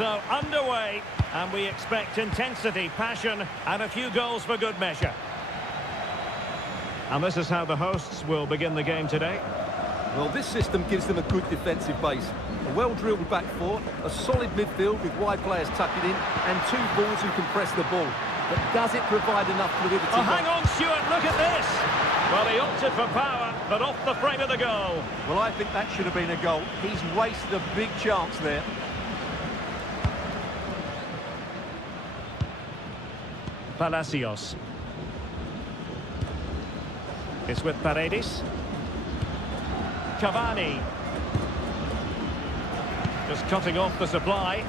So underway, and we expect intensity, passion, and a few goals for good measure. And this is how the hosts will begin the game today. Well, this system gives them a good defensive base. A well-drilled back four, a solid midfield with wide players tucking in, and two forwards who can press the ball. But does it provide enough fluidity? Oh, hang on, Stuart, look at this! Well, he opted for power, but off the frame of the goal. Well, I think that should have been a goal. He's wasted a big chance there. Palacios. It's with Paredes. Cavani. Just cutting off the supply.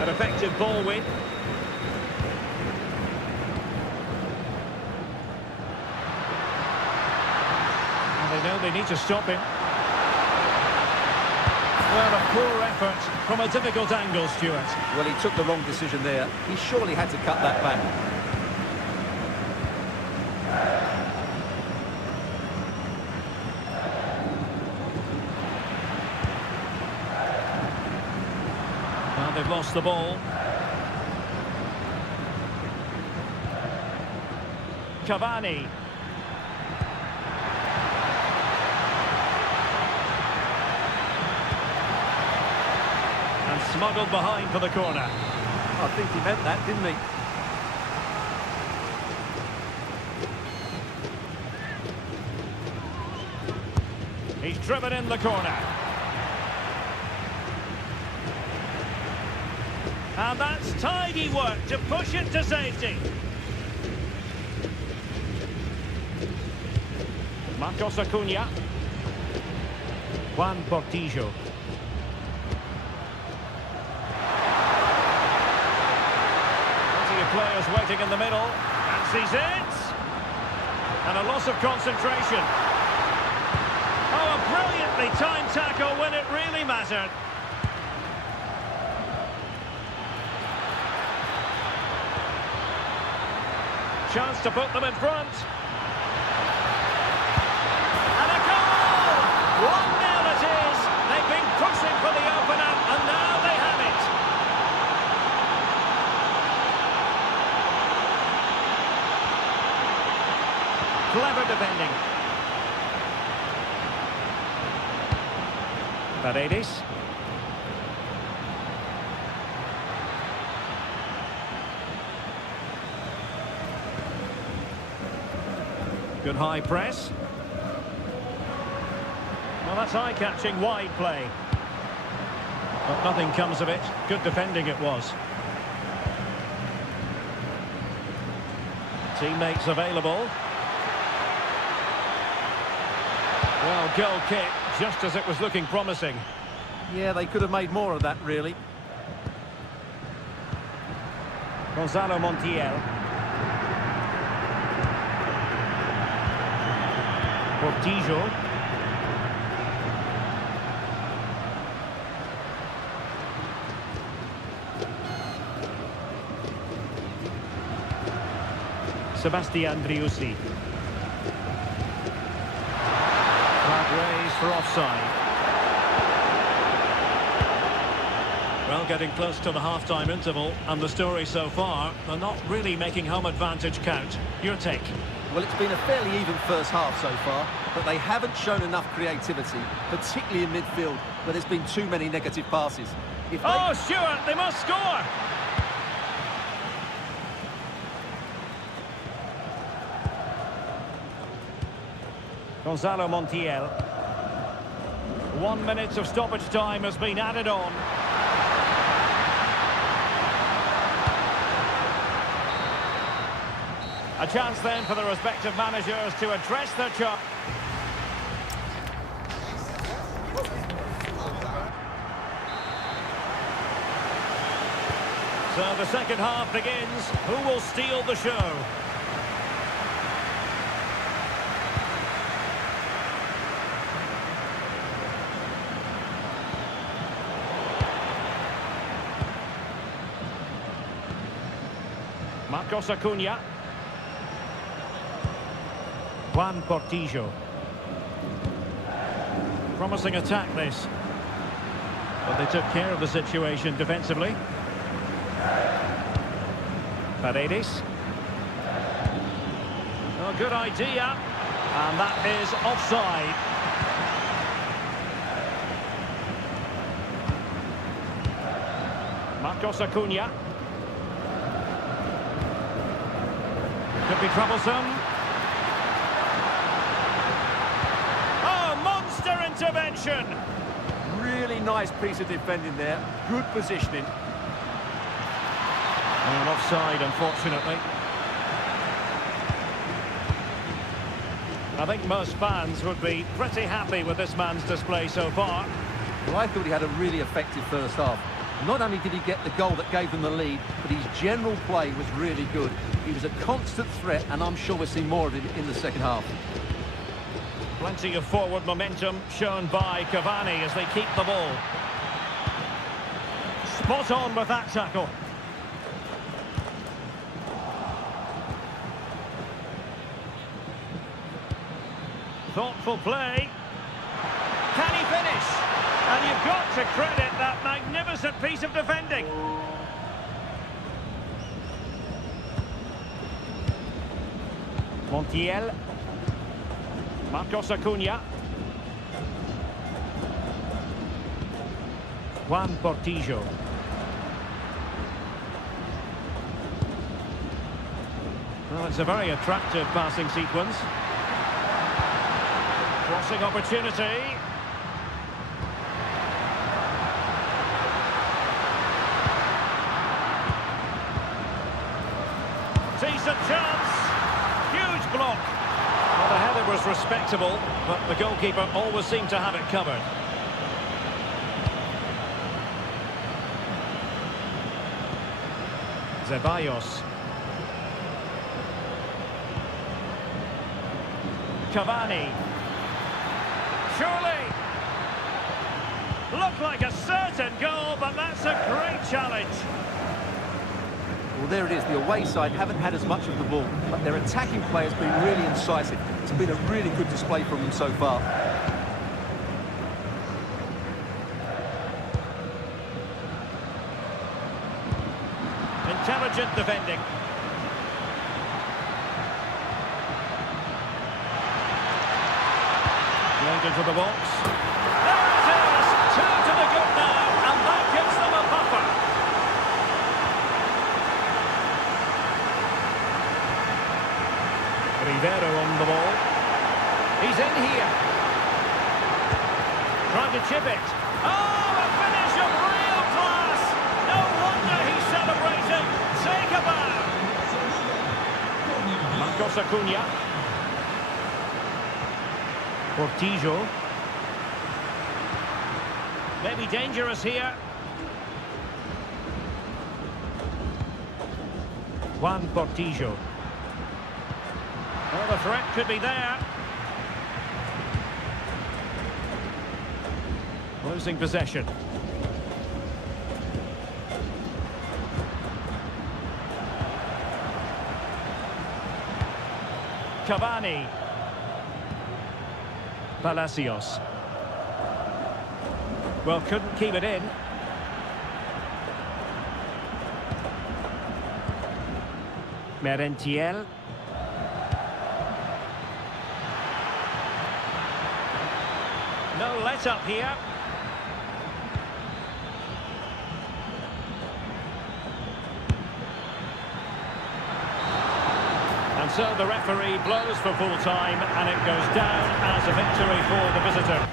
An effective ball win. And they know they need to stop him. Well, a poor effort from a difficult angle, Stuart. Well, he took the wrong decision there. He surely had to cut that back. Well, they've lost the ball. Cavani. And smuggled behind for the corner. I think he meant that, didn't he? He's driven in the corner. And that's tidy work to push it to safety. Marcos Acuna. Juan Portillo. Plenty of players waiting in the middle. And sees it. And a loss of concentration. Oh, a brilliantly timed tackle when it really mattered. Chance to put them in front. And a goal! 1-0 it is. They've been pushing for the opener, and now they have it. Clever defending. Paredes. Good high press. Well, that's eye-catching wide play. But nothing comes of it. Good defending it was. Teammates available. Well, goal kick, just as it was looking promising. Yeah, they could have made more of that, really. Gonzalo Montiel. Portillo. Sebastian Driussi. Flag raised for offside. Well, getting close to the half-time interval, and the story so far, they're not really making home advantage count. Your take? Well, it's been a fairly even first half so far, but they haven't shown enough creativity, particularly in midfield, where there's been too many negative passes. If they... Oh, Stuart, they must score! Gonzalo Montiel. 1 minute of stoppage time has been added on. A chance then for the respective managers to address their job. So the second half begins. Who will steal the show? Marcos Acuna. Juan Portillo. Promising attack this. But they took care of the situation defensively. Paredes. Oh, good idea. And that is offside. Marcos Acuna. Could be troublesome. Oh, monster intervention! Really nice piece of defending there. Good positioning. And offside, unfortunately. I think most fans would be pretty happy with this man's display so far. Well, I thought he had a really effective first half. Not only did he get the goal that gave them the lead, but his general play was really good. He was a constant threat, and I'm sure we'll see more of him in the second half. Plenty of forward momentum shown by Cavani as they keep the ball. Spot on with that tackle. Thoughtful play. Can he finish? And you've got to credit that magnificent piece of defending. Montiel. Marcos Acuna. Juan Portillo. Well, it's a very attractive passing sequence. Crossing opportunity. Decent chance. Huge block. Well, the header was respectable, but the goalkeeper always seemed to have it covered. Ceballos. Cavani. Surely. Looked like a certain goal, but that's a great challenge. Well, there it is. The away side haven't had as much of the ball, but their attacking play has been really incisive. It's been a really good display from them so far. Intelligent defending. Played into the box. There it is! 2 to the good now, and that gives them a buffer. Rivero on the ball. He's in here. Trying to chip it. Oh, a finish of real class! No wonder he's celebrating. Take a bow. Marcos Acuna. Portillo. Maybe dangerous here. Juan Portillo. Well, the threat could be there. Losing possession. Cavani. Palacios. Well, couldn't keep it in. Merentiel. No let up here. And so the referee blows for full time, and it goes down as a victory for the visitor.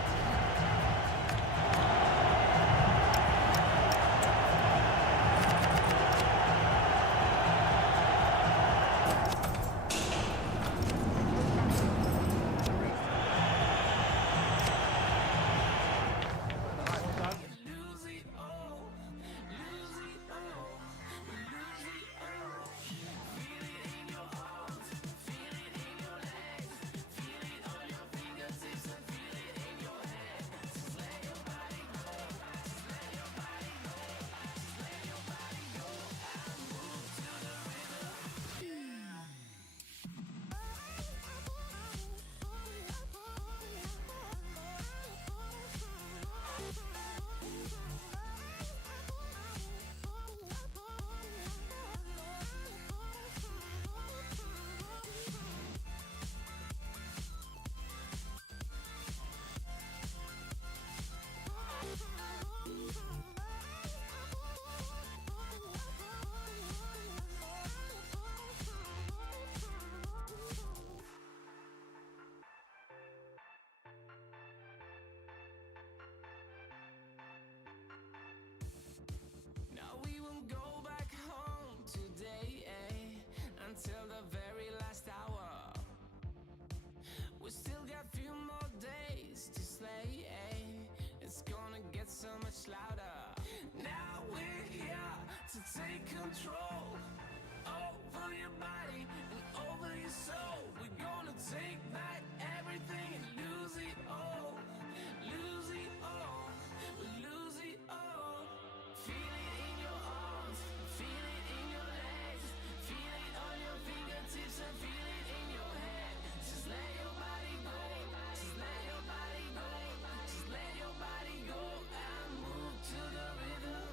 it's gonna get so much louder. Now we're here to take control over your body and over your soul. We're gonna take back everything and lose it all. Lose it all. Lose it all. Feel it in your arms, feel it in your legs, feel it on your fingertips and feel it in your head. Just let your body go, just let your body go, just let your body go and move to the rhythm.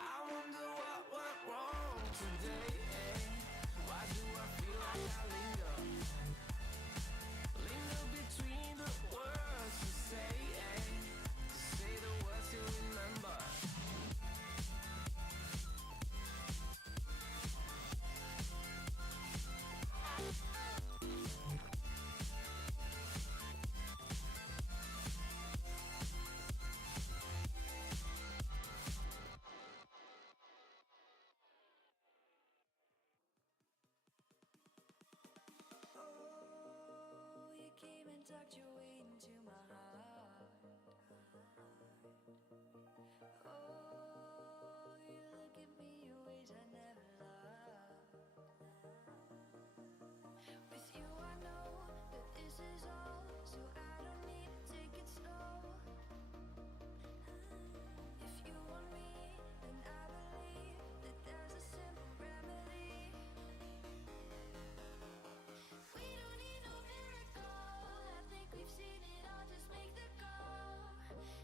I wonder what went wrong today, eh? Why do I feel like I linger? Linger between the words to say, eh? To say the words to remember. Oh, you came and tucked your way into my heart. Oh, you look at me in ways I never loved. With you I know that this is all, so I don't need to take it slow. If you want me, then I believe that there's a simple remedy. We don't need no miracle. I think we've seen it all. Just make the call.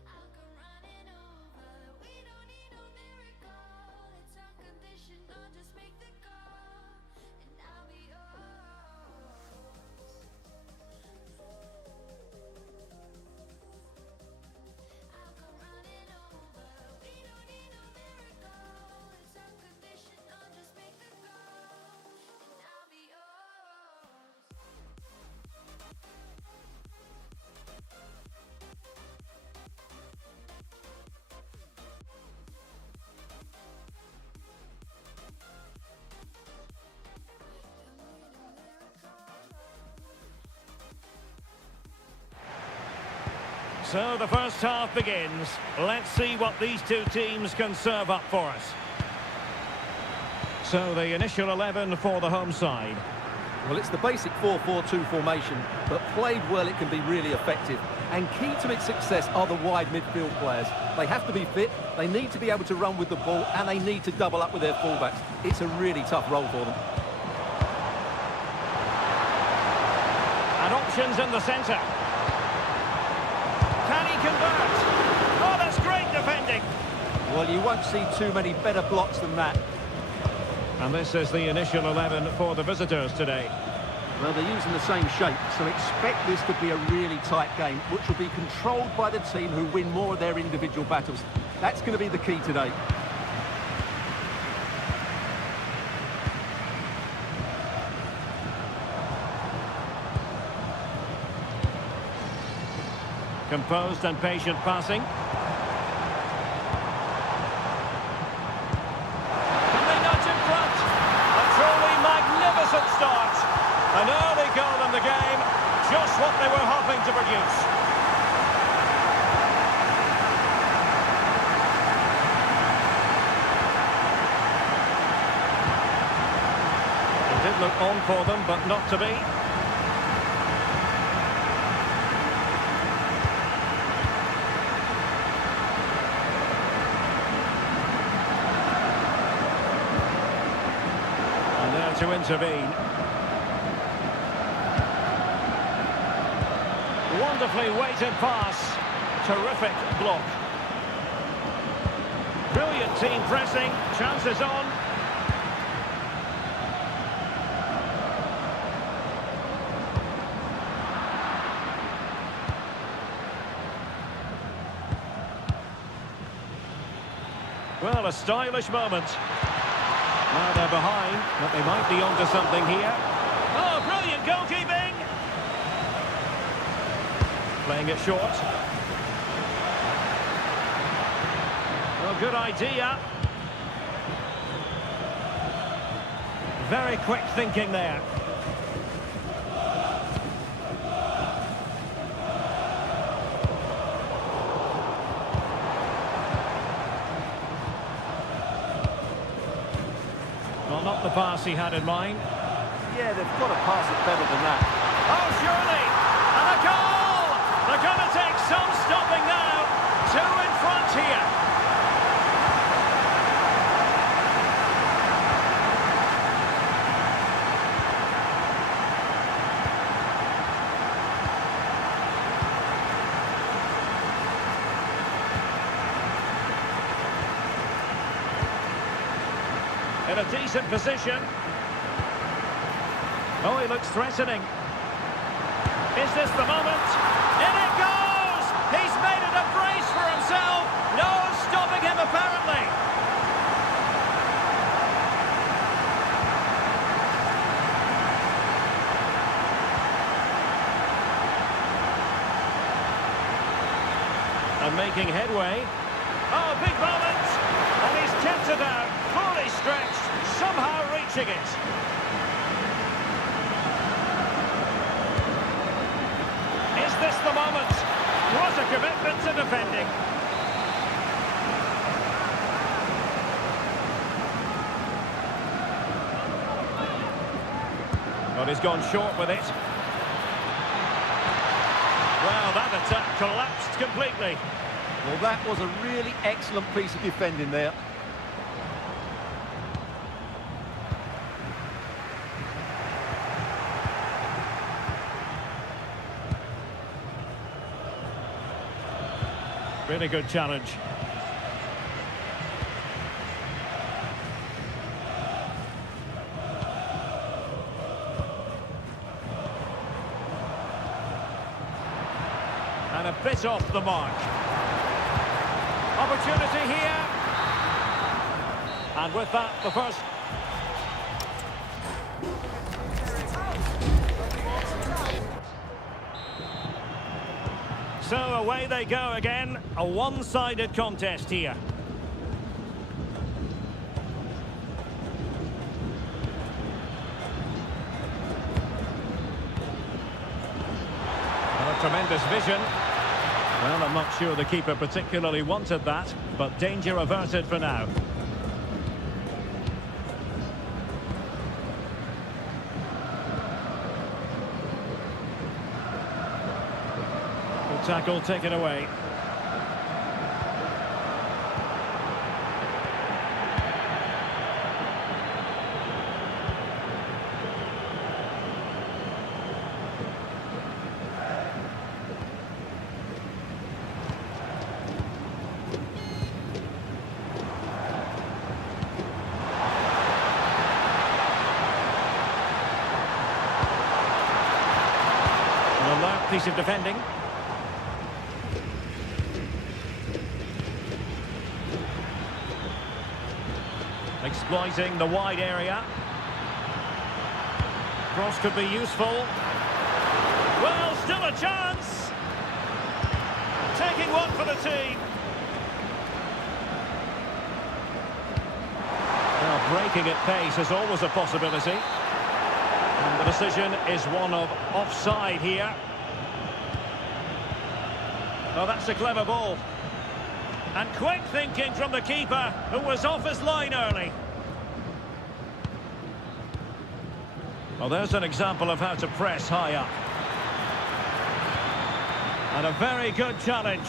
I'll come running over. We don't need no miracle. It's unconditional. Just make the call, and I'll be yours. I'll come running over. We don't need no miracle. It's unconditional. Just make the call, and I'll be yours. So the first half begins. Let's see what these two teams can serve up for us. So the initial 11 for the home side. Well, it's the basic 4-4-2 formation, but played well it can be really effective. And key to its success are the wide midfield players. They have to be fit, they need to be able to run with the ball, and they need to double up with their fullbacks. It's a really tough role for them. And options in the centre. Can he convert? Oh, that's great defending. Well, you won't see too many better blocks than that. And this is the initial 11 for the visitors today. Well, they're using the same shape, so expect this to be a really tight game, which will be controlled by the team who win more of their individual battles. That's going to be the key today. Composed and patient passing. Can they nudge in front? A truly magnificent start. An early goal in the game, just what they were hoping to produce. It did look on for them, but not to be. To intervene. Wonderfully weighted pass. Terrific block. Brilliant team pressing. Chances on. Well, a stylish moment. Now they're behind, but they might be onto something here. Oh, brilliant goalkeeping! Playing it short. Well, good idea. Very quick thinking there. Well, not the pass he had in mind. Yeah, they've got to pass it better than that. Oh, surely! And a goal! They're going to take some stopping now. 2 in front here. In a decent position. Oh, he looks threatening. Is this the moment? In it goes! He's made it a brace for himself. No stopping him, apparently. And making headway. Oh, a big moment. And he's kept it out. Fully stretched. Somehow reaching it. Is this the moment? What a commitment to defending. Well, he's gone short with it. Well, that attack collapsed completely. Well, that was a really excellent piece of defending there. Really good challenge. And a bit off the mark. Opportunity here. And with that, the first... So away they go again. A one-sided contest here. Well, a tremendous vision. Well, I'm not sure the keeper particularly wanted that, but danger averted for now. Good tackle taken away. An alert piece of defending. Exploiting the wide area. Cross could be useful. Well, still a chance. Taking one for the team. Now, breaking at pace is always a possibility. And the decision is one of offside here. Oh, that's a clever ball. And quick thinking from the keeper, who was off his line early. Well, there's an example of how to press high up. And a very good challenge.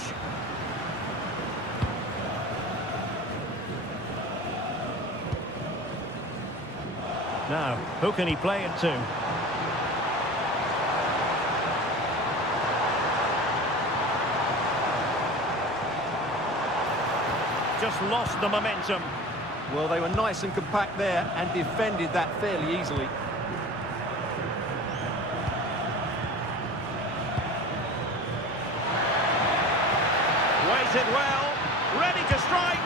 Now, who can he play it to? Just lost the momentum. Well, they were nice and compact there and defended that fairly easily. Waited well, ready to strike.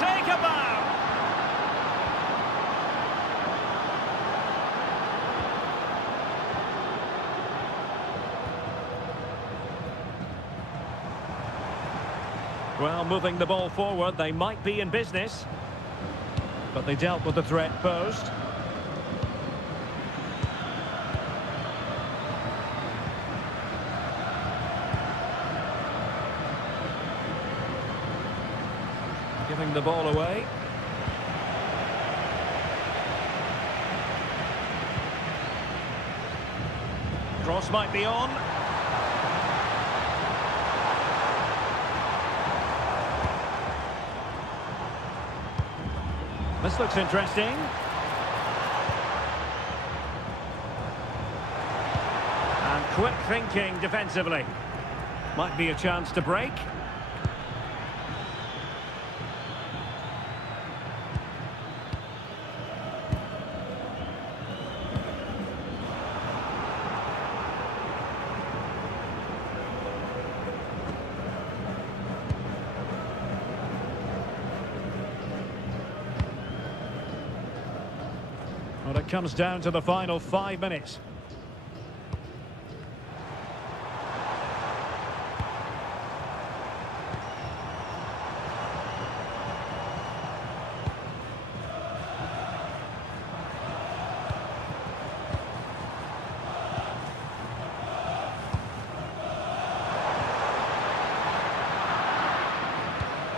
take a bow. Well, moving the ball forward, they might be in business. But they dealt with the threat posed. Giving the ball away. Cross might be on. This looks interesting. And quick thinking defensively. Might be a chance to break. Well, it comes down to the final 5 minutes.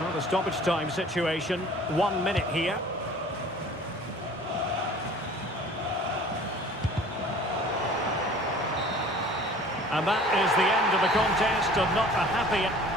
Well, the stoppage time situation, 1 minute here. And that is the end of the contest, and not a happy...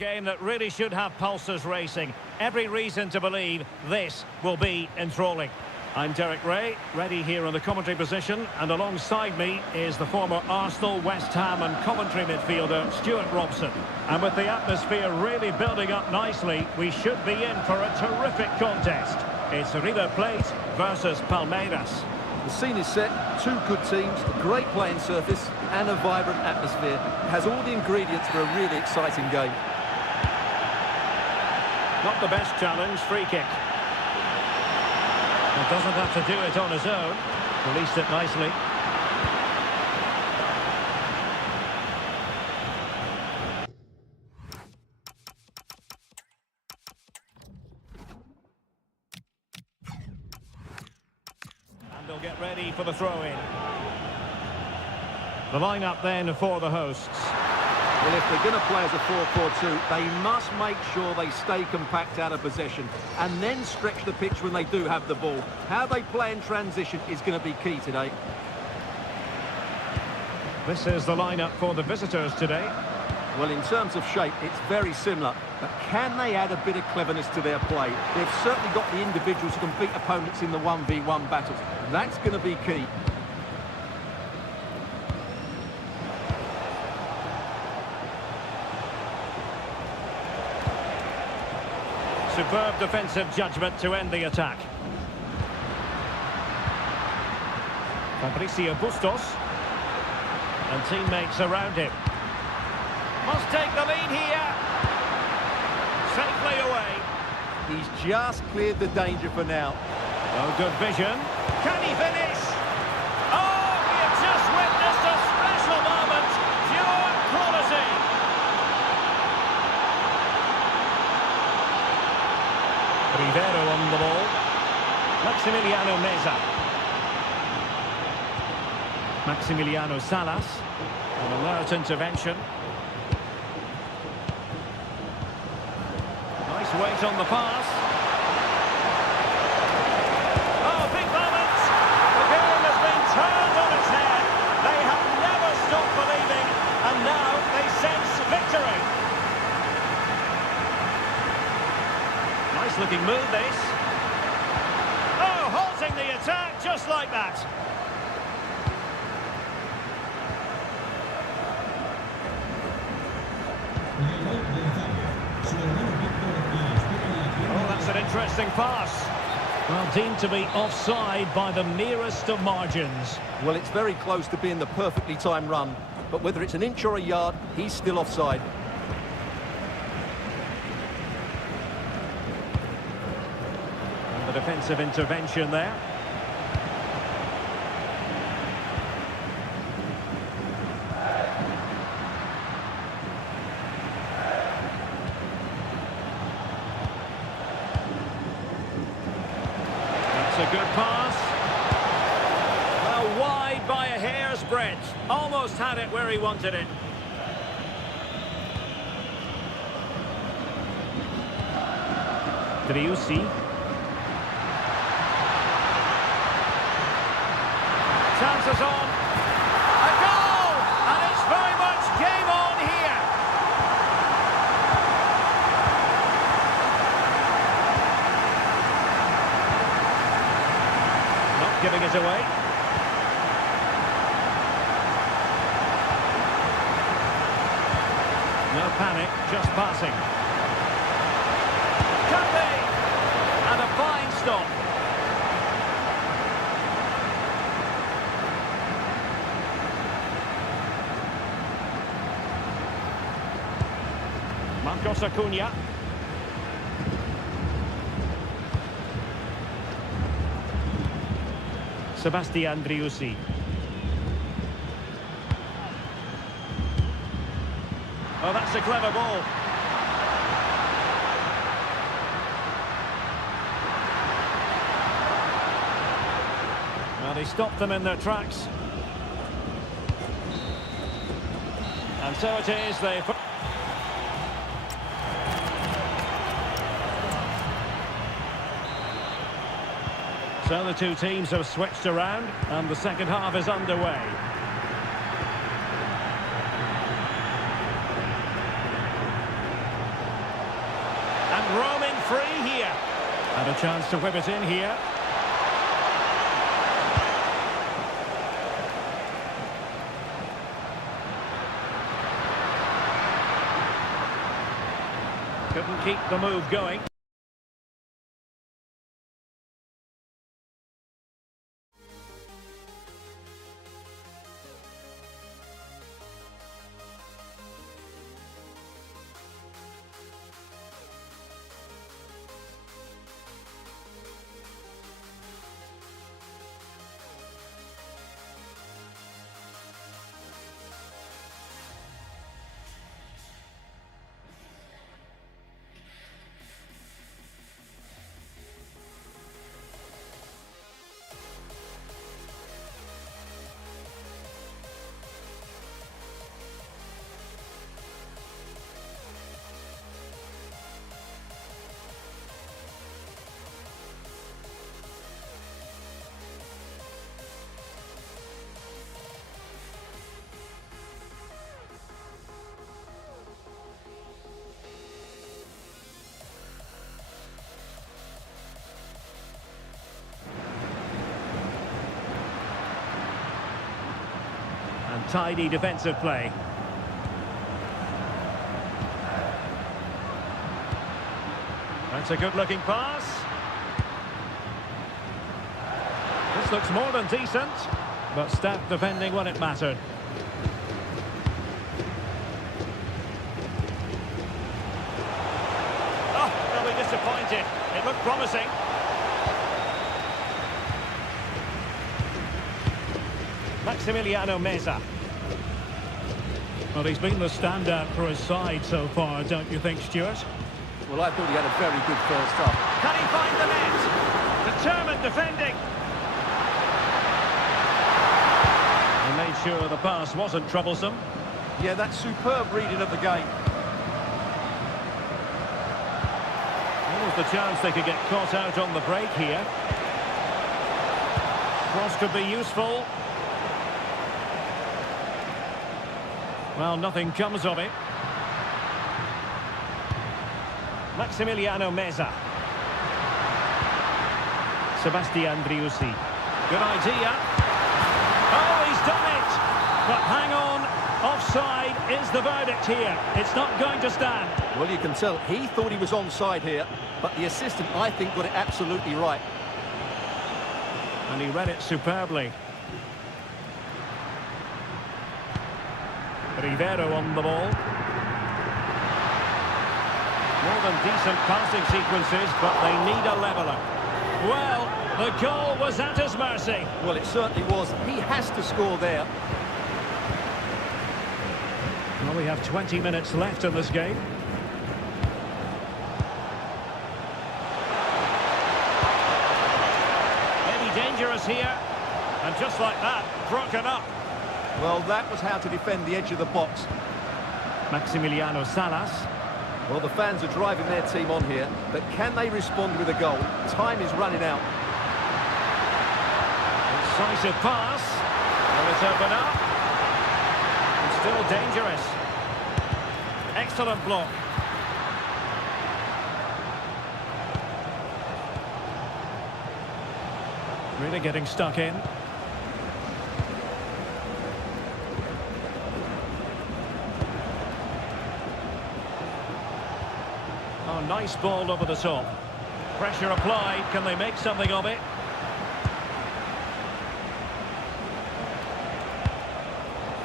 Game that really should have pulses racing. Every reason to believe this will be enthralling. I'm Derek Ray, ready here in the commentary position, and alongside me is the former Arsenal, West Ham and Coventry midfielder Stuart Robson. And with the atmosphere really building up nicely, we should be in for a terrific contest. It's River Plate versus Palmeiras. The scene is set, two good teams, a great playing surface and a vibrant atmosphere. It has all the ingredients for a really exciting game. Not the best challenge, free kick. He doesn't have to do it on his own. Released it nicely. And they'll get ready for the throw-in. The lineup then for the hosts. Well, if they're going to play as a 4-4-2, they must make sure they stay compact out of possession and then stretch the pitch when they do have the ball. How they play in transition is going to be key today. This is the lineup for the visitors today. Well, in terms of shape, it's very similar. But can they add a bit of cleverness to their play? They've certainly got the individuals who can beat opponents in the 1v1 battles. That's going to be key. Superb defensive judgment to end the attack. Fabricio Bustos. And teammates around him. Must take the lead here. Safely away. He's just cleared the danger for now. Oh, good vision. Can he finish? Oh, we have just witnessed a special moment. Pure quality. Rivero on the ball. Maximiliano Meza. Maximiliano Salas. An alert intervention. Nice weight on the pass. Oh, big moment. The game has been turned on its head. They have never stopped believing, and now they sense victory. Nice looking move, this. Oh, halting the attack just like that. Oh, that's an interesting pass. Well, deemed to be offside by the merest of margins. Well, it's very close to being the perfectly timed run. But whether it's an inch or a yard, he's still offside. And the defensive intervention there. A good pass. Well, wide by a hair's breadth. Almost had it where he wanted it. Driussi. Chances on. A goal! And it's very much game on here. Giving it away. No panic, just passing. Cafe! And a fine stop. Marcos Acuna. Sebastian Driussi. Oh, that's a clever ball. Well, he stopped them in their tracks. And so it is, they... So the two teams have switched around, and the second half is underway. And a chance to whip it in here. Couldn't keep the move going. And tidy defensive play. That's a good-looking pass. This looks more than decent, but stout defending when it mattered. Oh, they'll be disappointed. It looked promising. Maximiliano Meza. Well, he's been the standout for his side so far, don't you think, Stuart? Well, I thought he had a very good first half. Can he find the net? Determined defending. He made sure the pass wasn't troublesome. Yeah, that's superb reading of the game. Almost a chance they could get caught out on the break here. Cross could be useful. Well, nothing comes of it. Maximiliano Meza. Sebastian Driussi. Good idea. Oh, he's done it! But hang on, offside is the verdict here. It's not going to stand. Well, you can tell he thought he was onside here, but the assistant, I think, got it absolutely right. And he read it superbly. Rivero on the ball. More than decent passing sequences, but they need a leveller. Well, the goal was at his mercy. Well, it certainly was. He has to score there. Well, we have 20 minutes left in this game. Maybe dangerous here. And just like that, broken up. Well, that was how to defend the edge of the box. Maximiliano Salas. Well, the fans are driving their team on here, but can they respond with a goal? Time is running out. Incisive pass. Will it open up? And still dangerous. Excellent block. Really getting stuck in. Oh, nice ball over the top. Pressure applied. Can they make something of it?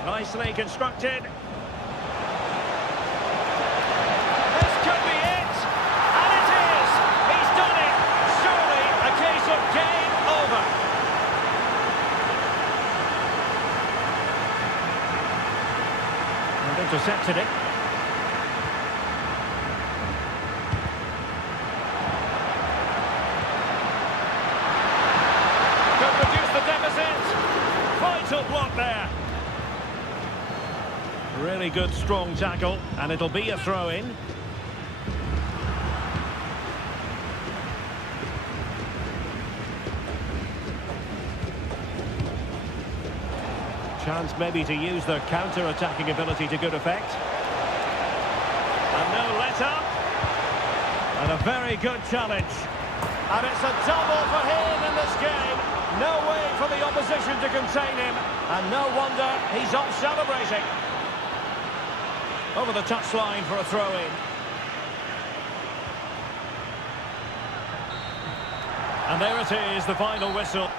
Nicely constructed. This could be it. And it is. He's done it. Surely a case of game over. And intercepted it. Block there. Really good strong tackle, and it'll be a throw-in. Chance maybe to use their counter-attacking ability to good effect. And no let-up. And a very good challenge. And it's a double for him in this game. No way for the opposition to contain him. And no wonder he's off celebrating. Over the touchline for a throw-in. And there it is, the final whistle.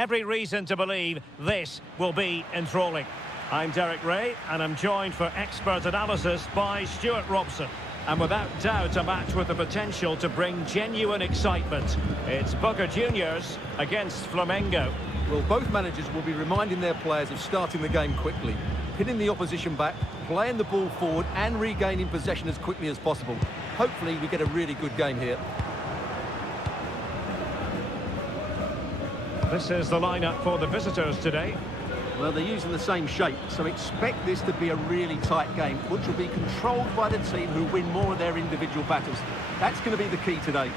Every reason to believe this will be enthralling. I'm Derek Ray, and I'm joined for expert analysis by Stuart Robson. And without doubt, a match with the potential to bring genuine excitement. It's Boca Juniors against Flamengo. Well, both managers will be reminding their players of starting the game quickly, hitting the opposition back, playing the ball forward and regaining possession as quickly as possible. Hopefully we get a really good game here. This is the lineup for the visitors today. Well, they're using the same shape, so expect this to be a really tight game, which will be controlled by the team who win more of their individual battles. That's going to be the key today.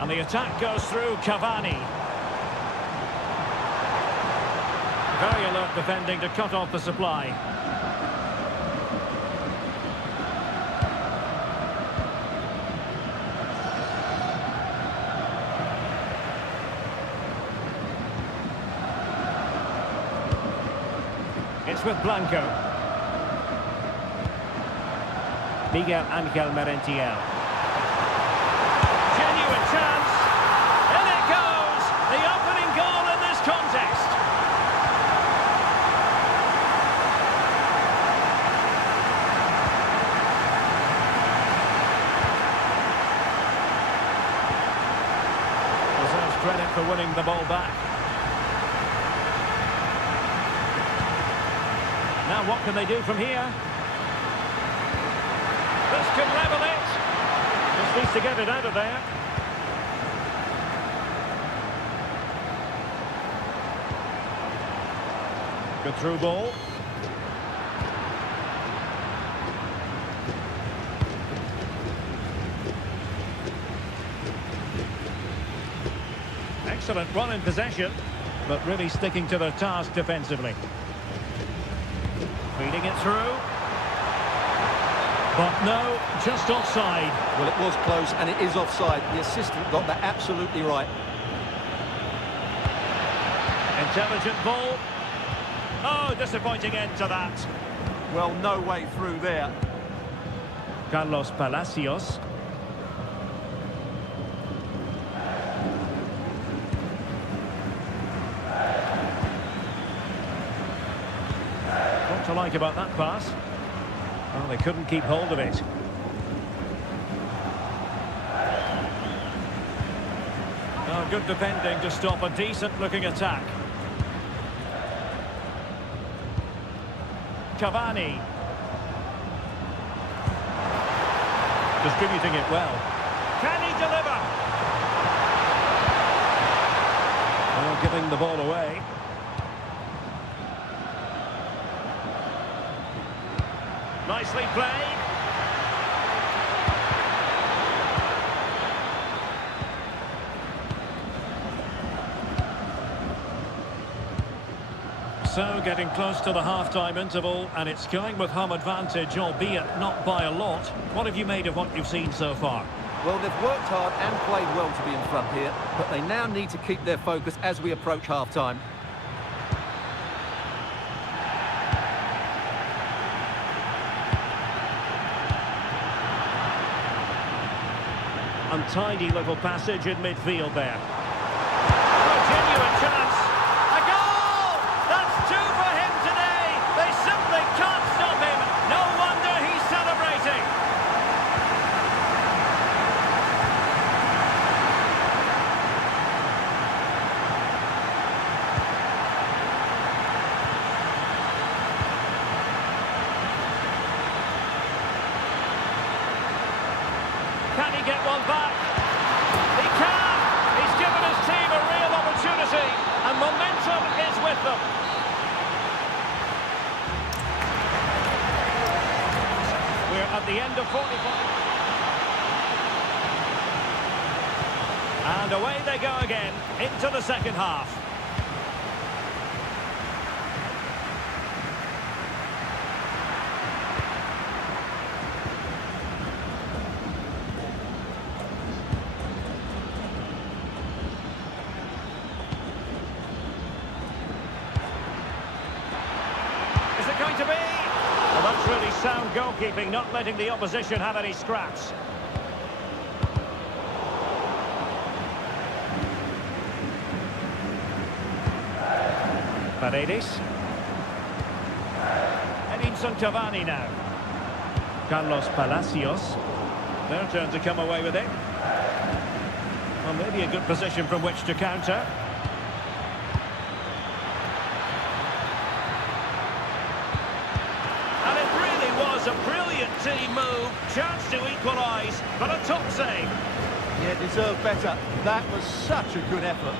And the attack goes through Cavani. Very alert defending to cut off the supply. It's with Blanco. Miguel Angel Merentiel. Genuine chance. In it goes. The opening goal in this contest. Deserves credit for winning the ball back. Now what can they do from here? This can level it. Just needs to get it out of there. Good through ball. Excellent run in possession, but really sticking to their task defensively. Feeding it through. But no, just offside. Well, it was close, and it is offside. The assistant got that absolutely right. Intelligent ball. Oh, disappointing end to that. Well, no way through there. Carlos Palacios. What to like about that pass? Well, they couldn't keep hold of it. Oh, good defending to stop a decent-looking attack. Cavani. Distributing it well. Can he deliver? Oh, giving the ball away. Nicely played. So, getting close to the half-time interval, and it's going with home advantage, albeit not by a lot. What have you made of what you've seen so far? Well, they've worked hard and played well to be in front here, but they now need to keep their focus as we approach half-time. Untidy little passage in midfield there. A genuine chance. A goal! That's two for him today. They simply can't stop him. No wonder he's celebrating. Can he get one back? He can! He's given his team a real opportunity, and momentum is with them. We're at the end of 45. And away they go again, into the second half. Is it going to be? Well, that's really sound goalkeeping, not letting the opposition have any scraps. Paredes. Edinson Cavani now. Carlos Palacios. Their turn to come away with it. Well, maybe a good position from which to counter. And it really was a brilliant team move. Chance to equalise, but a top save. Yeah, deserved better. That was such a good effort.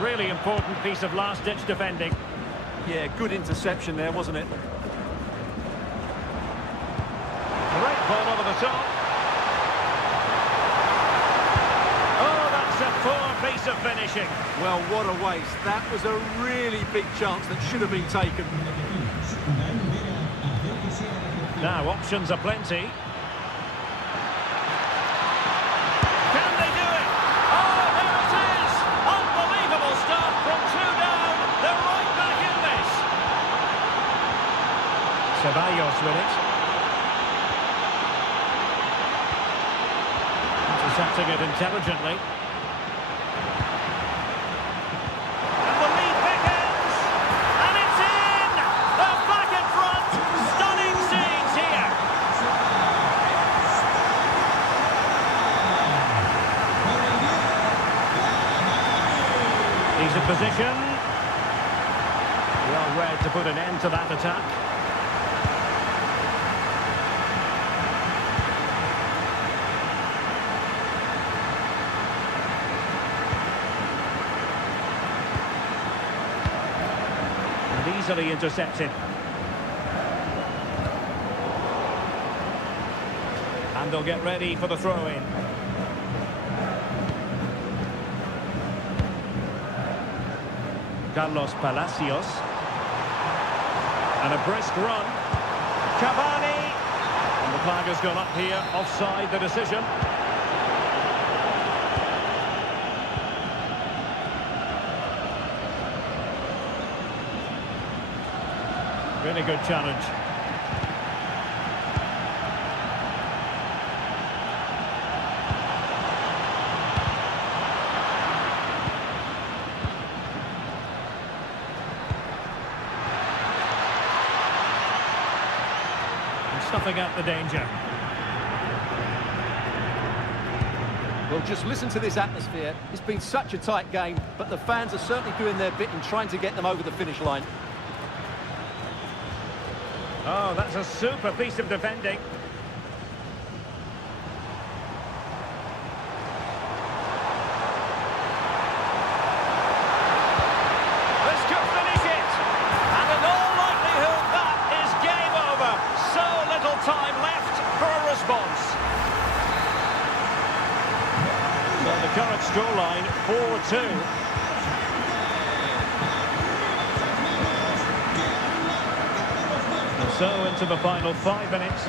Really important piece of last-ditch defending. Yeah, good interception there, wasn't it? Great ball over the top. Oh, that's a poor piece of finishing. Well, what a waste. That was a really big chance that should have been taken. Now, options are plenty. Can they do it? Oh, there it is! Unbelievable stuff from two down. They're right back in this. Ceballos with it. Intercepting it intelligently. And the lead beckons. And it's in! They're back in front. Stunning scenes here. He's in position. Well read to put an end to that attack. Easily intercepted. And they'll get ready for the throw-in. Carlos Palacios. And a brisk run. Cavani. And the flag has gone up here, offside the decision. Really good challenge. And stuffing out the danger. Well, just listen to this atmosphere. It's been such a tight game, but the fans are certainly doing their bit in trying to get them over the finish line. Oh, that's a super piece of defending. This could finish it. And in all likelihood, that is game over. So little time left for a response. So the current scoreline, 4-2. So into the final 5 minutes.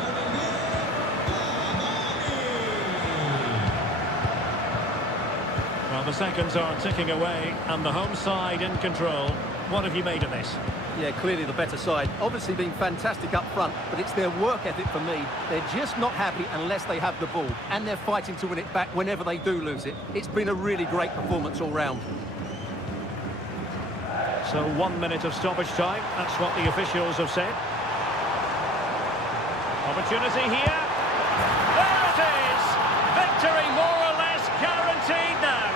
Well, the seconds are ticking away and the home side in control. What have you made of this? Yeah, clearly the better side. Obviously been fantastic up front, but it's their work ethic for me. They're just not happy unless they have the ball, and they're fighting to win it back whenever they do lose it. It's been a really great performance all round. So 1 minute of stoppage time. That's what the officials have said. Opportunity here. There it is! Victory more or less guaranteed now.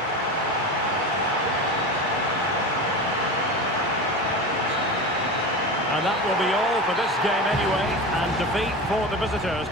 And that will be all for this game anyway, and defeat for the visitors.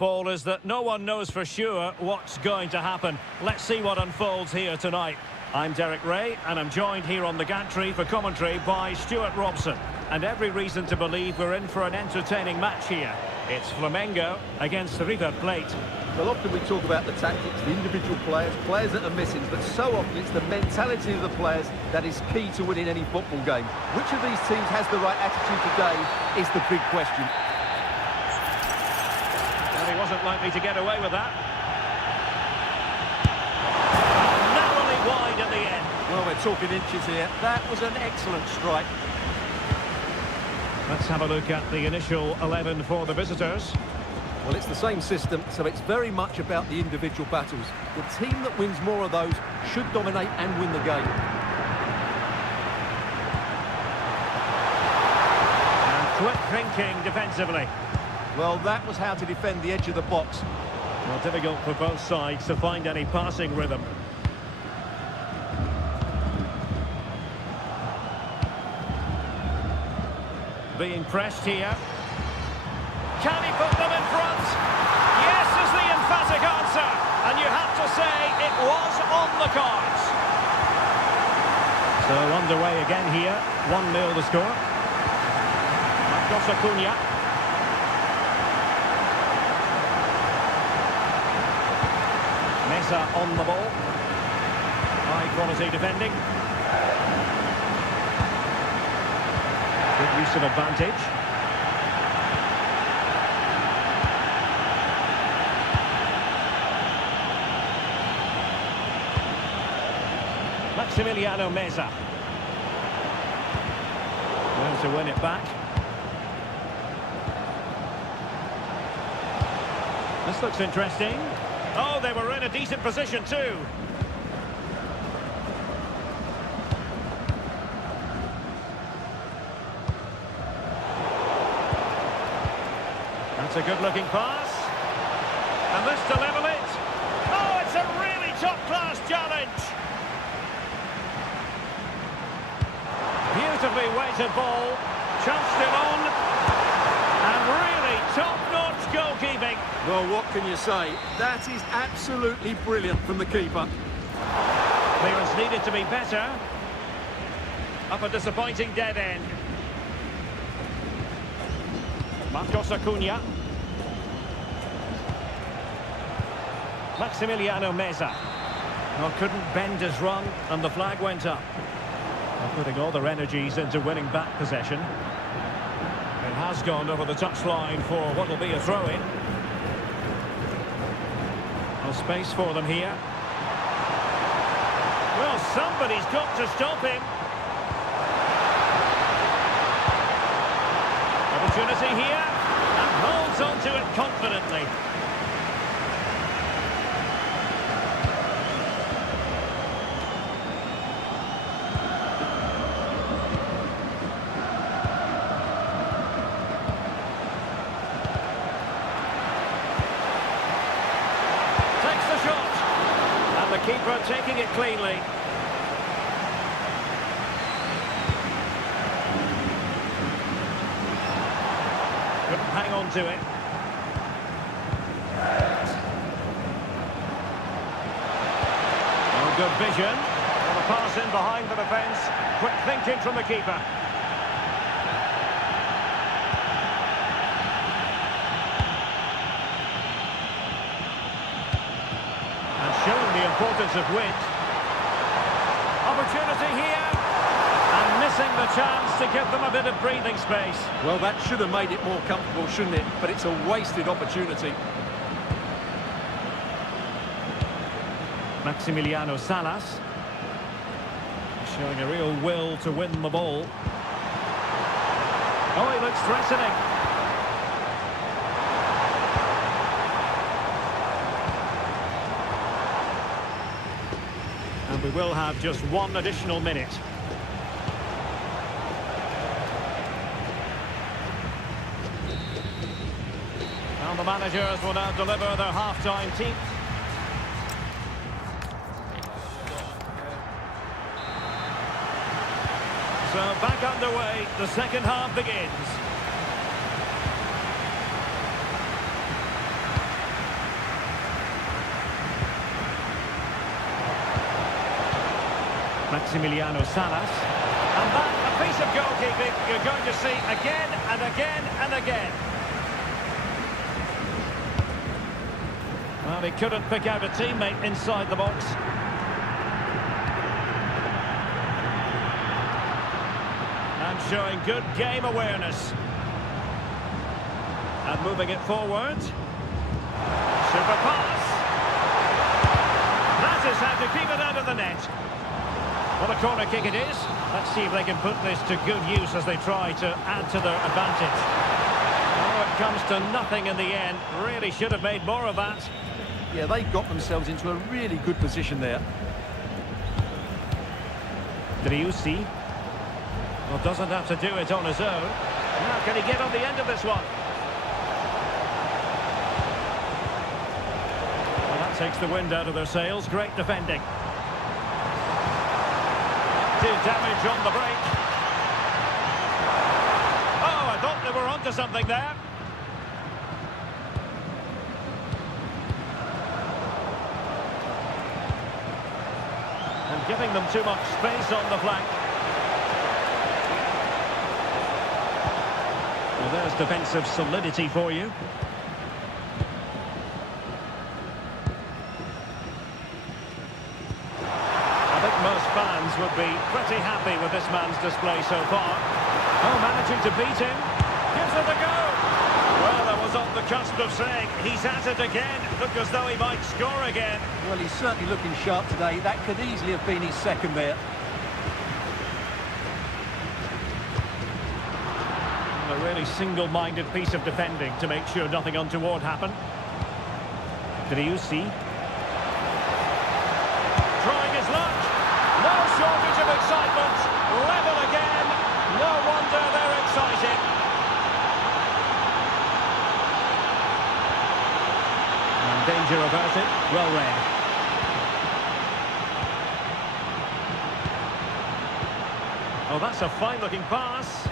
football is that no one knows for sure what's going to happen. Let's see what unfolds here tonight. I'm Derek Ray, and I'm joined here on the gantry for commentary by Stuart Robson. And every reason to believe we're in for an entertaining match here. It's Flamengo against River Plate. Well, often we talk about the tactics, the individual players that are missing, but so often it's the mentality of the players that is key to winning any football game. Which of these teams has the right attitude today is the big question. And he wasn't likely to get away with that. Narrowly wide at the end. Well, we're talking inches here. That was an excellent strike. Let's have a look at the initial 11 for the visitors. Well, it's the same system, so it's very much about the individual battles. The team that wins more of those should dominate and win the game. And quick thinking defensively. Well, that was how to defend the edge of the box. Well, difficult for both sides to find any passing rhythm. Being pressed here. Can he put them in front? Yes is the emphatic answer. And you have to say it was on the cards. So underway again here. 1-0 the score. Marcos Acuna. Mesa on the ball. High quality defending. Good use of advantage. Maximiliano Mesa. Well, to win it back. This looks interesting. Oh, they were in a decent position too. That's a good-looking pass. And this to level it. Oh, it's a really top-class challenge. Beautifully weighted ball. Chance still on. And really top-notch goalkeeping. Well, what can you say? That is absolutely brilliant from the keeper. Clearance needed to be better. Up a disappointing dead end. Marcos Acuna. Maximiliano Mesa. Well, couldn't bend his run, and the flag went up. They're putting all their energies into winning back possession. It has gone over the touchline for what will be a throw-in. No space for them here. Well, somebody's got to stop him. Opportunity here, and holds on to it confidently. Takes the shot, and the keeper taking it cleanly. Couldn't hang on to it. Oh, good vision. Well, a pass in behind the defence. Quick thinking from the keeper. And showing the importance of width. Opportunity here. And missing the chance to give them a bit of breathing space. Well, that should have made it more comfortable, shouldn't it? But it's a wasted opportunity. Maximiliano Salas. Showing a real will to win the ball. Oh, he looks threatening. And we will have just one additional minute. And the managers will now deliver their half-time team. So back underway, the second half begins. Maximiliano Salas. And that, a piece of goalkeeping you're going to see again and again and again. Well, he couldn't pick out a teammate inside the box. And showing good game awareness. And moving it forward. Super pass. That is how to keep it out of the net. What a corner kick it is. Let's see if they can put this to good use as they try to add to their advantage. Oh, it comes to nothing in the end. Really should have made more of that. Yeah, they got themselves into a really good position there. Driussi. Well, doesn't have to do it on his own. Now, can he get on the end of this one? Well, that takes the wind out of their sails. Great defending. Did damage on the break. Oh, I thought they were onto something there. And giving them too much space on the flank. Well, there's defensive solidity for you. I think most fans would be pretty happy with this man's display so far. Oh, managing to beat him. Gives it a go. Well, I was on the cusp of saying he's at it again. Look as though he might score again. Well, he's certainly looking sharp today. That could easily have been his second there. A really single-minded piece of defending to make sure nothing untoward happened. Driussi. Trying his luck. No shortage of excitement. Level again. No wonder they're excited. And danger averted. Well read. Oh, that's a fine-looking pass.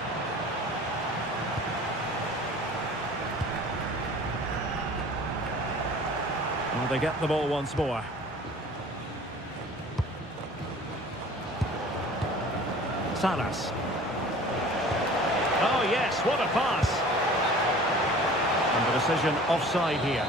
Well, they get the ball once more. Salas. Oh, yes, what a pass. And the decision offside here.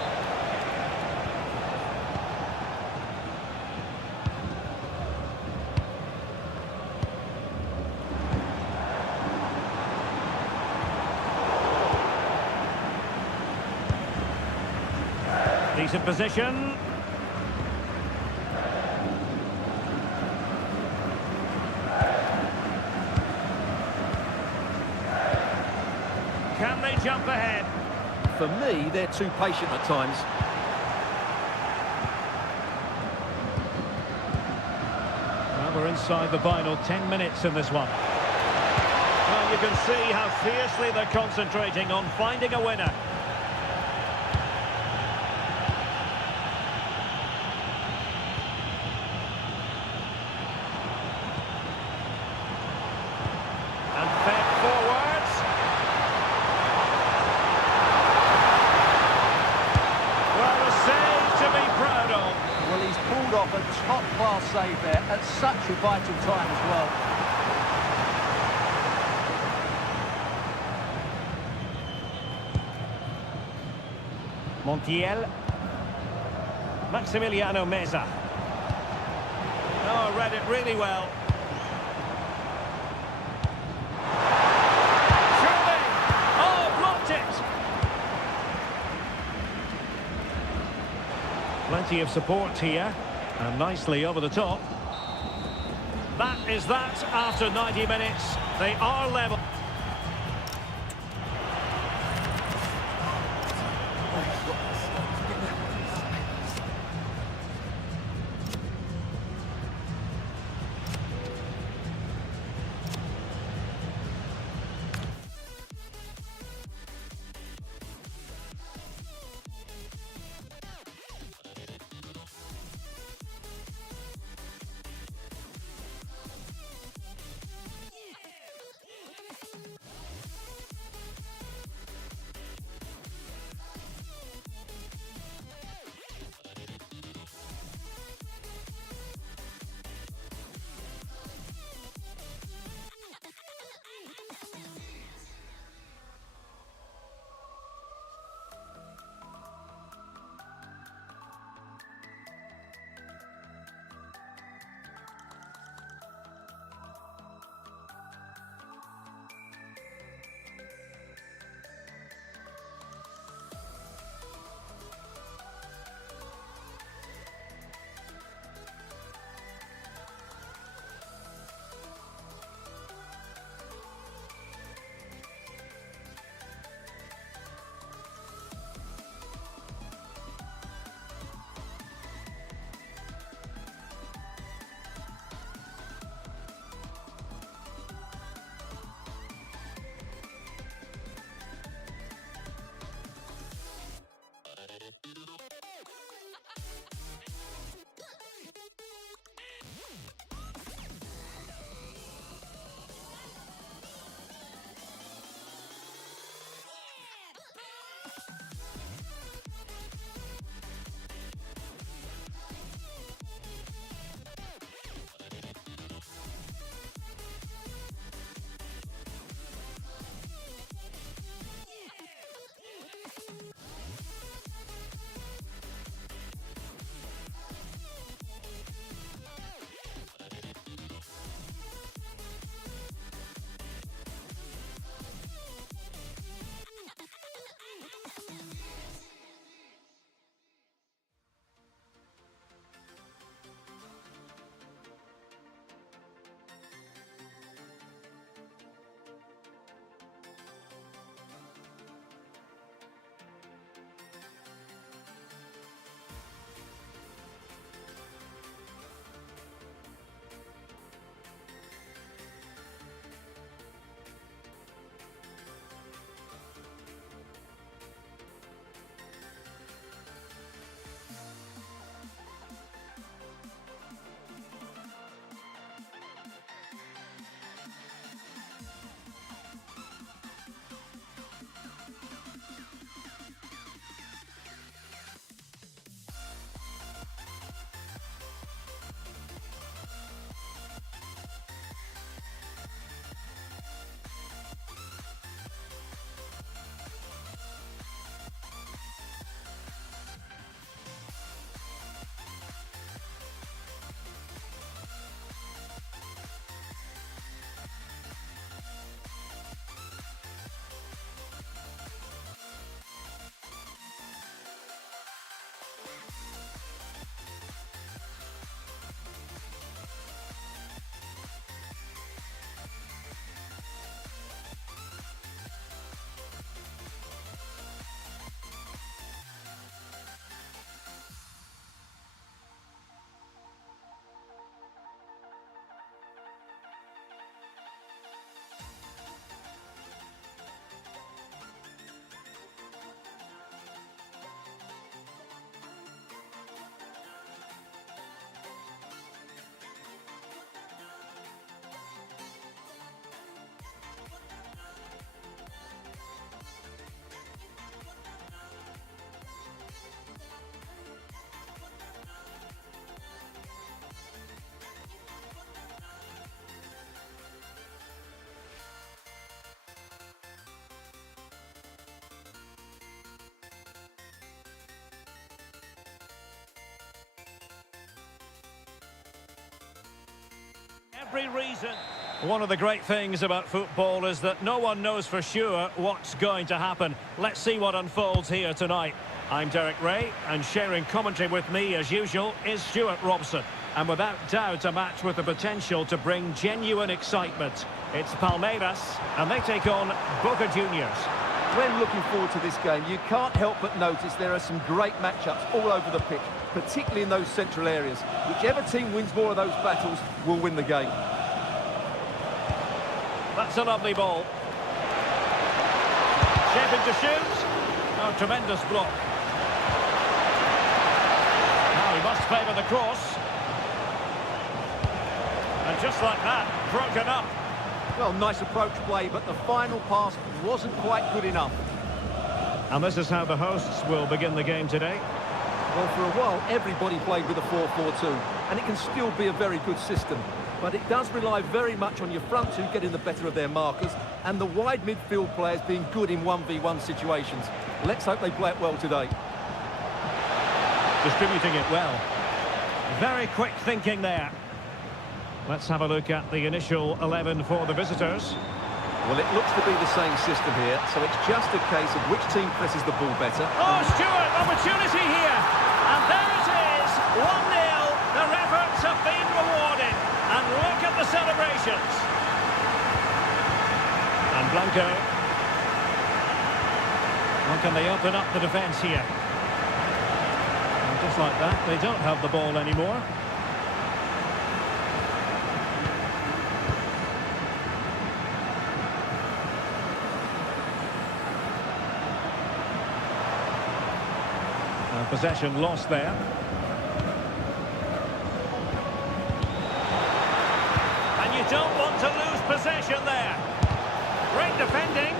Decent position. Can they jump ahead? For me, they're too patient at times. Well, we're inside the final 10 minutes in this one. Well, you can see how fiercely they're concentrating on finding a winner. And fed forwards. Well, a save to be proud of. Well, he's pulled off a top-class save there at such a vital time as well. Montiel. Maximiliano Meza. Oh, read it really well. Surely! Oh, blocked it! Plenty of support here. And nicely over the top. That is that after 90 minutes. They are level. every reason. One of the great things about football is that no one knows for sure what's going to happen. Let's see what unfolds here tonight. I'm Derek Ray, and sharing commentary with me, as usual, is Stuart Robson. And without doubt, a match with the potential to bring genuine excitement. It's Palmeiras, and they take on Boca Juniors. When looking forward to this game, you can't help but notice there are some great matchups all over the pitch, particularly in those central areas. Whichever team wins more of those battles will win the game. That's a lovely ball. Shaping to shoot. Oh, tremendous block. Now he must favour the cross. And just like that, broken up. Well, nice approach play, but the final pass wasn't quite good enough. And this is how the hosts will begin the game today. Well, for a while, everybody played with a 4-4-2, and it can still be a very good system. But it does rely very much on your front two getting the better of their markers, and the wide midfield players being good in 1v1 situations. Let's hope they play it well today. Distributing it well. Very quick thinking there. Let's have a look at the initial 11 for the visitors. Well, it looks to be the same system here, so it's just a case of which team presses the ball better. Oh, Stuart, opportunity here. And there it is, 1-0. Their efforts have been rewarded. And look at the celebrations. And Blanco. How can they open up the defence here? And just like that, they don't have the ball anymore. Possession lost there. And you don't want to lose possession there. Great defending.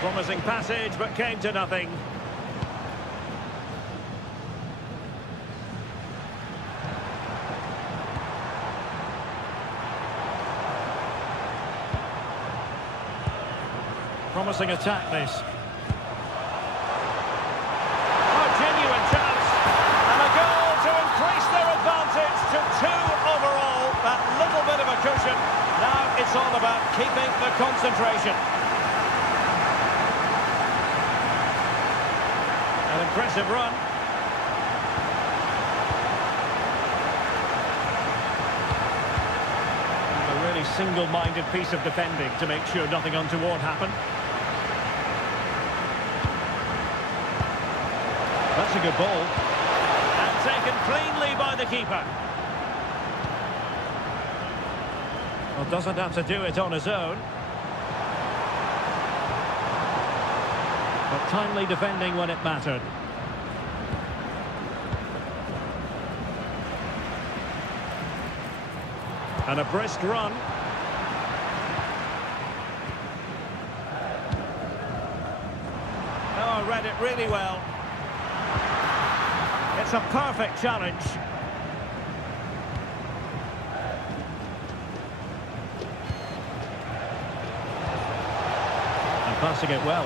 Promising passage, but came to nothing. Promising attack, this. Now it's all about keeping the concentration. An impressive run. And a really single-minded piece of defending to make sure nothing untoward happened. That's a good ball. And taken cleanly by the keeper. Well, doesn't have to do it on his own. But timely defending when it mattered. And a brisk run. Oh, read it really well. It's a perfect challenge. Passing it well.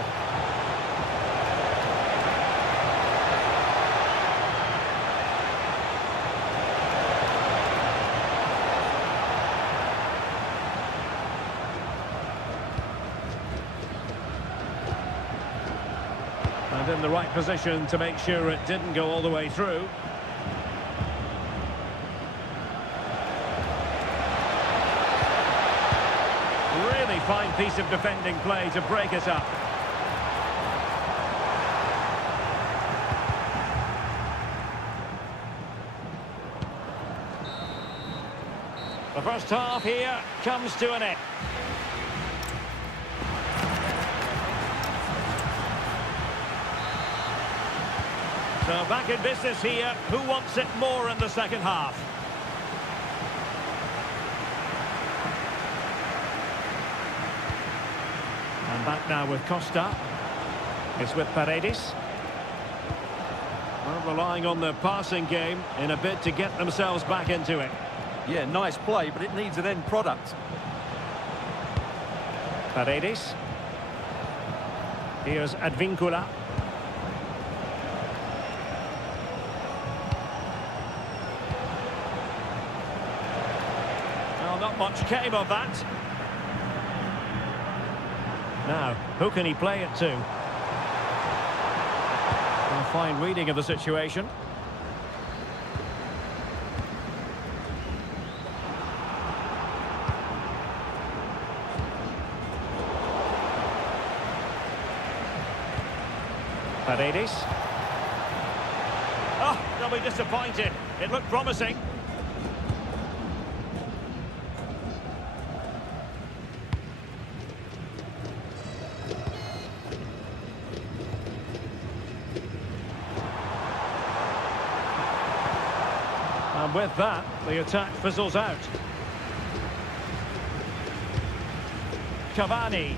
And in the right position to make sure it didn't go all the way through. Really fine piece of defending play to break it up. The first half here comes to an end. So back in business here. Who wants it more in the second half? And back now with Costa. It's with Paredes. Well, relying on the passing game in a bid to get themselves back into it. Yeah, nice play, but it needs an end product. Paredes. Here's Advíncula. not much came of that. Now, who can he play it to? A fine reading of the situation. Paredes. Oh, they'll be disappointed. It looked promising. And with that, the attack fizzles out. Cavani.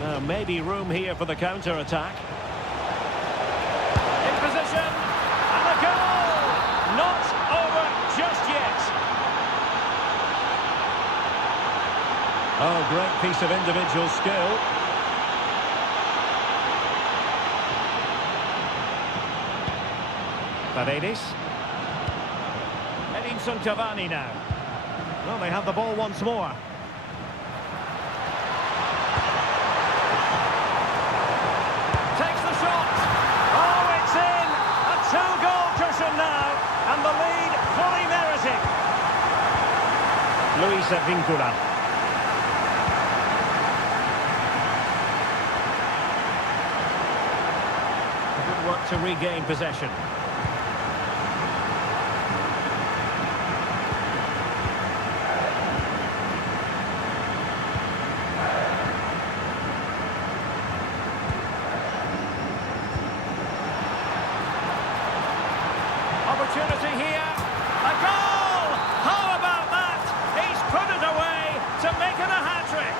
Now, maybe room here for the counter-attack. In position, and a goal! Not over just yet. Oh, great piece of individual skill. Paredes. Edinson Cavani now. Well, they have the ball once more. Takes the shot. Oh, it's in. A two-goal cushion now. And the lead fully merited. Luis Advíncula. Good work to regain possession. Opportunity here. A goal! How about that? He's put it away to make it a hat-trick.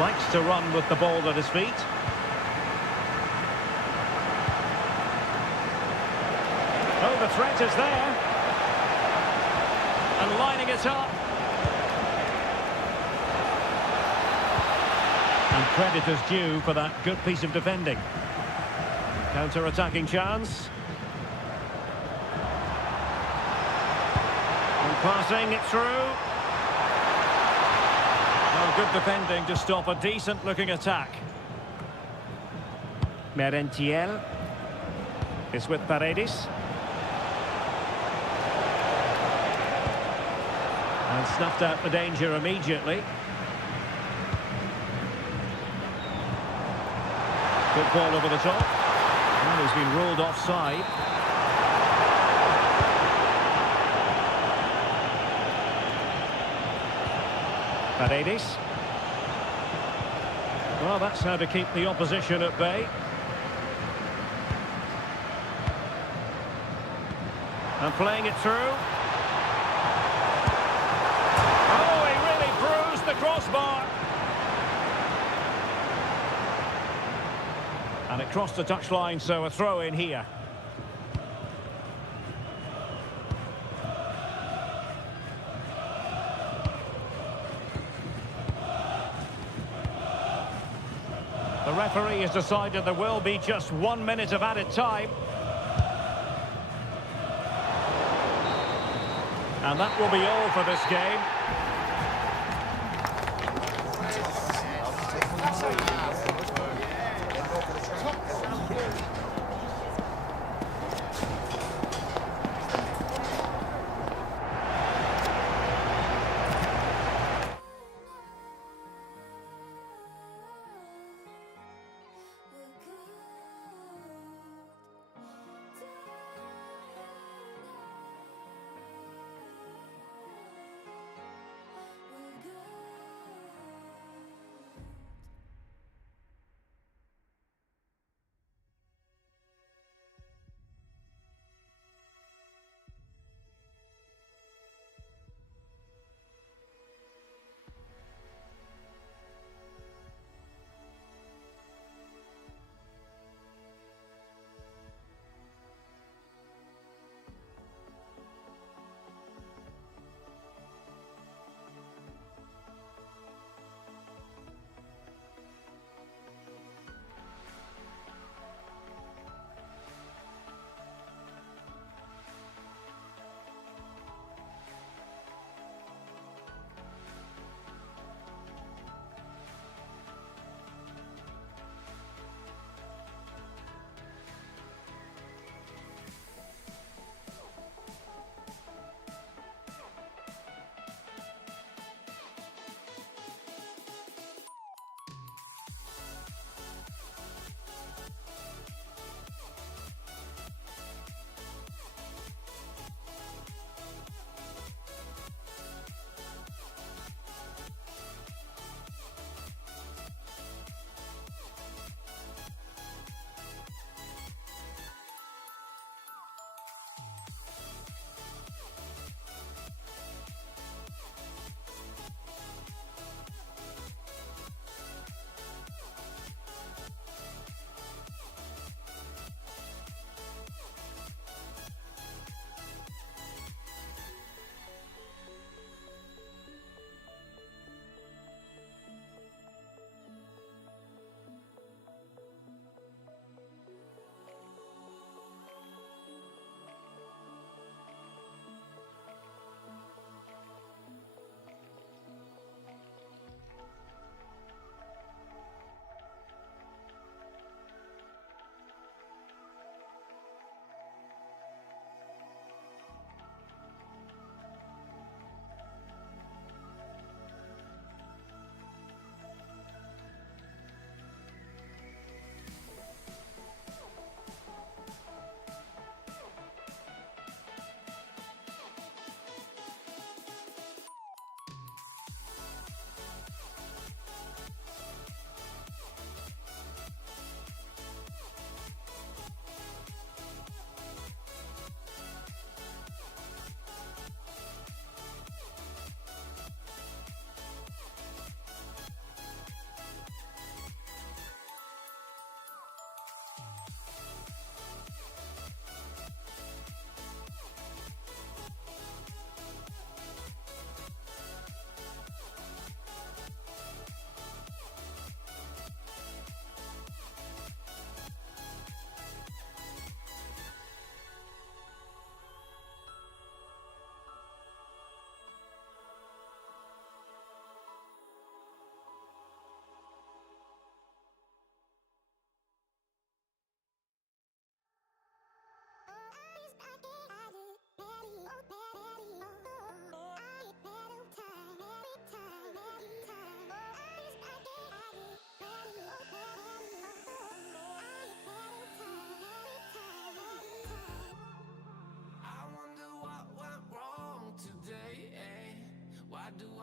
Likes to run with the ball at his feet. Oh, the threat is there. And lining it up. And credit is due for that good piece of defending. Counter-attacking chance. And passing it through. Oh, good defending to stop a decent-looking attack. Merentiel is with Paredes. And snuffed out the danger immediately. Good ball over the top. And he's been ruled offside. Paredes. Well, that's how to keep the opposition at bay. And playing it through. Oh, he really bruised the crossbar. And it crossed the touchline, so a throw in here. The referee has decided there will be just 1 minute of added time. And that will be all for this game.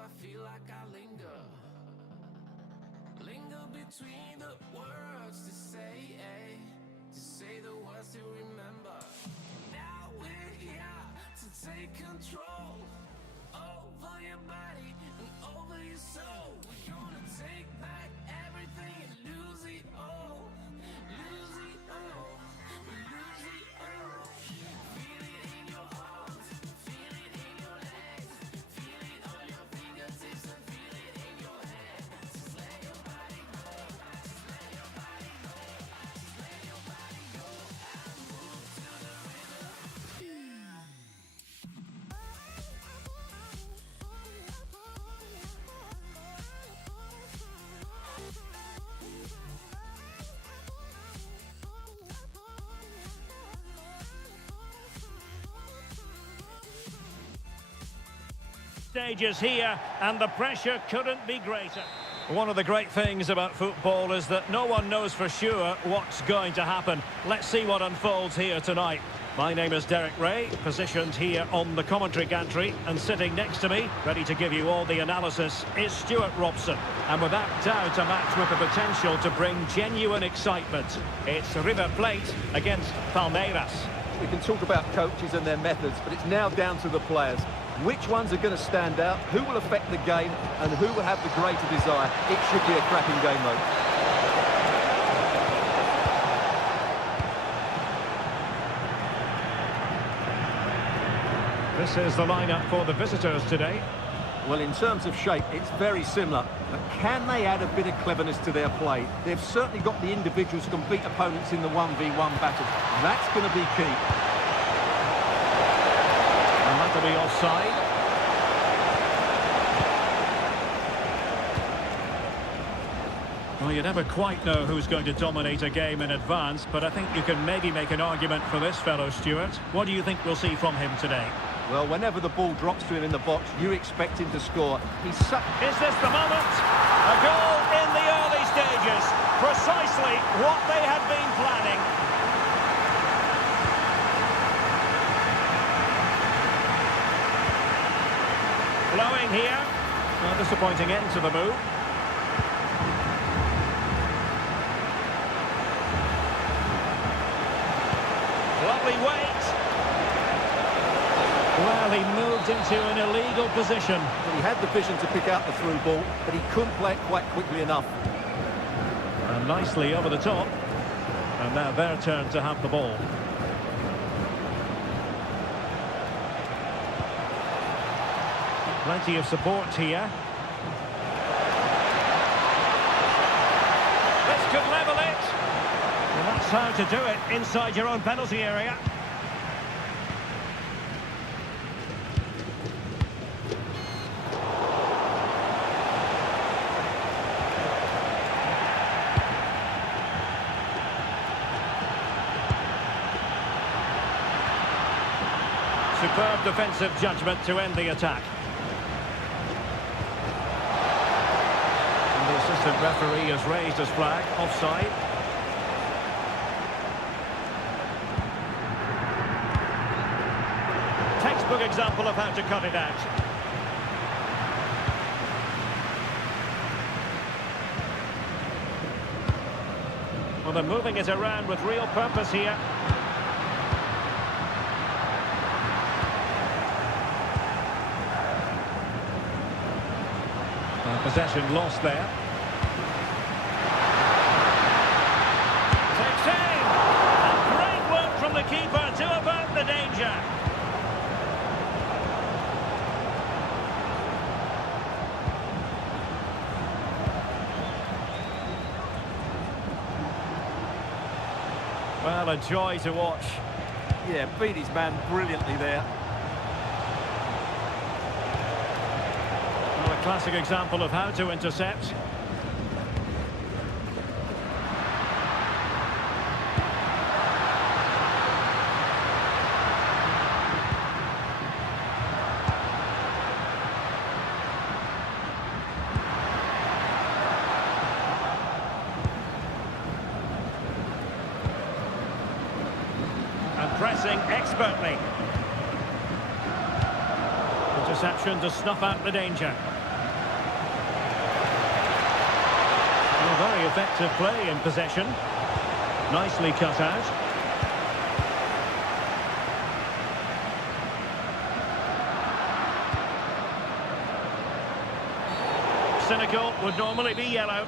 I feel like I linger. Linger between the words to say the words to remember. Now we're here to take control over your body and over your soul. We're gonna take back everything and lose it all. Lose it all. Lose it all. Feel it in your arms, feel it in your legs, feel it on your fingertips and feel it in your head. Just let your body go, just let your body go, just let your body go and move to the rhythm. Stages here, and the pressure couldn't be greater. One of the great things about football is that no one knows for sure what's going to happen. Let's see what unfolds here tonight. My name is Derek Ray, positioned here on the commentary gantry, and sitting next to me, ready to give you all the analysis, is Stuart Robson. And without doubt, a match with the potential to bring genuine excitement. It's River Plate against Palmeiras. We can talk about coaches and their methods, but it's now down to the players. Which ones are going to stand out, who will affect the game, and who will have the greater desire. It should be a cracking game, though. This is the lineup for the visitors today. Well, in terms of shape, it's very similar. But can they add a bit of cleverness to their play? They've certainly got the individuals to beat opponents in the 1v1 battle. That's going to be key. And that'll be offside. Well, you never quite know who's going to dominate a game in advance, but I think you can maybe make an argument for this fellow, Stuart. What do you think we'll see from him today? Well, whenever the ball drops to him in the box, you expect him to score. He's such... Is this the moment? A goal in the early stages. Precisely what they had been planning. Blowing here. A disappointing end to the move. Lovely weight. Well, he moved into an illegal position. He had the vision to pick out the through ball, but he couldn't play it quite quickly enough. And nicely over the top. And now their turn to have the ball. Plenty of support here. This could level it. And that's how to do it inside your own penalty area. Superb defensive judgment to end the attack. And the assistant referee has raised his flag, offside. Textbook example of how to cut it out. Well, they're moving it around with real purpose here. Possession lost there. Takes aim! And great work from the keeper to avert the danger. Well, a joy to watch. Yeah, beat his man brilliantly there. Classic example of how to intercept. And pressing expertly. Interception to snuff out the danger. Well, very effective play in possession. Nicely cut out. Cynical would normally be yellow.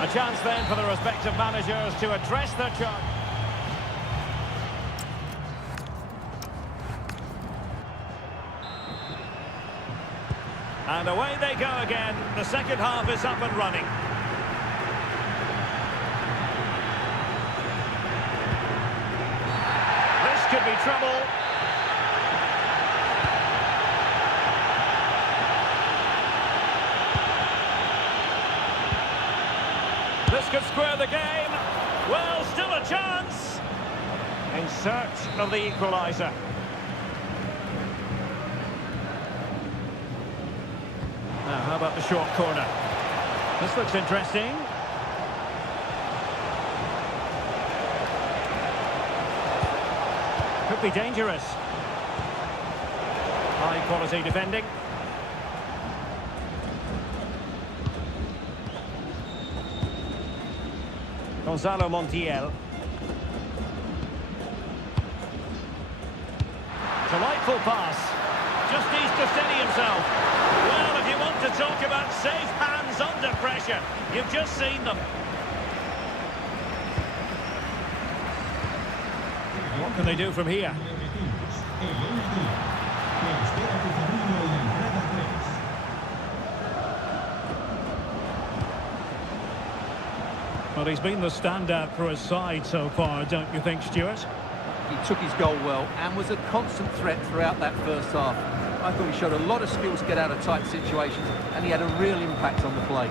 A chance then for the respective managers to address their charge. And away they go again. The second half is up and running. This could be trouble. This could square the game. Well, still a chance. In search of the equaliser. Now, how about the short corner? This looks interesting. Could be dangerous. High quality defending. Gonzalo Montiel. Delightful pass. Just needs to steady himself. Well, if you want to talk about safe hands under pressure, you've just seen them. What can they do from here? Well, he's been the standout for his side so far, don't you think, Stuart? He took his goal well and was a constant threat throughout that first half. I thought he showed a lot of skills to get out of tight situations, and he had a real impact on the play.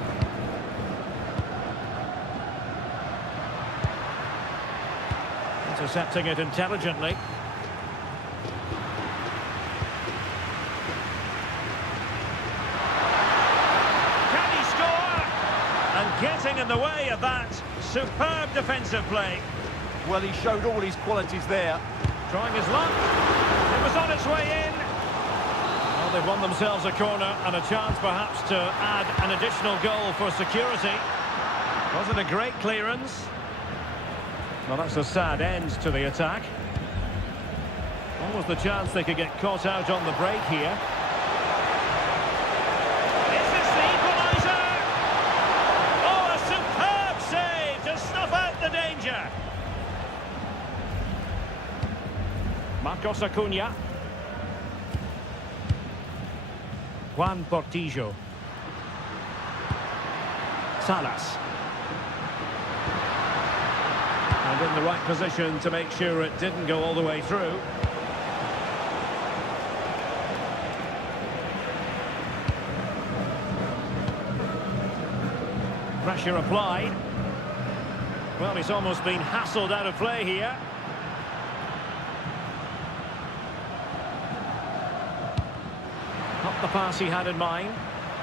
Intercepting it intelligently. Can he score? And getting in the way of that superb defensive play. Well, he showed all his qualities there. Trying his luck. It was on its way in. Well, they've won themselves a corner and a chance perhaps to add an additional goal for security. Was it a great clearance? Well, that's a sad end to the attack. Almost the chance they could get caught out on the break here. Is this the equaliser? Oh, a superb save to snuff out the danger. Marcos Acuna. Juan Portillo. Salas. And in the right position to make sure it didn't go all the way through. Pressure applied. Well, he's almost been hassled out of play here. Not the pass he had in mind.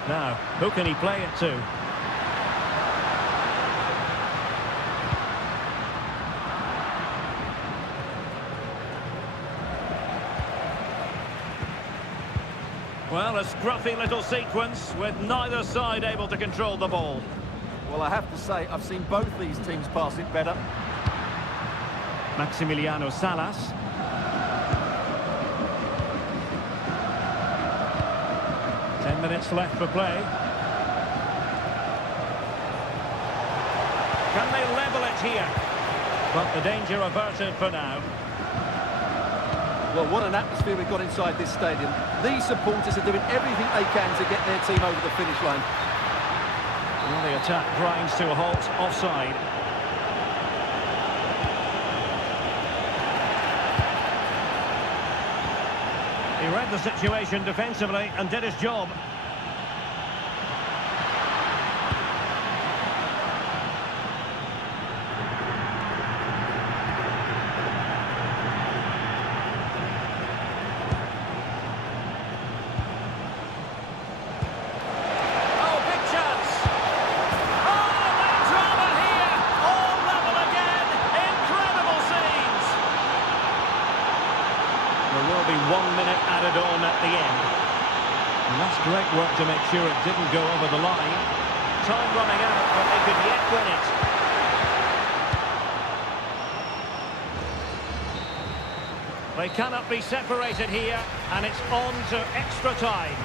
Now, who can he play it to? Well, a scruffy little sequence with neither side able to control the ball. Well, I have to say, I've seen both these teams pass it better. Maximiliano Salas. Minutes left for play. Can they level it here? But the danger averted for now. Well, what an atmosphere we've got inside this stadium. These supporters are doing everything they can to get their team over the finish line. Well, the attack grinds to a halt, offside. He read the situation defensively and did his job. There will be 1 minute added on at the end. And that's great work to make sure it didn't go over the line. Time running out, but they could yet win it. They cannot be separated here, and it's on to extra time.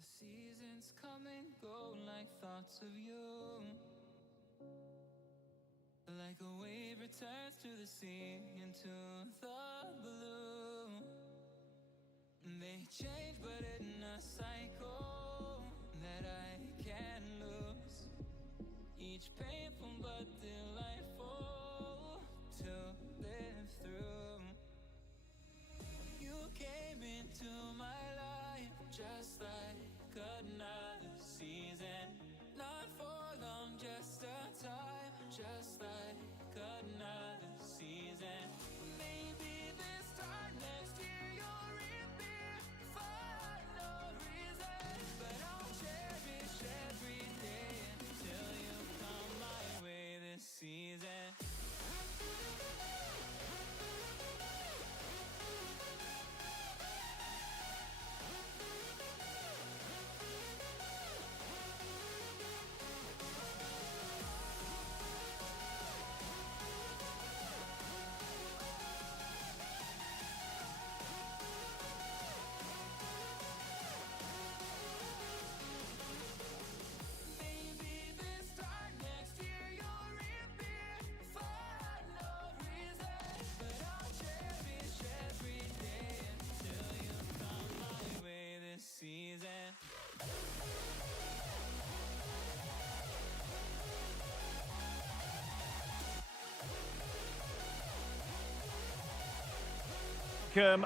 The seasons come and go like thoughts of you. Like a wave returns to the sea, into the blue. They change but in a cycle that I can't lose. Each painful but delightful to live through. You came into my life just like another season. Not for long, just a time, just like another season. Maybe this time next year you'll reappear for no reason. But I'll cherish every day until you come my way this season.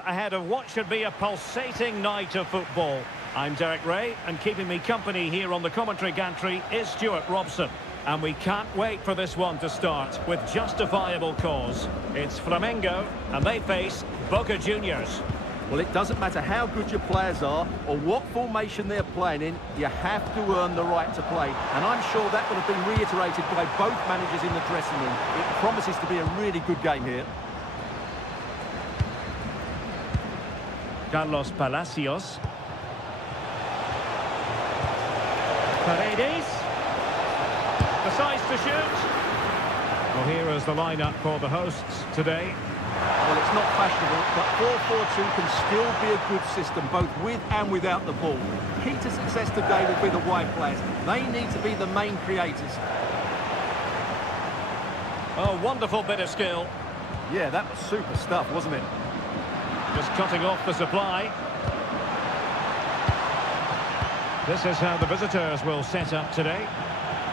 Ahead of what should be a pulsating night of football. I'm Derek Ray, and keeping me company here on the commentary gantry is Stuart Robson. And we can't wait for this one to start with justifiable cause. It's Flamengo, and they face Boca Juniors. Well, it doesn't matter how good your players are or what formation they're playing in, you have to earn the right to play. And I'm sure that would have been reiterated by both managers in the dressing room. It promises to be a really good game here. Carlos Palacios. Paredes. Decides to shoot. Well, here is the lineup for the hosts today. Well, it's not fashionable, but 4-4-2 can still be a good system, both with and without the ball. Key to success today will be the wide players. They need to be the main creators. Oh, wonderful bit of skill. Yeah, that was super stuff, wasn't it? Just cutting off the supply. This is how the visitors will set up today.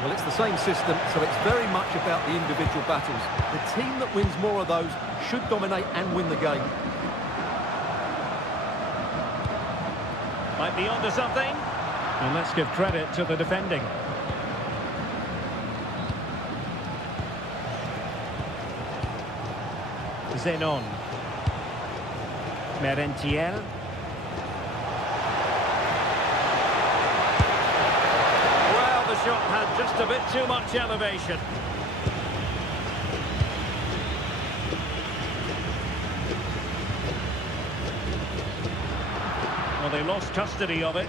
Well, it's the same system, so it's very much about the individual battles. The team that wins more of those should dominate and win the game. Might be onto something. And let's give credit to the defending. Zenon. Merentiel. Well, the shot had just a bit too much elevation. Well, they lost custody of it.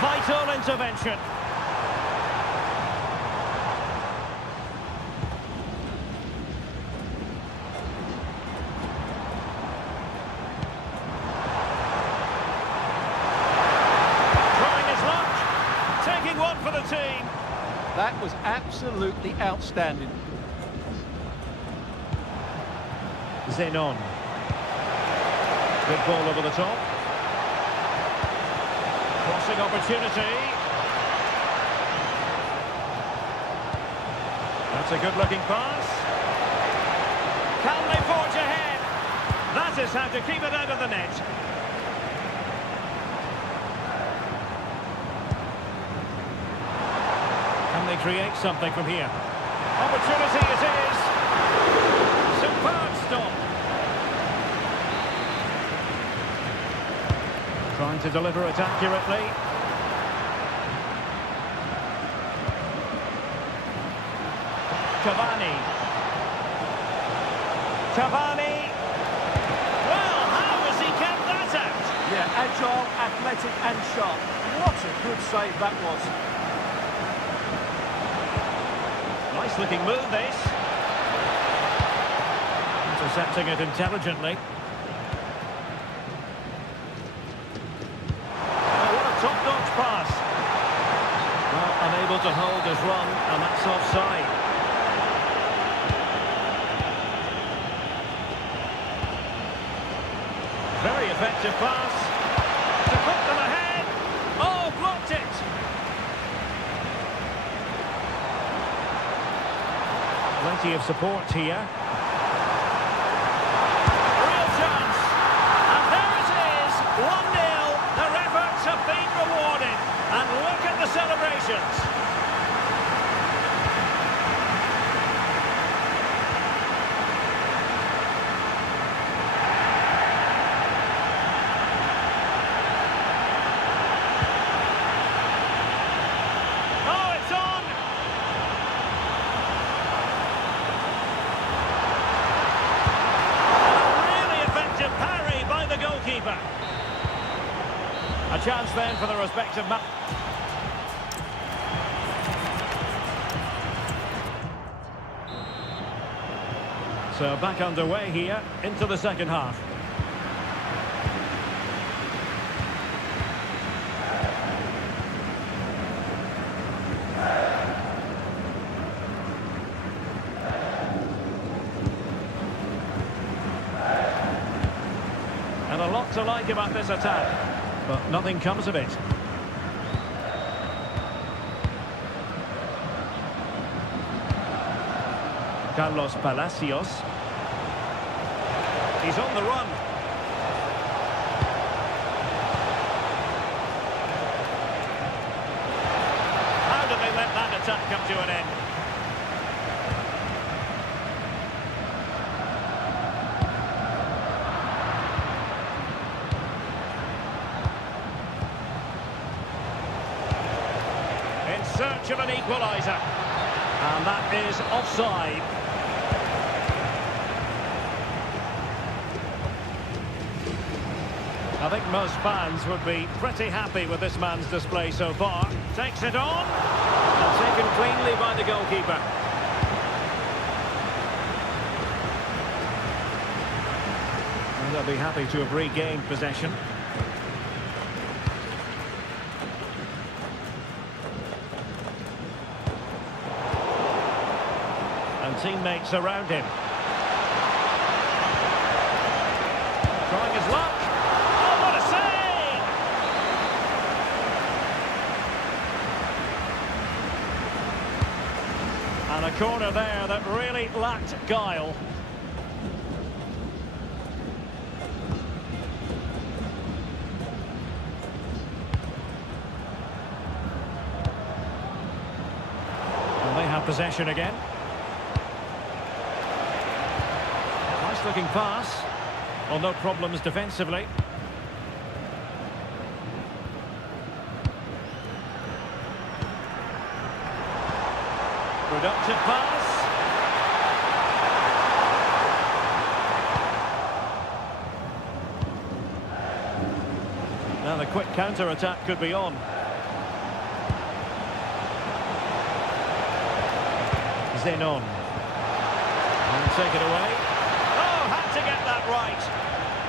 Vital intervention. Trying his luck. Taking one for the team. That was absolutely outstanding. Zenon. Good ball over the top. Crossing opportunity. That's a good-looking pass. Can they forge ahead? That is how to keep it out of the net. Can they create something from here? Opportunity it is. Superb stop. Trying to deliver it accurately. Cavani. Well, how has he kept that out? Yeah, agile, athletic and sharp. What a good save that was. Nice looking move, this. Intercepting it intelligently. Top-notch pass. Well, unable to hold his run, and that's offside. Very effective pass. To put them ahead. Oh, blocked it. Plenty of support here. Real chance. And there it is. 1-0. Their efforts have been rewarded. And look at the celebrations. Oh, it's on. A really effective parry by the goalkeeper. A chance then for the respective match. So back underway here into the second half. And a lot to like about this attack, but nothing comes of it. Carlos Palacios. He's on the run. attack come to an end. In search of an equaliser. And that is offside. I think most fans would be pretty happy with this man's display so far. Takes it on. And taken cleanly by the goalkeeper. And they'll be happy to have regained possession. And teammates around him. Trying his luck. Oh, what a save! And a corner there that really lacked guile. And they have possession again. Nice looking pass. Well, no problems defensively. Productive pass. Now the quick counter-attack could be on. Zenon. And take it away. To get that right.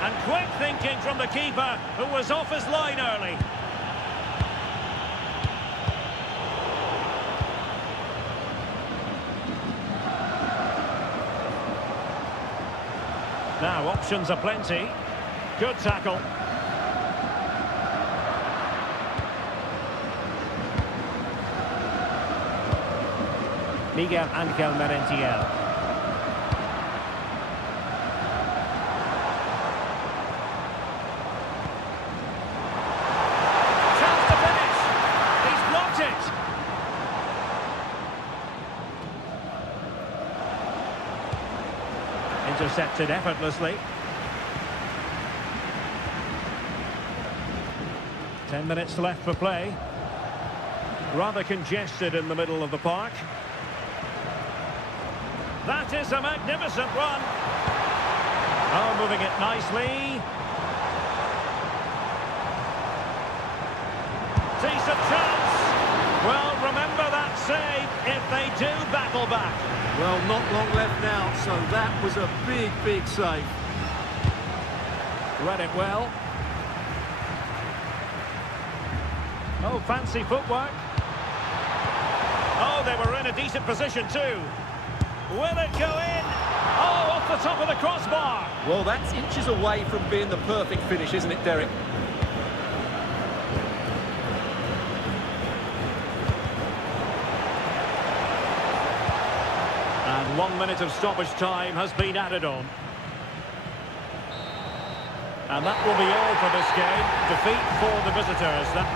And quick thinking from the keeper, who was off his line early. Now options are plenty. Good tackle. Miguel Ángel Merentiel. Intercepted effortlessly. 10 minutes left for play. Rather congested in the middle of the park. That is a magnificent run. Oh, moving it nicely. Decent chance. Well, remember that save if they do battle back. Well, not long left now, so that was a big, big save. Read it well. Oh, fancy footwork. Oh, they were in a decent position too. Will it go in? Oh, off the top of the crossbar. Well, that's inches away from being the perfect finish, isn't it, Derek? And 1 minute of stoppage time has been added on. And that will be all for this game. Defeat for the visitors.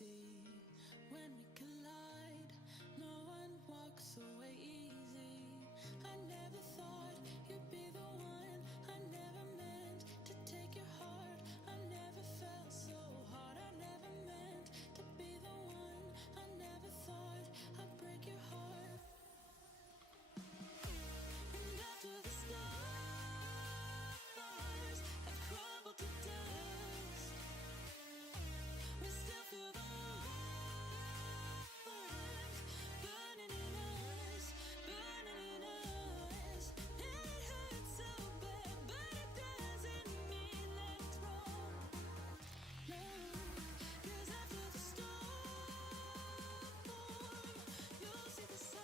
easy when we collide. No one walks away easy. I never thought you'd be the one. I never meant to take your heart. I never felt so hard. I never meant to be the one. I never thought I'd break your heart. And after the stars have crumbled to dust, we still feel the warmth burning in us, burning in us. It hurts so bad, but it doesn't mean that it's wrong. No, 'cause after the storm, you'll see the sun.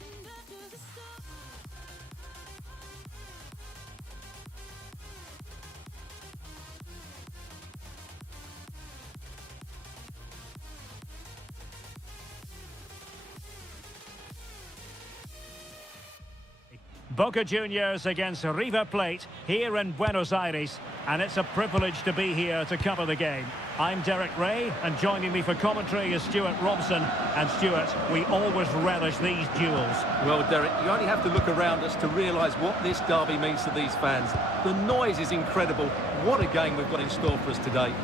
And after the storm. Boca Juniors against River Plate here in Buenos Aires, and it's a privilege to be here to cover the game. I'm Derek Ray, and joining me for commentary is Stuart Robson. And Stuart, we always relish these duels. Well, Derek, you only have to look around us to realise what this derby means to these fans. The noise is incredible. What a game we've got in store for us today.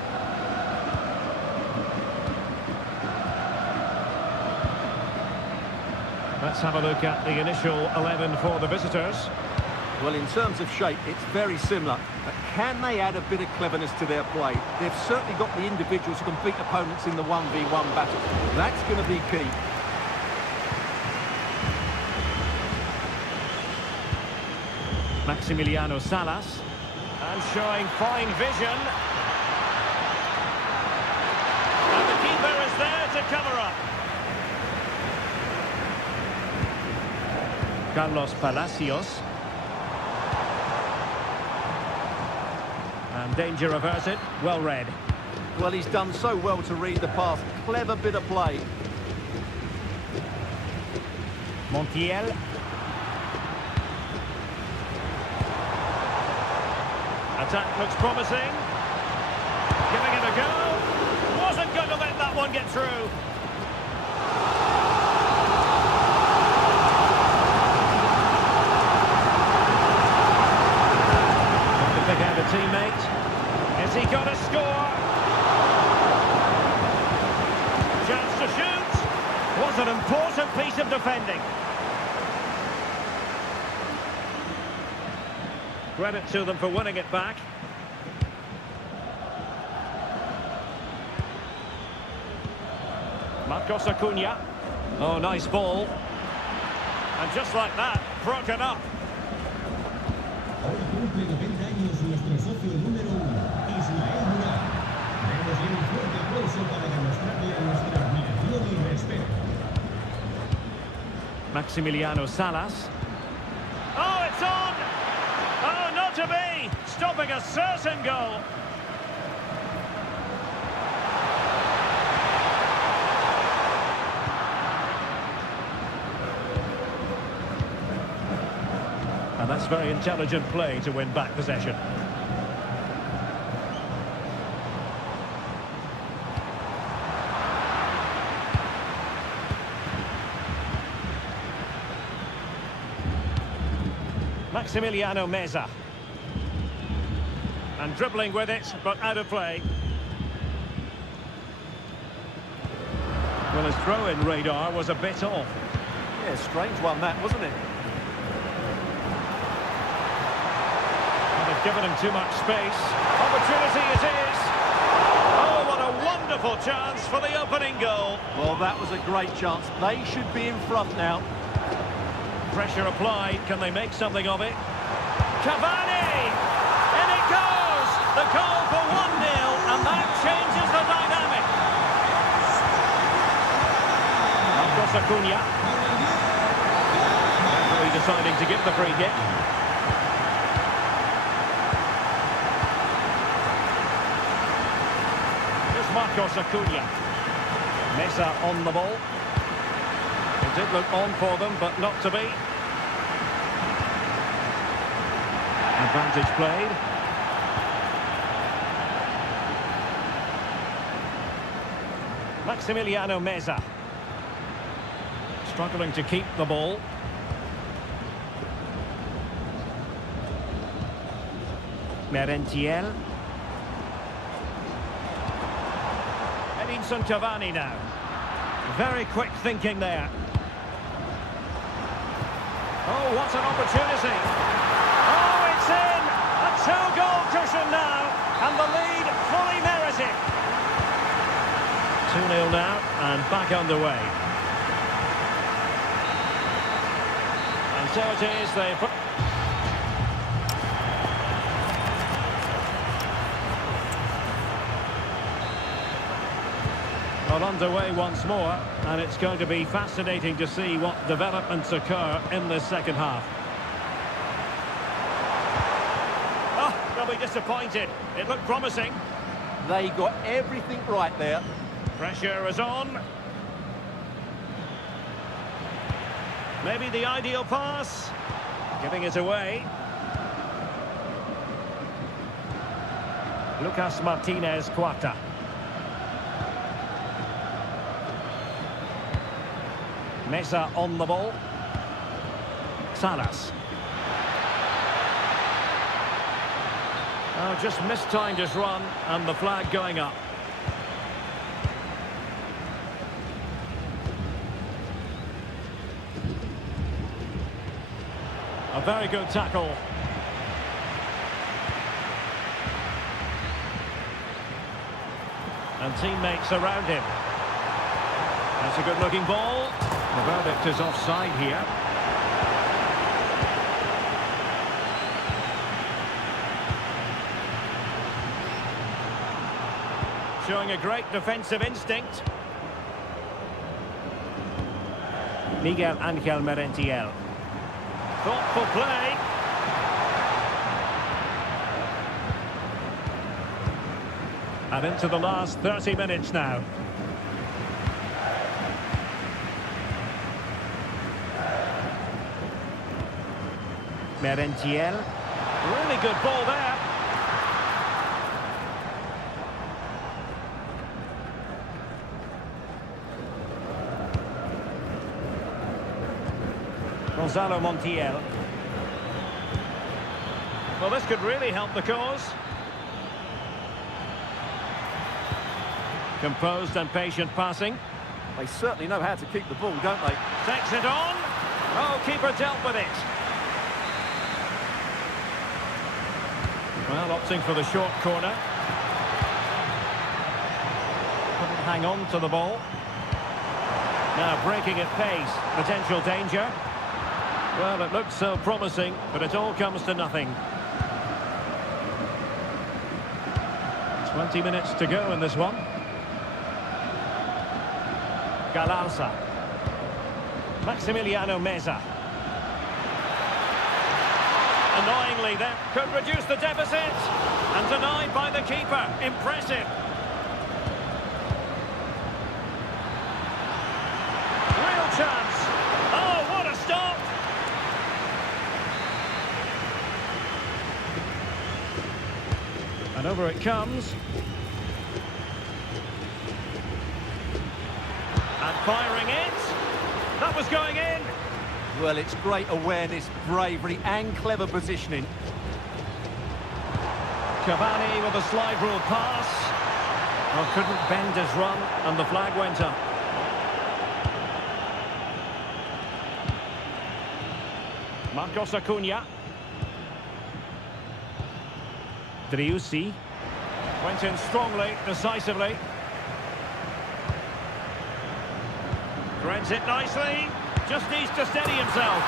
Let's have a look at the initial 11 for the visitors. Well, in terms of shape, it's very similar. But can they add a bit of cleverness to their play? They've certainly got the individuals who can beat opponents in the 1v1 battle. That's going to be key. Maximiliano Salas. And showing fine vision. And the keeper is there to cover up. Carlos Palacios. And danger averted. Well read. Well, he's done so well to read the pass. Clever bit of play. Montiel. Attack looks promising. Giving it a go. Wasn't going to let that one get through. Pick out a teammate. Has he got a score? Chance to shoot. Was an important piece of defending. Credit to them for winning it back. Marcos Acuna. Oh, nice ball. And just like that, broken up. Hoy cumple 90 años nuestro socio número 1, Ismael Murat. Démosle un fuerte aplauso para demostrarle nuestra admiración y respeto. Maximiliano Salas. Oh, it's on! Oh, not to be! Stopping a certain goal. And that's very intelligent play to win back possession. Maximiliano Meza. And dribbling with it, but out of play. Well, his throw-in radar was a bit off. Yeah, strange one that, wasn't it? Given him too much space. Opportunity it is. Oh, what a wonderful chance for the opening goal. Well, that was a great chance. They should be in front now. Pressure applied. Can they make something of it? Cavani! In it goes! The goal for 1-0, and that changes the dynamic. Marcos Acuna. Referee deciding to give the free kick. Marcos Acuna. Mesa on the ball. It did look on for them, but not to be. Advantage played. Maximiliano Meza. Struggling to keep the ball. Merentiel. Edinson Cavani now. Very quick thinking there. Oh, what an opportunity. Oh, it's in! A two-goal cushion now, and the lead fully merited. 2-0 now, and back underway. And so it is, they put... Well, underway once more, and it's going to be fascinating to see what developments occur in this second half. Oh, they'll be disappointed. It looked promising. They got everything right there. Pressure is on. Maybe the ideal pass. Giving it away. Lucas Martinez Quarta. Mesa on the ball. Salas. Oh, just mistimed his run, and the flag going up. A very good tackle. And teammates around him. That's a good-looking ball. The verdict is offside here. Showing a great defensive instinct. Miguel Angel Merentiel. Thoughtful play. And into the last 30 minutes now. Merentiel. Really good ball there. Gonzalo Montiel. Well, this could really help the cause. Composed and patient passing. They certainly know how to keep the ball, don't they? Takes it on. Oh, keeper dealt with it. Well, opting for the short corner. Couldn't hang on to the ball. Now breaking at pace. Potential danger. Well, it looked so promising, but it all comes to nothing. 20 minutes to go in this one. Galarza. Maximiliano Meza. Annoyingly, that could reduce the deficit. And denied by the keeper. Impressive. Real chance. Oh, what a stop. And over it comes. And firing it. That was going in. Well, it's great awareness, bravery and clever positioning. Cavani with a slide rule pass. Well, couldn't bend his run, and the flag went up. Marcos Acuna. Driussi. Went in strongly, decisively. Threads it nicely. Just needs to steady himself.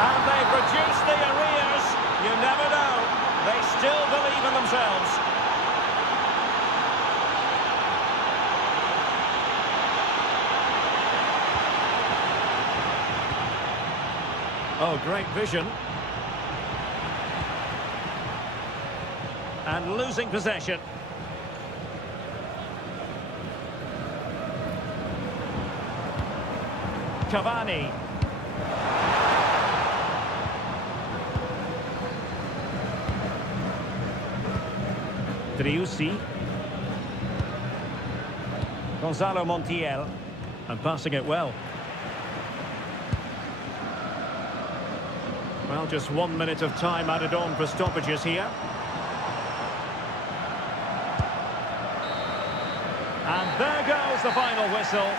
And they've reduced the arrears. You never know. They still believe in themselves. Oh, great vision. And losing possession. Cavani. Driussi. Gonzalo Montiel. And passing it well. Well, just 1 minute of time added on for stoppages here. And there goes the final whistle.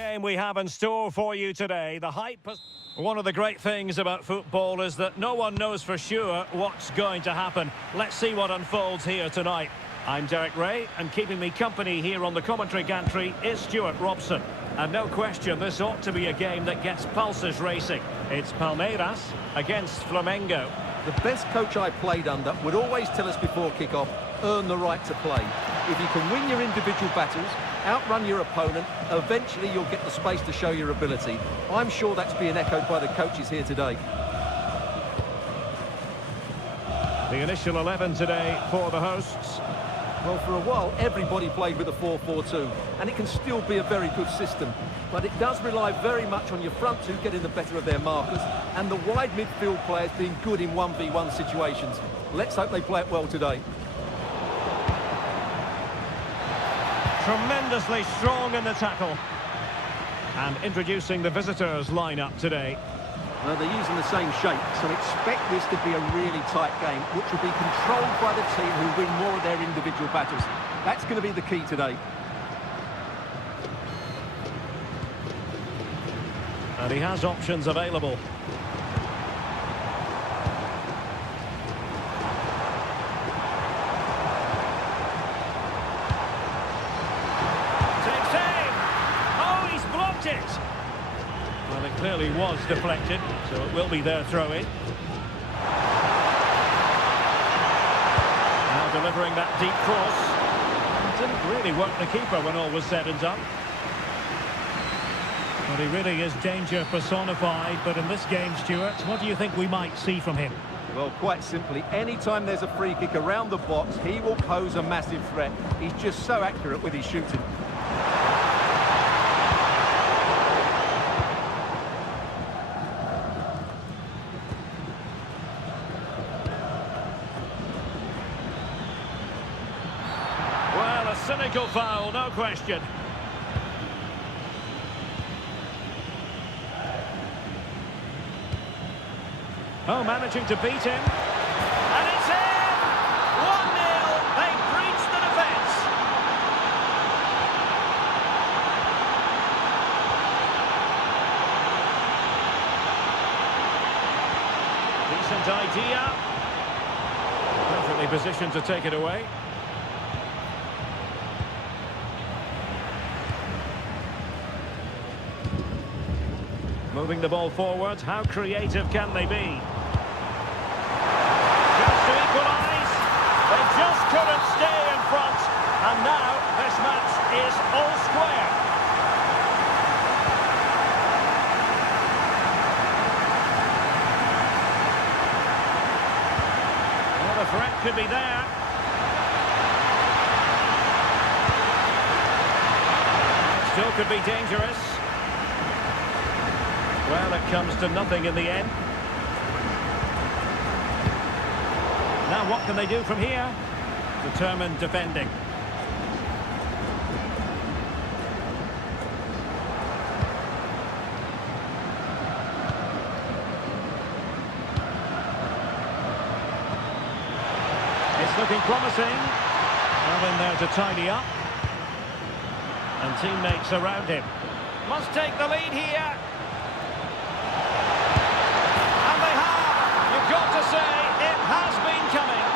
Game we have in store for you today. The hype. One of the great things about football is that no one knows for sure what's going to happen. Let's see what unfolds here tonight. I'm Derek Ray, and keeping me company here on the commentary gantry is Stuart Robson. And no question, this ought to be a game that gets pulses racing. It's Palmeiras against Flamengo. The best coach I played under would always tell us before kick-off, earn the right to play. If you can win your individual battles, outrun your opponent, eventually you'll get the space to show your ability. I'm sure that's being echoed by the coaches here today. The initial 11 today for the hosts. Well, for a while, everybody played with a 4-4-2, and it can still be a very good system. But it does rely very much on your front two getting the better of their markers, and the wide midfield players being good in 1v1 situations. Let's hope they play it well today. Tremendously strong in the tackle. And introducing the visitors lineup today. Well, they're using the same shape, so expect this to be a really tight game, which will be controlled by the team who win more of their individual battles. That's going to be the key today. And he has options available. Takes aim! Oh, he's blocked it! Well, it clearly was deflected, so it will be their throw-in. Now delivering that deep cross. Didn't really work the keeper when all was said and done. Well, he really is danger personified, but in this game, Stuart, what do you think we might see from him? Well, quite simply, anytime there's a free kick around the box, he will pose a massive threat. He's just so accurate with his shooting. Well, a cynical foul, no question. Oh, managing to beat him. And it's in! 1-0. They breached the defence. Decent idea. Perfectly positioned to take it away. Moving the ball forward, how creative can they be? Just to equalise, they just couldn't stay in front, and now this match is all square. Well, the threat could be there. Still could be dangerous. Well, it comes to nothing in the end. Now what can they do from here? Determined defending. It's looking promising. Well in there to tidy up. And teammates around him. Must take the lead here. Got to say, it has been coming.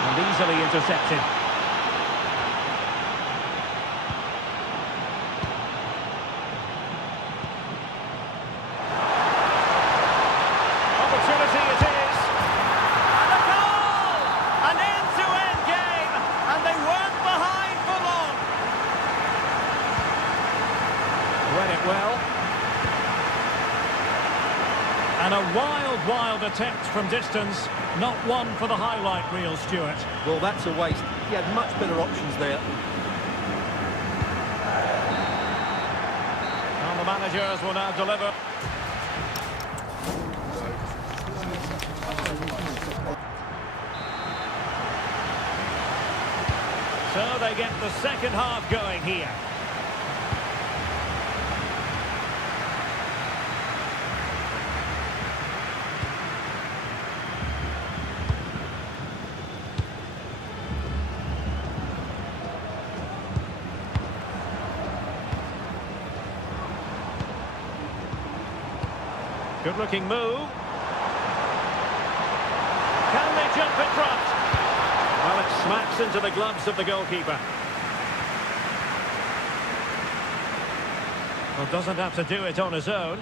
And easily intercepted. Opportunity it is. And a goal! An end-to-end game. And they weren't behind for long. Read it well. And a wild attempt from distance. Not one for the highlight reel, Stuart. Well, that's a waste. He had much better options there. And the managers will now deliver. So they get the second half going here. Good looking move. Can they jump in front? Well, it smacks into the gloves of the goalkeeper. Well, doesn't have to do it on his own.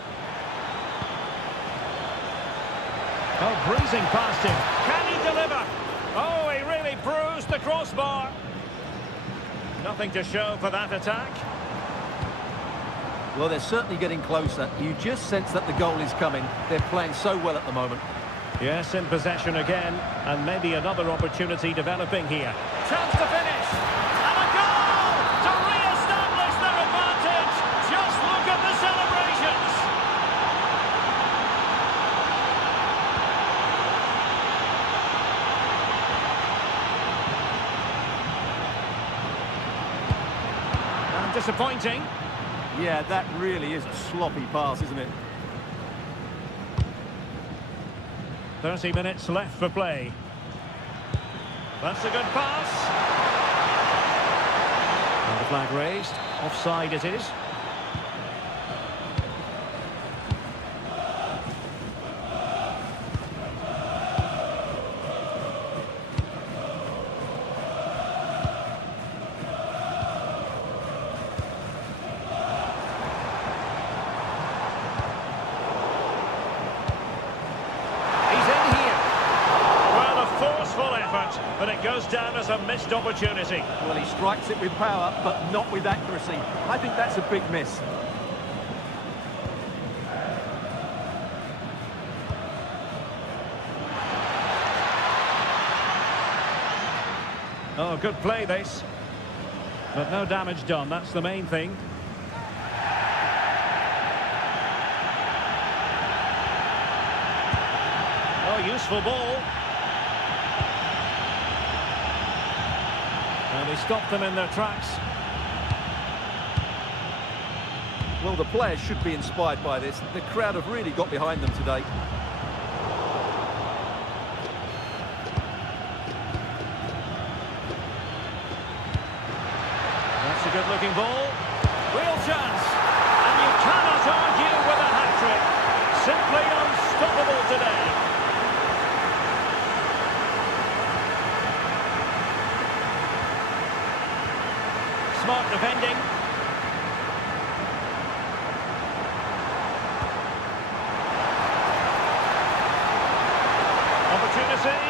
Oh, breezing past him. Can he deliver? Oh, he really bruised the crossbar. Nothing to show for that attack. Well, they're certainly getting closer. You just sense that the goal is coming. They're playing so well at the moment. Yes, in possession again, and maybe another opportunity developing here. Chance to finish, and a goal to re-establish their advantage. Just look at the celebrations. And disappointing. Yeah, that really is a sloppy pass, isn't it? 30 minutes left for play. That's a good pass. And the flag raised. Offside it is. But it goes down as a missed opportunity. Well, he strikes it with power, but not with accuracy. I think that's a big miss. Oh, good play this. But no damage done, that's the main thing. Oh, useful ball. And he stopped them in their tracks. Well, the players should be inspired by this. The crowd have really got behind them today. That's a good-looking ball. Real chance. And you cannot argue with a hat-trick. Simply unstoppable today. Smart defending. Opportunity.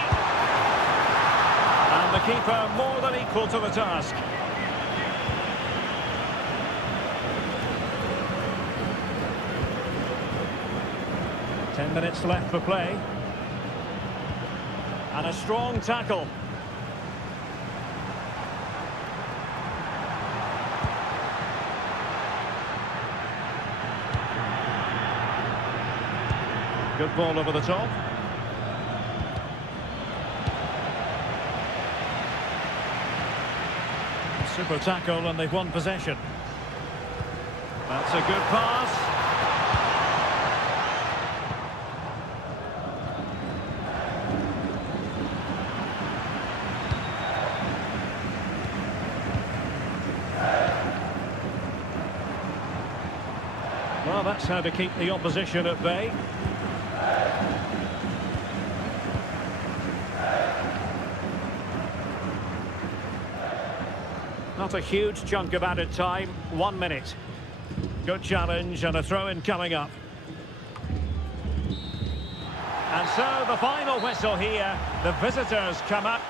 And the keeper more than equal to the task. Ten minutes left for play. And a strong tackle. Good ball over the top. Super tackle and they've won possession. That's a good pass. Well, that's how to keep the opposition at bay. Not a huge chunk of added time, 1 minute. Good challenge and a throw-in coming up. And so the final whistle here, the visitors come up.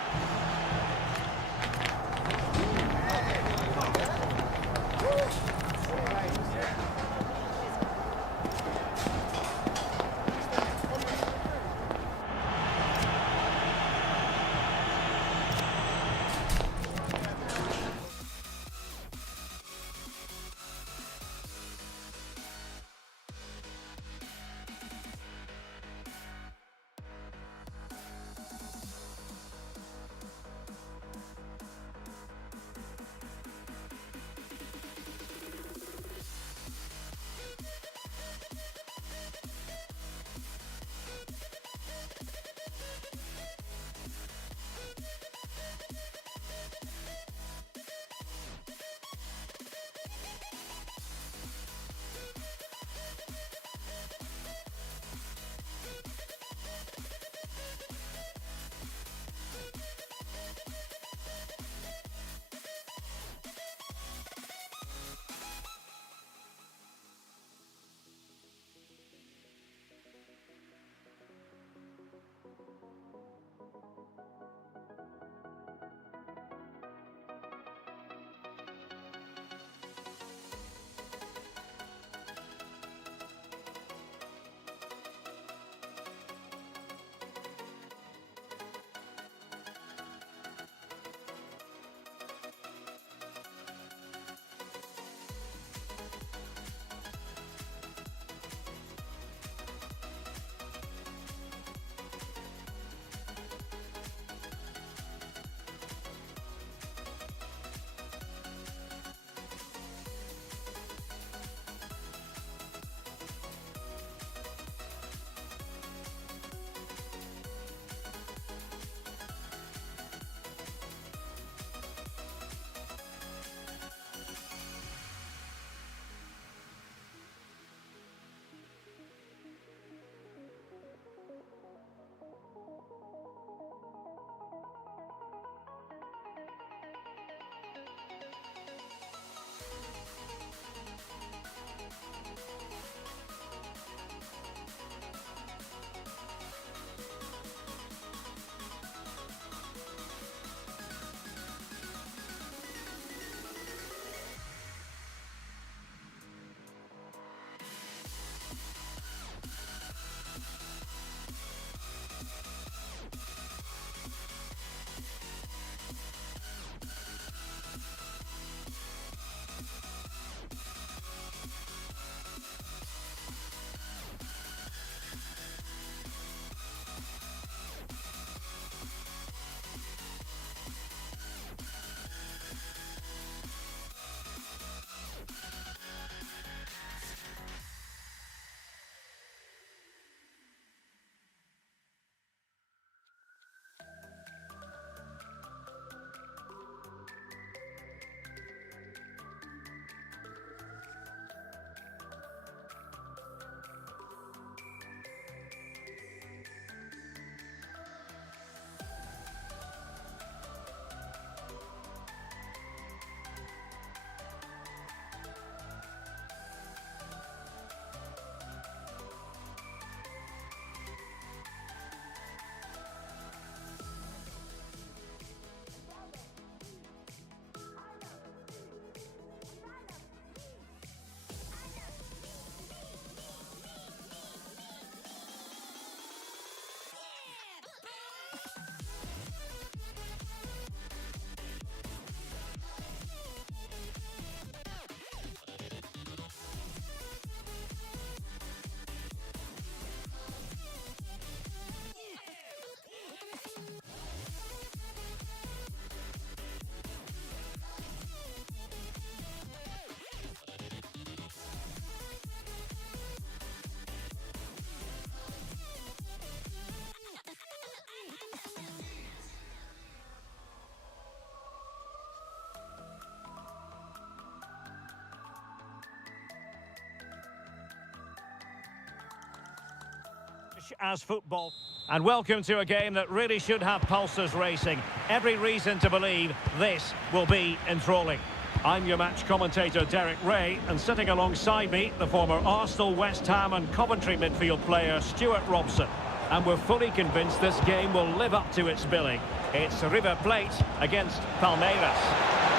much as football. And welcome to a game that really should have pulses racing. Every reason to believe this will be enthralling. I'm your match commentator, Derek Ray, and sitting alongside me, the former Arsenal, West Ham and Coventry midfield player, Stuart Robson. And we're fully convinced this game will live up to its billing. It's River Plate against Palmeiras.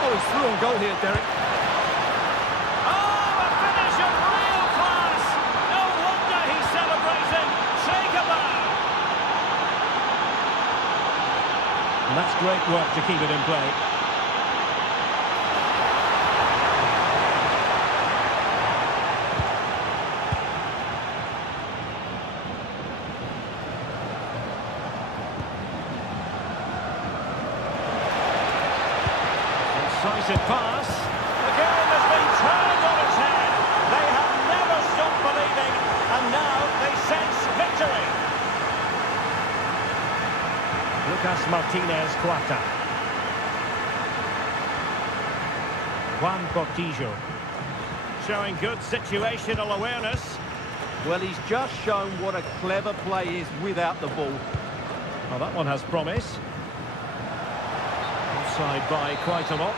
Oh, he's through on goal here, Derek. Oh, a finish of real class! No wonder he's celebrating. Take a bow! And that's great work to keep it in play. Decisive pass. The game has been turned on its head. They have never stopped believing, and now they sense victory. Lucas Martinez Cuarta. Juan Portillo. Showing good situational awareness. Well, he's just shown what a clever play is without the ball. Well, that one has promise. Offside by quite a lot.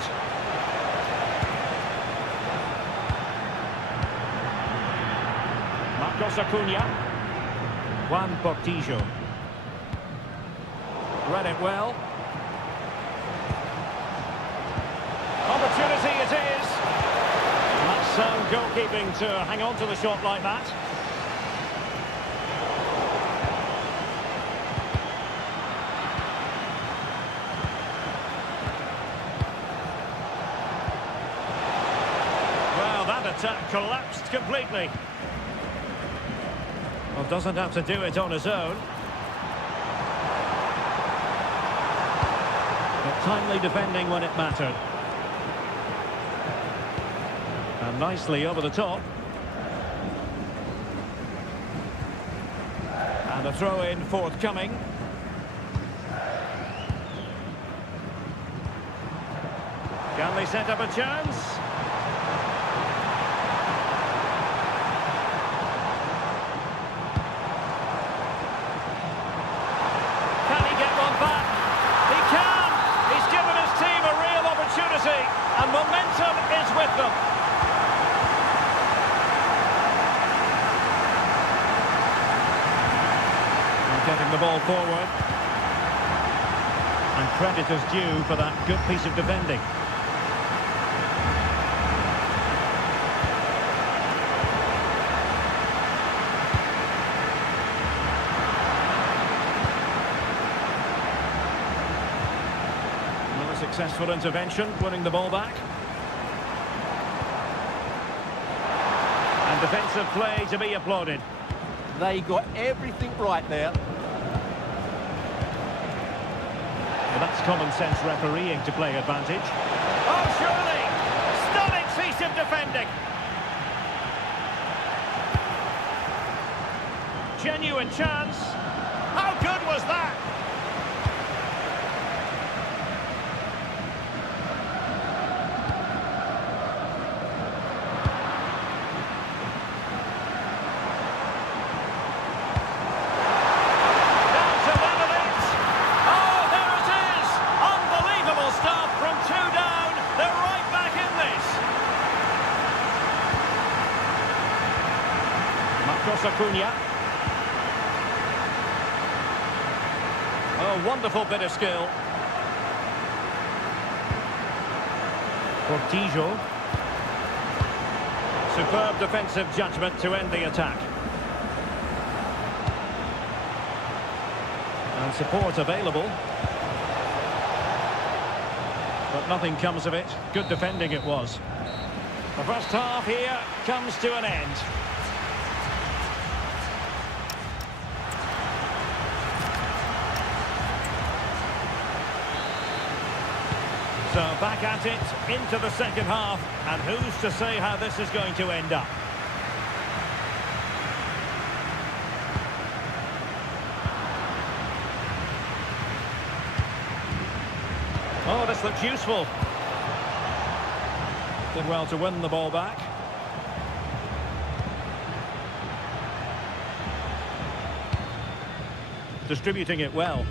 Marcos Acuna. Juan Portillo. Read it well. Opportunity it is. And that's sound goalkeeping to hang on to the shot like that. Well, that attack collapsed completely. Well, doesn't have to do it on his own. But timely defending when it mattered. And nicely over the top. And a throw-in forthcoming. Can they set up a chance? Can he get one back? He can! He's given his team a real opportunity, and momentum is with them. And getting the ball forward. And credit is due for that good piece of defending. Successful intervention, winning the ball back. And defensive play to be applauded. They got everything right there. Well, that's common sense refereeing to play advantage. Oh, surely! Stunning piece of defending. Genuine chance. How good was that? Acuna. Oh, wonderful bit of skill. Portillo. Superb defensive judgment to end the attack. And support available. But nothing comes of it. Good defending it was. The first half here comes to an end. So back at it into the second half, and who's to say how this is going to end up? Oh, this looks useful. Did well to win the ball back. distributing it well.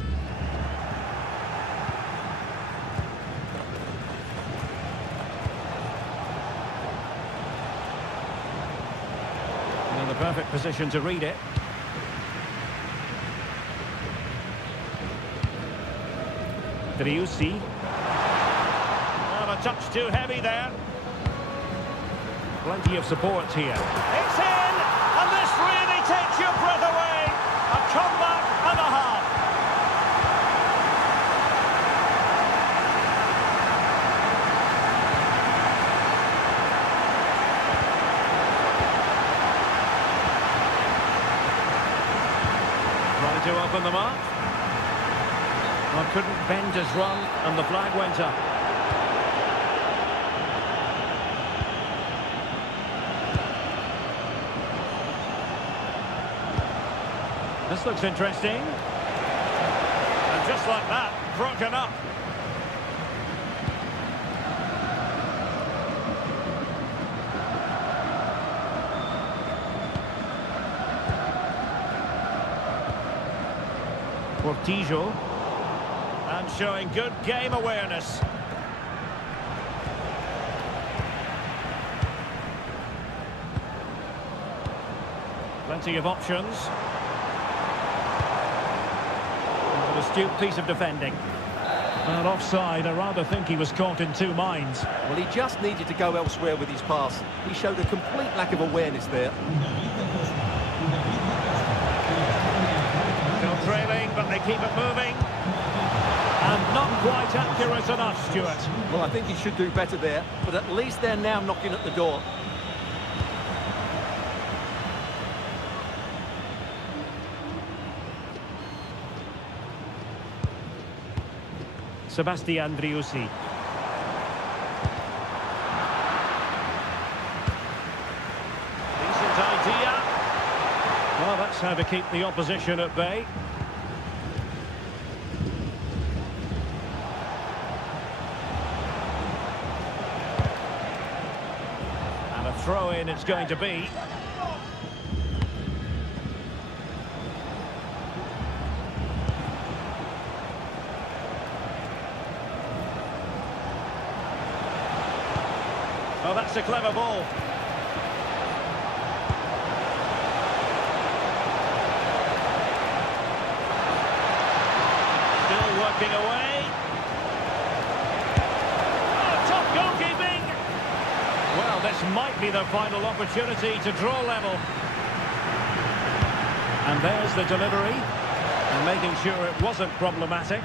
In the perfect position to read it. Driussi. A touch too heavy there. Plenty of support here. It's in! And this really takes your breath away. A comeback and a half. Trying to open them up. Well, couldn't bend his run, and the flag went up. This looks interesting. And just like that, broken up. Portillo. And showing good game awareness. Plenty of options. An astute piece of defending. And offside, I rather think he was caught in two minds. Well, he just needed to go elsewhere with his pass. He showed a complete lack of awareness there. Still trailing, but they keep it moving. And not quite accurate enough, Stuart. Well, I think he should do better there, but at least they're now knocking at the door. Sebastian Driussi. Decent idea. Well, that's how to keep the opposition at bay. And a throw-in it's going to be. Oh, that's a clever ball. Still working away. Oh, top goalkeeping. Well, this might be the final opportunity to draw level. And there's the delivery. And making sure it wasn't problematic.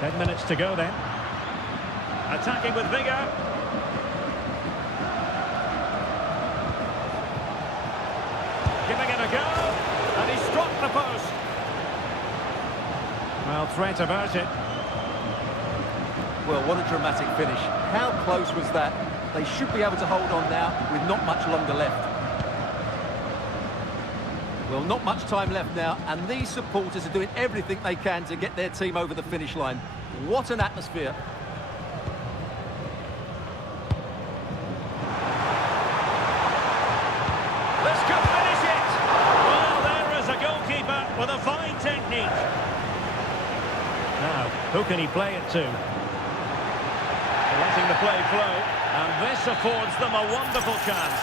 10 minutes to go then. Attacking with vigour. Giving it a go. And he struck the post. Well, threat averted. Well, what a dramatic finish. How close was that? They should be able to hold on now with not much longer left. Well, not much time left now, and these supporters are doing everything they can to get their team over the finish line. What an atmosphere. This could finish it. Well, there is a goalkeeper with a fine technique. Now, who can he play it to? Letting the play flow, and this affords them a wonderful chance.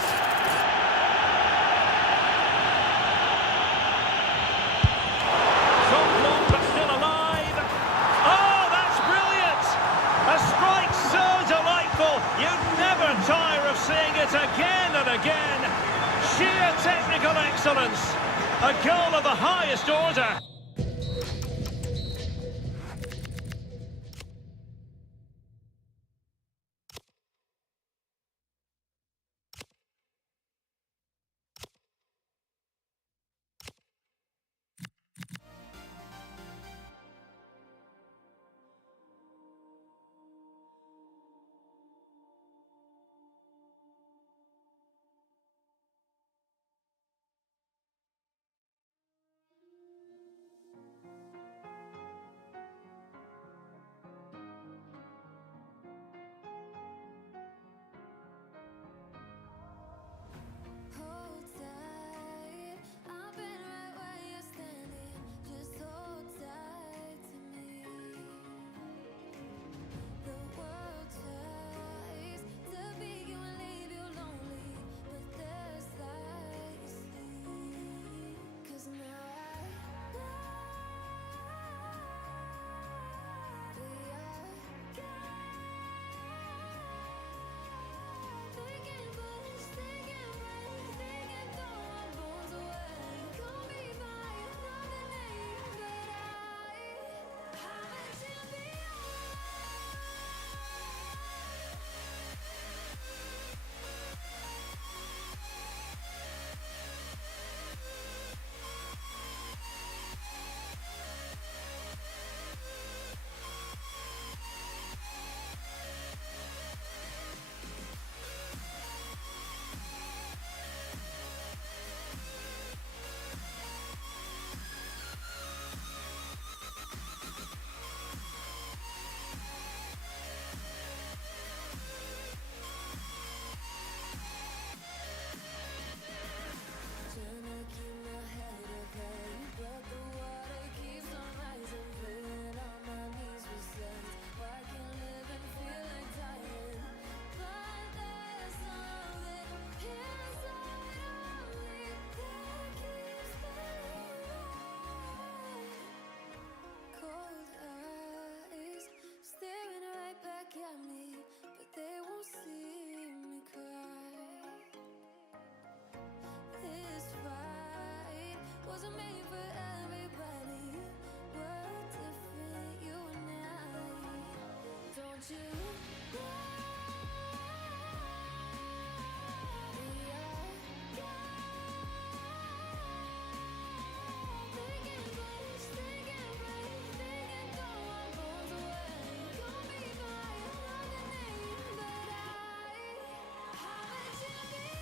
Shot blocked, but still alive. Oh, that's brilliant! A strike so delightful, you'd never tire of seeing it again and again. Sheer technical excellence. A goal of the highest order. you. We are they can push, they can break, they can throw our bones away. Call me by another name, but I'm a champion.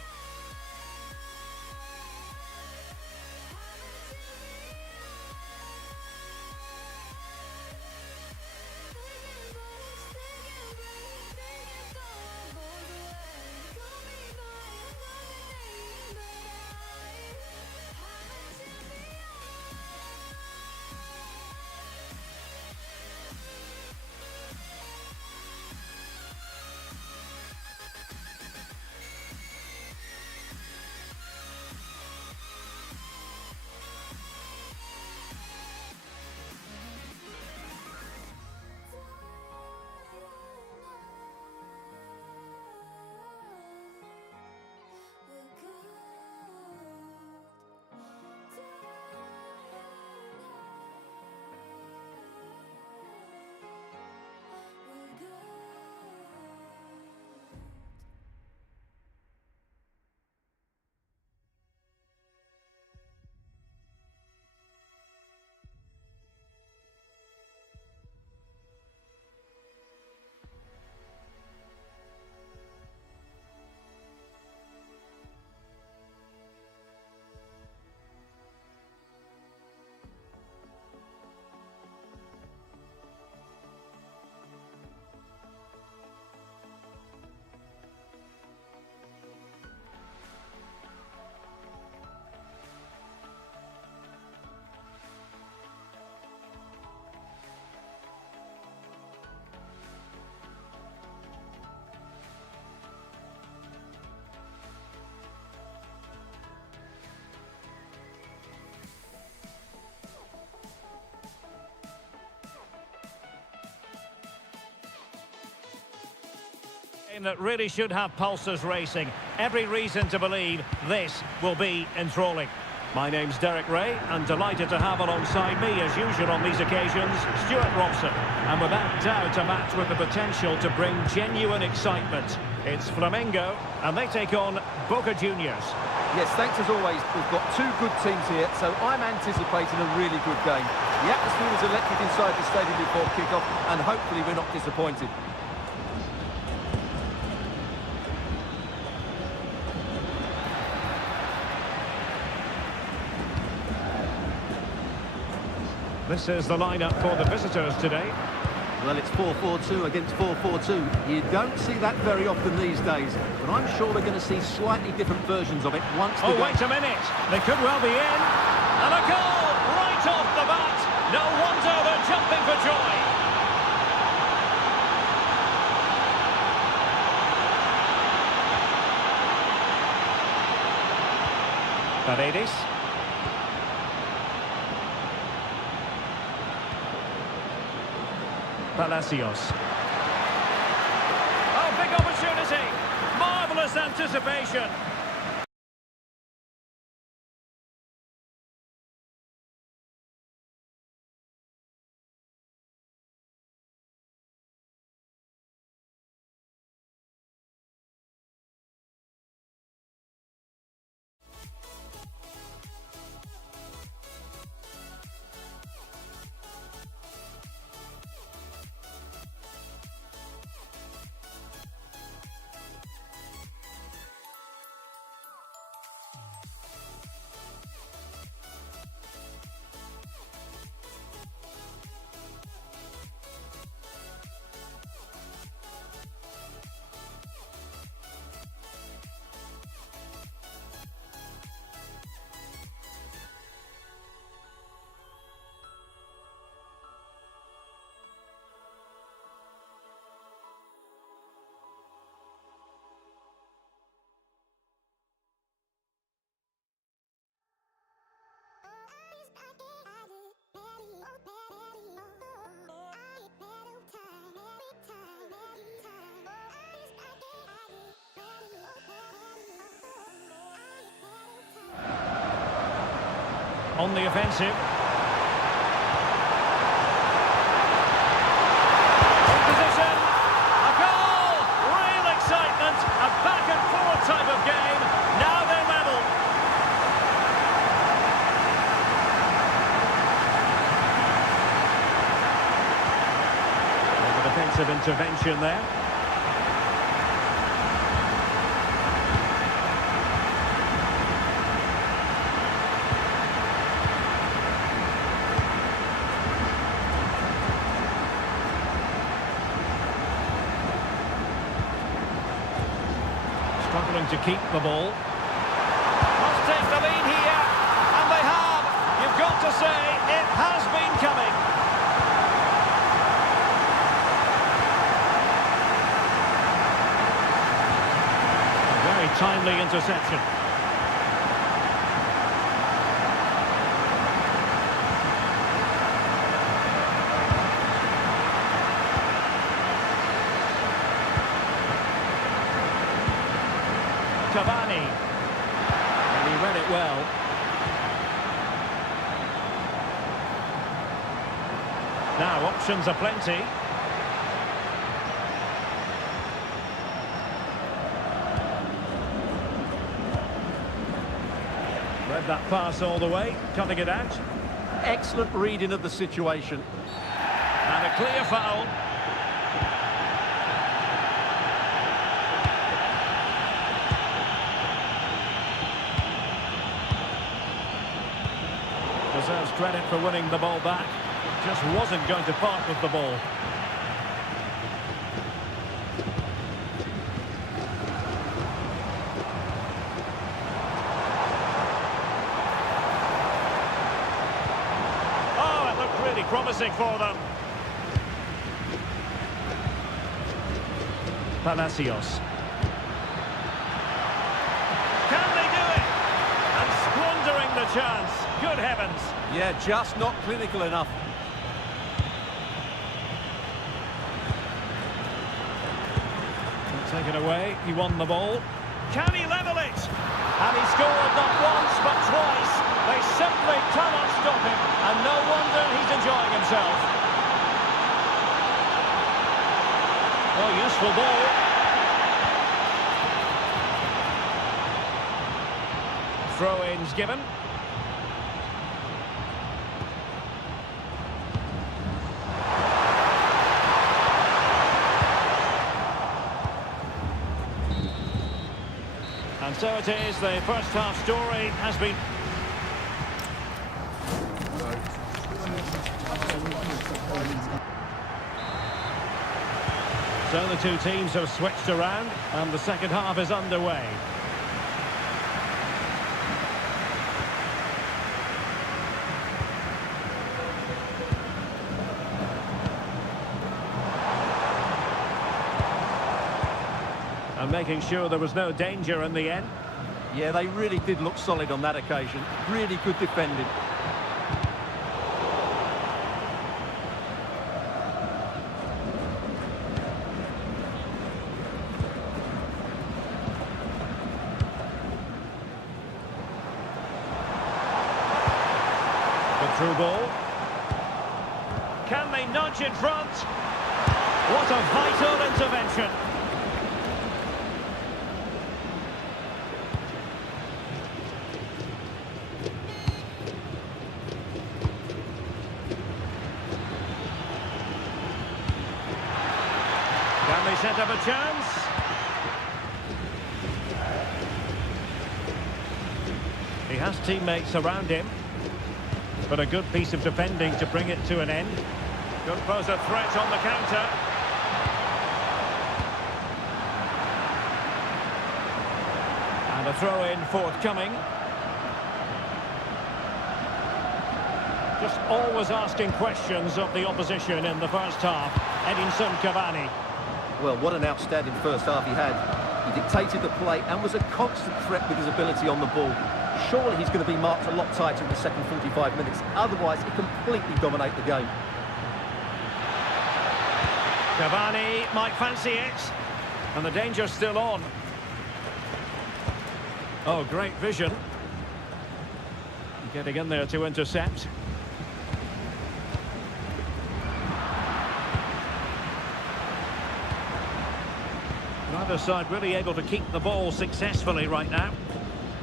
That really should have pulses racing. Every reason to believe this will be enthralling. My name's Derek Ray, and delighted to have alongside me, as usual on these occasions, Stuart Robson. And without doubt, a match with the potential to bring genuine excitement. It's Flamengo, and they take on Boca Juniors. Yes, thanks as always. We've got two good teams here, so I'm anticipating a really good game. The atmosphere is electric inside the stadium before kick-off, and hopefully we're not disappointed. This is the lineup for the visitors today. Well, it's 4-4-2 against 4-4-2. You don't see that very often these days, but I'm sure we're going to see slightly different versions of it once the Oh, wait a minute. They could well be in. And a goal right off the bat. No wonder they're jumping for joy. Paredes. Palacios. Oh, big opportunity. Marvellous anticipation. On the offensive. Position. defensive intervention there. Struggling to keep the ball. Must take the lead here, and they have. You've got to say, it has been coming. A very timely interception. Cavani, and he read it well. Now options are plenty. Read that pass all the way, cutting it out. Excellent reading of the situation. And a clear foul. Deserves credit for winning the ball back. Just wasn't going to part with the ball. Oh, it looked really promising for them. Palacios. Can they do it? And squandering the chance. Good heavens. Yeah, just not clinical enough. Take it away, he won the ball. Can he level it? And he scored not once but twice. They simply cannot stop him, and no wonder he's enjoying himself. Oh, useful ball. Throw-ins given. And so it is, the first half story has been... So the two teams have switched around, and the second half is underway. And making sure there was no danger in the end. Yeah, they really did look solid on that occasion. Really good defending. The through ball. Can they nudge in front? What a vital intervention. Can they set up a chance? He has teammates around him, but a good piece of defending to bring it to an end. Could pose a threat on the counter. And a throw-in forthcoming. Just always asking questions of the opposition in the first half. Edinson Cavani. Well, what an outstanding first half he had. He dictated the play and was a constant threat with his ability on the ball. Surely he's going to be marked a lot tighter in the second 45 minutes. Otherwise, he completely dominate the game. Cavani might fancy it. And the danger's still on. Oh, great vision. Getting in there to intercept. Neither side really able to keep the ball successfully right now.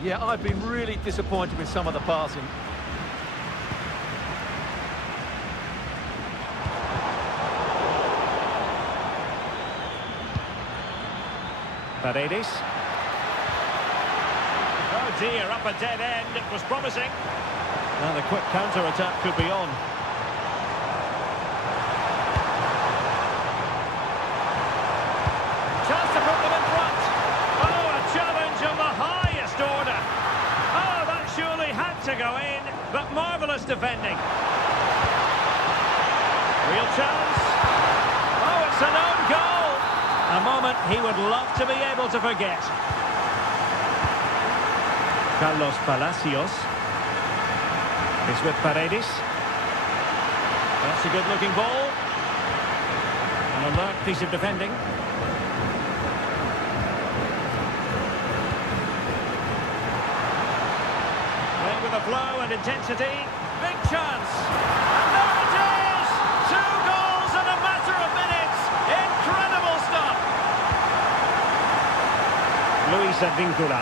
Yeah, I've been really disappointed with some of the passing. Paredes. Oh dear, up a dead end. It was promising. Now the quick counter-attack could be on. Chance to put them in front. Oh, a challenge of the highest order. Oh, that surely had to go in, but marvellous defending. Real chance. Oh, it's an own goal. A moment he would love to be able to forget. Carlos Palacios is with Paredes. That's a good-looking ball. An alert piece of defending. Playing with a flow and intensity. Big chance. And there it is! 2 goals in a matter of minutes. Incredible stuff. Luis Advíncula.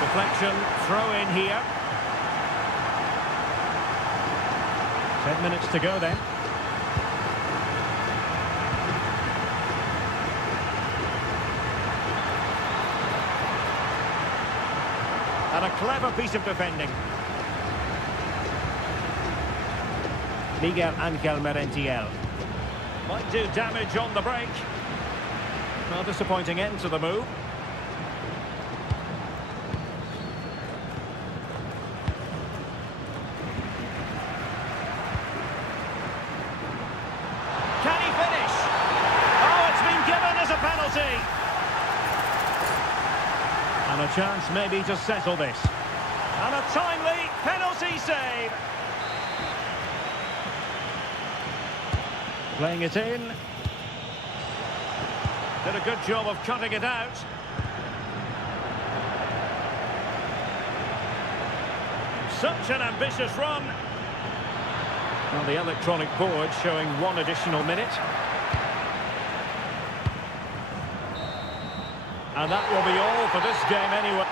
Deflection, throw in here. 10 minutes to go then. And a clever piece of defending. Miguel Ángel Merentiel. Might do damage on the break. Well, disappointing end to the move. Can he finish? Oh, it's been given as a penalty. And a chance maybe to settle this. And a timely penalty save. Playing it in. Did a good job of cutting it out. Such an ambitious run. Well, the electronic board showing 1 additional minute. And that will be all for this game anyway.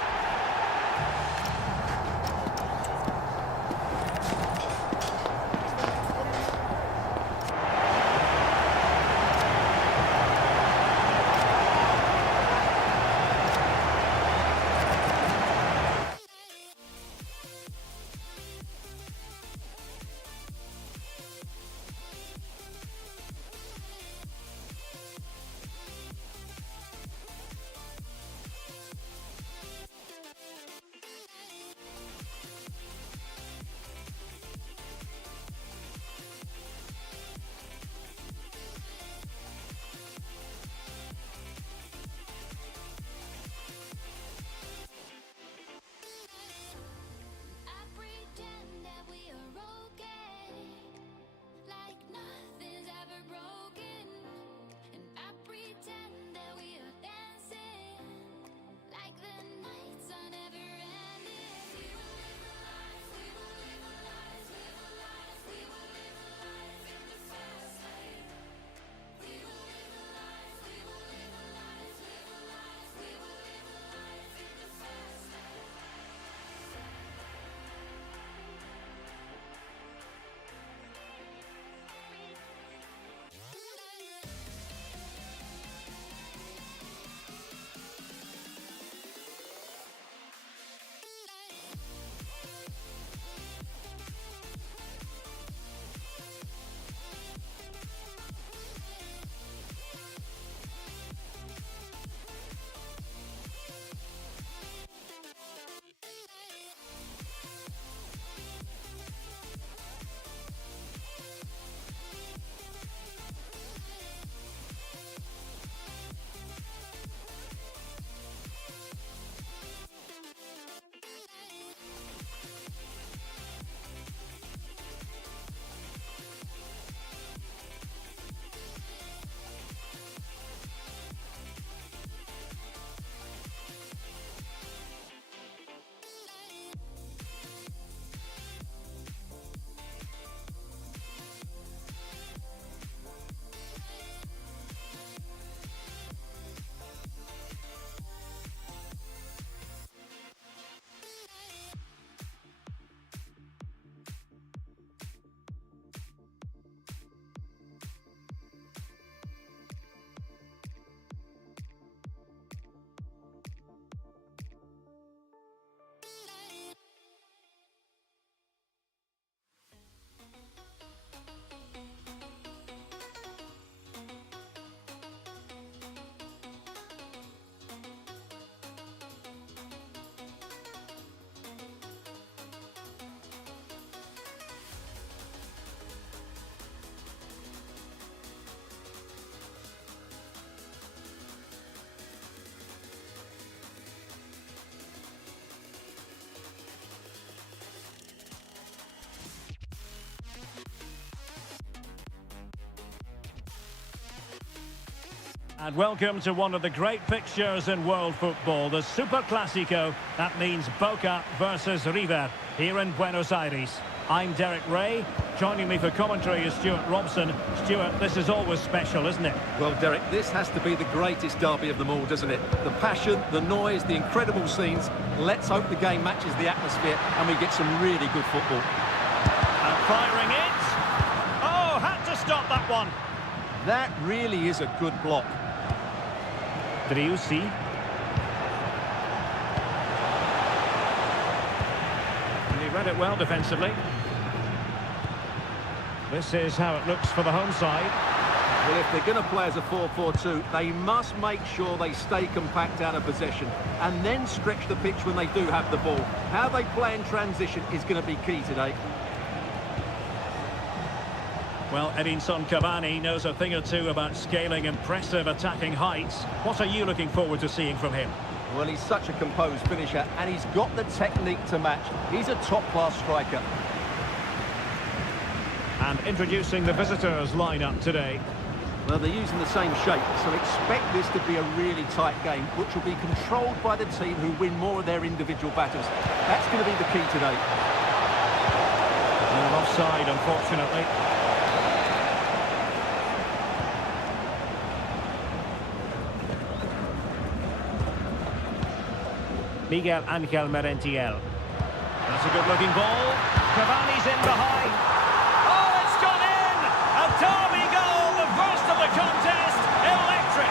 And welcome to one of the great fixtures in world football, the Super Clásico. That means Boca versus River here in Buenos Aires. I'm Derek Ray. Joining me for commentary is Stuart Robson. Stuart, this is always special, isn't it? Well, Derek, this has to be the greatest derby of them all, doesn't it? The passion, the noise, the incredible scenes. Let's hope the game matches the atmosphere and we get some really good football. And firing it. Oh, had to stop that one. That really is a good block. Driussi. And he read it well defensively. This is how it looks for the home side. Well, if they're going to play as a 4-4-2, they must make sure they stay compact out of possession and then stretch the pitch when they do have the ball. How they play in transition is going to be key today. Well, Edinson Cavani knows a thing or two about scaling impressive attacking heights. What are you looking forward to seeing from him? Well, he's such a composed finisher and he's got the technique to match. He's a top-class striker. And introducing the visitors' lineup today. Well, they're using the same shape, so expect this to be a really tight game, which will be controlled by the team who win more of their individual battles. That's going to be the key today. And offside, unfortunately. Miguel Angel Merentiel. That's a good-looking ball. Cavani's in behind. Oh, it's gone in! A derby goal, the first of the contest. Electric.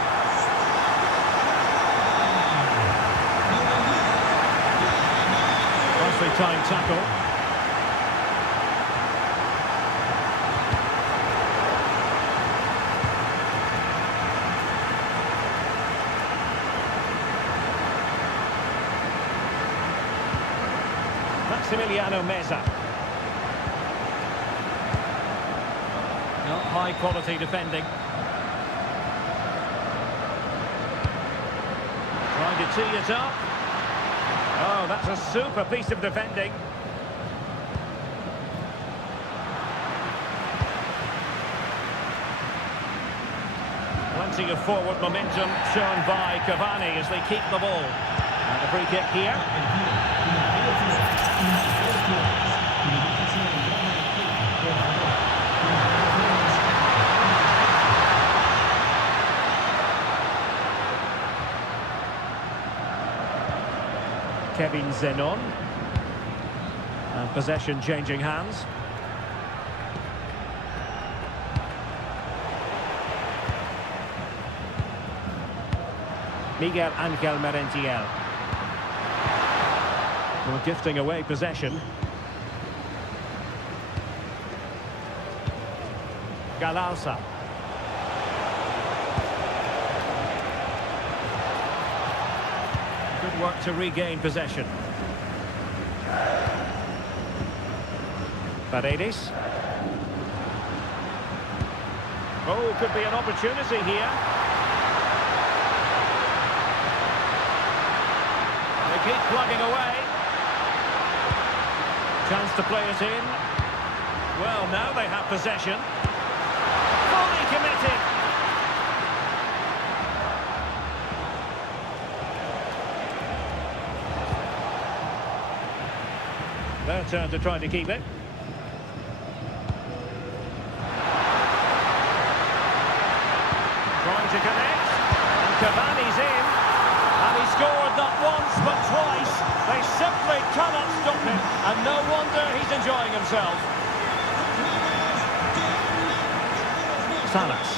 Nicely timed tackle. Maximiliano Meza. Not high quality defending. Trying to tee it up. Oh, that's a super piece of defending. Plenty of forward momentum shown by Cavani as they keep the ball. And a free kick here. Kevin Zenon. And possession changing hands. Miguel Angel Merentiel. Well, gifting away possession. Galarza. Good work to regain possession. Paredes. Oh, could be an opportunity here. They keep plugging away. Chance to play it in. Well, now they have possession. Fully committed. Their turn to try to keep it. Trying to connect. And Cavani's in. And he scored not once but twice. They simply cannot stop him. And no wonder he's enjoying himself. Salas.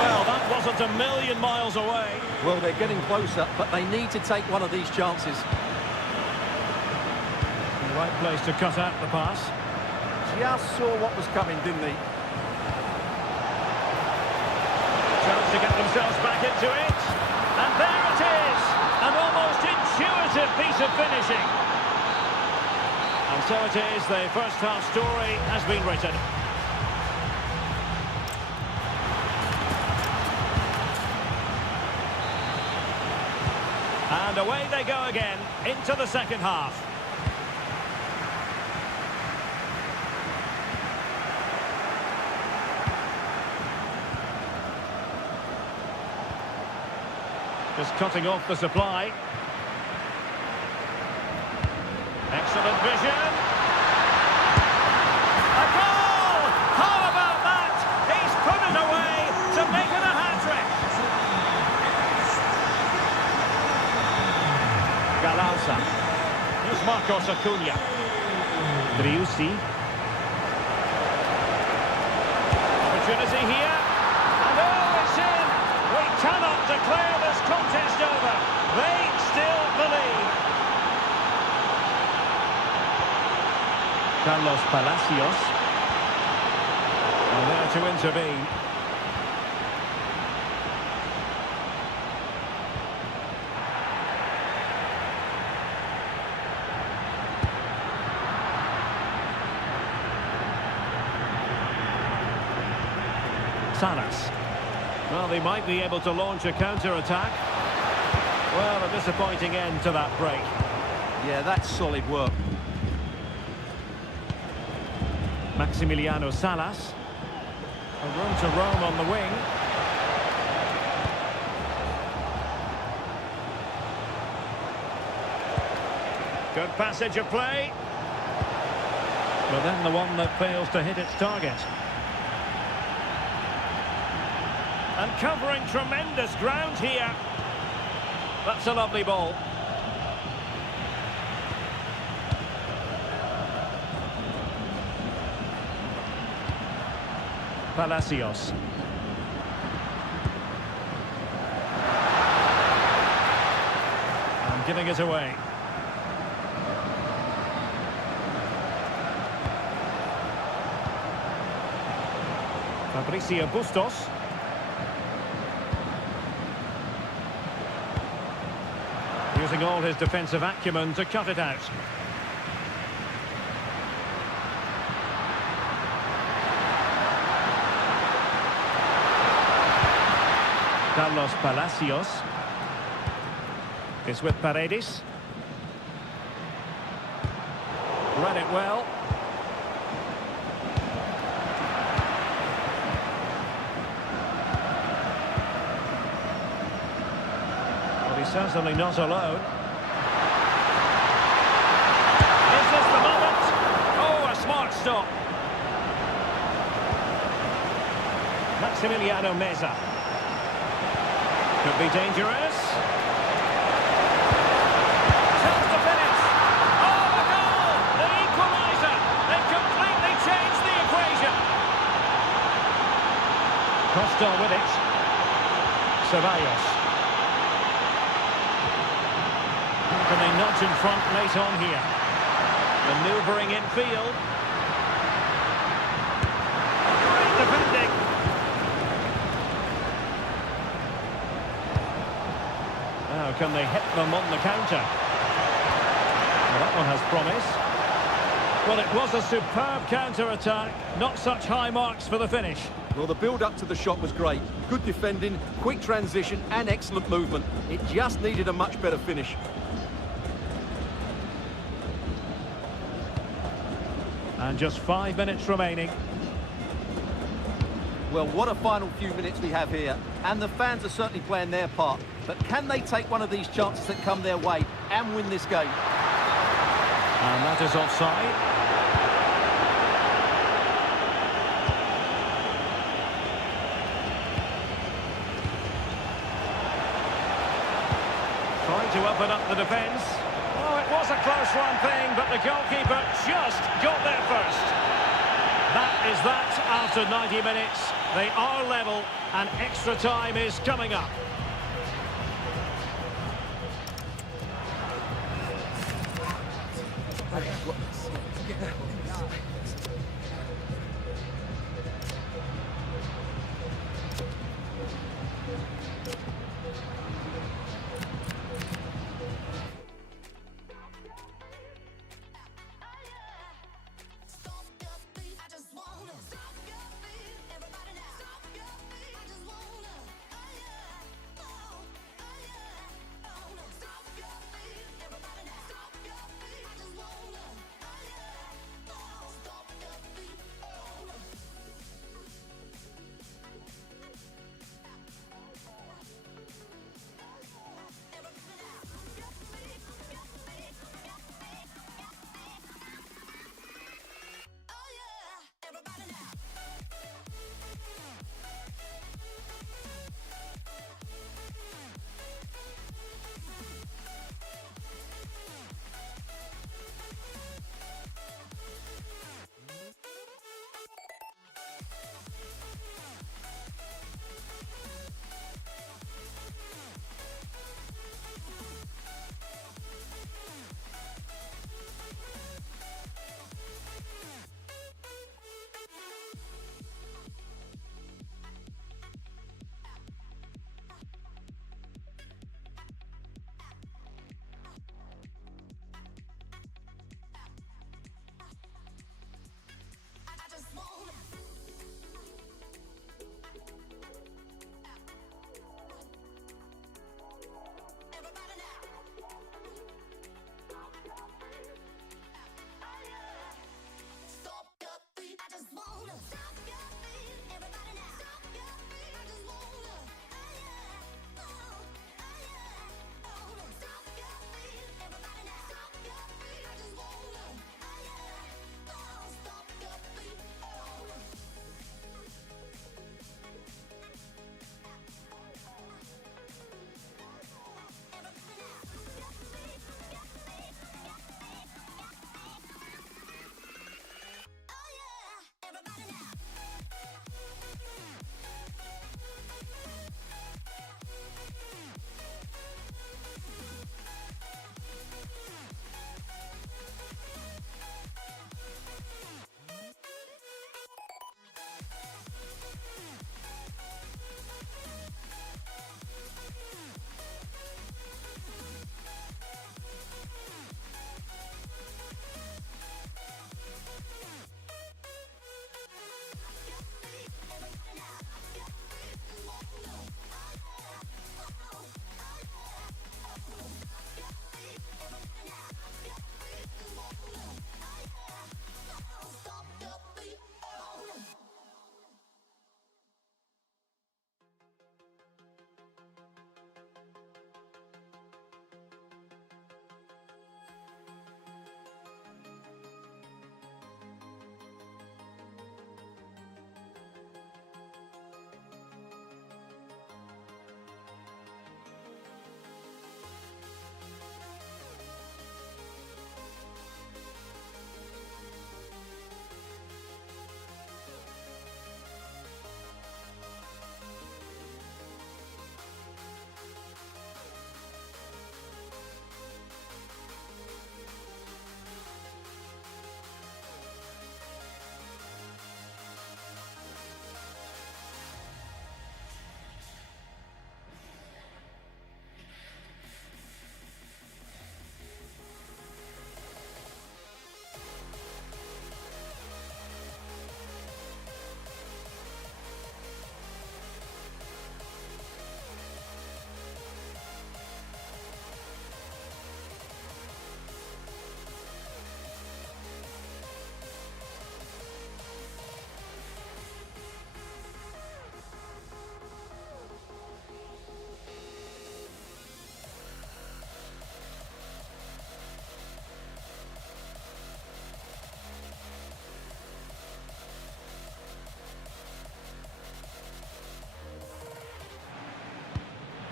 Well, that wasn't a million miles away. Well, they're getting closer, but they need to take one of these chances. The right place to cut out the pass. Just saw what was coming, didn't he? Chance to get themselves back into it. And there it is! An almost intuitive piece of finishing. And so it is, the first half story has been written. And away they go again, into the second half. Just cutting off the supply. Excellent vision. A goal! How about that? He's put it away to make it a hat-trick. Galarza. Here's Marcos Acuna. Driussi. Opportunity here. And oh, it's in! We cannot declare this contest over. They still believe. Carlos Palacios. And there to intervene. Salas. Well, they might be able to launch a counter-attack. Well, a disappointing end to that break. Yeah, that's solid work. Maximiliano Salas. A room to roam on the wing. Good passage of play. But then the one that fails to hit its target. And covering tremendous ground here. That's a lovely ball. Palacios. And giving it away. Fabricio Bustos. Using all his defensive acumen to cut it out. Carlos Palacios is with Paredes. Read it well. But he's certainly not alone. Is this the moment? Oh, a smart stop. Maximiliano Meza. Could be dangerous. Chance to finish. Oh, the goal! The equaliser! They've completely changed the equation. Costa with it. Ceballos. How can they nudge in front late on here? Manoeuvring in field. Great defending. Now can they hit them on the counter? Well, that one has promise. Well, it was a superb counter-attack. Not such high marks for the finish. Well, the build-up to the shot was great. Good defending, quick transition and excellent movement. It just needed a much better finish. And just 5 minutes remaining. Well, what a final few minutes we have here. And the fans are certainly playing their part. But can they take one of these chances that come their way and win this game? And that is offside. Trying to open up the defence. Oh, it was a close one thing, but the goalkeeper just got there first. That is that after 90 minutes. They are level and extra time is coming up.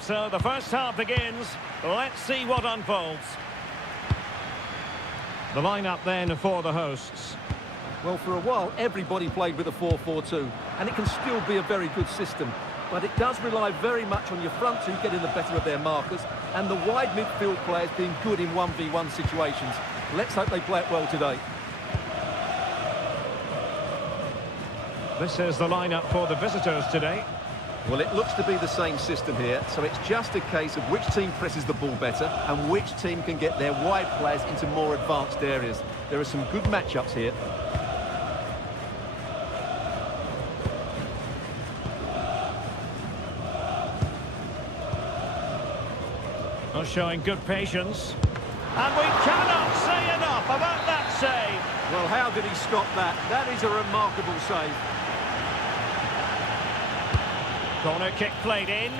So the first half begins. Let's see what unfolds. The lineup then for the hosts. Well, for a while, everybody played with a 4-4-2, and it can still be a very good system. But it does rely very much on your front two getting the better of their markers, and the wide midfield players being good in 1v1 situations. Let's hope they play it well today. This is the lineup for the visitors today. Well, it looks to be the same system here, so it's just a case of which team presses the ball better and which team can get their wide players into more advanced areas. There are some good matchups here. Well, showing good patience. And we cannot say enough about that save. Well, how did he stop that? That is a remarkable save. Corner kick played in.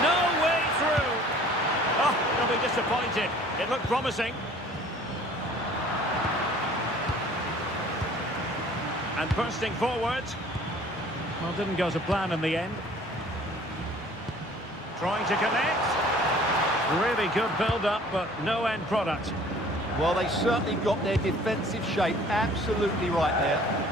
No way through. Oh, they'll be disappointed. It looked promising. And bursting forward. Well, didn't go to plan in the end. Trying to connect. Really good build-up, but no end product. Well, they certainly got their defensive shape absolutely right there.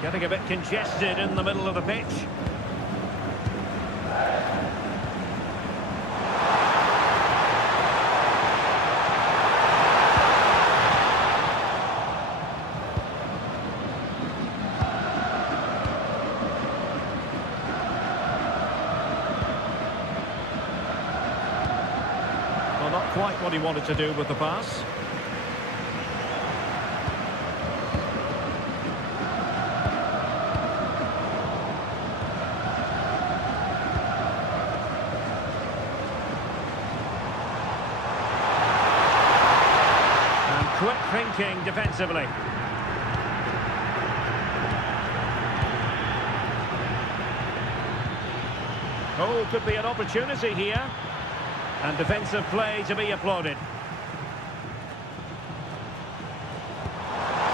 Getting a bit congested in the middle of the pitch. Well, not quite what he wanted to do with the pass. Quick thinking defensively. Oh, could be an opportunity here. And defensive play to be applauded.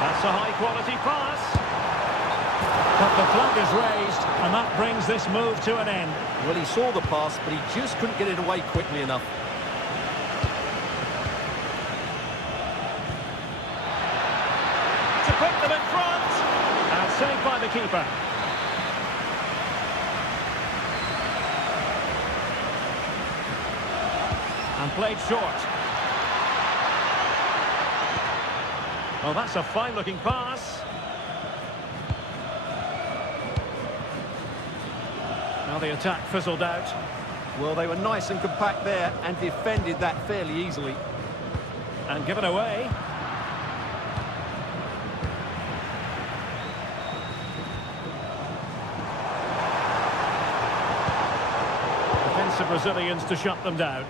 That's a high-quality pass. But the flag is raised, and that brings this move to an end. Well, he saw the pass, but he just couldn't get it away quickly enough. Put them in front, and saved by the keeper. And played short. Well, that's a fine-looking pass. Now the attack fizzled out. Well, they were nice and compact there and defended that fairly easily. And given away. Defensive Brazilians to shut them down.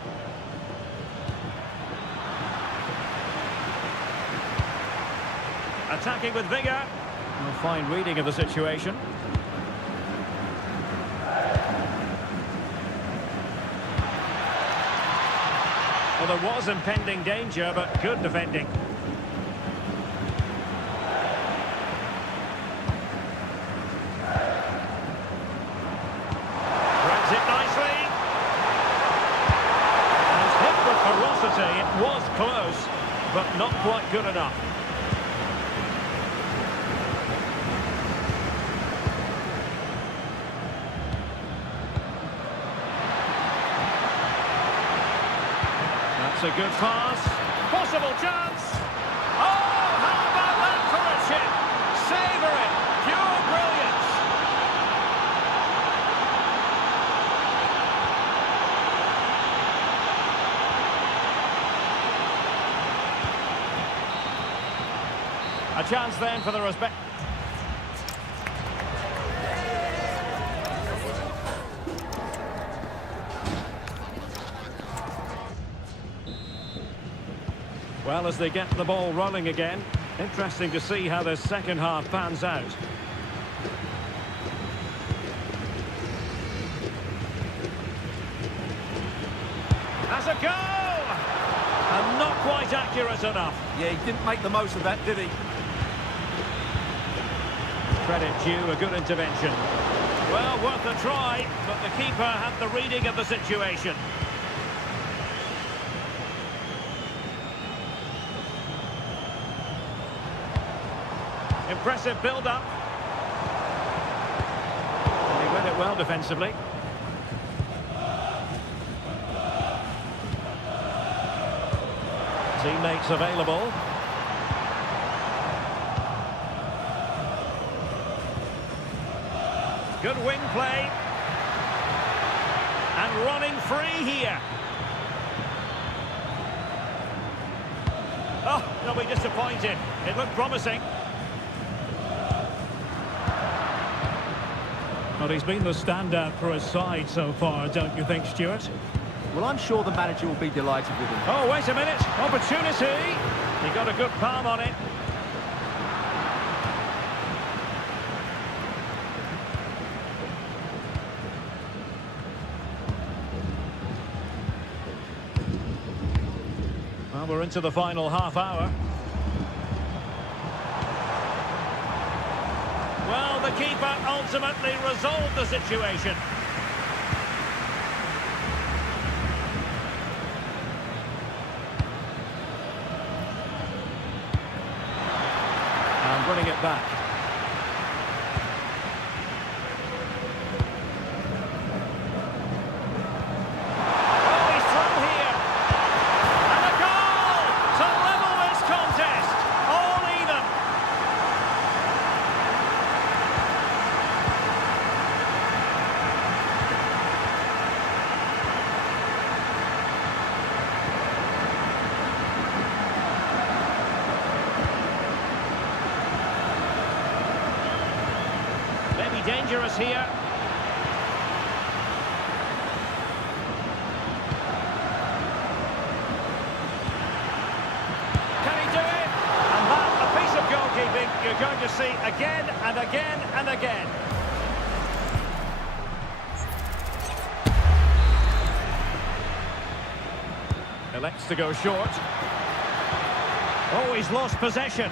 Attacking with vigour. A fine reading of the situation. Well, there was impending danger, but good defending. Grabs it nicely. And hit with ferocity. It was close, but not quite good enough. That's a good pass. Possible chance. Oh, how about that for a chip? Savour it. Pure brilliance. A chance then for the respect. Well, as they get the ball rolling again, interesting to see how the second half pans out. Has a goal! And not quite accurate enough. Yeah, he didn't make the most of that, did he? Credit due, a good intervention. Well, worth a try, but the keeper had the reading of the situation. Impressive build-up. He read it well defensively. Teammates available. Good wing play. And running free here. Oh, they'll be disappointed. It looked promising. Well, he's been the standout for his side so far, don't you think, Stuart? Well, I'm sure the manager will be delighted with him. Oh, wait a minute. Opportunity. He got a good palm on it. Well, we're into the final half hour. Well, the keeper ultimately resolved the situation. And running it back. Oh, he's through here. And a goal to level this contest. All even. Maybe dangerous here. Can he do it? And that, a piece of goalkeeping you're going to see again and again and again. Elects to go short. Oh, he's lost possession.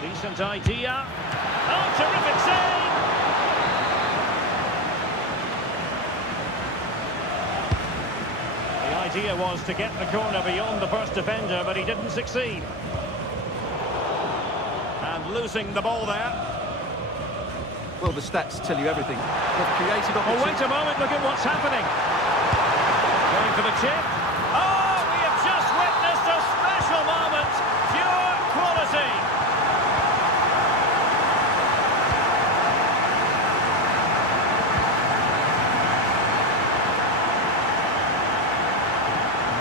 Decent idea. Oh, terrific save! The idea was to get the corner beyond the first defender, but he didn't succeed. And losing the ball there. Well, the stats tell you everything. They've created Oh, wait opportunities. a moment, look at what's happening. Going for the chip. Oh, we have just witnessed a special moment. Pure quality.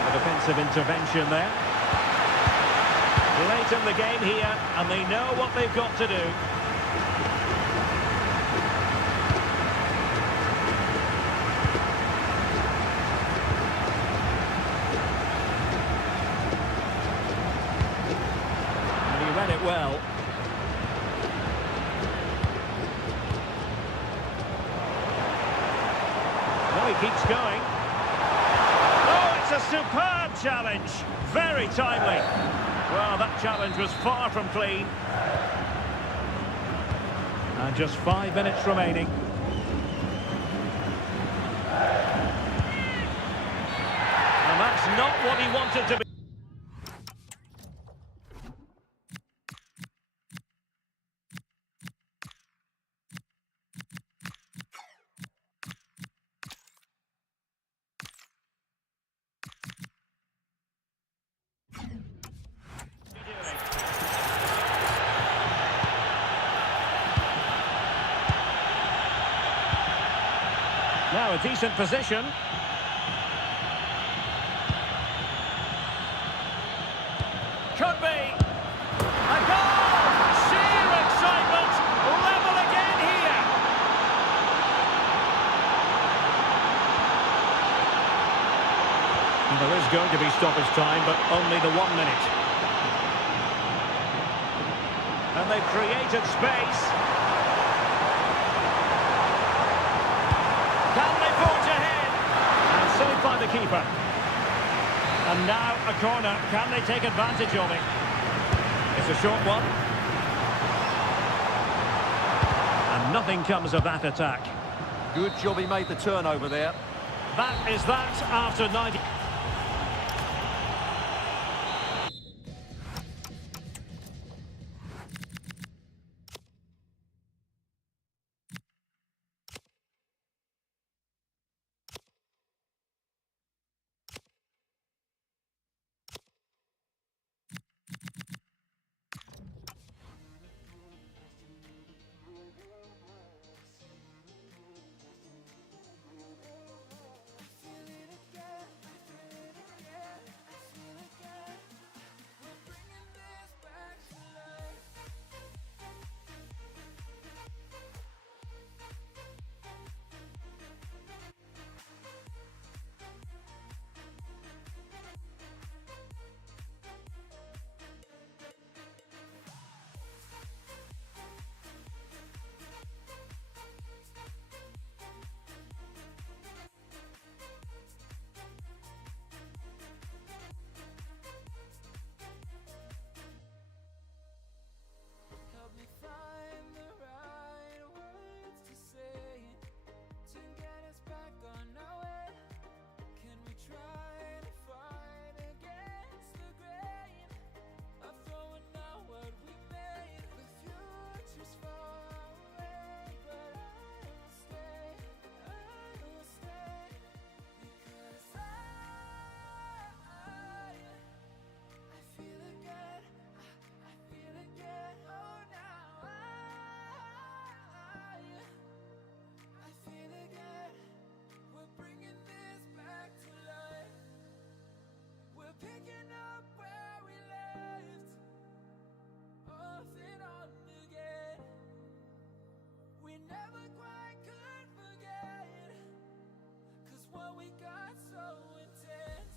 A defensive intervention there. Late in the game here, and they know what they've got to do. And he read it well. No, he keeps going. Oh, it's a superb challenge. Very timely. Well, that challenge was far from clean. And just 5 minutes remaining. And that's not what he wanted to be. Now a decent position. Could be. A goal! Sheer excitement. Level again here. And there is going to be stoppage time, but only the 1 minute. And they've created space. Can they forge ahead? And saved by the keeper. And now a corner. Can they take advantage of it? It's a short one. Nothing comes of that attack. Good job he made the turnover there. That is that after 90... Help me find the right words to say to get us back on our way. Can we try to fight against the grain of throwing out what we made? The future's far away, but I will stay because I feel again. I feel again. Oh, now I feel again. We're bringing this back to life. We're picking up where we left off and on again. We never quite could forget, 'cause what we got so intense.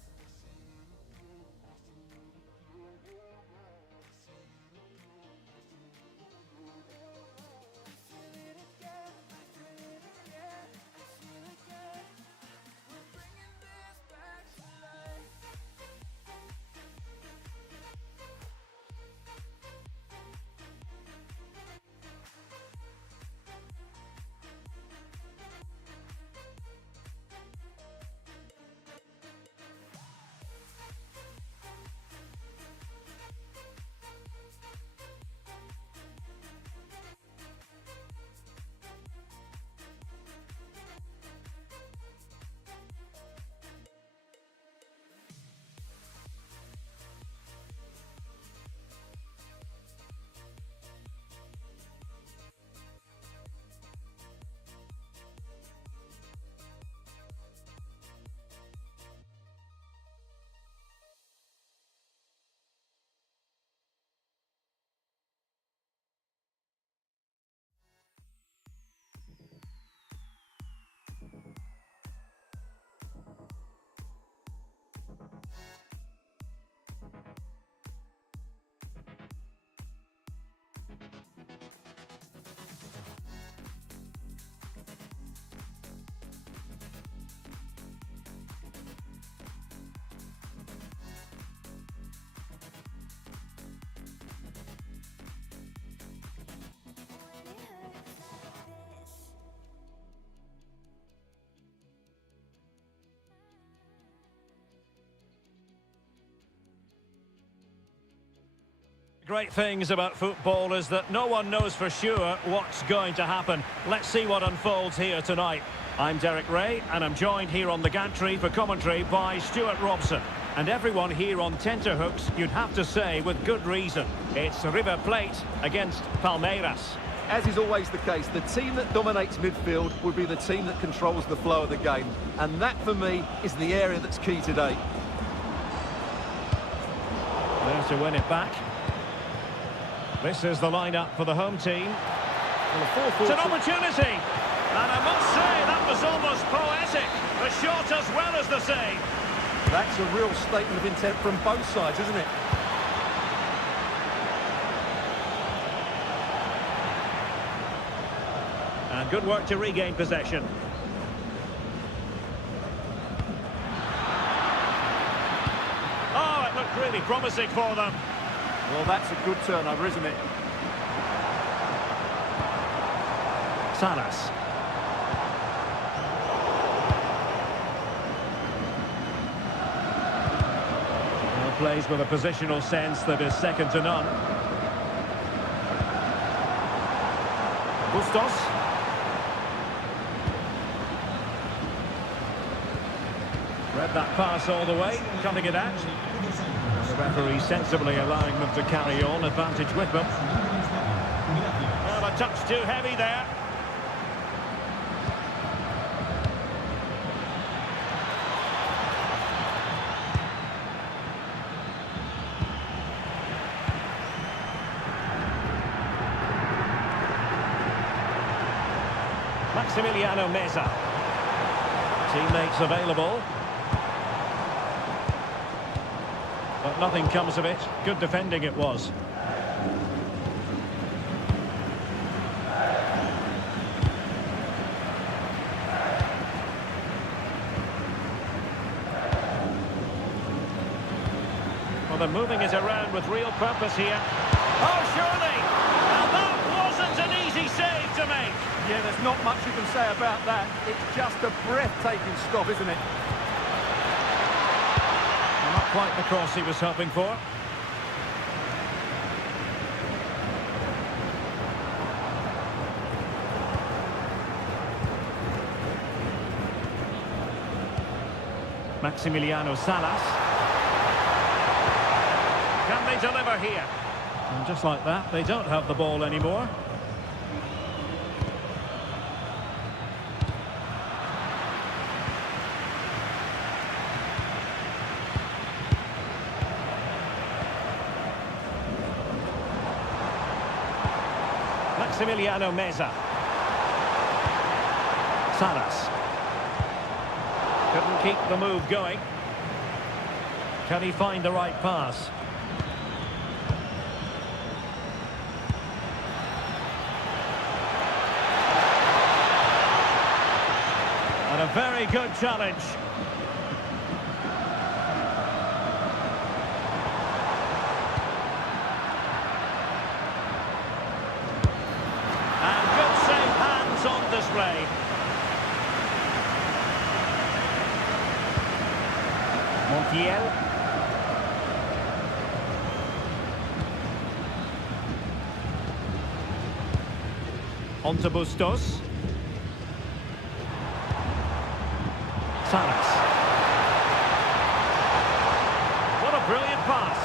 Great things about football is that no one knows for sure what's going to happen. Let's see what unfolds here tonight. I'm Derek Ray, and I'm joined here on the gantry for commentary by Stuart Robson. And everyone here on tenterhooks, you'd have to say, with good reason. It's River Plate against Palmeiras. As is always the case, the team that dominates midfield would be the team that controls the flow of the game. And that, for me, is the area that's key today. There to win it back. This is the lineup for the home team. Well, It's an opportunity. And I must say, that was almost poetic. The shot as well as the save. That's a real statement of intent from both sides, isn't it? And good work to regain possession. Oh, it looked really promising for them. Well, that's a good turnover, isn't it? Salas. Well, plays with a positional sense that is second to none. Bustos. Read that pass all the way, cutting it out. And the referee sensibly allowing them to carry on, advantage with them. Well, a touch too heavy there. Maximiliano Meza. Teammates available. But nothing comes of it. Good defending it was. Well, they're moving it around with real purpose here. Oh, surely! Now that wasn't an easy save to make. Yeah, there's not much you can say about that. It's just a breathtaking stop, isn't it? Not quite the cross he was hoping for. Maximiliano Salas. Can they deliver here? And just like that, they don't have the ball anymore. Maximiliano Meza. Salas. Couldn't keep the move going. Can he find the right pass? And a very good challenge. On display. Montiel. On to Bustos. Salas. What a brilliant pass.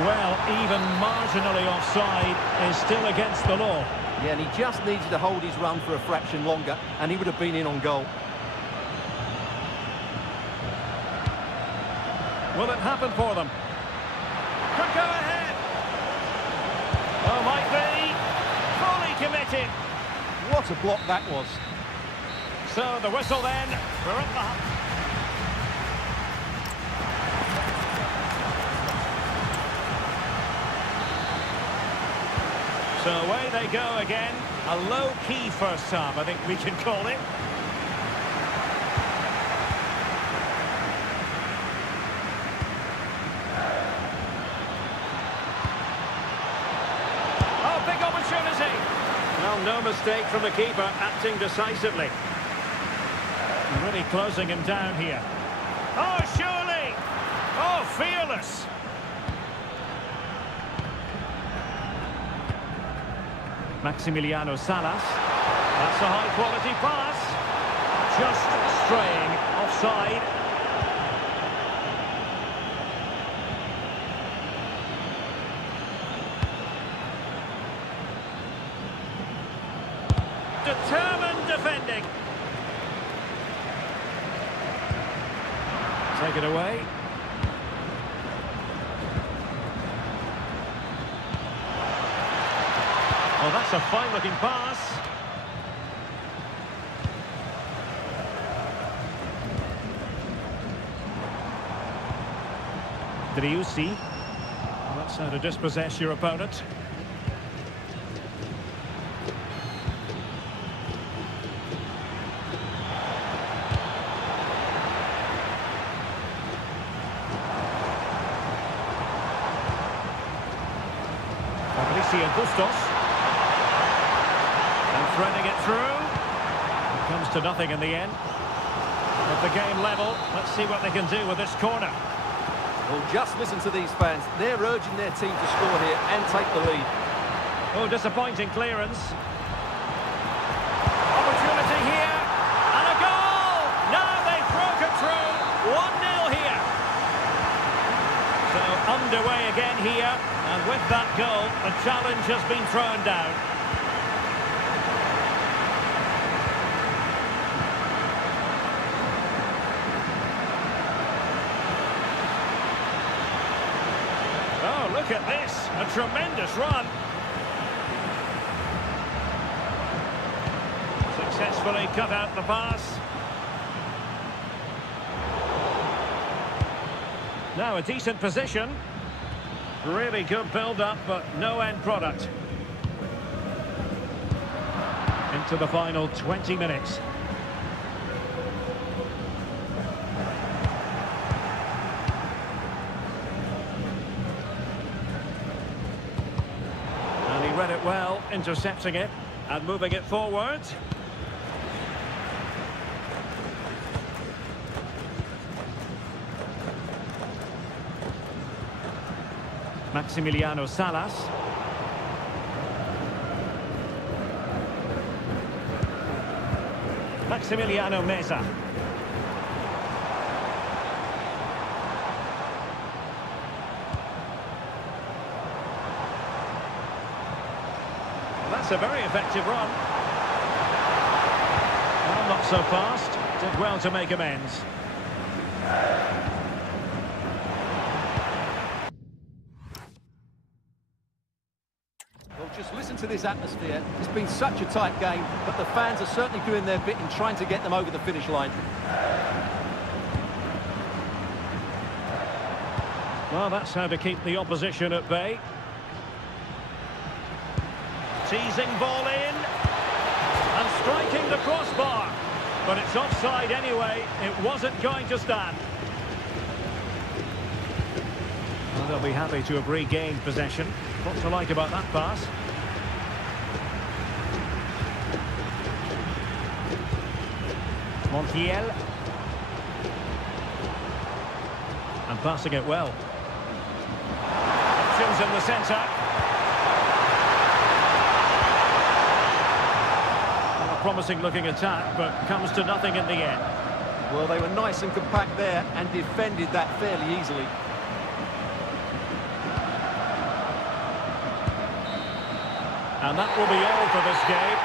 Well, even marginally offside is still against the law. Yeah, and he just needed to hold his run for a fraction longer, and he would have been in on goal. Will it happen for them? Could go ahead. Oh, might be. Fully committed. What a block that was. So the whistle then. We're up the... So away they go again. A low-key first half, I think we can call it. Oh, big opportunity. Well, no mistake from the keeper, acting decisively. Really closing him down here. Oh, surely! Oh, fearless! Maximiliano Salas. That's a high-quality pass. Just straying offside. Determined defending. Take it away. Oh, that's a fine-looking pass. Driussi. Well, that's how to dispossess your opponent. Bustos. And threading it through. It comes to nothing in the end. With the game level, let's see what they can do with this corner. Well, just listen to these fans. They're urging their team to score here and take the lead. Oh, disappointing clearance. Opportunity here. And a goal! Now they've broken through. 1-0 here. So underway again here. And with that goal, the challenge has been thrown down. Oh, look at this. A tremendous run. Successfully cut out the pass. Now a decent position. Really good build-up, but no end product. Into the final 20 minutes. And he read it well, intercepting it and moving it forward. Maximiliano Salas. Maximiliano Meza. That's a very effective run. Well, not so fast. Did well to make amends. Well, just listen to this atmosphere. It's been such a tight game, but the fans are certainly doing their bit in trying to get them over the finish line. Well, that's how to keep the opposition at bay. Teasing ball in. And striking the crossbar. But it's offside anyway. It wasn't going to stand. Well, they'll be happy to have regained possession. What to like about that pass? Montiel. And passing it well. Options in the centre. Well, a promising looking attack, but comes to nothing in the end. Well, they were nice and compact there and defended that fairly easily. And that will be all for this game.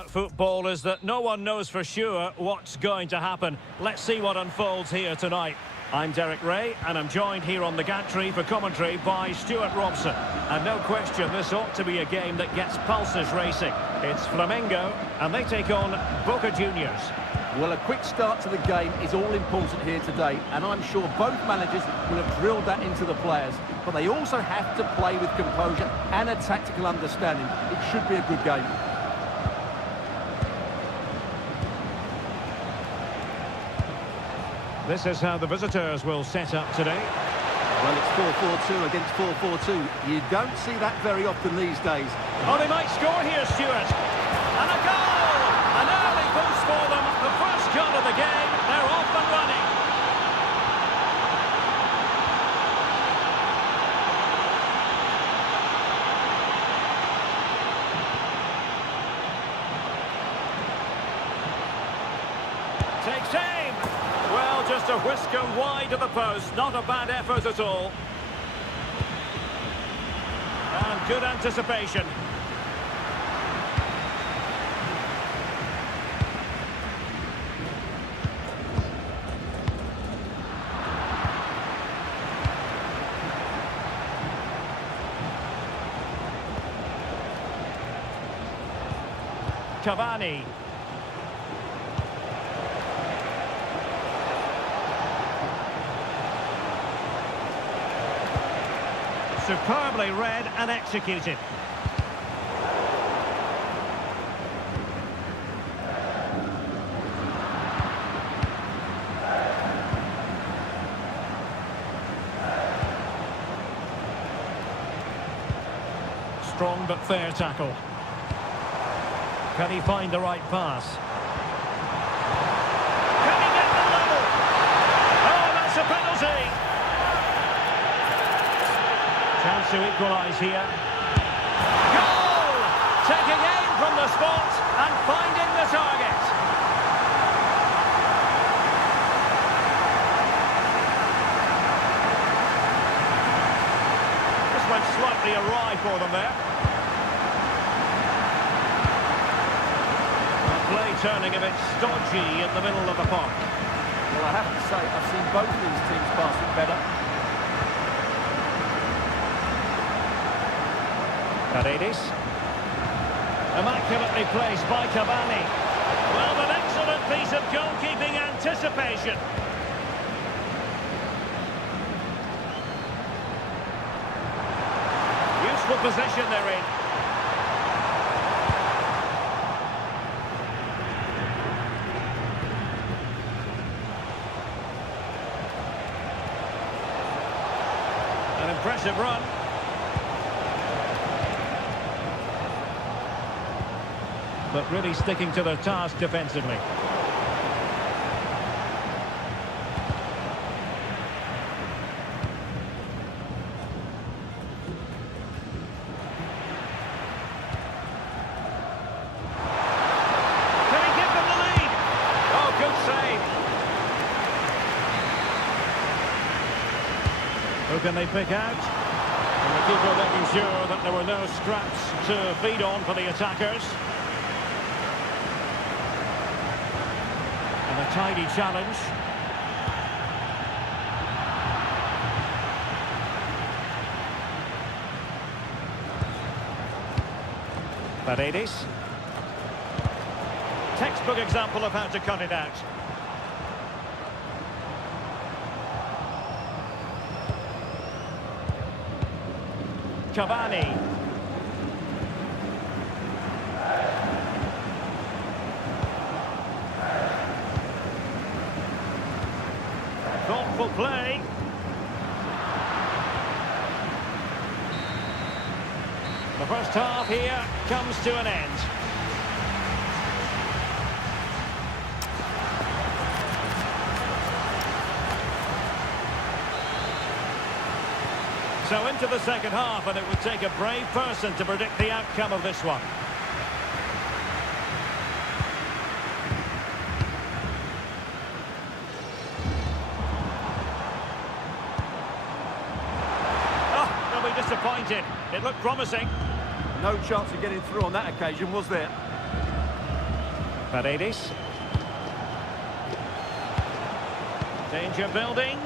about football is that no one knows for sure what's going to happen. Let's see what unfolds here tonight. I'm Derek Ray, and I'm joined here on the gantry for commentary by Stuart Robson. And no question, this ought to be a game that gets pulses racing. It's Flamengo, and they take on Boca Juniors. Well, a quick start to the game is all important here today, and I'm sure both managers will have drilled that into the players. But they also have to play with composure and a tactical understanding. It should be a good game. This is how the visitors will set up today. Well, it's 4-4-2 against 4-4-2. You don't see that very often these days. Oh, they might score here, Stuart. And a goal! An early boost for them. The first goal of the game. They're off and running. Takes aim. Well, just a whisker wide of the post. Not a bad effort at all. And good anticipation. Cavani. Superbly read and executed. Strong but fair tackle. Can he find the right pass? Can he get the level? Oh, that's a penalty! Chance to equalise here. Goal! Taking aim from the spot and finding the target. This went slightly awry for them there. Play turning a bit stodgy in the middle of the park. Well, I have to say, I've seen both of these teams pass it better. Paredes. Immaculately placed by Cavani. Well, an excellent piece of goalkeeping anticipation. Useful position they're in. An impressive run. But really sticking to their task defensively. Can he give them the lead? Oh, good save. Who can they pick out? And the keeper making sure that there were no scraps to feed on for the attackers. And a tidy challenge. Paredes. Textbook example of how to cut it out. Cavani. Thoughtful play. The first half here comes to an end. So into the second half, and it would take a brave person to predict the outcome of this one. Disappointed. It looked promising. No chance of getting through on that occasion, was there? Paredes. Danger building.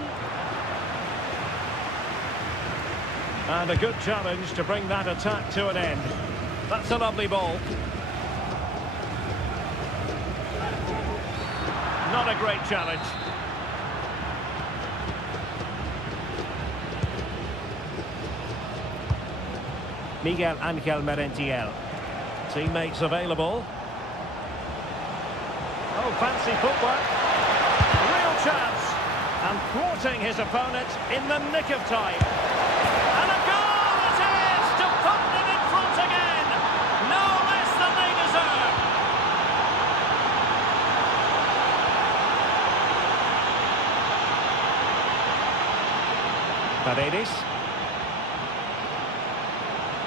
And a good challenge to bring that attack to an end. That's a lovely ball. Not a great challenge. Miguel Angel Merentiel. Teammates available. Oh, fancy footwork. Real chance. And thwarting his opponent in the nick of time. And a goal it is to put them in front again. No less than they deserve. Paredes.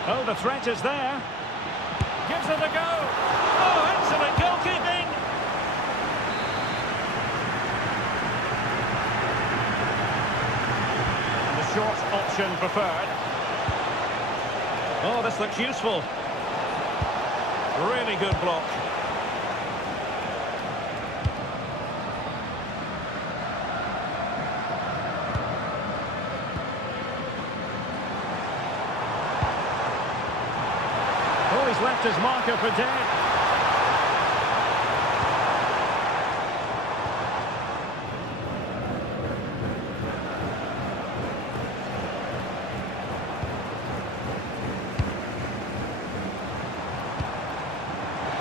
Oh, the threat is there. Gives it a go. Oh, excellent goalkeeping. The short option preferred. Oh, this looks useful. Really good block. Oh, he's left his marker for dead.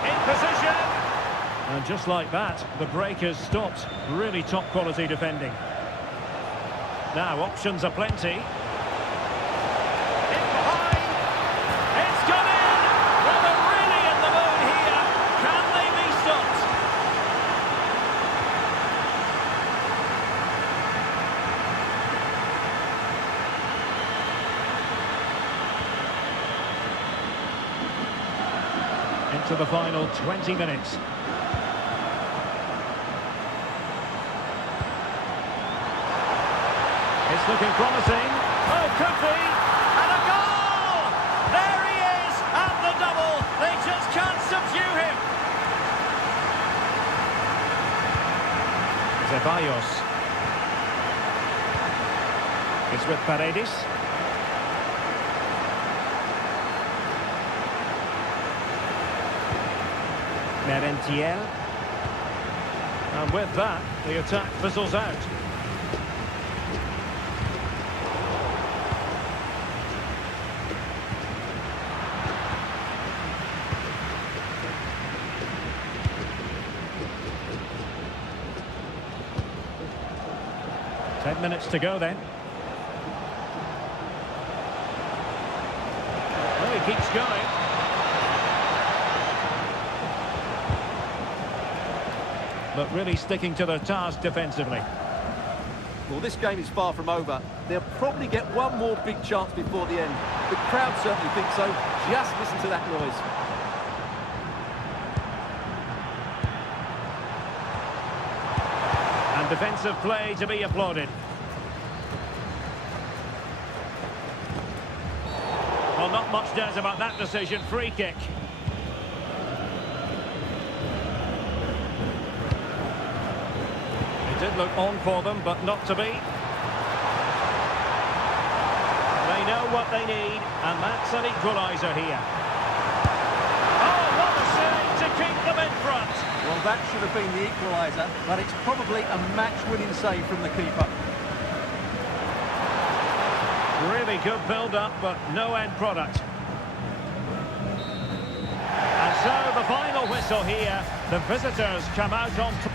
In position. And just like that, the break has stopped. Really top quality defending. Now, options are plenty. To the final 20 minutes. It's looking promising. Oh, could be. And a goal! There he is at the double. They just can't subdue him. Ceballos. It's with Paredes. Merentiel. And with that, the attack fizzles out. Ten minutes to go then. Oh, he keeps going. But really sticking to their task defensively. Well, this game is far from over. They'll probably get one more big chance before the end. The crowd certainly think so. Just listen to that noise. And defensive play to be applauded. Well, not much doubt about that decision. Free kick. Did look on for them, but not to be. They know what they need, and that's an equaliser here. Oh, what a save to keep them in front. Well, that should have been the equaliser, but it's probably a match-winning save from the keeper. Really good build-up, but no end product. And so the final whistle here. The visitors come out on top.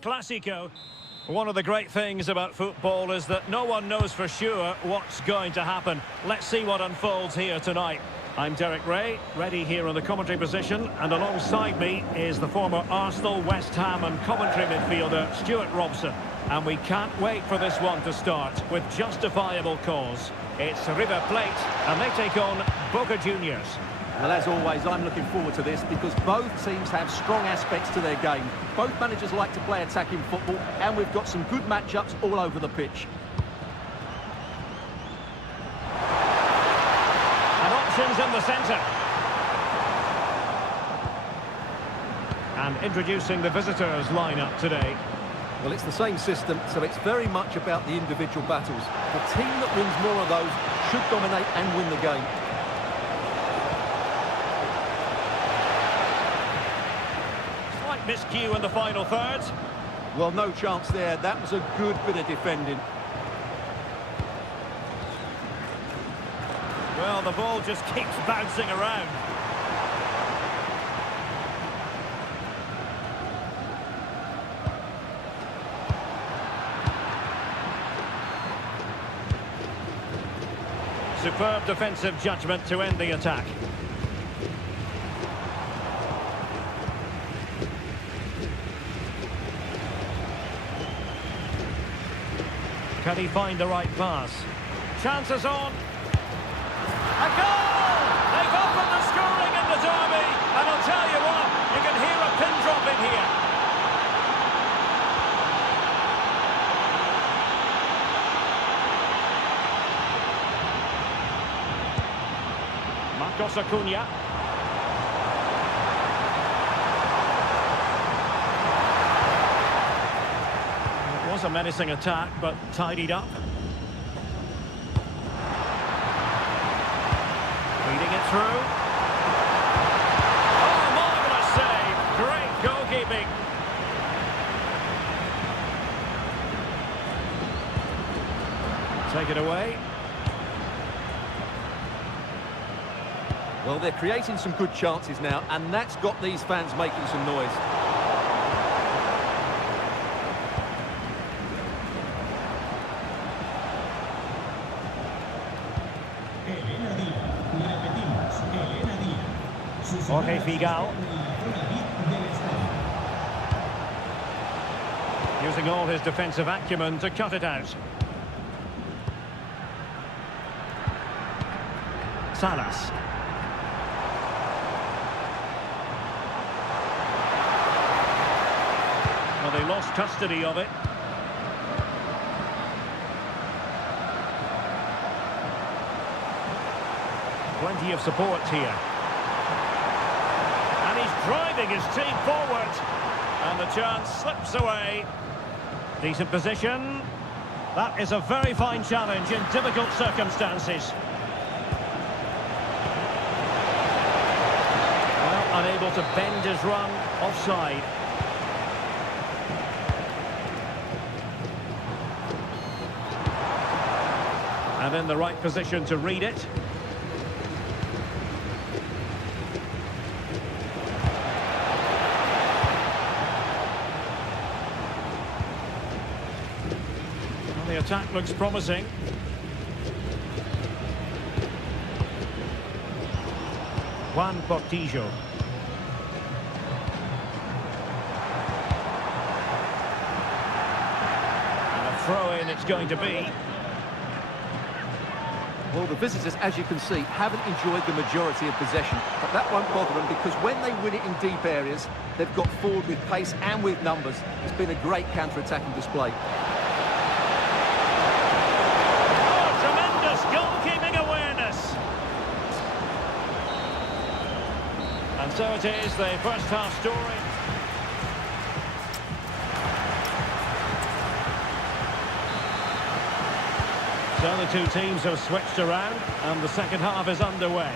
Classico. One of the great things about football is that no one knows for sure what's going to happen. Let's see what unfolds here tonight. I'm Derek Ray, ready here in the commentary position, and alongside me is the former Arsenal, West Ham and Coventry midfielder Stuart Robson. And we can't wait for this one to start with justifiable cause. It's River Plate, and they take on Boca Juniors. Well, as always, I'm looking forward to this because both teams have strong aspects to their game. Both managers like to play attacking football, and we've got some good matchups all over the pitch. And options in the centre. And introducing the visitors' lineup today. Well, it's the same system, so it's very much about the individual battles. The team that wins more of those should dominate and win the game. Miscue in the final third. Well, no chance there. That was a good bit of defending. Well, the ball just keeps bouncing around. Superb defensive judgment to end the attack. Can he find the right pass? Chances on. A goal! They've opened the scoring in the derby. And I'll tell you what, you can hear a pin drop in here. Marcos Acuna. Was a menacing attack, but tidied up. Feeding it through. Oh, marvellous save. Great goalkeeping. Take it away. Well, they're creating some good chances now, and that's got these fans making some noise. Jorge Figal. Using all his defensive acumen to cut it out. Salas. Well, they lost custody of it. Plenty of support here. And he's driving his team forward. And the chance slips away. Decent position. That is a very fine challenge in difficult circumstances. Well, unable to bend his run, offside. And in the right position to read it. Well, the attack looks promising. Juan Portillo. And a throw-in it's going to be. Well, the visitors, as you can see, haven't enjoyed the majority of possession, but that won't bother them because when they win it in deep areas, they've got forward with pace and with numbers. It's been a great counter-attacking display. Oh, tremendous goalkeeping awareness. And so it is, the first half story. So the two teams have switched around and the second half is underway.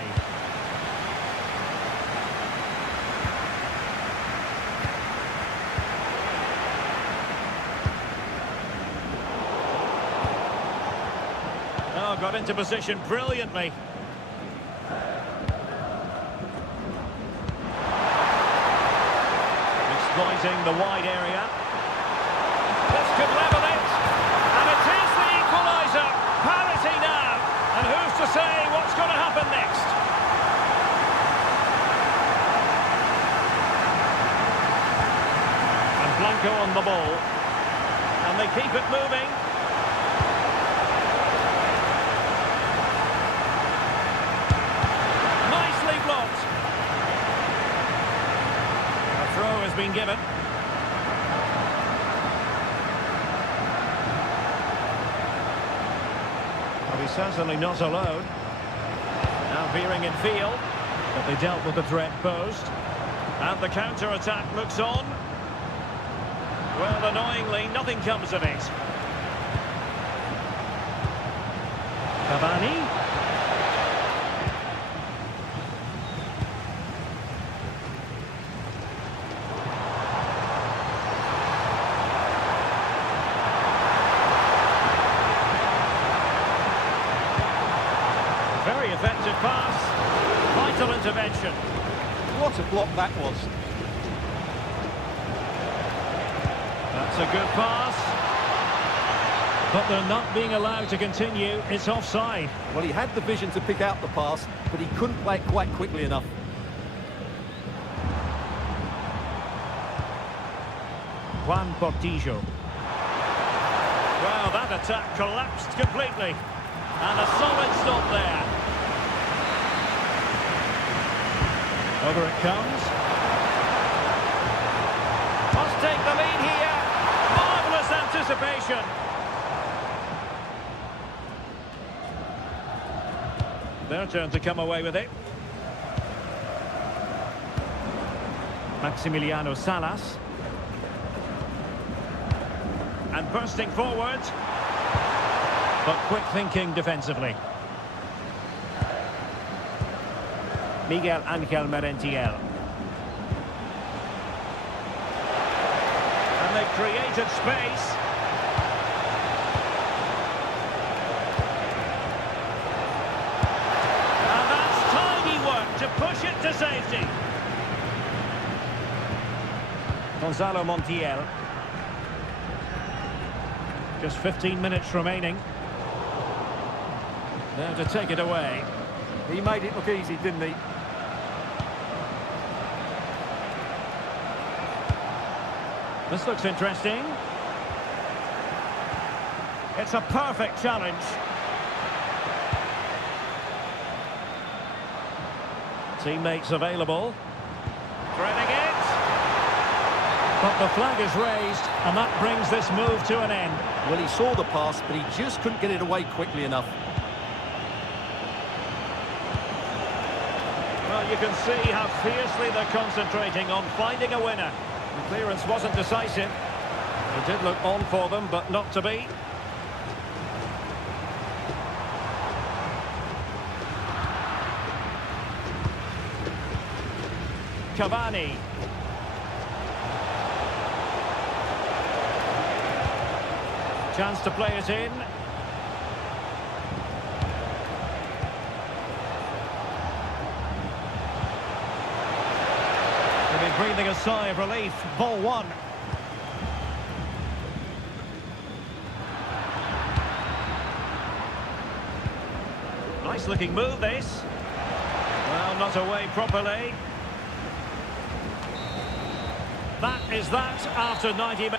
Oh, got into position brilliantly. Exploiting the wide area. they keep it moving. Nicely blocked. A throw has been given. Well, he's certainly not alone. Now veering in field, but they dealt with the threat posed. And the counter-attack looks on. Well, annoyingly, nothing comes of it. Cavani. Very effective pass. Vital intervention. What a block that was. That's a good pass. But they're not being allowed to continue. It's offside. Well, he had the vision to pick out the pass, but he couldn't play it quite quickly enough. Juan Portillo. Well, that attack collapsed completely. And a solid stop there. Over it comes. Must take the lead here. Marvellous anticipation. Their turn to come away with it. Maximiliano Salas. And bursting forward. But quick thinking defensively. Miguel Angel Merentiel. And they've created space. And that's tidy work to push it to safety. Gonzalo Montiel. Just 15 minutes remaining. There to take it away. He made it look easy, didn't he? This looks interesting. It's a perfect challenge. Teammates available. Threading it. But the flag is raised, and that brings this move to an end. Well, he saw the pass, but he just couldn't get it away quickly enough. Well, you can see how fiercely they're concentrating on finding a winner. The clearance wasn't decisive. It did look on for them, but not to be. Cavani. Chance to play it in. They've been breathing a sigh of relief. Ball one. Nice looking move, this. Well, not away properly. That is that after 90 minutes.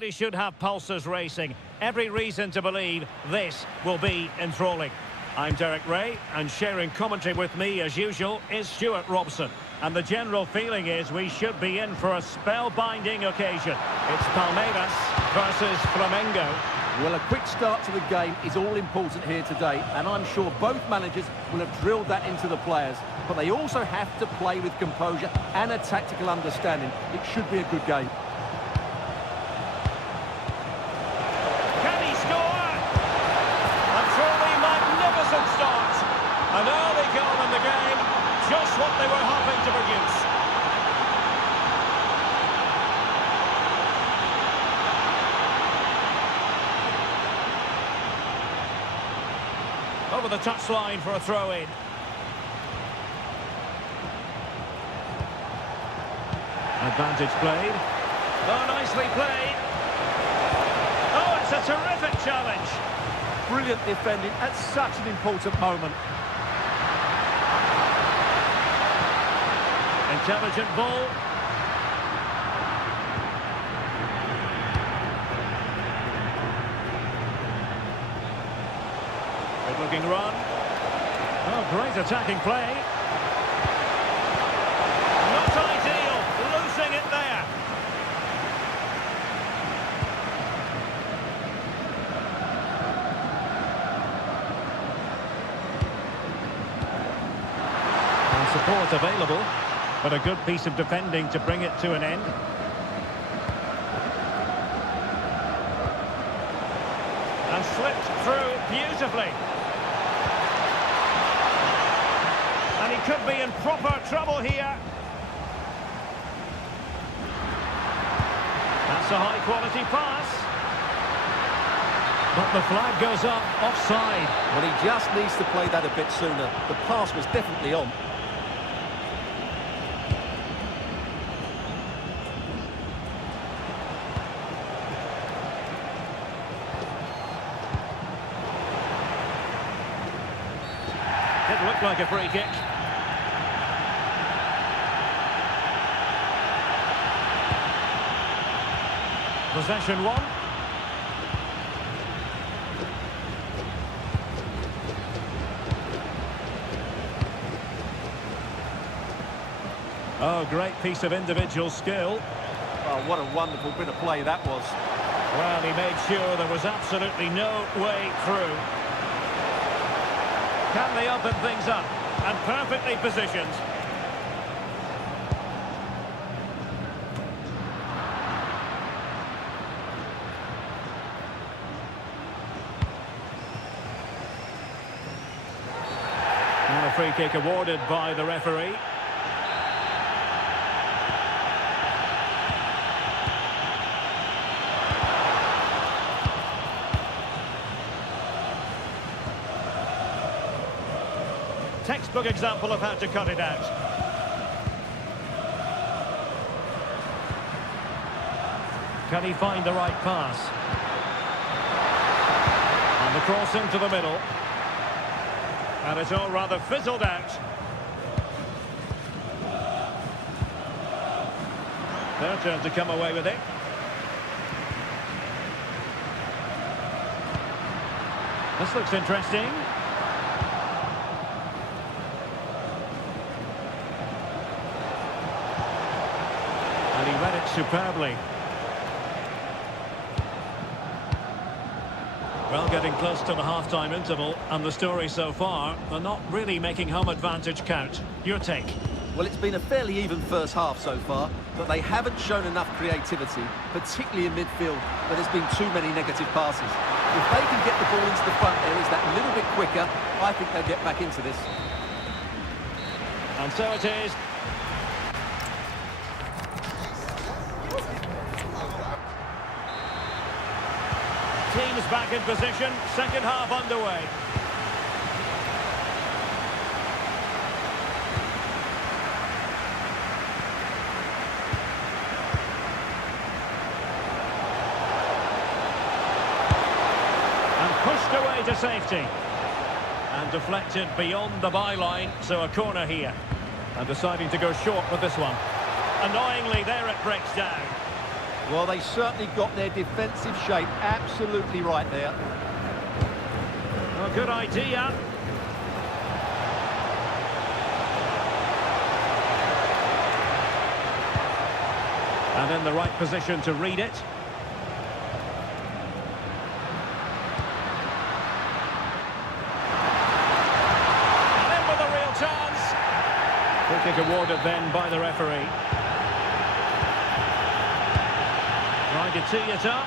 really should have pulses racing. Every reason to believe this will be enthralling. I'm Derek Ray, and sharing commentary with me, as usual, is Stuart Robson. And the general feeling is we should be in for a spellbinding occasion. It's Palmeiras versus Flamengo. Well, a quick start to the game is all important here today, and I'm sure both managers will have drilled that into the players. But they also have to play with composure and a tactical understanding. It should be a good game. Can he score? A truly magnificent start. An early goal in the game, just what they were hoping to produce. Over the touchline for a throw-in. Advantage played. Oh, nicely played. Oh, it's a terrific challenge. Brilliant defending at such an important moment. Intelligent ball. Good-looking run. Oh, great attacking play. Not ideal. Losing it there. And support available. But a good piece of defending to bring it to an end. And slipped through beautifully. And he could be in proper trouble here. That's a high-quality pass. But the flag goes up, offside. Well, he just needs to play that a bit sooner. The pass was definitely on. It looked like a free kick. Possession one. Oh, great piece of individual skill. Oh, what a wonderful bit of play that was. Well, he made sure there was absolutely no way through. Can they open things up? And perfectly positioned. And a free kick awarded by the referee. Textbook example of how to cut it out. Can he find the right pass? And the cross into the middle. And it's all rather fizzled out. Their turn to come away with it. This looks interesting. And he read it superbly. Well, getting close to the half-time interval, and the story so far, they're not really making home advantage count. Your take? Well, it's been a fairly even first half so far, but they haven't shown enough creativity, particularly in midfield, where there's been too many negative passes. If they can get the ball into the front areas that little bit quicker, I think they'll get back into this. And so it is. Teams back in position, second half underway. And pushed away to safety. And deflected beyond the byline, so a corner here. And deciding to go short with this one. Annoyingly, there it breaks down. Well, they certainly got their defensive shape absolutely right there. Well, good idea. And in the right position to read it. And in with a real chance. Free kick awarded then by the referee. Trying to tee it up.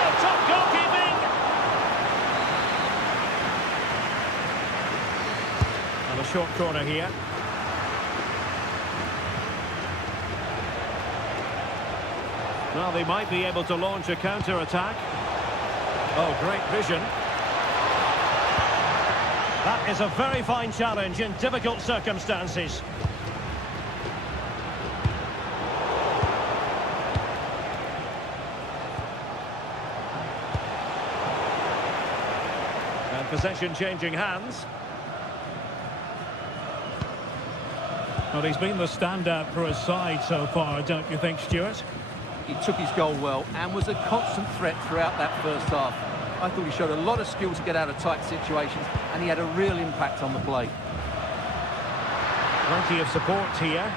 Oh, top goalkeeping! And a short corner here. Well, they might be able to launch a counter-attack. Oh, great vision. That is a very fine challenge in difficult circumstances. And possession changing hands. Well, he's been the standout for his side so far, don't you think, Stuart? He took his goal well and was a constant threat throughout that first half. I thought he showed a lot of skill to get out of tight situations, and he had a real impact on the play. Plenty of support here.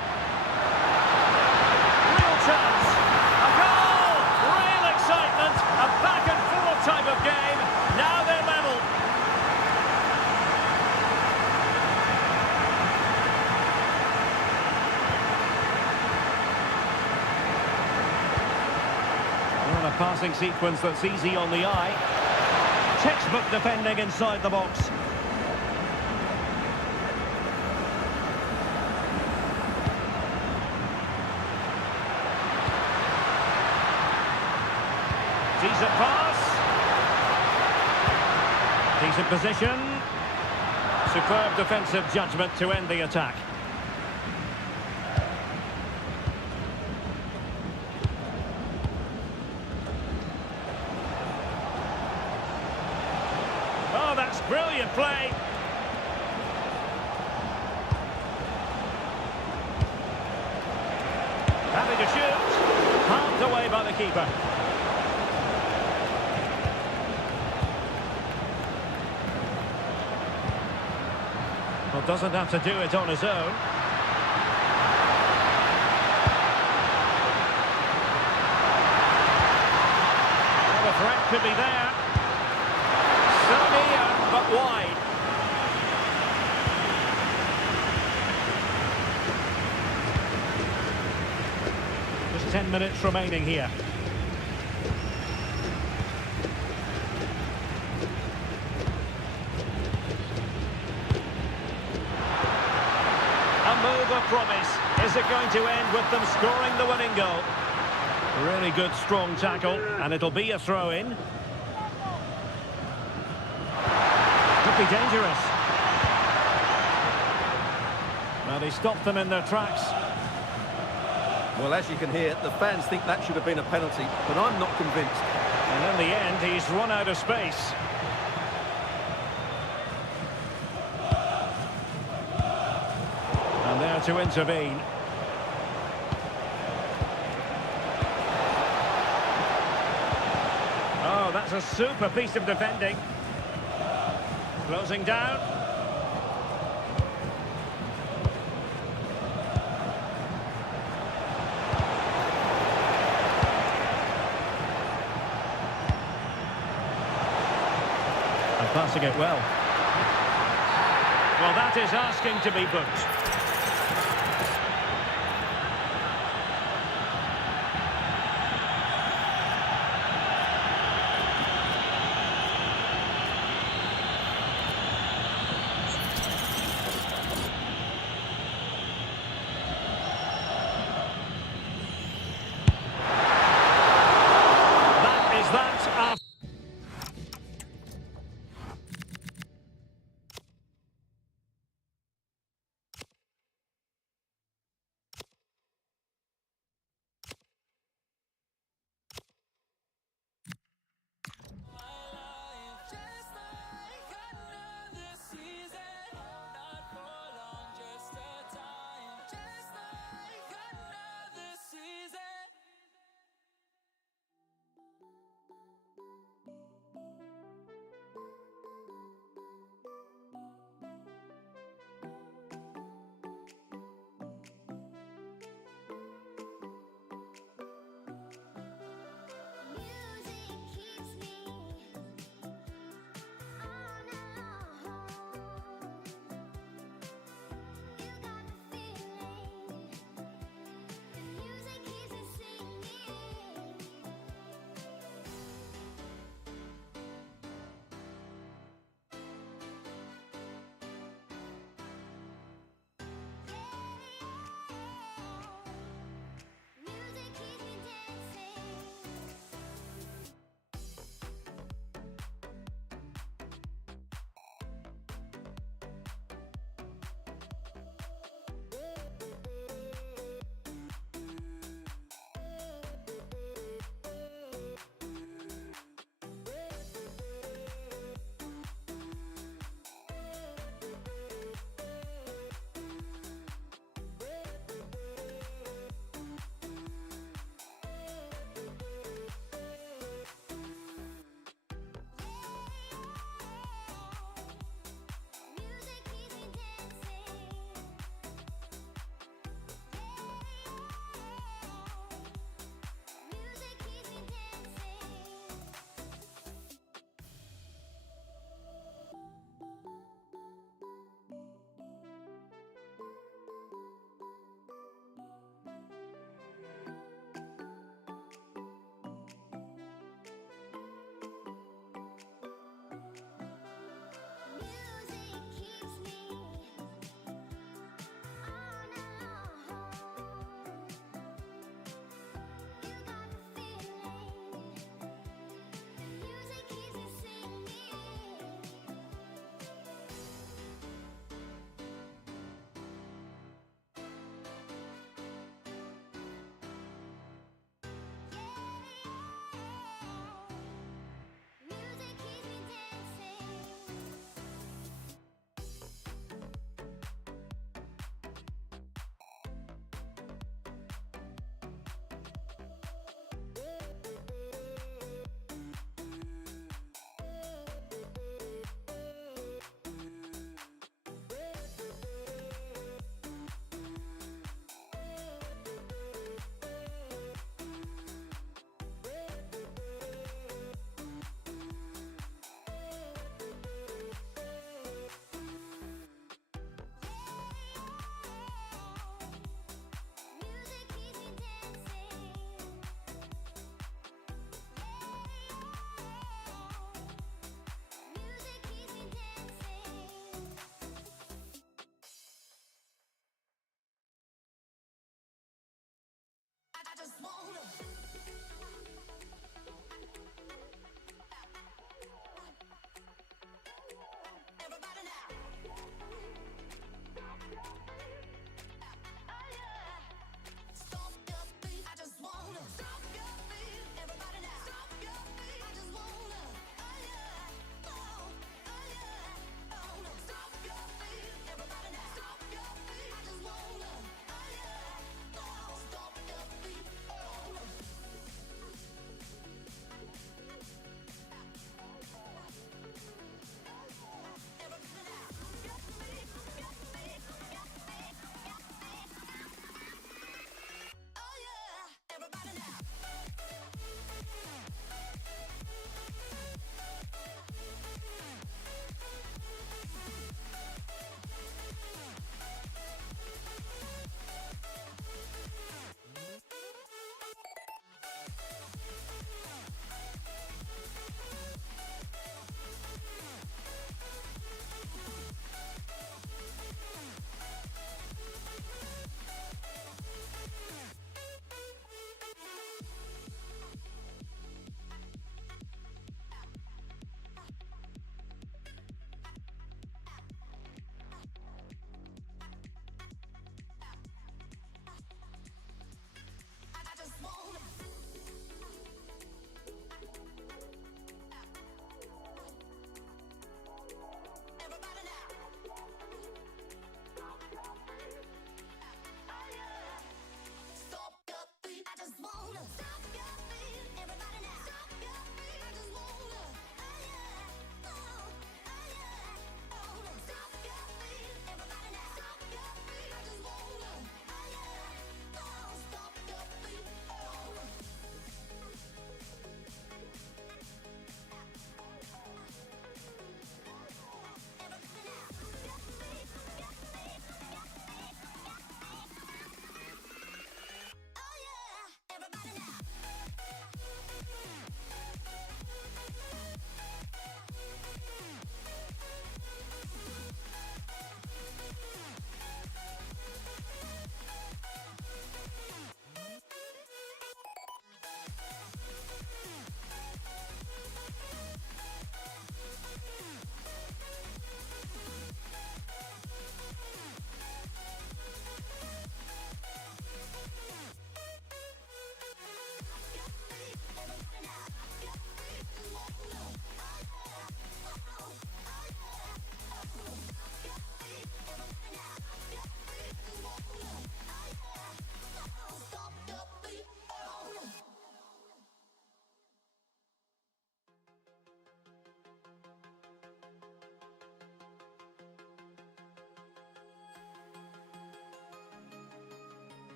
Real chance. A goal! Real excitement. A back and forth type of game. Now they're level. Well, a passing sequence that's easy on the eye. Textbook defending inside the box. Decent pass. Decent position. Superb defensive judgment to end the attack. Oh, that's brilliant play. Having to shoot. Palmed away by the keeper. Well, doesn't have to do it on his own. Well, the threat could be there. So near, but wide. Just 10 minutes remaining here. A move of promise. Is it going to end with them scoring the winning goal? Really good, strong tackle, and it'll be a throw-in. Could be dangerous. Well, he stopped them in their tracks. Well, as you can hear, the fans think that should have been a penalty, but I'm not convinced. And in the end, he's run out of space. And there to intervene. Oh, that's a super piece of defending. Closing down. And passing it well. Well, that is asking to be booked.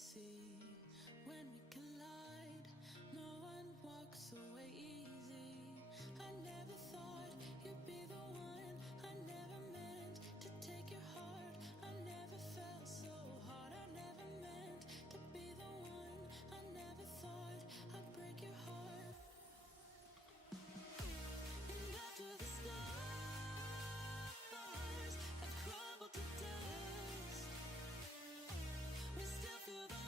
see when we collide. No one walks away easy. I never thought you'd be the one. I never meant to take your heart. I never felt so hard. I never meant to be the one. I never thought I'd break your heart. And after the stars have crumbled to dust, we still feel the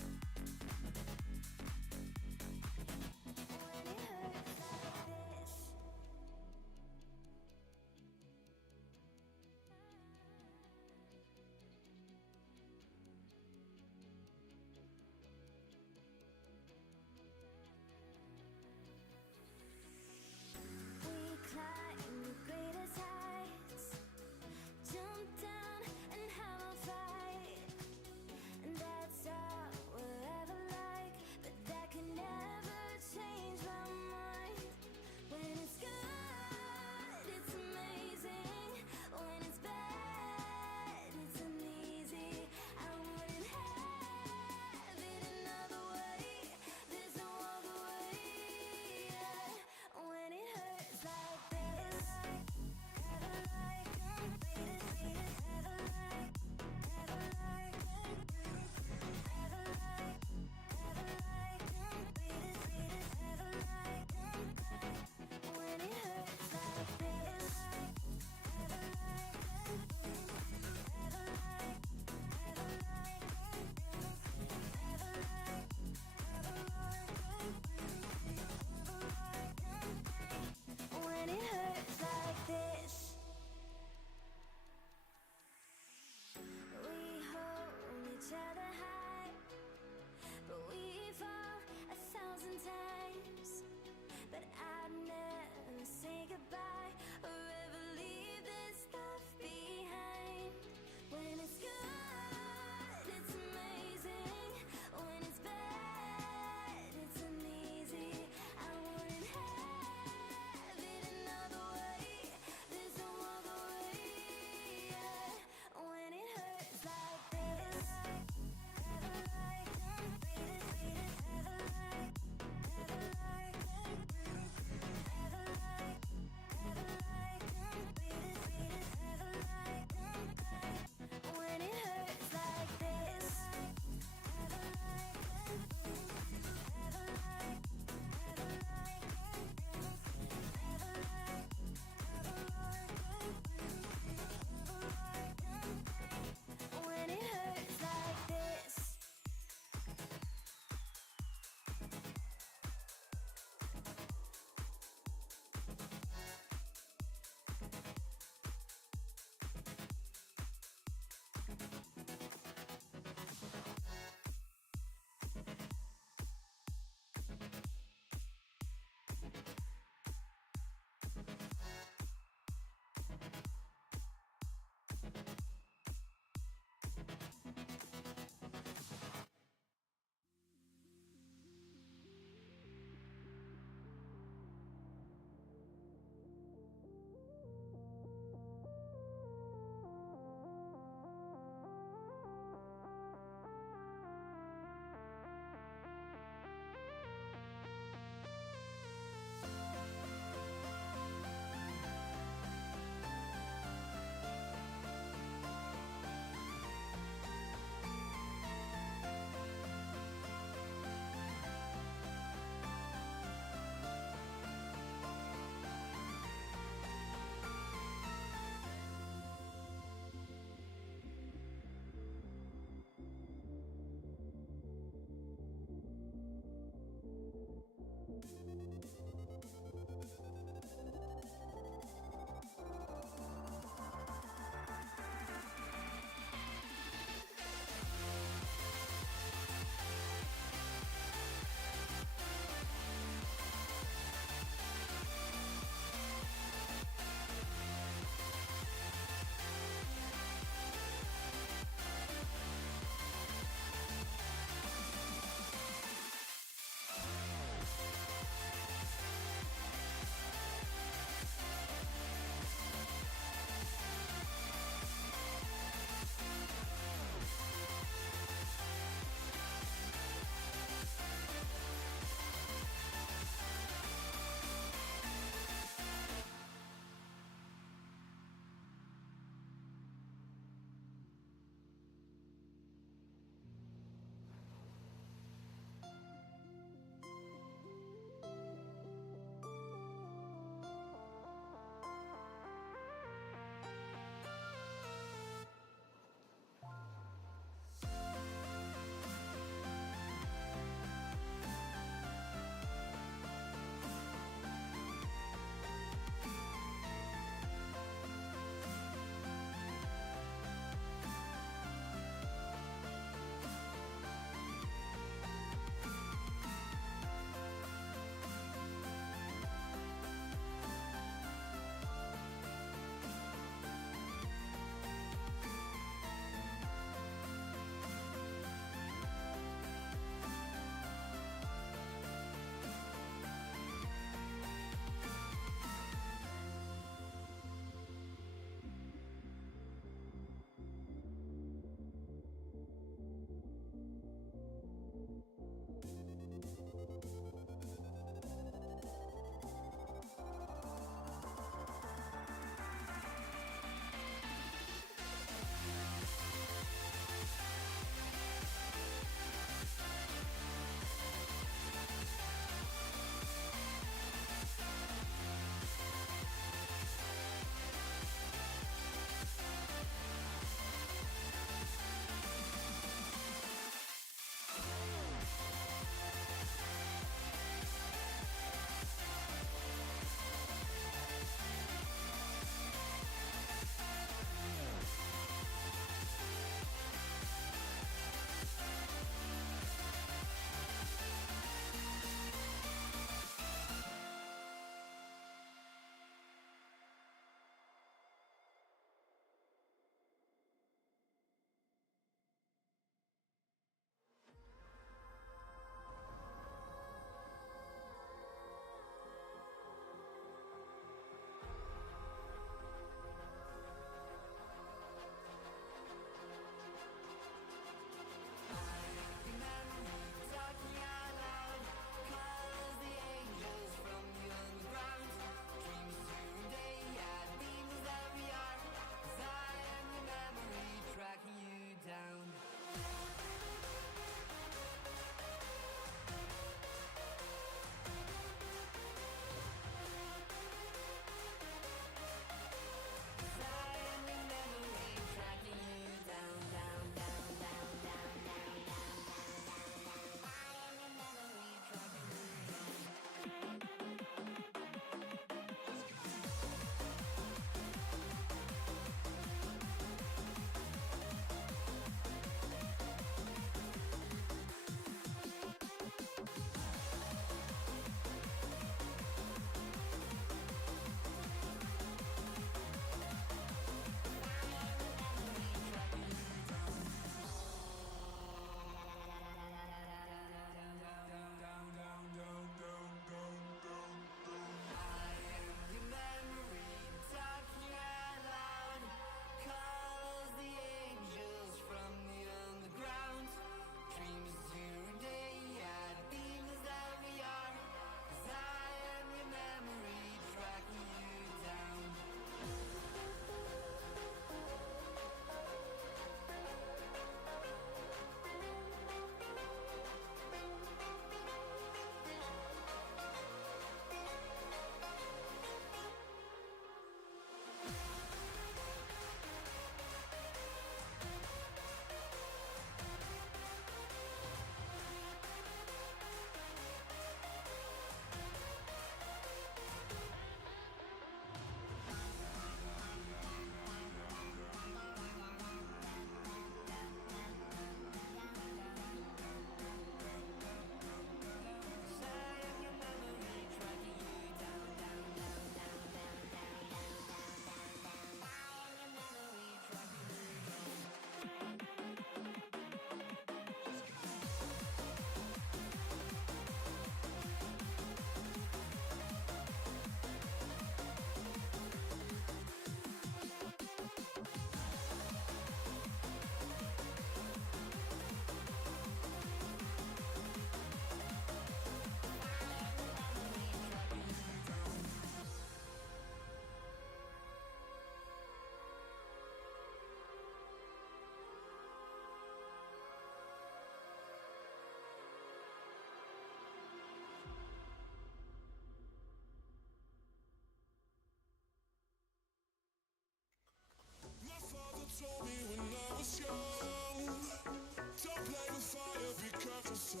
sun.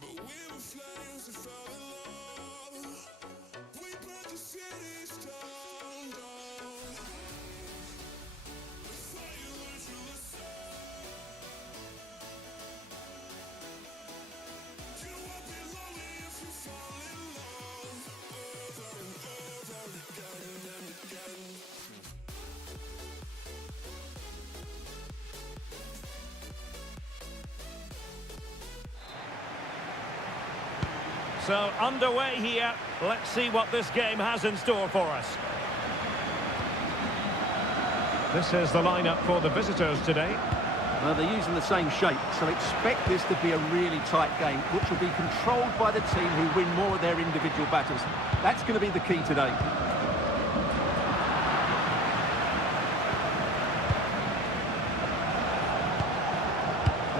But we were flames that fell in love. We burnt the city's down, down. The fire went through the sun. You won't be lonely if you fall in love. Over and over again and again. So underway here. Let's see what this game has in store for us. This is the lineup for the visitors today. Well, they're using the same shape, so expect this to be a really tight game, which will be controlled by the team who win more of their individual battles. That's going to be the key today.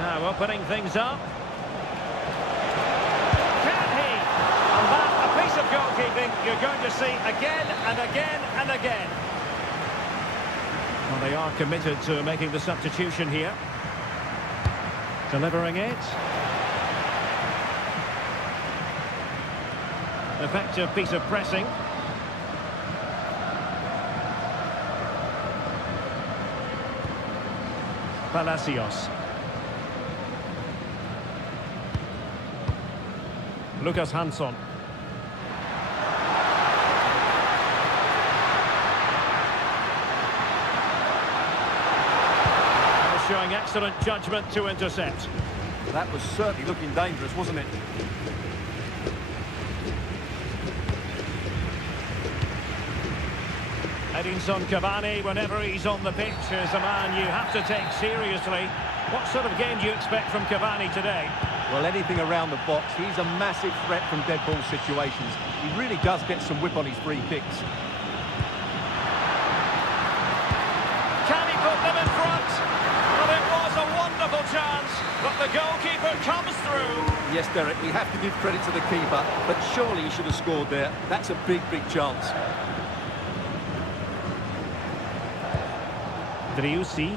Now opening things up. Can he? And that, a piece of goalkeeping you're going to see again and again and again. Well, they are committed to making the substitution here. Delivering it. Effective piece of pressing. Palacios. Lucas Hansson. Showing excellent judgment to intercept. That was certainly looking dangerous, wasn't it? Edinson Cavani, whenever he's on the pitch, is a man you have to take seriously. What sort of game do you expect from Cavani today? Well, anything around the box. He's a massive threat from dead ball situations. He really does get some whip on his free kicks. Can he put them in front? Well, it was a wonderful chance, but the goalkeeper comes through. Yes, Derek, we have to give credit to the keeper, but surely he should have scored there. That's a big, big chance. Driussi.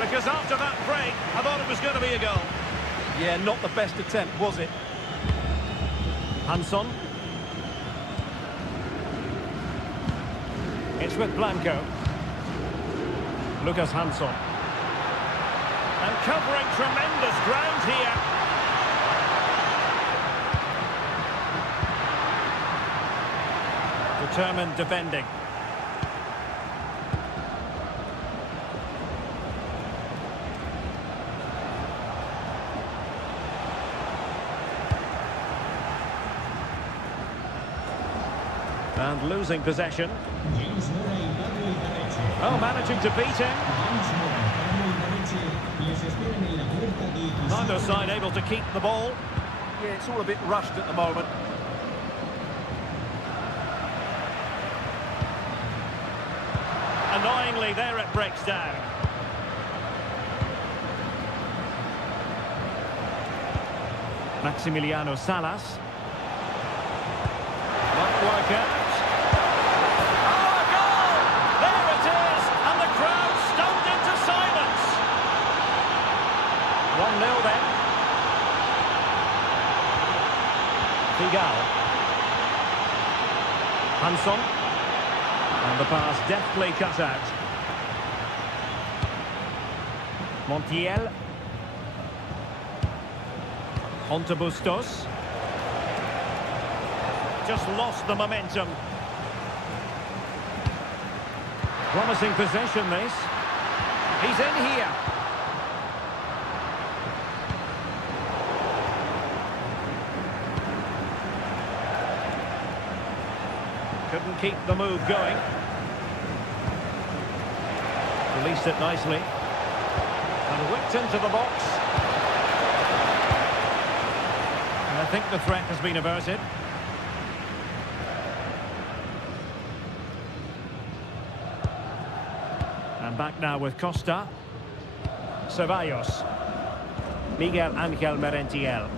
Because after that break, I thought it was going to be a goal. Yeah, not the best attempt, was it? Hansson. It's with Blanco. Lucas Hansson. And covering tremendous ground here. Determined defending. And losing possession. Oh, managing to beat him. Neither side able to keep the ball. Yeah, it's all a bit rushed at the moment. Annoyingly, there it breaks down. Maximiliano Salas. Might work out. Oh, a goal! There it is! And the crowd stunned into silence. 1-0 then. Figal. Hansson. And the pass deftly cut out. Montiel. Onto Bustos. Just lost the momentum. Promising possession, this. He's in here. Couldn't keep the move going. Released it nicely. And whipped into the box. And I think the threat has been averted. And back now with Costa. Ceballos. Miguel Angel Merentiel.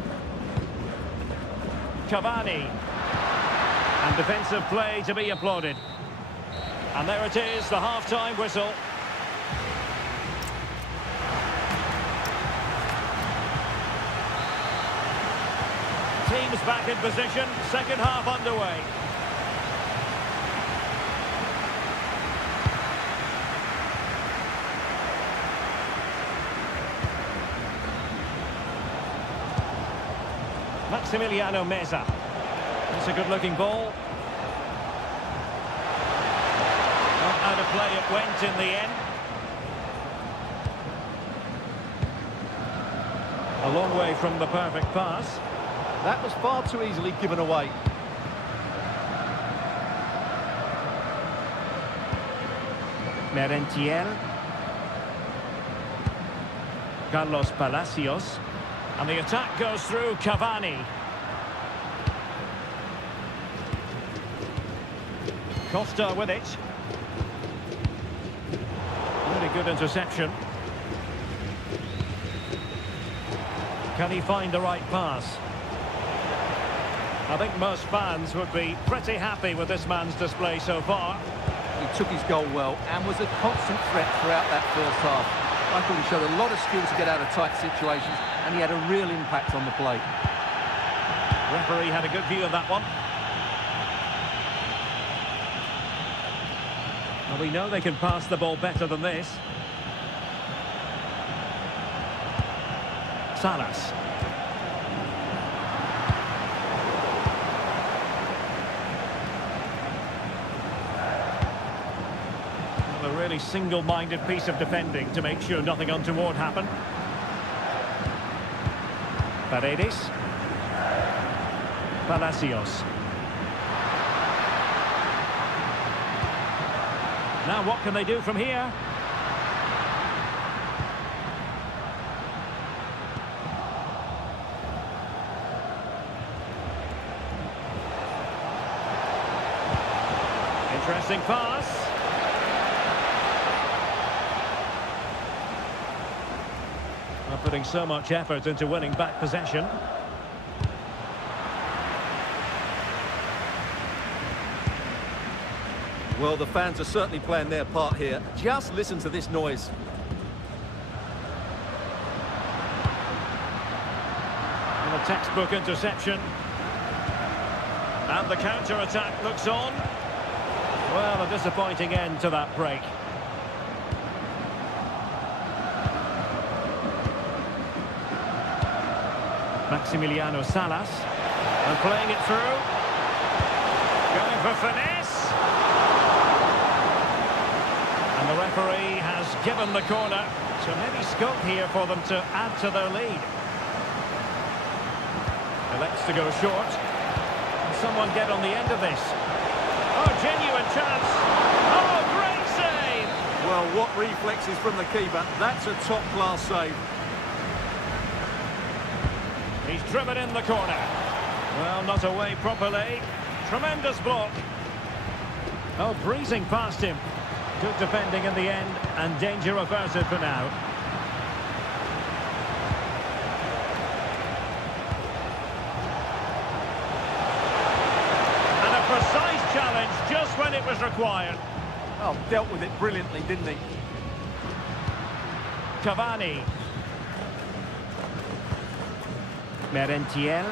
Cavani. And defensive play to be applauded. And there it is, the half-time whistle. Teams back in position, second half underway. Maximiliano Meza. It's a good-looking ball. Not out of play it went in the end. A long way from the perfect pass. That was far too easily given away. Merentiel. Carlos Palacios. And the attack goes through Cavani. Costa with it. Really good interception. Can he find the right pass? I think most fans would be pretty happy with this man's display so far. He took his goal well and was a constant threat throughout that first half. I thought he showed a lot of skill to get out of tight situations, and he had a real impact on the play. Referee had a good view of that one. Well, we know they can pass the ball better than this. Salas. Well, a really single-minded piece of defending to make sure nothing untoward happened. Paredes. Palacios. Now what can they do from here? Interesting pass. They're putting so much effort into winning back possession. Well, the fans are certainly playing their part here. Just listen to this noise. And a textbook interception. And the counter-attack looks on. Well, a disappointing end to that break. Maximiliano Salas. And playing it through. Going for finesse. And the referee has given the corner. So maybe scope here for them to add to their lead. Elects to go short. Can someone get on the end of this? Oh, genuine chance. Oh, great save. Well, what reflexes from the keeper. That's a top-class save. He's driven in the corner. Well, not away properly. Tremendous block. Oh, breezing past him. Good defending in the end, and danger averted for now. And a precise challenge just when it was required. Oh, dealt with it brilliantly, didn't he? Cavani. Merentiel.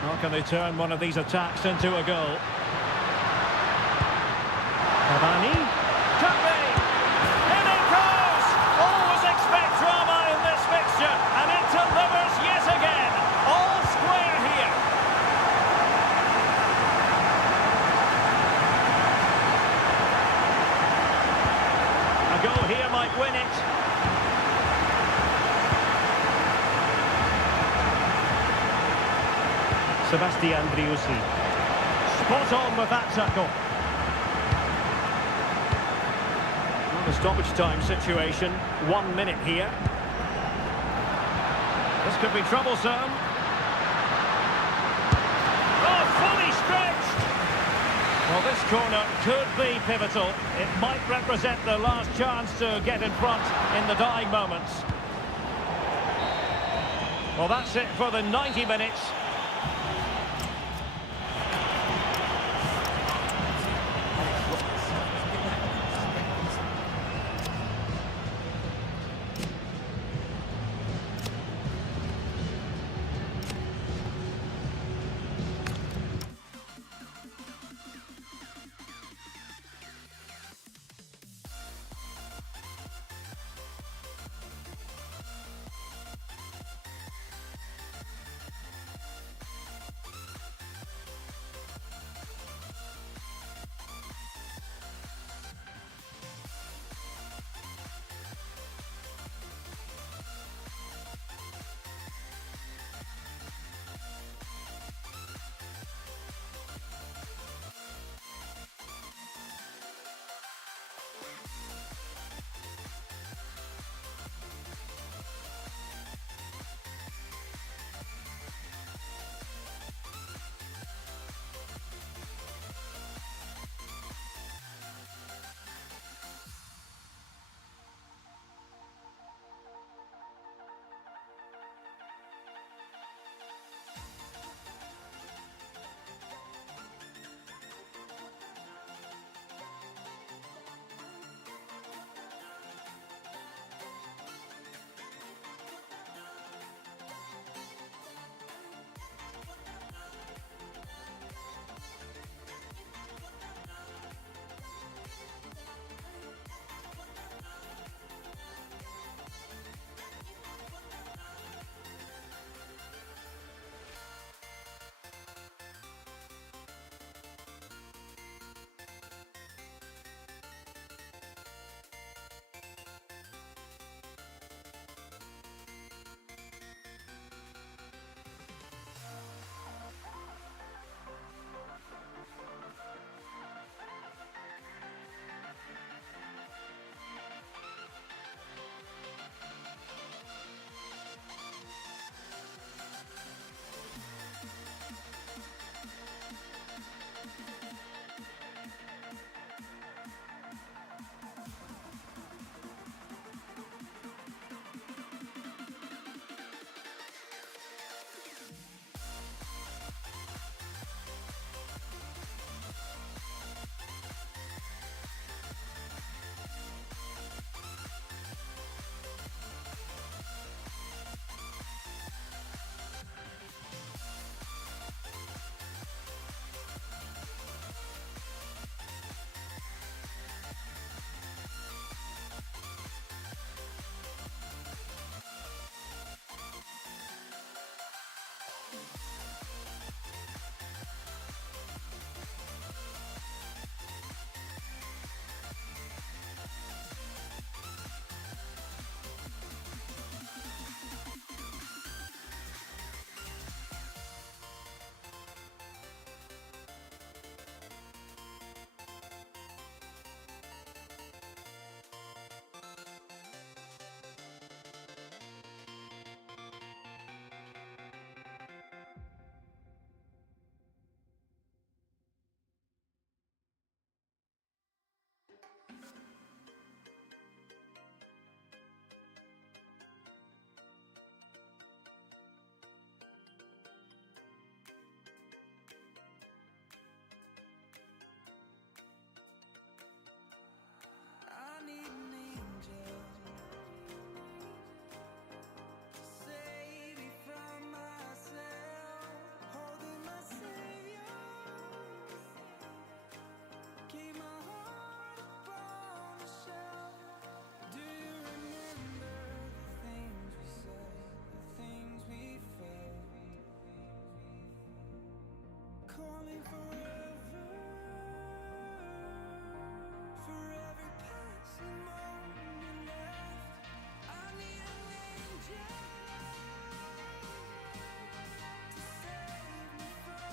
How can they turn one of these attacks into a goal? Cavani. Could be! In it goes! Always expect drama in this fixture, and it delivers yet again. All square here. A goal here might win it. Sebastian Driussi. Spot on with that tackle. The stoppage time situation, 1 minute here. This could be troublesome. Oh, fully stretched! Well, this corner could be pivotal. It might represent the last chance to get in front in the dying moments. Well, that's it for the 90 minutes. calling forever. For every passing moment left, I need an angel to save me from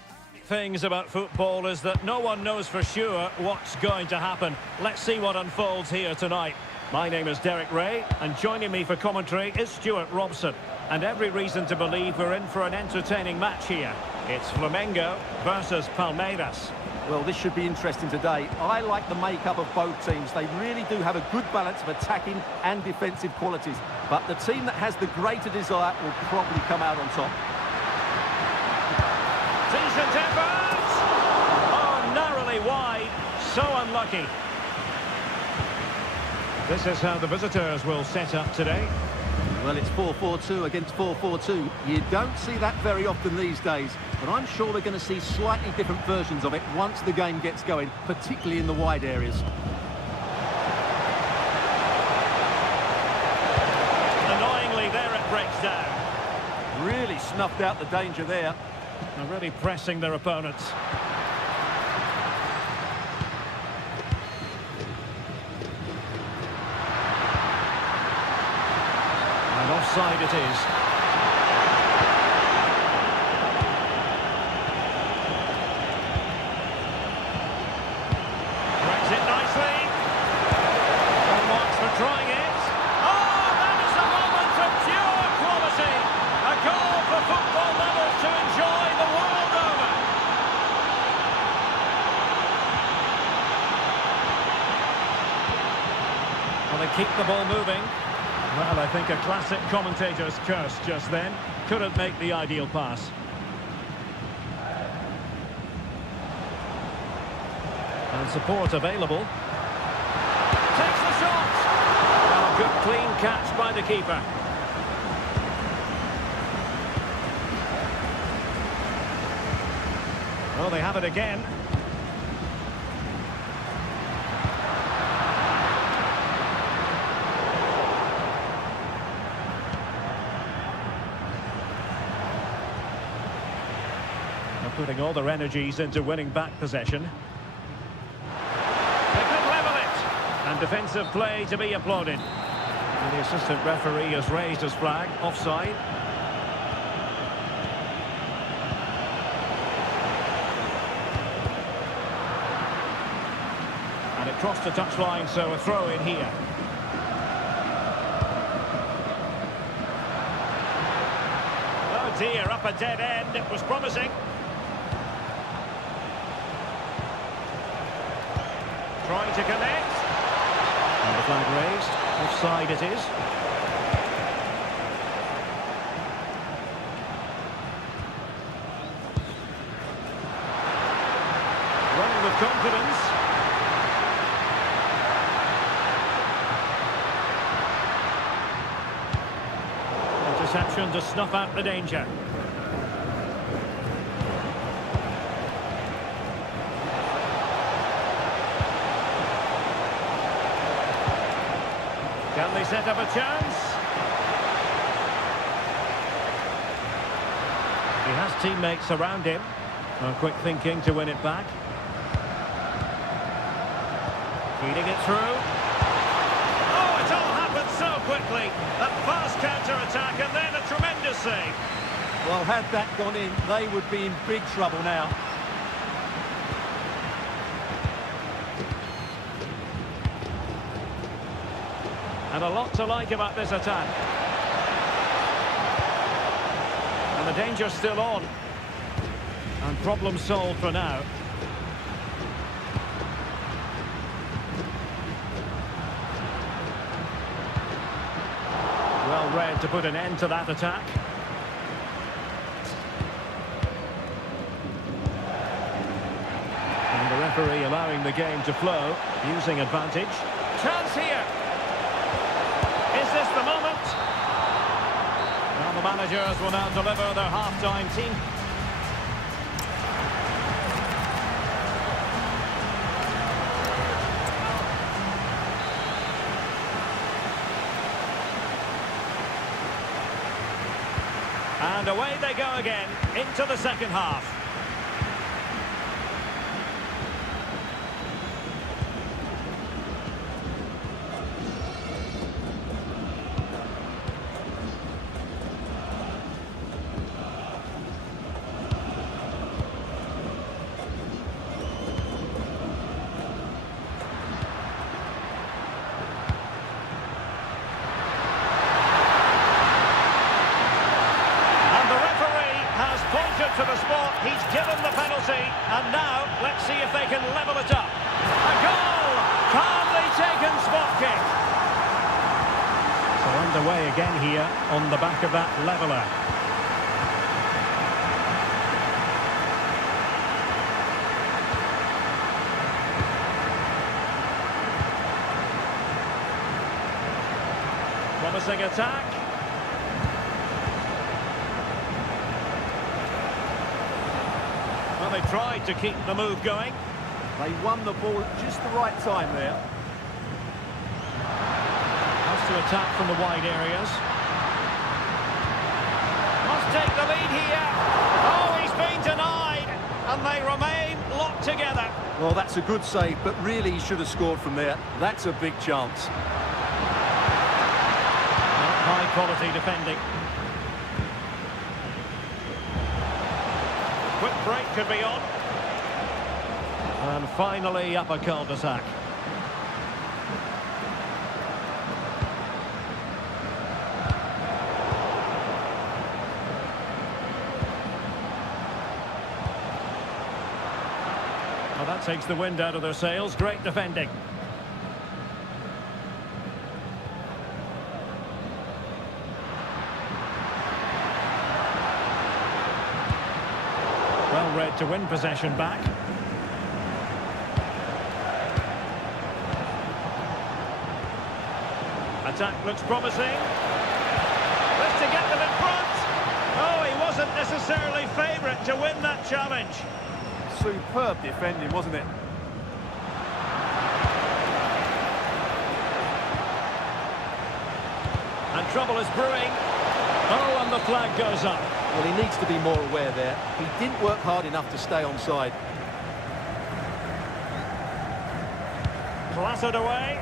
my fate. Things about football is that no one knows for sure what's going to happen. Let's see what unfolds here tonight. My name is Derek Ray, and joining me for commentary is Stuart Robson. And every reason to believe we're in for an entertaining match here. It's Flamengo versus Palmeiras. Well, this should be interesting today. I like the makeup of both teams. They really do have a good balance of attacking and defensive qualities. But the team that has the greater desire will probably come out on top. Decent effort! Oh, narrowly wide. So unlucky. This is how the visitors will set up today. Well, it's 4-4-2 against 4-4-2. You don't see that very often these days, but I'm sure we're going to see slightly different versions of it once the game gets going, particularly in the wide areas. Annoyingly, there it breaks down. Really snuffed out the danger there. They're really pressing their opponents. And offside it is. Brings it nicely. Full marks for trying it. Oh, that is a moment of pure quality. A goal for football lovers to enjoy the world over. Well, they keep the ball moving. Well, I think a classic commentator's curse just then. Couldn't make the ideal pass. And support available. Takes the shot! Well, good clean catch by the keeper. Well, they have it again. Putting all their energies into winning back possession. They could level it. And defensive play to be applauded. And the assistant referee has raised his flag. Offside. And it crossed the touchline, so a throw in here. Oh dear, up a dead end. It was promising. Trying to connect. And the flag raised. Offside it is. Running with confidence. Interception to snuff out the danger. Can they set up a chance? He has teammates around him. Quick thinking to win it back. Feeding it through. Oh, it all happened so quickly. A fast counter-attack and then a tremendous save. Well, had that gone in, they would be in big trouble now. And a lot to like about this attack. And the danger's still on. And problem solved for now. Well read to put an end to that attack. And the referee allowing the game to flow, using advantage. Chance here. Is this the moment? Well, the managers will now deliver their half-time team. And away they go again into the second half. To the spot, he's given the penalty, and now let's see if they can level it up. A goal! Calmly taken spot kick. So underway again here on the back of that leveller. Promising attack. Well, they tried to keep the move going. They won the ball at just the right time there. Has to attack from the wide areas. Must take the lead here. Oh, he's been denied. And they remain locked together. Well, that's a good save, but really he should have scored from there. That's a big chance. High quality defending. Quick break could be on. And finally up a cul-de-sac. Well, that takes the wind out of their sails. Great defending. Well read to win possession back. Attack looks promising. Looks to get them in front. Oh, he wasn't necessarily favourite to win that challenge. Superb defending, wasn't it? And trouble is brewing. Oh, and the flag goes up. Well, he needs to be more aware there. He didn't work hard enough to stay onside. Clattered away.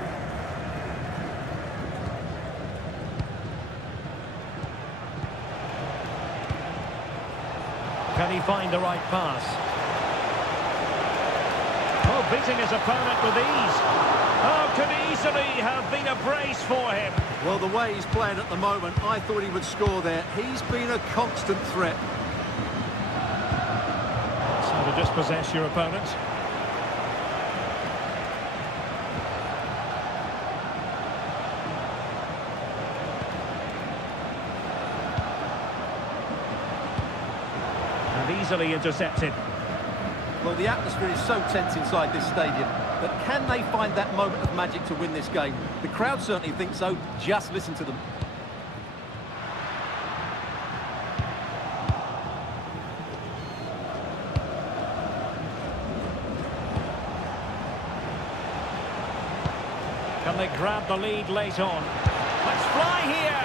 Can he find the right pass? Oh, beating his opponent with ease. Oh, could easily have been a brace for him. Well, the way he's playing at the moment, I thought he would score there. He's been a constant threat. So to dispossess your opponent. And easily intercepted. Well, the atmosphere is so tense inside this stadium, but can they find that moment of magic to win this game? The crowd certainly think so. Just listen to them. Can they grab the lead late on? Let's fly here!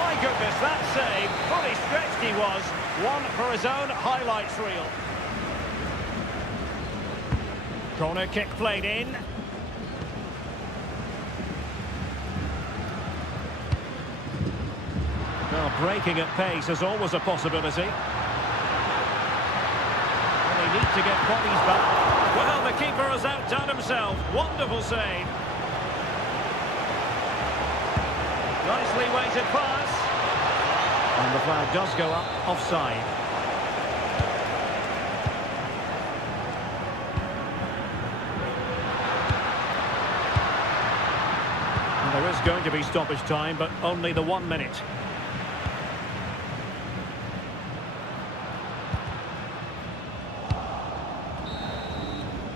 My goodness, that save. Fully stretched he was. One for his own highlights reel. Corner kick played in. Well, breaking at pace is always a possibility. Well, they need to get bodies back. Well, the keeper has outdone himself. Wonderful save. Nicely weighted pass. And the flag does go up offside. And there is going to be stoppage time, but only the 1 minute.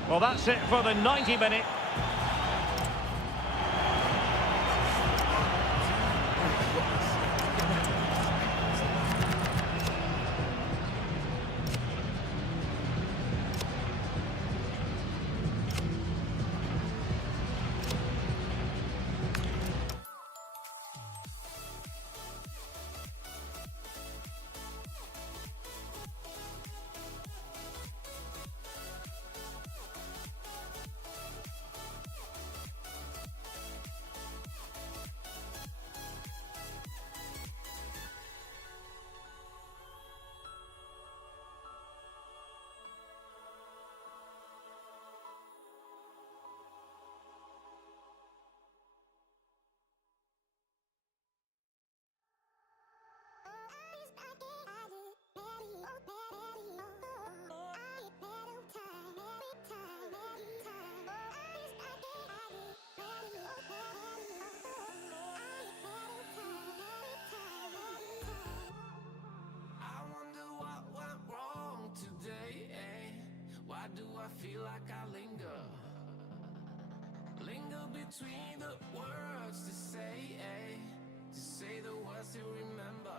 Well, that's it for the 90-minute. between the words to say the words to remember.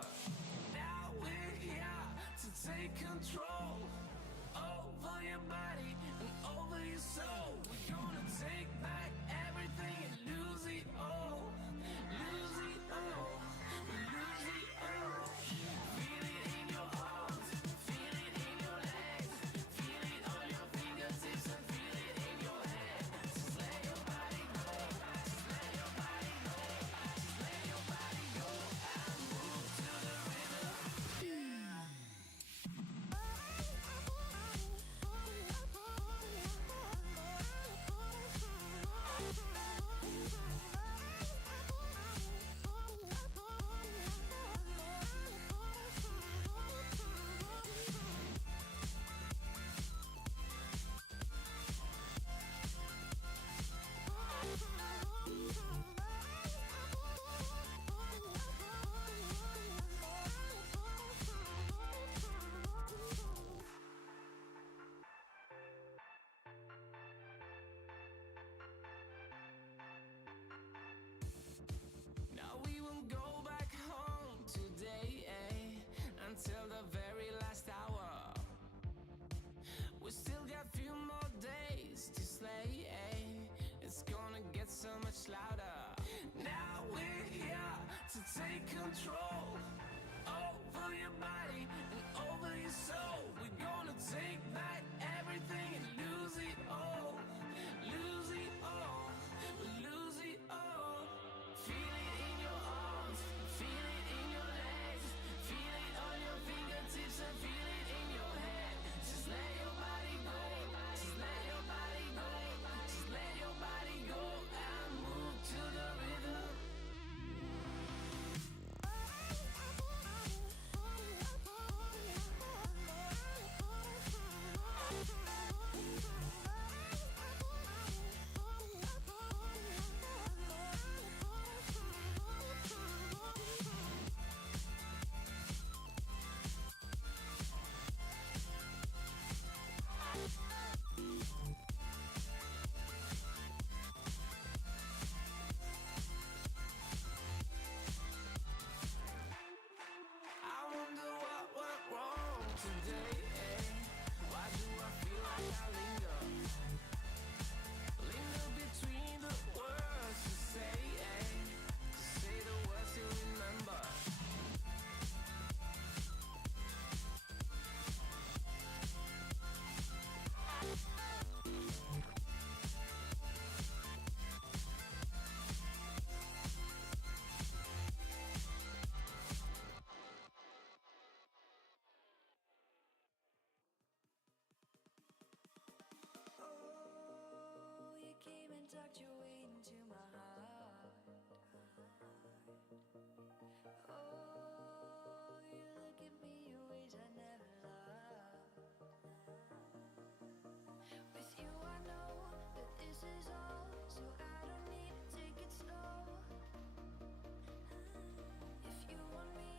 Now we're here to take control over your body and over your soul. We're gonna take back everything and lose it all. Lose it all. Lose it all. Feel it in your arms, feel it in your legs, feel it on your fingertips and feel it in your head. Just let your body go, just let your body go, just let your body go and move to the rhythm. Now we won't go back home today, until the very last hour. We still got few more days to slay, it's gonna get so much louder. Now we're here to take control over your body and over your soul. We're gonna take back everything and lose it all. Lose it all. Lose it all. Feel it in your arms, feel it in your legs, feel it on your fingertips and feel it in your head. Just let your body go, just let your body go, just let your body go and move to the rhythm. I wonder what went wrong today, Why do I feel like I linger? Linger between the words to say the words to remember. Oh, you came and tucked your way into my heart. Oh, you look at me in ways I never loved. With you I know that this is all, so I don't need to take it slow. If you want me,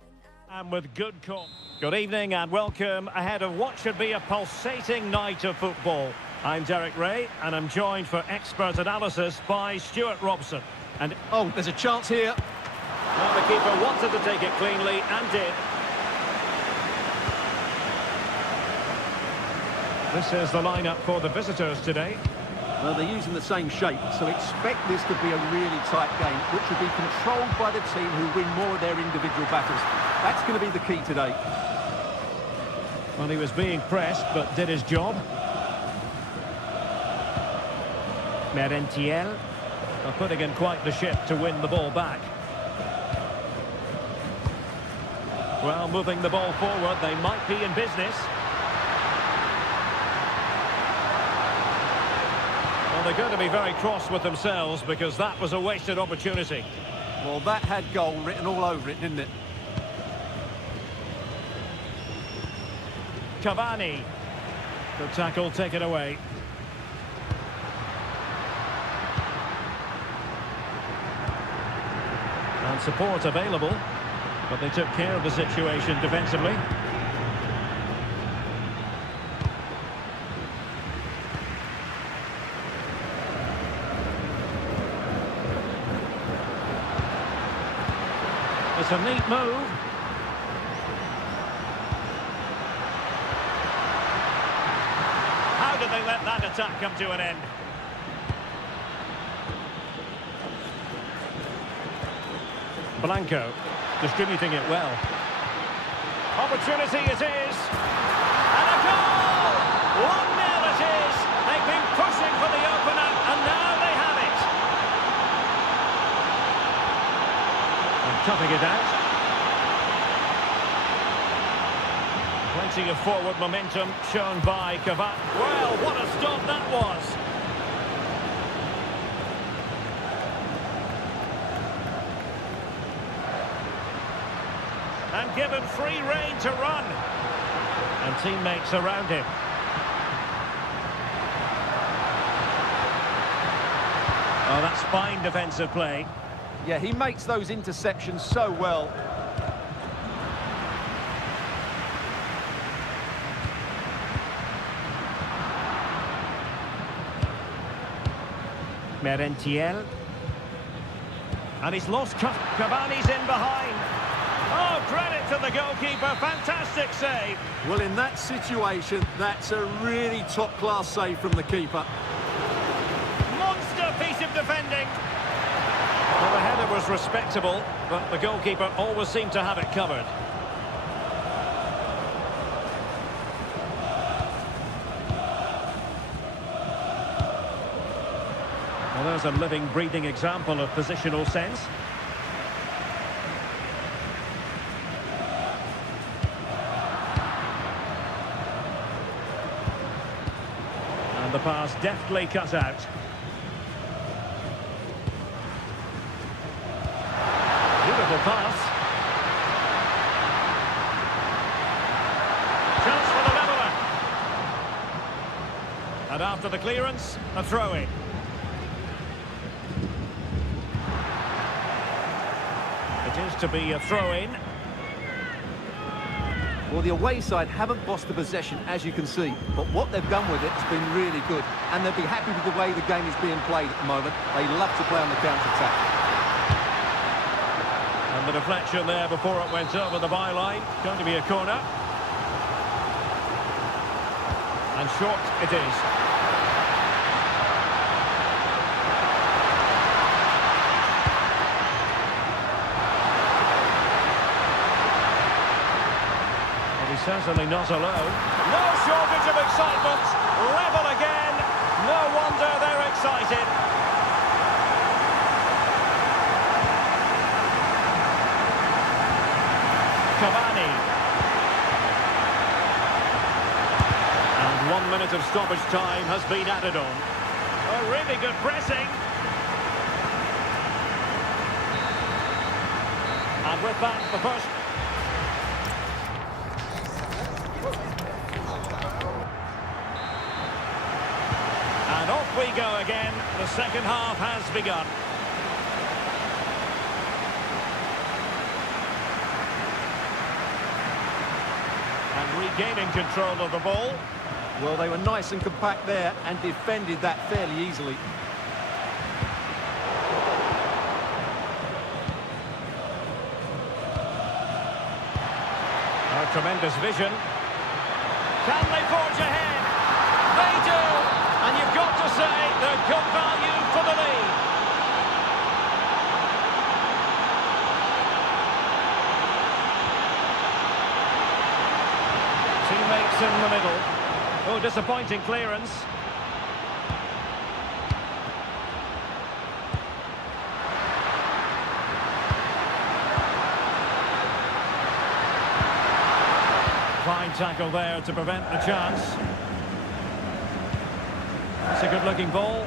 then I And with good call. Good evening and welcome ahead of what should be a pulsating night of football. I'm Derek Ray and I'm joined for expert analysis by Stuart Robson. And Oh, there's a chance here. well, the keeper wanted to take it cleanly and did. This is the lineup for the visitors today. Well, they're using the same shape, so expect this to be a really tight game, which will be controlled by the team who win more of their individual battles. That's going to be the key today. Well, he was being pressed, but did his job. Merentiel are putting in quite the shift to win the ball back. Well, moving the ball forward, they might be in business. Well, they're going to be very cross with themselves because that was a wasted opportunity. Well, that had goal written all over it, didn't it? Cavani. The tackle taken away. And support available, but they took care of the situation defensively. It's a neat move. How did they let that attack come to an end? Blanco distributing it well. Opportunity it is. And a goal! 1-0 it is. They've been pushing for the opener, and now they have it. And cutting it out. Plenty of forward momentum shown by Cavani. Well, what a stop that was. And given free rein to run. And teammates around him. Oh, that's fine defensive play. Yeah, he makes those interceptions so well. Merentiel. And he's lost. Cavani's in behind. Oh, credit to the goalkeeper. Fantastic save. Well, in that situation, that's a really top-class save from the keeper. Monster piece of defending. Well, the header was respectable, but the goalkeeper always seemed to have it covered. Well, there's a living, breathing example of positional sense. And the pass deftly cut out. Beautiful pass. Chance for the leveller. And after the clearance, a throw-in. It is to be a throw-in. Well, the away side haven't lost the possession, as you can see, but what they've done with it has been really good, and they'll be happy with the way the game is being played at the moment. They love to play on the counter-attack. And the deflection there before it went over the byline. Going to be a corner. And short it is. Certainly not alone. No shortage of excitement. Level again. No wonder they're excited. Cavani. And 1 minute of stoppage time has been added on. A really good pressing. And with that, the first... And off we go again. The second half has begun. And regaining control of the ball. Well, they were nice and compact there and defended that fairly easily. Oh, tremendous vision. Can they forge ahead? They do! And you've got to say they're good value for the lead. Teammates in the middle. Oh, disappointing clearance. Fine tackle there to prevent the chance. It's a good-looking ball.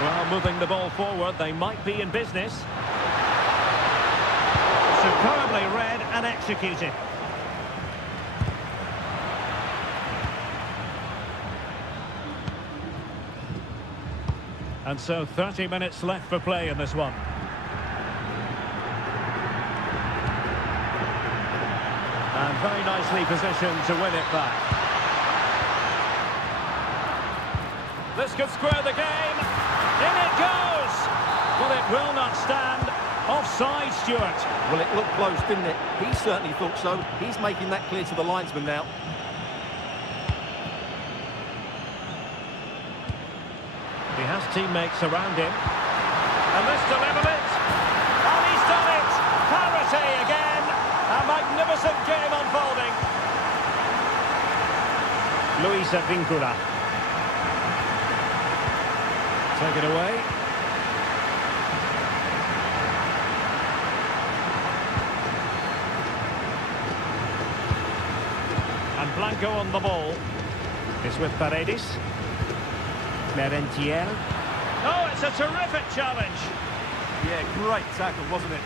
Well, moving the ball forward, they might be in business. Superbly read and executed. And so 30 minutes left for play in this one. And very nicely positioned to win it back. This could square the game. In it goes. Well, it will not stand. Offside, Stuart. Well, it looked close, didn't it? He certainly thought so. He's making that clear to the linesman now. He has teammates around him. And this delivers it. And he's done it. Parity again. A magnificent game unfolding. Luis Advíncula. Take it away. And Blanco on the ball. It's with Paredes. Merentiel. Oh, it's a terrific challenge. Yeah, great tackle, wasn't it?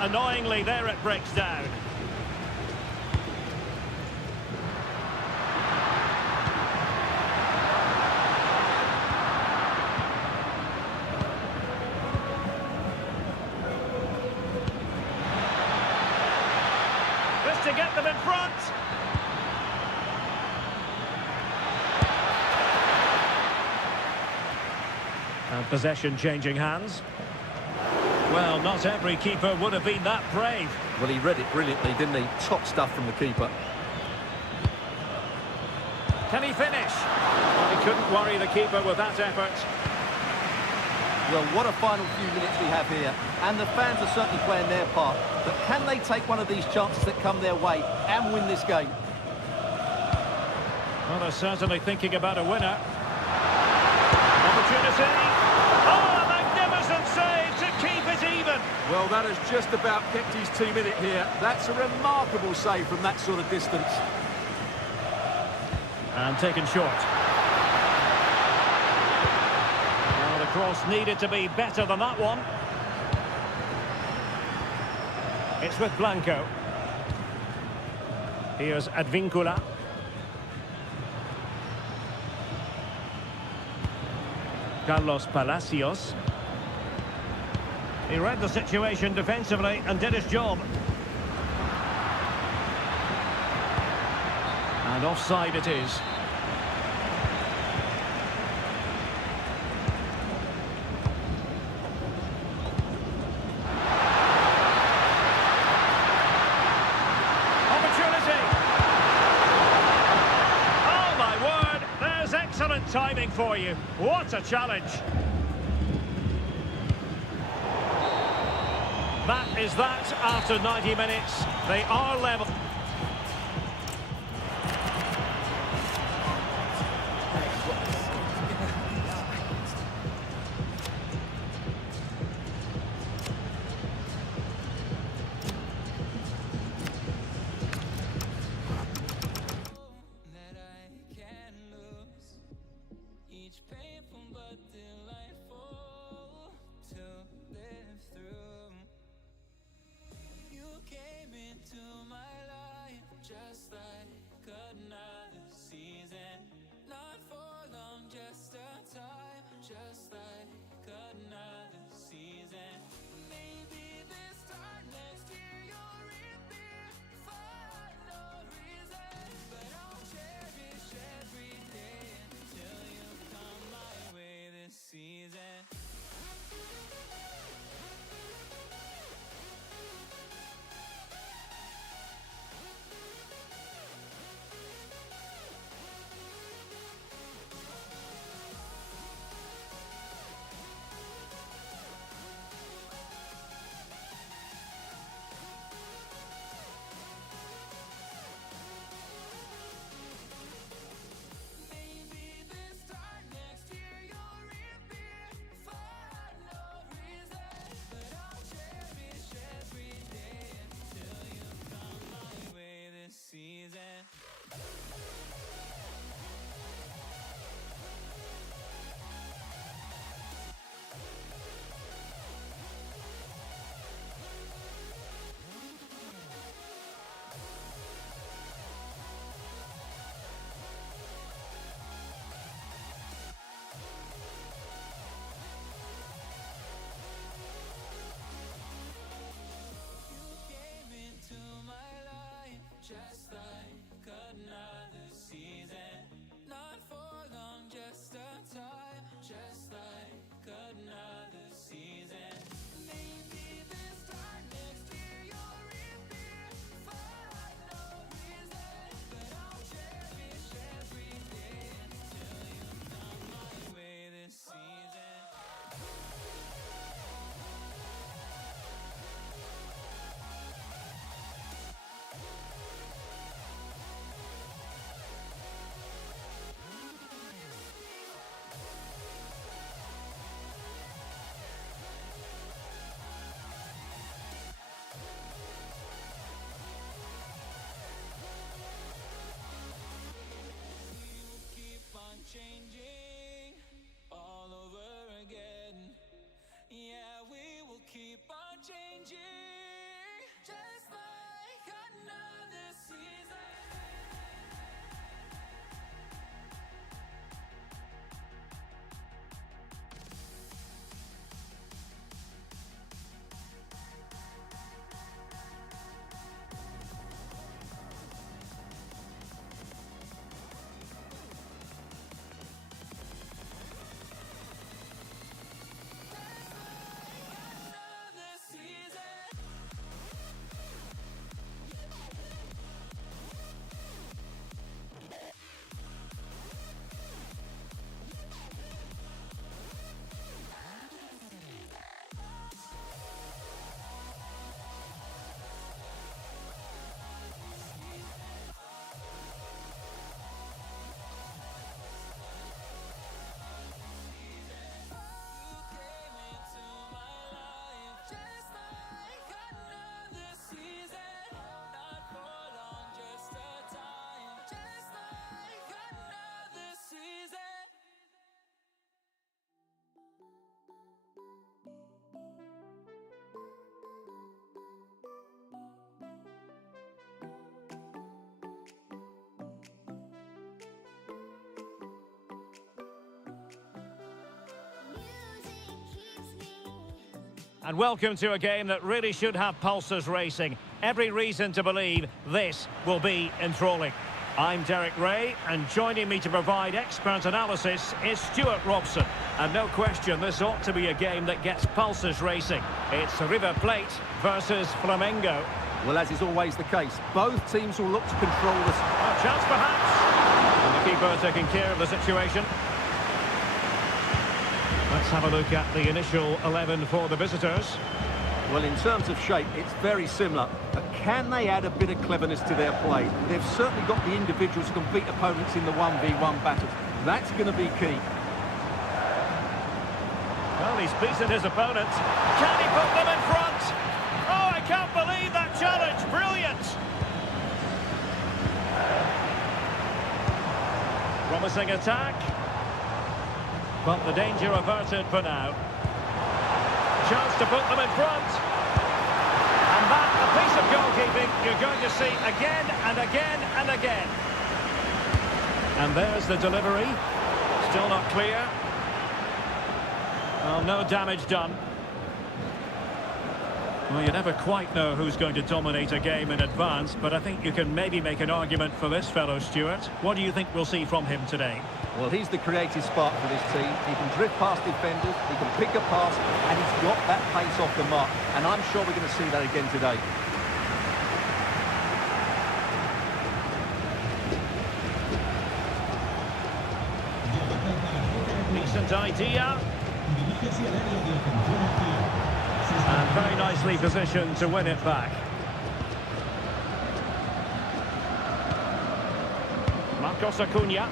Annoyingly, there it breaks down. This to get them in front. And possession changing hands. Well, not every keeper would have been that brave. Well, he read it brilliantly, didn't he? Top stuff from the keeper. Can he finish? Well, he couldn't worry the keeper with that effort. Well, what a final few minutes we have here. And the fans are certainly playing their part. But can they take one of these chances that come their way and win this game? Well, they're certainly thinking about a winner. Opportunity. Oh, a magnificent save to keep it even. Well, that has just about kept his team in it here. That's a remarkable save from that sort of distance. And taken short. Well, the cross needed to be better than that one. It's with Blanco. Here's Advíncula. Carlos Palacios. He read the situation defensively and did his job. And offside it is. Opportunity. Oh my word, there's excellent timing for you. What a challenge. That is that after 90 minutes. They are level. that I can lose. Each painful but delightful to live through. You came into my life just like another season. Not for long, just a time, just like another season. Maybe this time next year you'll reappear for no reason. But I'll cherish every day until you come my way this season. and welcome to a game that really should have pulses racing. Every reason to believe this will be enthralling. I'm Derek Ray, and joining me to provide expert analysis is Stuart Robson. And no question, this ought to be a game that gets pulses racing. It's River Plate versus Flamengo. Well, as is always the case, both teams will look to control this. A chance perhaps. And the keeper taking care of the situation. Let's have a look at the initial 11 for the visitors. Well, in terms of shape, it's very similar. But can they add a bit of cleverness to their play? They've certainly got the individuals to compete opponents in the 1v1 battles. That's going to be key. Well, he's beaten his opponent. Can he put them in front? Oh, I can't believe that challenge. Brilliant. Promising attack. But the danger averted for now. Chance to put them in front. And that, a piece of goalkeeping you're going to see again and again and again. And there's the delivery. Still not clear. Well, no damage done. Well, you never quite know who's going to dominate a game in advance, but I think you can maybe make an argument for this fellow, Stuart. What do you think we'll see from him today? Well, he's the creative spark for this team. He can drift past defenders, he can pick a pass, and he's got that pace off the mark. And I'm sure we're going to see that again today. Decent idea. Dirígese al área de atención aquí. And very nicely positioned to win it back. Marcos Acuna.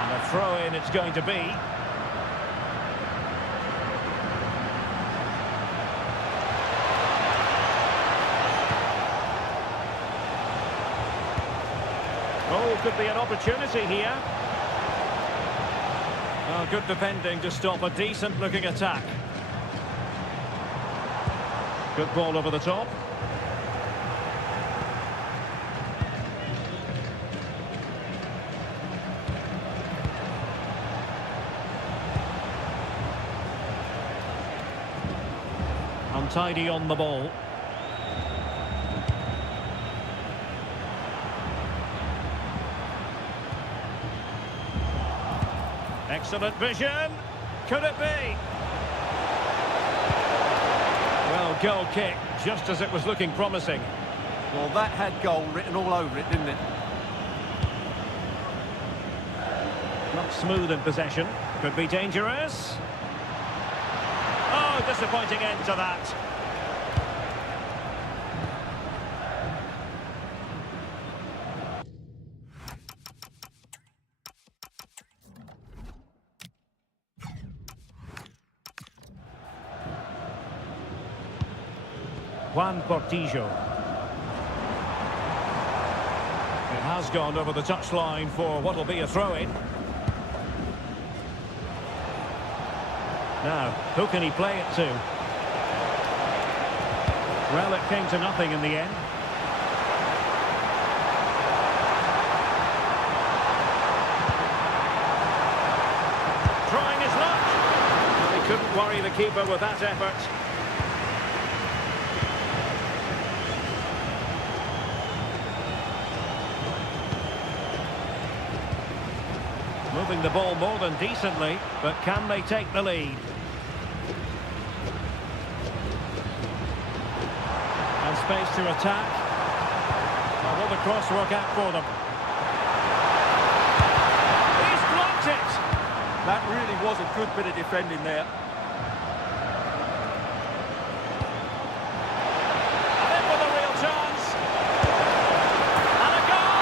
And a throw-in it's going to be. Oh, could be an opportunity here. Well, good defending to stop a decent-looking attack. Good ball over the top. Untidy on the ball. Excellent vision. Could it be? Well, goal kick, just as it was looking promising. Well, that had goal written all over it, didn't it? Not smooth in possession. Could be dangerous. Oh, disappointing end to that. Juan Portillo. It has gone over the touchline for what will be a throw-in. Now, who can he play it to? Well, it came to nothing in the end. Trying his luck. Well, he couldn't worry the keeper with that effort. Moving the ball more than decently, but can they take the lead? And space to attack. Oh, will the cross work out for them? He's blocked it! That really was a good bit of defending there. And in with a real chance. And a goal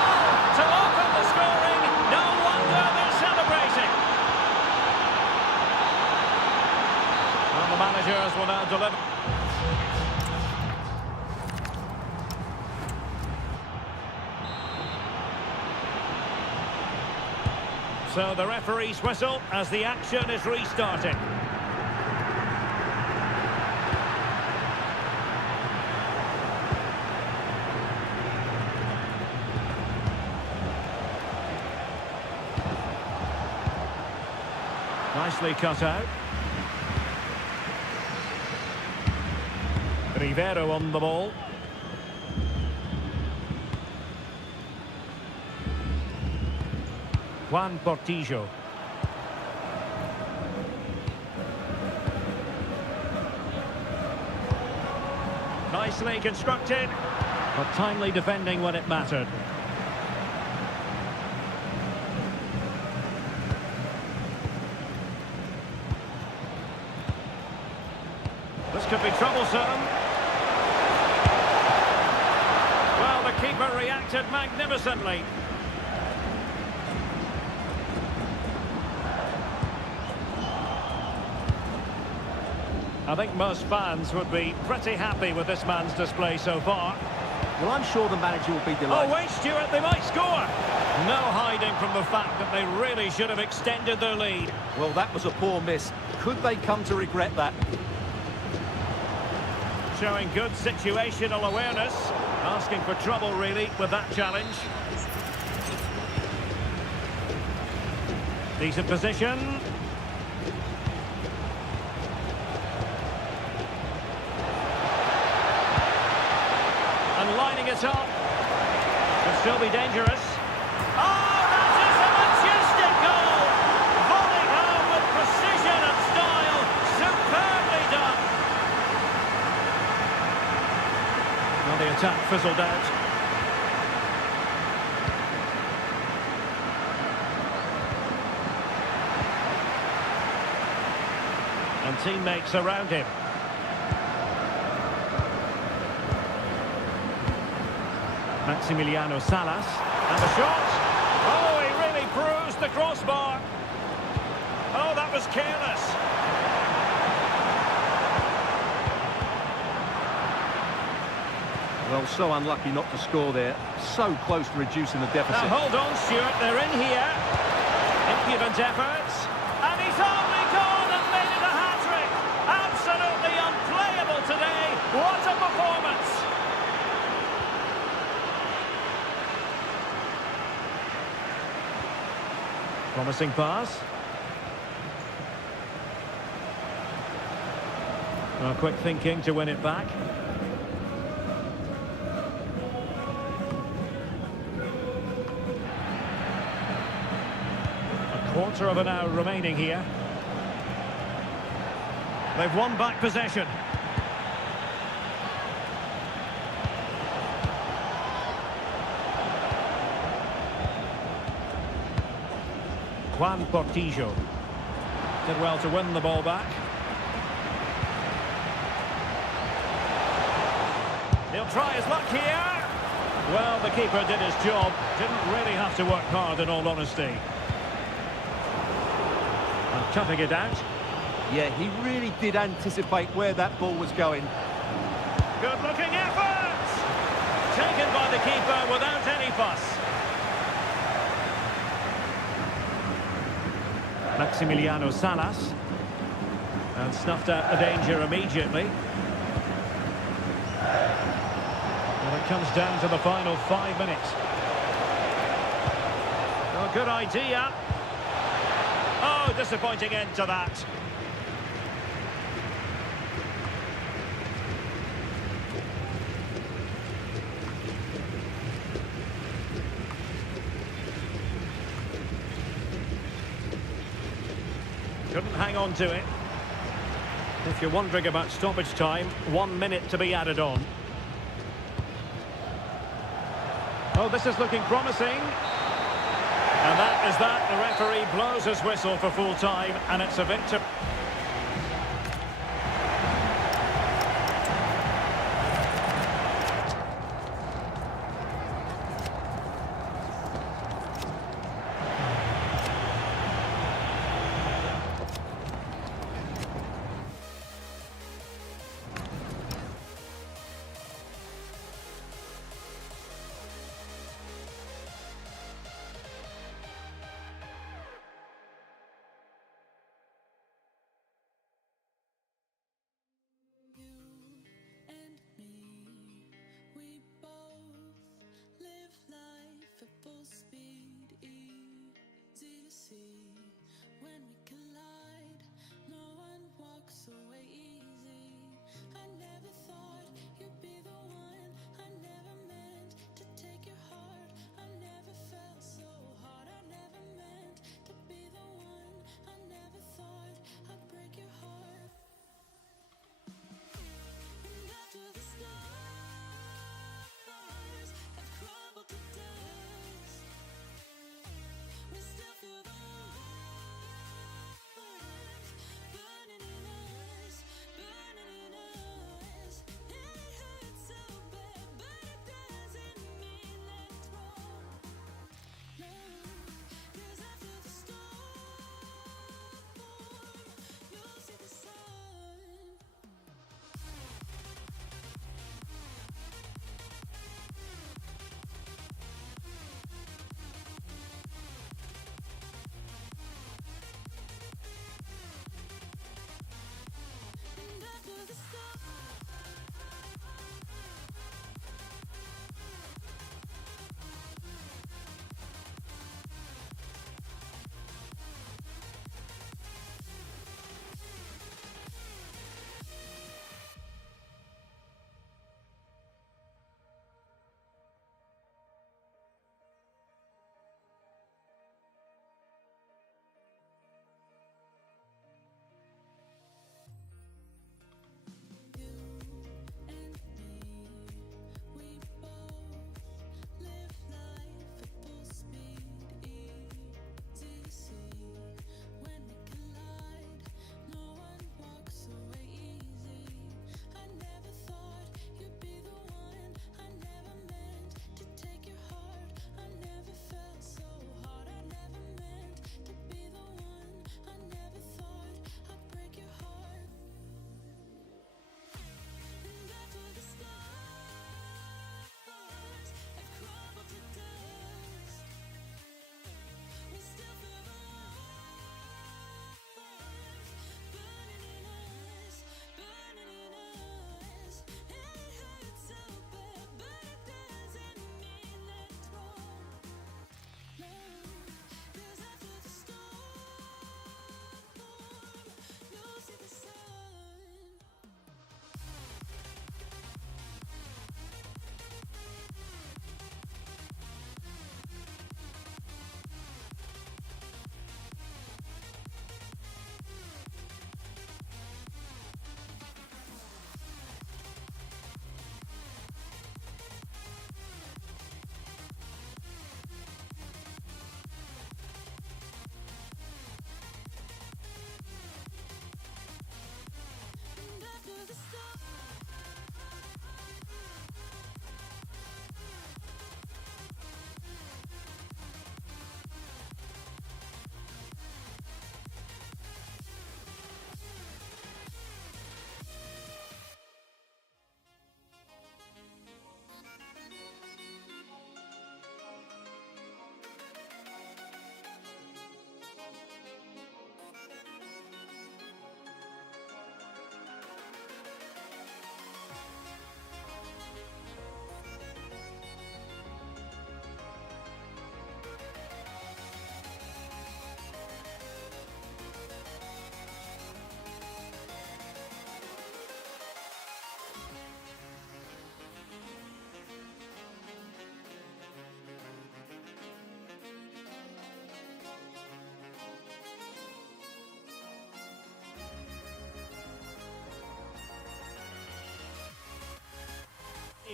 to open the scoring. No wonder they're celebrating. Well, the managers will now deliver. So the referee's whistle as the action is restarting. Nicely cut out. Rivero on the ball. Juan Portillo. Nicely constructed, but timely defending when it mattered. This could be troublesome. Well, the keeper reacted magnificently. I think most fans would be pretty happy with this man's display so far. Well, I'm sure the manager will be delighted. Oh, wait, Stuart, they might score. No hiding from the fact that they really should have extended their lead. Well, that was a poor miss. Could they come to regret that? Showing good situational awareness. Asking for trouble, really, with that challenge. Decent position. And lining it up. Could still be dangerous. Oh, that is a majestic goal! Volleyed home with precision and style. Superbly done. Well, the attack fizzled out. And teammates around him. Maximiliano Salas, and the shot. Oh, he really bruised the crossbar. Oh, that was careless. Well, so unlucky not to score there. So close to reducing the deficit. Now, hold on, Stuart, they're in here. Impudent efforts. And he's only gone and made it a hat-trick. Absolutely unplayable today. What a performance. Promising pass. Well, quick thinking to win it back. A quarter of an hour remaining here. They've won back possession. Juan Portillo did well to win the ball back. He'll try his luck here. Well, the keeper did his job. Didn't really have to work hard, in all honesty. And cutting it out. Yeah, he really did anticipate where that ball was going. Good-looking effort! Taken by the keeper without any fuss. Maximiliano Salas. And snuffed out the danger immediately. And it comes down to the final 5 minutes. Oh, good idea. Oh, disappointing end to that. Couldn't hang on to it. If you're wondering about stoppage time, 1 minute to be added on. Oh, this is looking promising. And that is that. The referee blows his whistle for full time, and it's a victory. Away easy. I never thought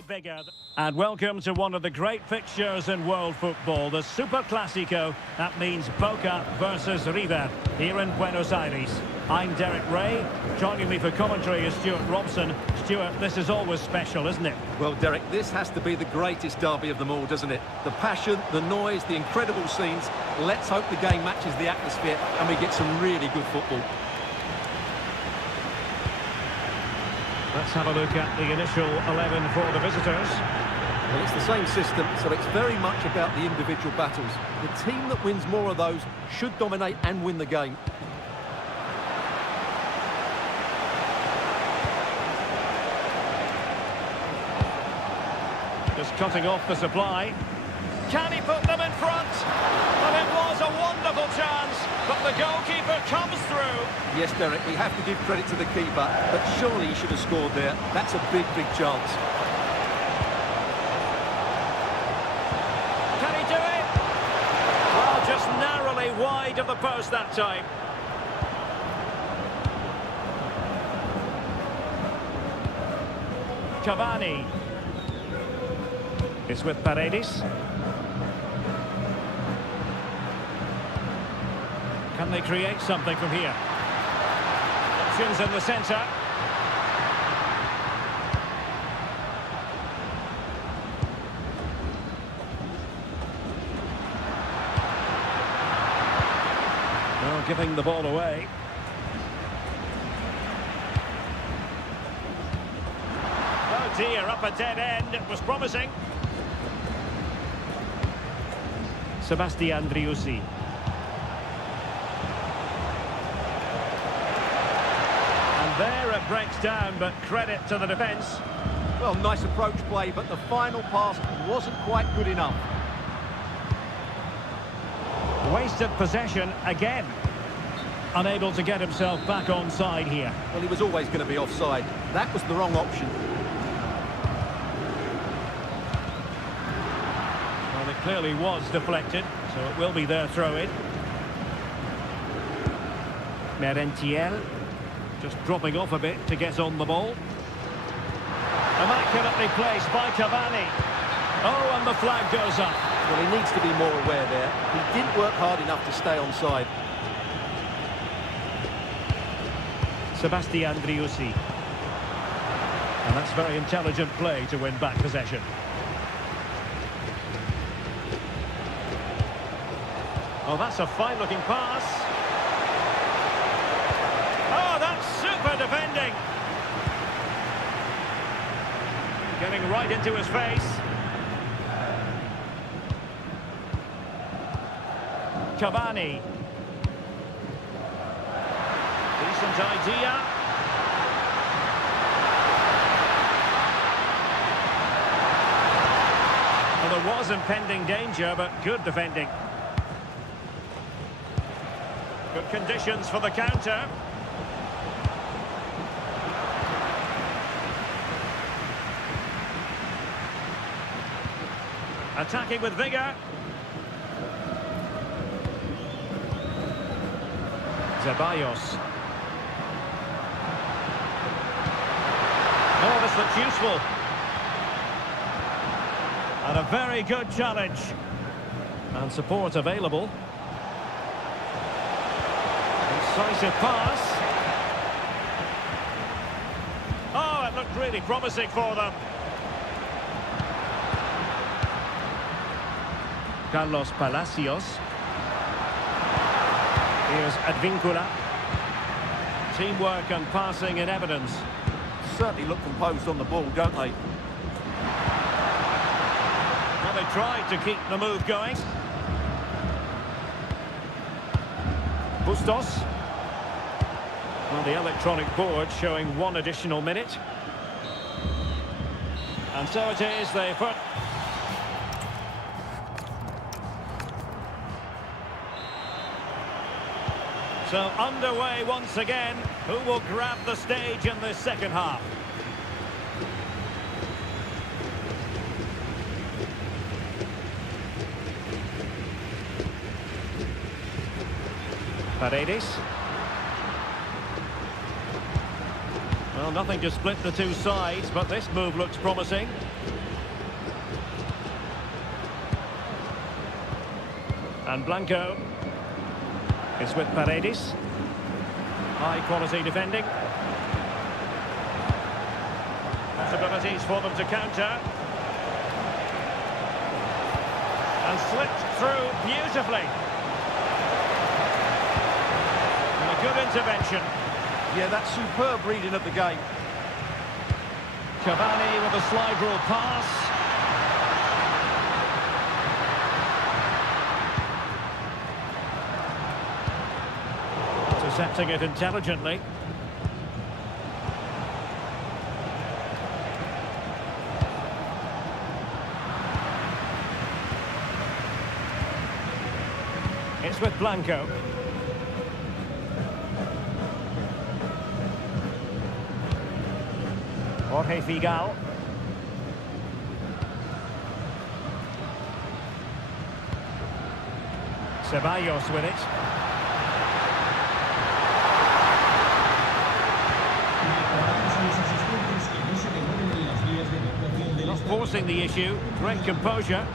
bigger. And welcome to one of the great fixtures in world football, the Super Clásico. That means Boca versus River here in Buenos Aires. I'm Derek Ray. Joining me for commentary is Stuart Robson. Stuart, this is always special, isn't it? Well, Derek, this has to be the greatest derby of them all, doesn't it? The passion, the noise, the incredible scenes. Let's hope the game matches the atmosphere and we get some really good football. Let's have a look at the initial 11 for the visitors. Well, it's the same system, so it's very much about the individual battles. The team that wins more of those should dominate and win the game. Just cutting off the supply. Can he put them in front? Well, it was a wonderful chance, but the goalkeeper comes through. Yes, Derek, we have to give credit to the keeper, but surely he should have scored there. That's a big, big chance. Can he do it? Well, just narrowly wide of the post that time. Cavani is with Paredes. Can they create something from here? Options in the centre. Well, giving the ball away. Oh dear, up a dead end. It was promising. Sebastian Driussi. And there it breaks down, but credit to the defence. Well, nice approach play, but the final pass wasn't quite good enough. Wasted possession again. Unable to get himself back onside here. Well, he was always going to be offside. That was the wrong option. Well, it clearly was deflected, so it will be their throw-in. Merentiel just dropping off a bit to get on the ball. Immaculately placed by Cavani. Oh, and the flag goes up. Well, he needs to be more aware there. He didn't work hard enough to stay onside. Sebastian Driussi. And that's very intelligent play to win back possession. Oh, that's a fine-looking pass. Oh, that's super defending. Getting right into his face. Cavani. Decent idea. Well, there was impending danger, but good defending. Good conditions for the counter. Attacking with vigour. Ceballos. Oh, this looks useful. And a very good challenge. And support available. Incisive pass. Oh, it looked really promising for them. Carlos Palacios. Here's Advíncula. Teamwork and passing in evidence. Certainly look composed on the ball, don't they? Well, they tried to keep the move going. Bustos. Well, the electronic board showing 1 additional minute. And so it is, they put... So underway once again. Who will grab the stage in this second half? Paredes. Well, nothing to split the two sides, but this move looks promising. And Blanco is with Paredes. High quality defending. Possibilities for them to counter. And slipped through beautifully. And a good intervention. Yeah, that's superb reading of the game. Cavani with a slide rule pass. Intercepting it intelligently. It's with Blanco. Jorge Figal. Ceballos with it. Not forcing the issue. Great composure.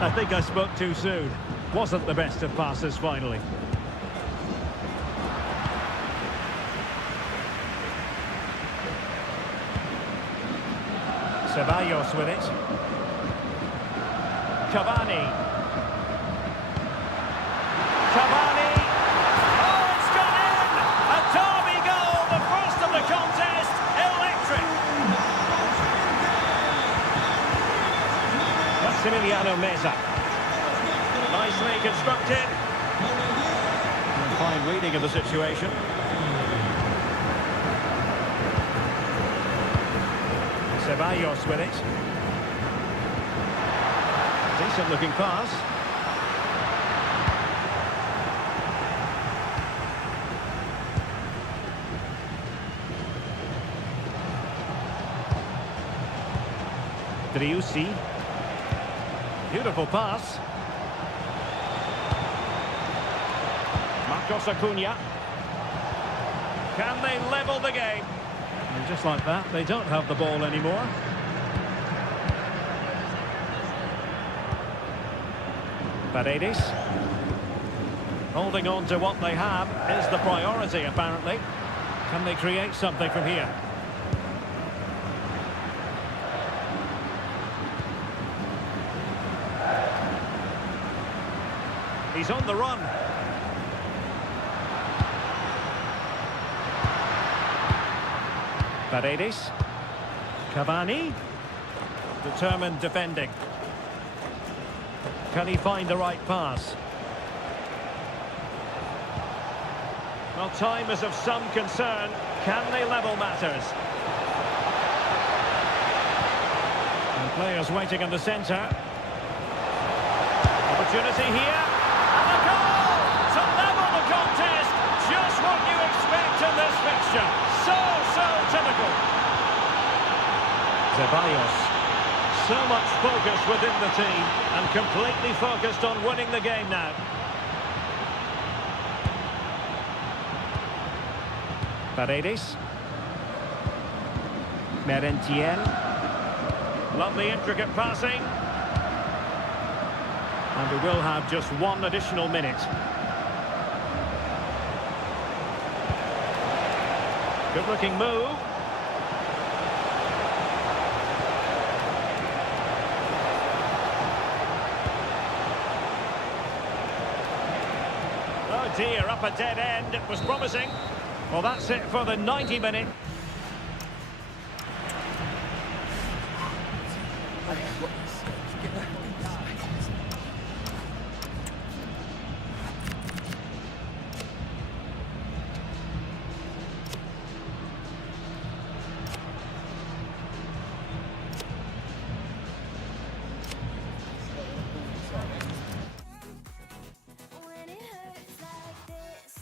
I think I spoke too soon. Wasn't the best of passes finally. Ceballos with it. Cavani. Cavani. Oh, it's gone in! A derby goal, the first of the contest. Electric. Massimiliano Meza. Nicely constructed. And fine reading of the situation. Ceballos with it. Decent looking pass. Driussi. Beautiful pass. Marcos Acuna. Can they level the game? And just like that, they don't have the ball anymore. Paredes. Holding on to what they have is the priority, apparently. Can they create something from here? He's on the run. Paredes. Cavani. Determined defending. Can he find the right pass? Well, time is of some concern. Can they level matters? And players waiting in the centre. Opportunity here. And a goal to level the contest. Just what you expect in this fixture. So typical. Ceballos. So much focus within the team and completely focused on winning the game now. Paredes. Merentiel. Lovely intricate passing. And we will have just one additional minute. Good looking move. Oh dear, up a dead end. It was promising. Well, that's it for the 90 minute. When it hurts like this.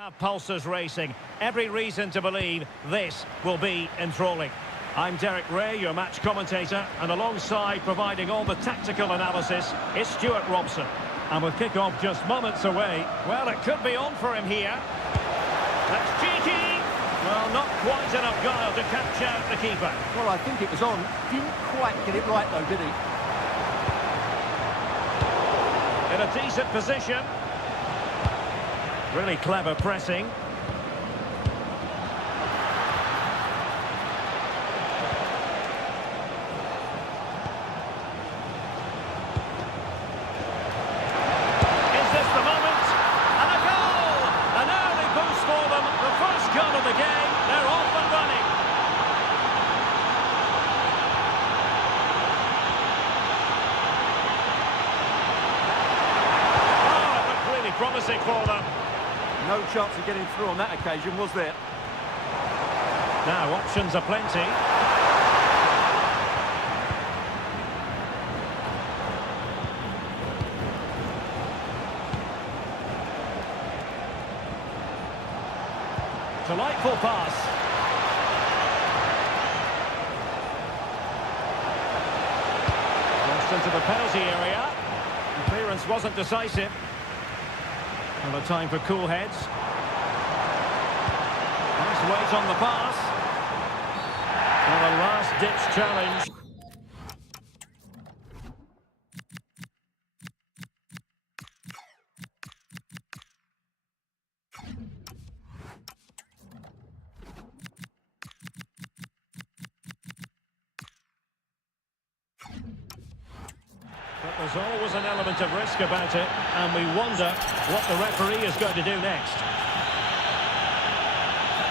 Have pulses racing. Every reason to believe this will be enthralling. I'm Derek Ray, your match commentator, and alongside providing all the tactical analysis is Stuart Robson. And with kick-off just moments away, well, it could be on for him here. That's cheeky! Well, not quite enough guile to catch out the keeper. Well, I think it was on. Didn't quite get it right, though, did he? In a decent position. Really clever pressing. Is this the moment? And a goal! An early boost for them. The first goal of the game. They're off and running. Oh, it looked really promising for them. No chance of getting through on that occasion, was there? Now, options are plenty. Delightful pass. Crossed into the penalty area. The clearance wasn't decisive. And a time for cool heads. Nice weight on the pass. And a last-ditch challenge. But there's always an element of risk about it, and we wonder what the referee is going to do next.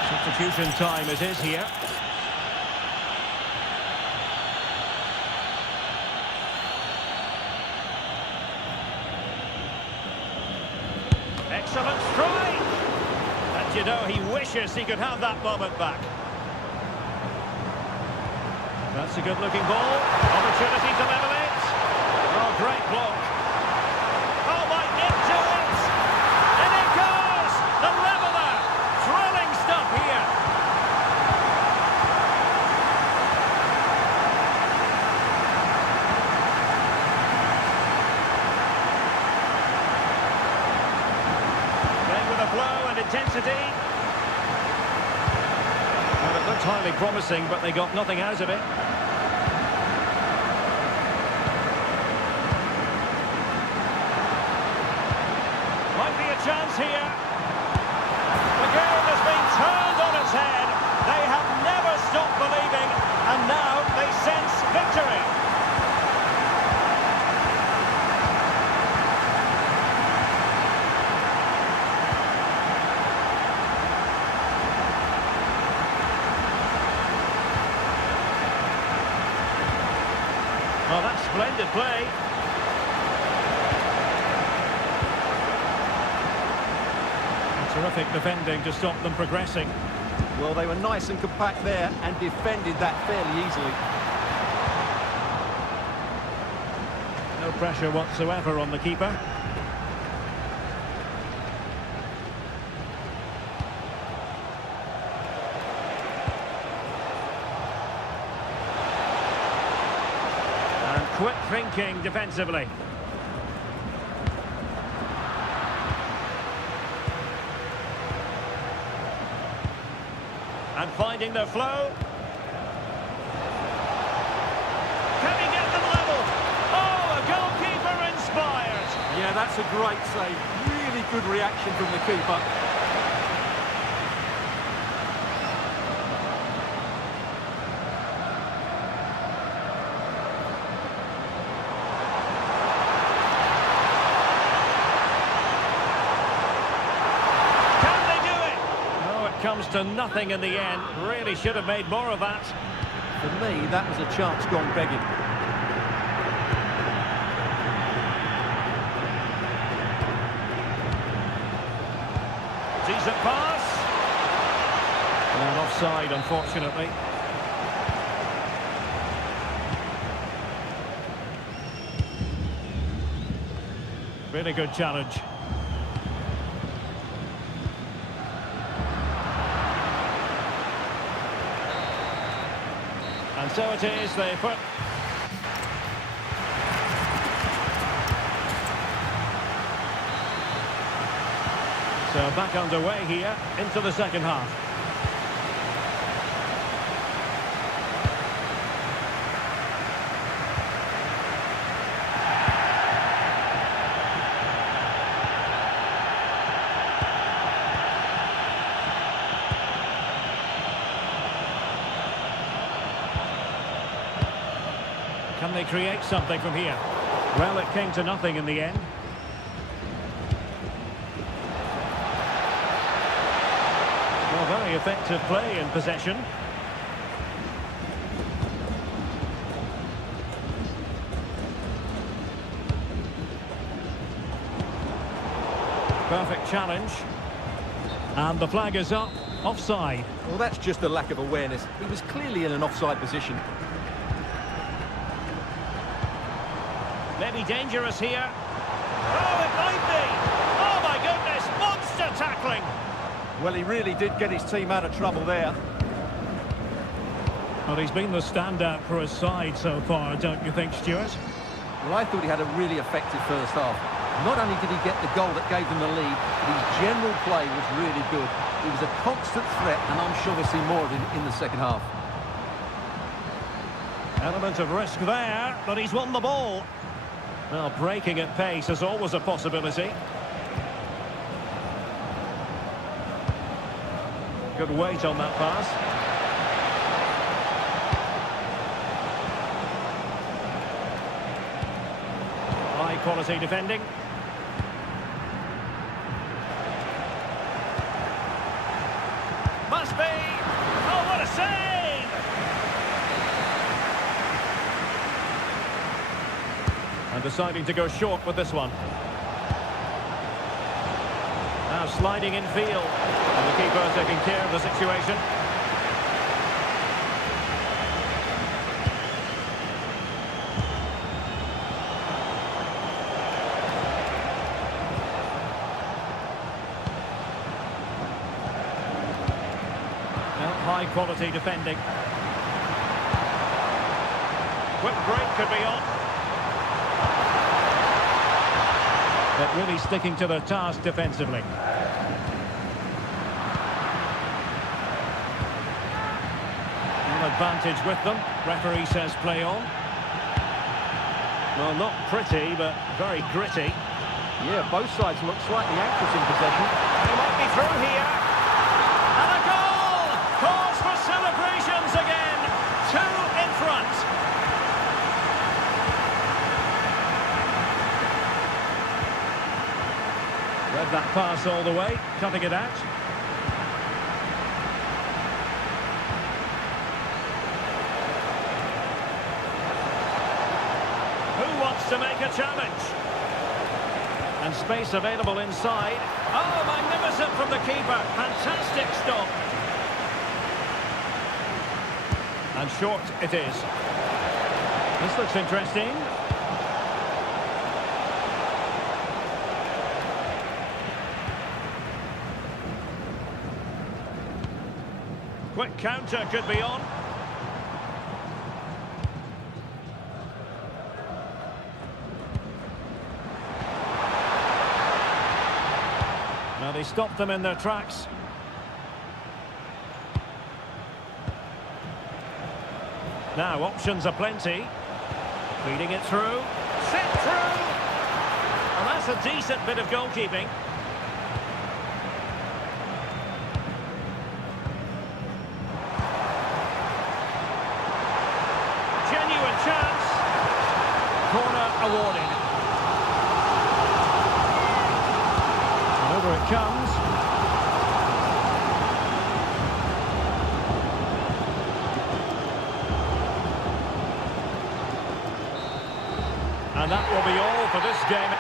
Substitution time it is here. Excellent strike! And you know, he wishes he could have that moment back. That's a good-looking ball. Opportunity to level it. Oh, great block. Oh, might into it. And it goes! The leveller. Thrilling stuff here. Playing with a flow and intensity. Well, it looked highly promising, but they got nothing out of it. Chance here. The game has been turned on its head. They have never stopped believing, and now they sense victory. Well, that's splendid play. Terrific defending to stop them progressing. Well, they were nice and compact there and defended that fairly easily. No pressure whatsoever on the keeper. And quick thinking defensively. And finding their flow. Can he get them level? Oh, a goalkeeper inspired. Yeah, that's a great save. Really good reaction from the keeper. Comes to nothing in the end. Really should have made more of that. For me, that was a chance gone begging. Decent pass. And offside, unfortunately. Really good challenge. And so it is, they put... So back underway here into the second half. Can they create something from here? Well, it came to nothing in the end. Well, very effective play in possession. Perfect challenge. And the flag is up, offside. Well, that's just a lack of awareness. He was clearly in an offside position. Maybe dangerous here. Oh, it might be! Oh, my goodness! Monster tackling! Well, he really did get his team out of trouble there. Well, he's been the standout for his side so far, don't you think, Stuart? Well, I thought he had a really effective first half. Not only did he get the goal that gave them the lead, but his general play was really good. He was a constant threat, and I'm sure we'll see more of him in the second half. Element of risk there, but he's won the ball. Well, breaking at pace is always a possibility. Good weight on that pass. High quality defending. Must be! Oh, what a save! And deciding to go short with this one. Now sliding in field. And the keeper taking care of the situation. Well, high quality defending. Quick break could be on. But really sticking to their task defensively. An advantage with them. Referee says play on. Well, not pretty, but very gritty. Yeah, both sides look slightly anxious in possession. He might be through here. And a goal! Cause for celebrations again. 2 in front. Read that pass all the way, cutting it out. Who wants to make a challenge? And space available inside. Oh, magnificent from the keeper. Fantastic stop. And short it is. This looks interesting. Quick counter could be on. Now they stopped them in their tracks. Now options are plenty. Feeding it through. Set through! And that's a decent bit of goalkeeping. Chance. Corner awarded. And over it comes. And that will be all for this game.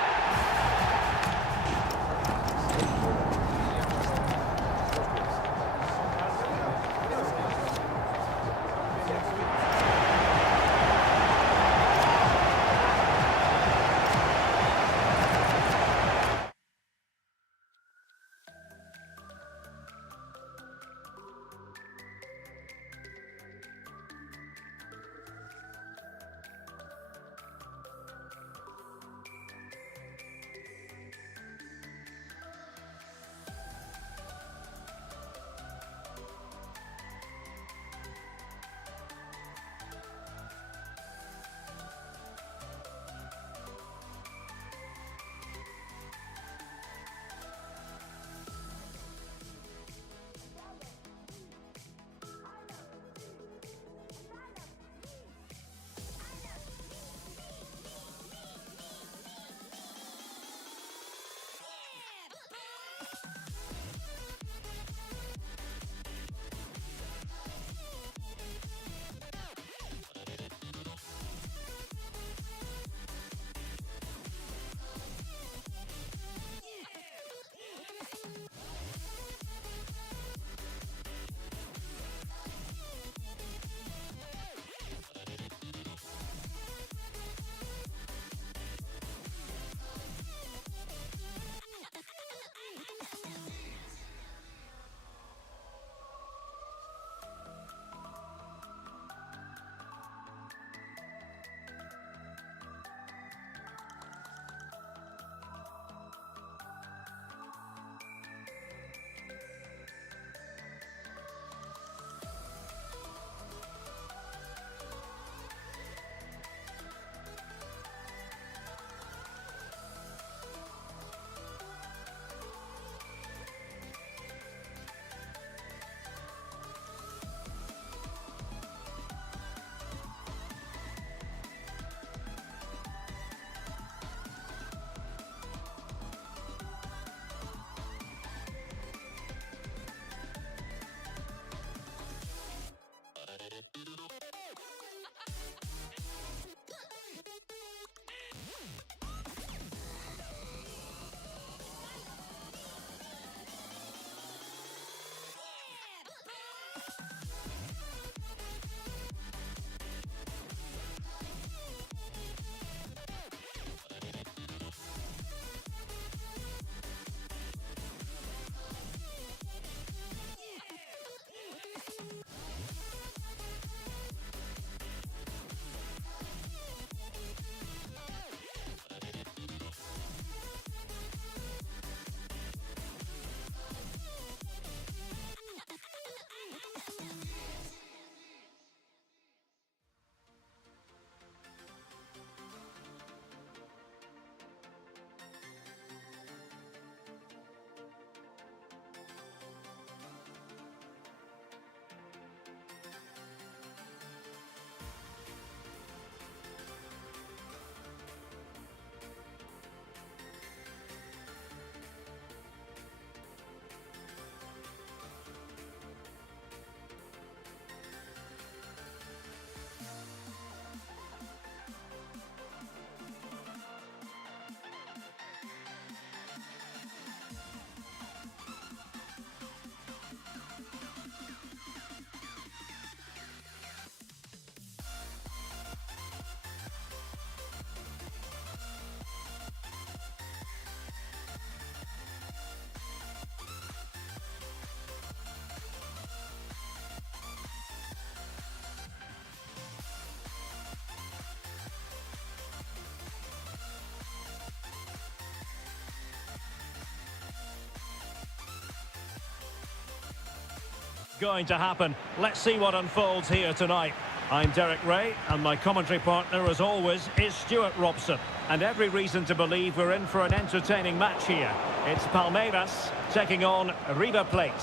going to happen. Let's see what unfolds here tonight. I'm Derek Ray, and my commentary partner, as always, is Stuart Robson. And every reason to believe we're in for an entertaining match here. It's Palmeiras taking on River Plate.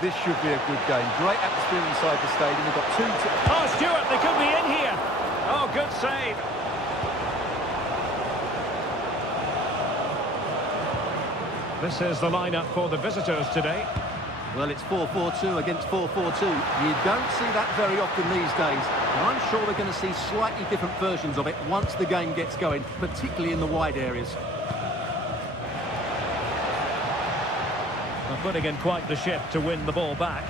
This should be a good game. Great atmosphere inside the stadium. We've got two... Oh, Stuart, they could be in here. Oh, good save. This is the lineup for the visitors today. Well, it's 4-4-2 against 4-4-2. You don't see that very often these days. And I'm sure we're going to see slightly different versions of it once the game gets going, particularly in the wide areas. They're putting in quite the shift to win the ball back.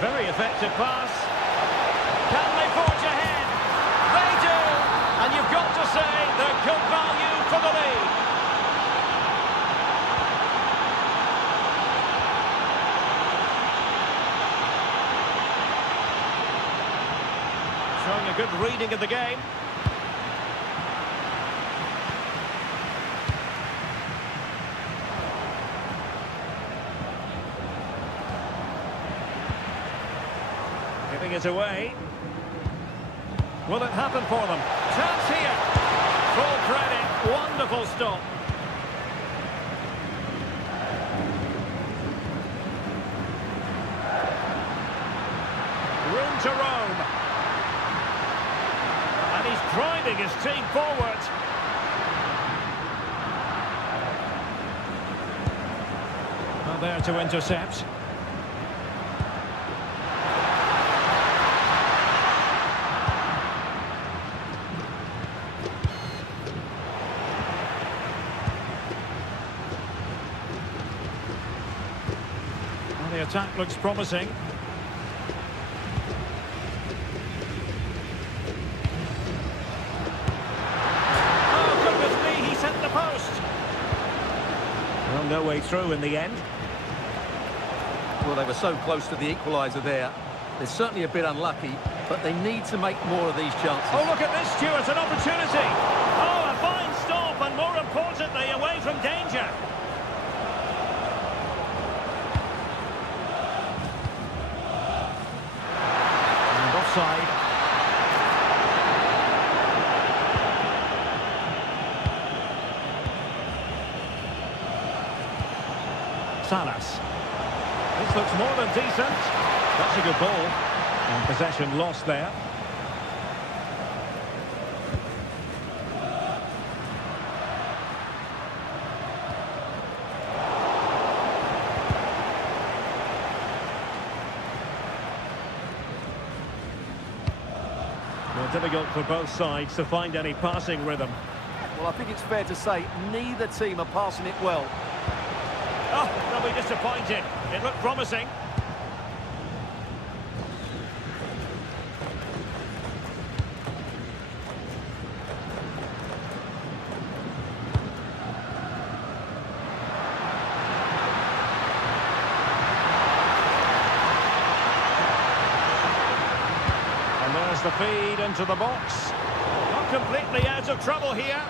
Very effective pass. Can they forge ahead? They do! And you've got to say they're good value for the lead. Showing a good reading of the game. Giving it away. Will it happen for them? Chance here. Full credit. Wonderful stop. Room to roam. And he's driving his team forward. Well, there to intercept. The attack looks promising. Oh, goodness me, he sent the post. Well, no way through in the end. Well, they were so close to the equaliser there. They're certainly a bit unlucky, but they need to make more of these chances. Oh, look at this, Stuart, an opportunity. Oh, a fine stop, and more importantly, away from danger. Offside. Salas. This looks more than decent. That's a good ball. And possession lost there. Well, difficult for both sides to find any passing rhythm. Well, I think it's fair to say neither team are passing it well. Oh, they'll be disappointed. It looked promising. And there's the feed into the box. Not completely out of trouble here.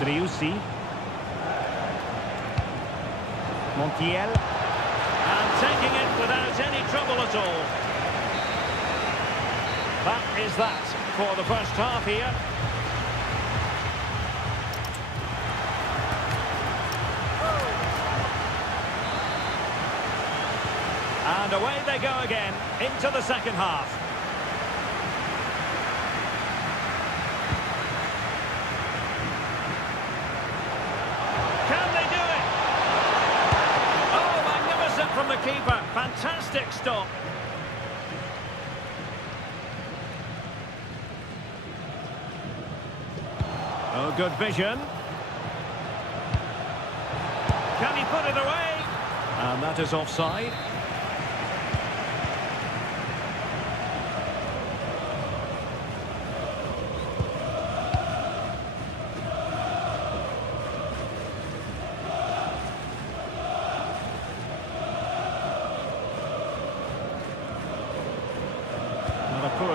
Driussi. Montiel. And taking it without any trouble at all. That is that for the first half here. And away they go again into the second half. Can they do it? Oh, magnificent from the keeper. Fantastic stop. Oh, good vision. Can he put it away? And that is offside.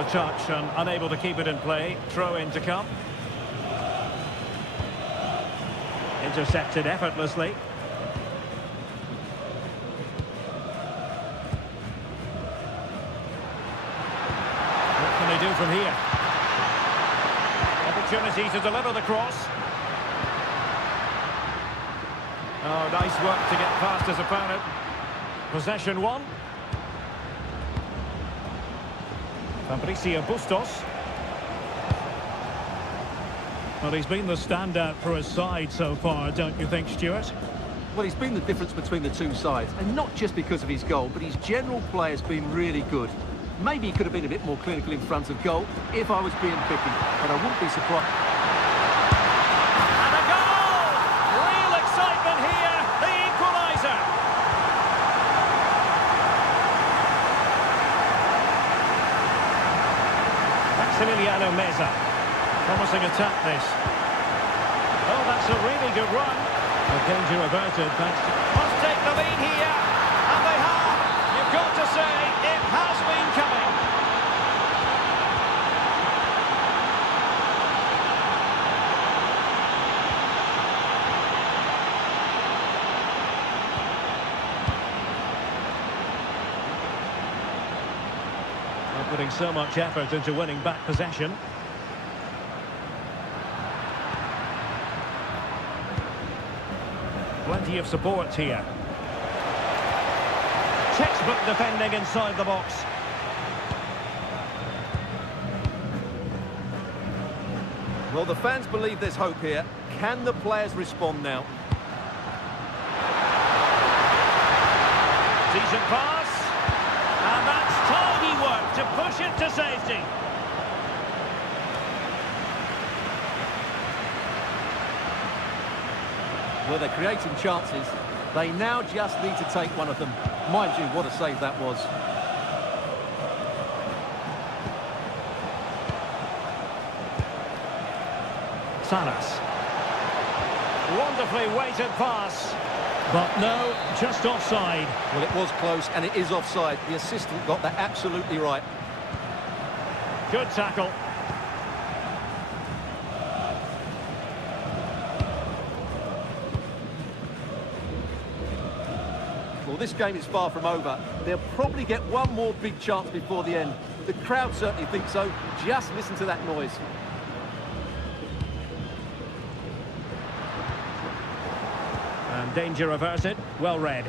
touch and unable to keep it in play. Throw in to come. Intercepted effortlessly. What can they do from here? Opportunity to deliver the cross. Oh, nice work to get past his opponent. Possession one. Fabricio Bustos. Well, he's been the standout for his side so far, don't you think, Stuart? Well, he's been the difference between the two sides, and not just because of his goal, but his general play has been really good. Maybe he could have been a bit more clinical in front of goal if I was being picky, but I wouldn't be surprised. And a goal! Real excitement here, the equaliser. Maximiliano Meza. Promising attack this. Oh, that's a really good run. A danger averted thanks to... Must take the lead here. And they have. You've got to say, it has been coming. They're putting so much effort into winning back possession. Plenty of support here. Textbook defending inside the box. Well, the fans believe there's hope here. Can the players respond now? Decent pass. And that's tidy work to push it to safety. Well, they're creating chances. They now just need to take one of them. Mind you, what a save that was. Salas. Wonderfully weighted pass. But no, just offside. Well, it was close, and it is offside. The assistant got that absolutely right. Good tackle. Well, this game is far from over. They'll probably get one more big chance before the end. The crowd certainly think so. Just listen to that noise. And danger averted. Well read.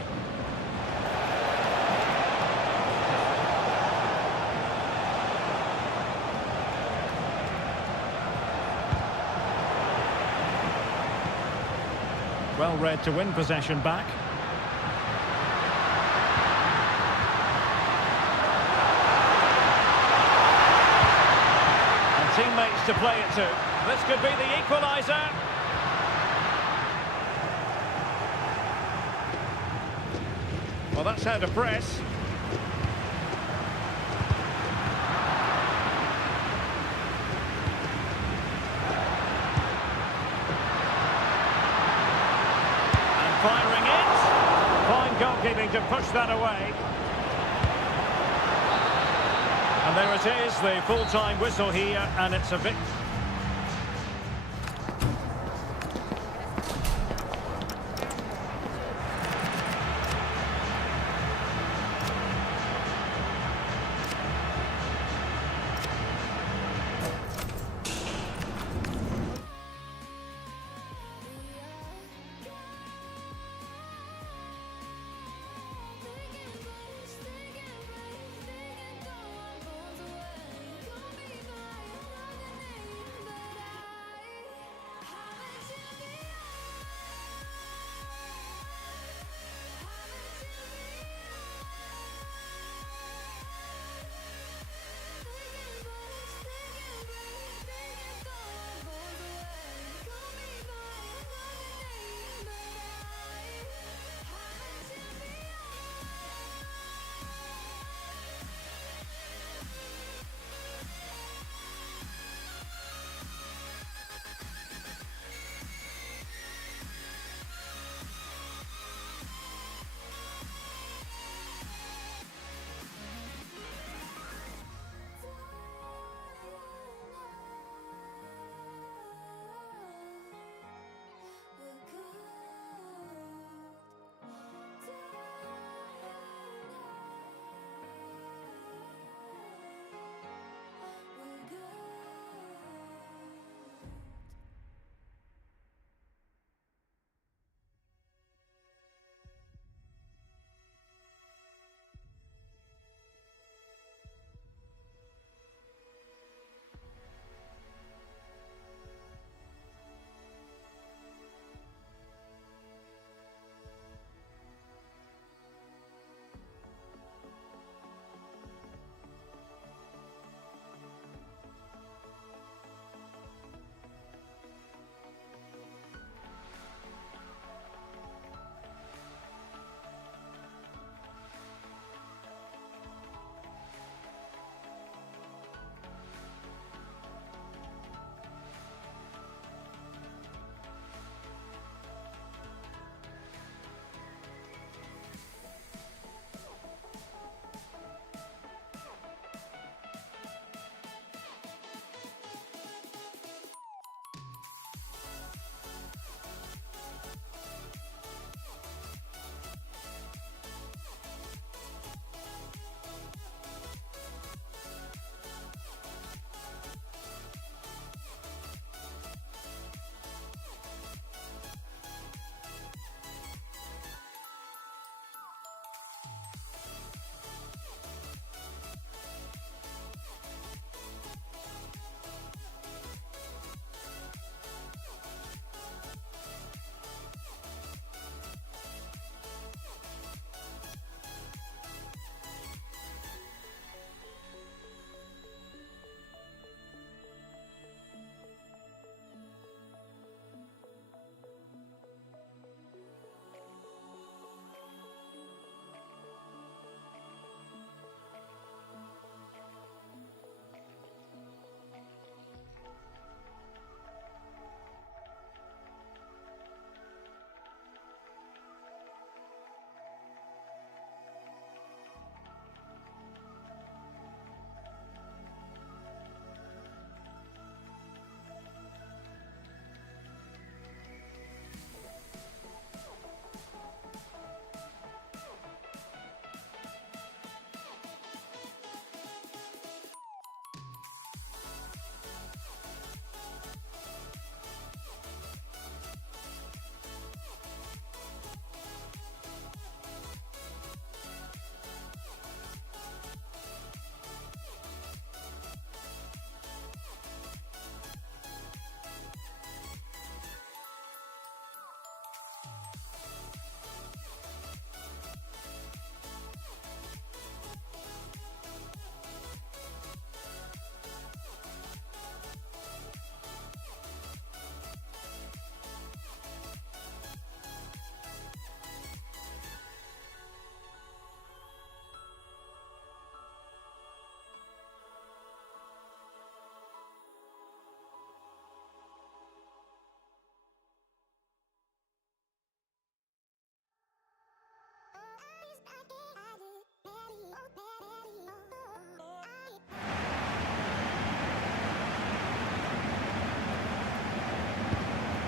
Well read to win possession back. Teammates to play it to. This could be the equaliser. Well, that's how to press. And firing it. Fine goalkeeping to push that away. And there it is, the full-time whistle here, and it's a victory.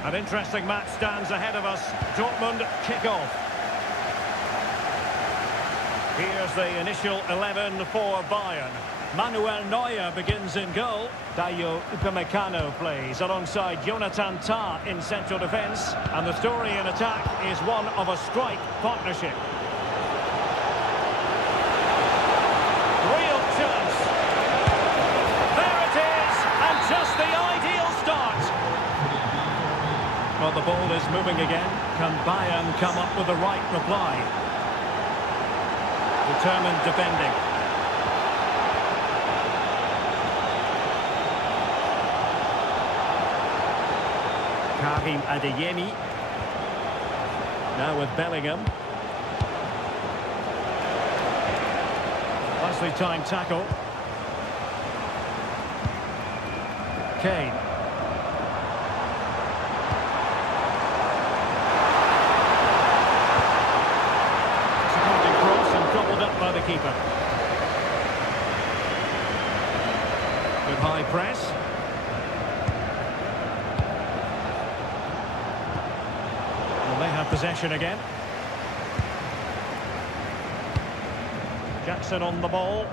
An interesting match stands ahead of us. Dortmund kick off. Here's the initial 11 for Bayern. Manuel Neuer begins in goal. Dayo Upamecano plays alongside Jonathan Tah in central defence. And the story in attack is one of a strike partnership. Real chance. There it is, and just the ideal start. Well, the ball is moving again. Can Bayern come up with the right reply? Determined defending. Karim Adeyemi. Now with Bellingham. Nicely timed tackle. Kane. Disappointing cross and gobbled up by the keeper. Good high press. They have possession again. Jackson on the ball.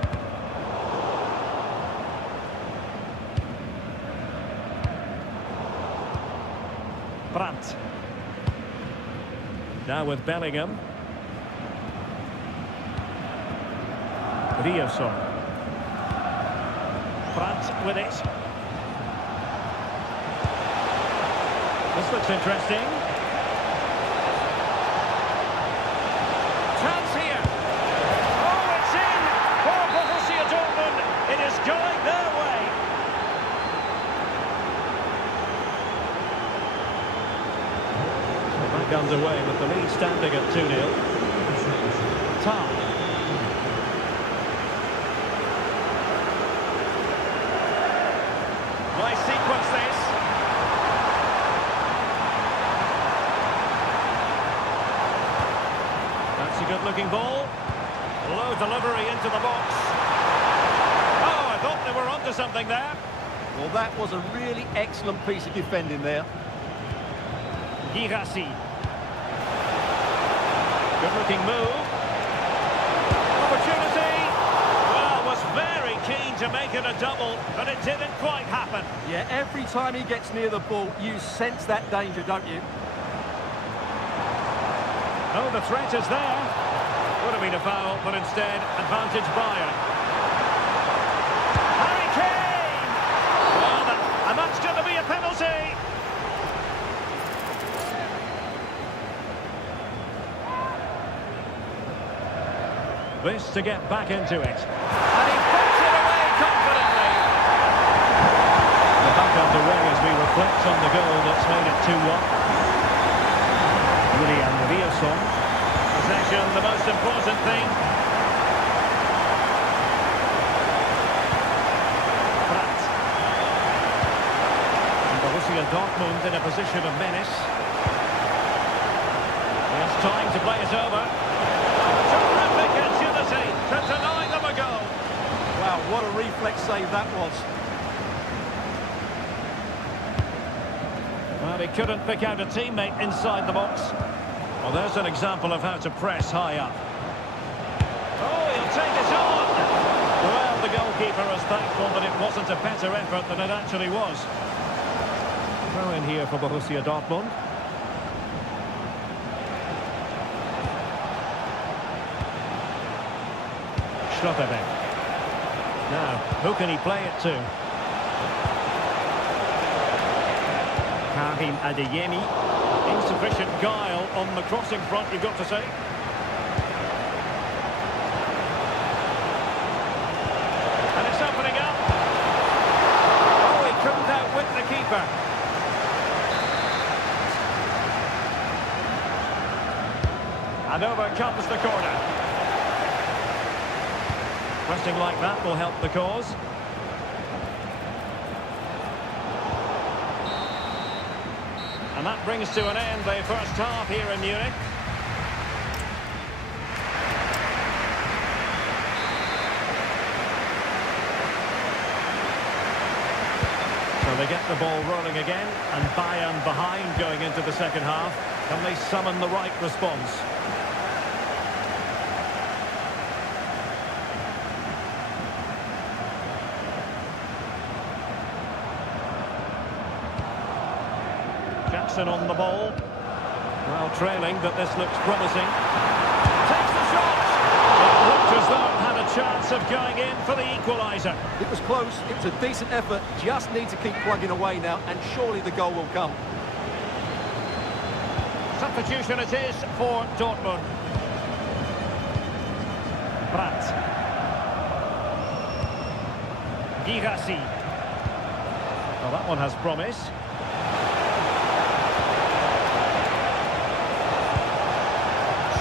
Brandt. Now with Bellingham. Rioson. Brandt with it. This looks interesting. Chance here. Oh, it's in for Borussia Dortmund. It is going their way. So back underway with the lead standing at 2-0. Tah. Nice sequence this. That's a good-looking ball. Low delivery into the box. Oh, I thought they were onto something there. Well, that was a really excellent piece of defending there. Girassi. Good-looking move. Opportunity. Well, was very keen to make it a double, but it didn't quite happen. Yeah, every time he gets near the ball, you sense that danger, don't you? Oh, the threat is there. Would have been a foul, but instead, advantage Bayern. Harry Kane! Well, and that's going to be a penalty. This to get back into it. And he puts it away confidently. We're back underway as we reflect on the goal that's made it 2-1. Julian Rioson. Possession, the most important thing. Brandt. And Borussia Dortmund in a position of menace. There's time to play it over. Terrific agility to deny them a goal. Wow, what a reflex save that was. Well, he couldn't pick out a teammate inside the box. Well, there's an example of how to press high up. Oh, he'll take it on! Well, the goalkeeper is thankful that it wasn't a better effort than it actually was. Throw in here for Borussia Dortmund. Schlotterbeck. Now, who can he play it to? Karim Adeyemi. Insufficient guile on the crossing front, you've got to say. And it's opening up. Oh, he couldn't outwit the keeper. And over comes the corner. Pressing like that will help the cause. And that brings to an end the first half here in Munich. So they get the ball rolling again, and Bayern behind going into the second half. Can they summon the right response? Jackson on the ball. Well, trailing, but this looks promising. Takes the shot! It looked as though it had a chance of going in for the equaliser. It was close, it was a decent effort, just need to keep plugging away now, and surely the goal will come. Substitution it is for Dortmund. Brandt. Girassi. Well, that one has promise.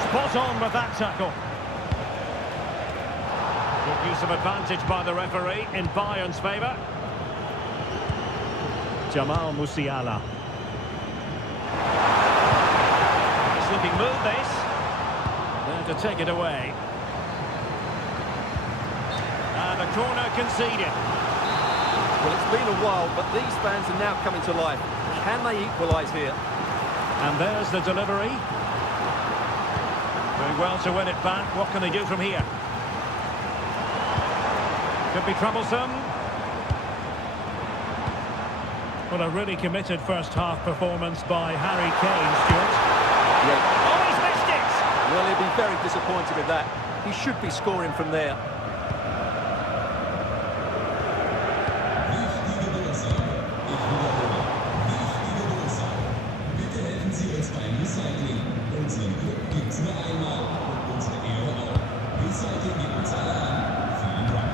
Spot on with that tackle. Good use of advantage by the referee in Bayern's favour. Jamal Musiala. Nice looking move this. There to take it away. And a corner conceded. Well, it's been a while, but these fans are now coming to life. Can they equalise here? And there's the delivery. Doing well to win it back. What can they do from here? Could be troublesome. Well, a really committed first-half performance by Harry Kane, Stuart. Yeah. Oh, he's missed it! Well, he'll be very disappointed with that. He should be scoring from there. Wichtige Durchsage. Ich wiederhole. Wichtige Durchsage. Bitte helfen Sie uns beim Recycling. Unseren Club gibt's nur einmal und unsere Ehre auch. Recycling geht uns alle an. Vielen Dank.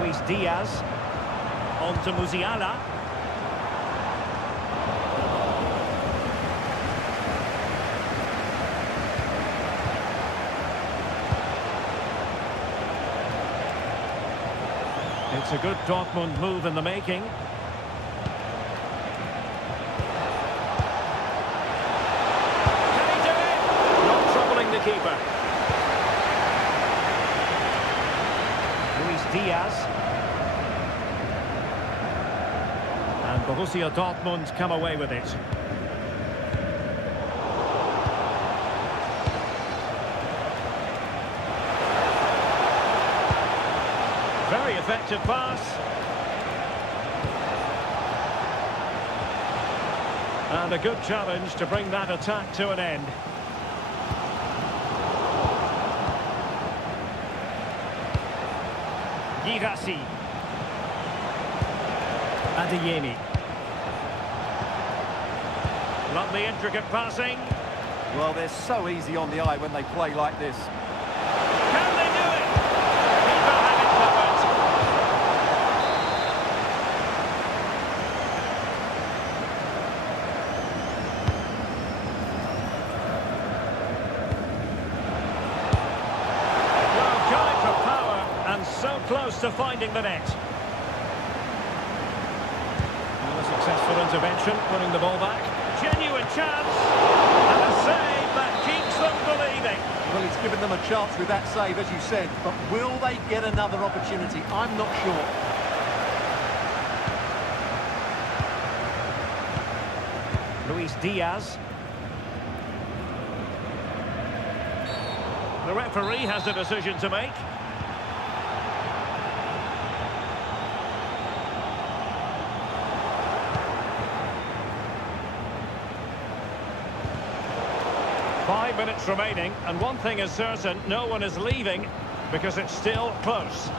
Luis Diaz. On to Musiala. It's a good Dortmund move in the making. Can he do it? Not troubling the keeper. Luis Diaz. And Borussia Dortmund come away with it. Very effective pass. And a good challenge to bring that attack to an end. Girassi. Adeyemi. Lovely intricate passing. Well, they're so easy on the eye when they play like this. Can they do it? Keeper had it covered. Well, going for power and so close to finding the net. Well, a successful intervention, winning the ball back. Genuine chance. And a save that keeps them believing. Well, he's given them a chance with that save, as you said, but will they get another opportunity? I'm not sure. Luis Diaz. The referee has a decision to make. Five minutes remaining, and one thing is certain, no one is leaving because it's still close.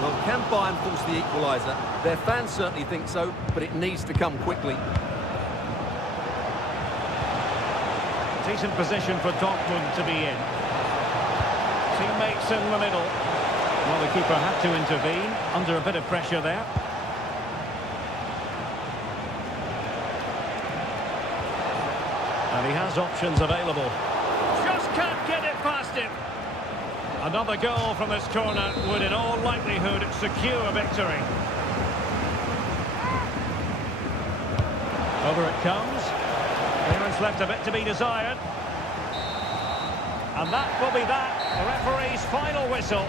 Well, can Bayern force the equaliser? Their fans certainly think so, but it needs to come quickly. Decent position for Dortmund to be in. Teammates in the middle. Well, the keeper had to intervene, under a bit of pressure there. And he has options available. Just can't get it past him. Another goal from this corner would in all likelihood secure victory. Over it comes. Clearance left a bit to be desired. And that will be that. The referee's final whistle.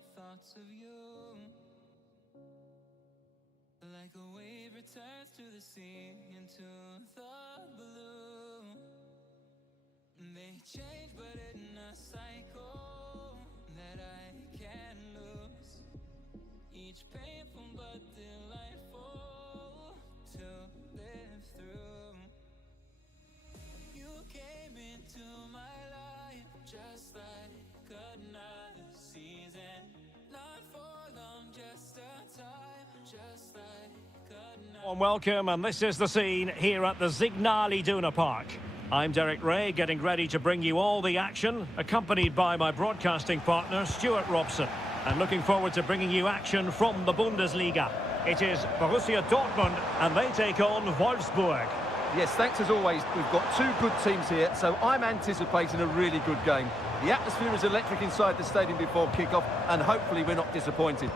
like thoughts of you. Like a wave returns to the sea, into the blue. They change but in a cycle that I can't lose. Each painful but delightful to live through. You came into my life just like another season. Not for long, just a time, just like another. Warm welcome, and this is the scene here at the Signal Iduna Park. I'm Derek Ray, getting ready to bring you all the action, accompanied by my broadcasting partner, Stuart Robson. And looking forward to bringing you action from the Bundesliga. It is Borussia Dortmund, and they take on Wolfsburg. Yes, thanks as always. We've got two good teams here, so I'm anticipating a really good game. The atmosphere is electric inside the stadium before kick-off, and hopefully we're not disappointed.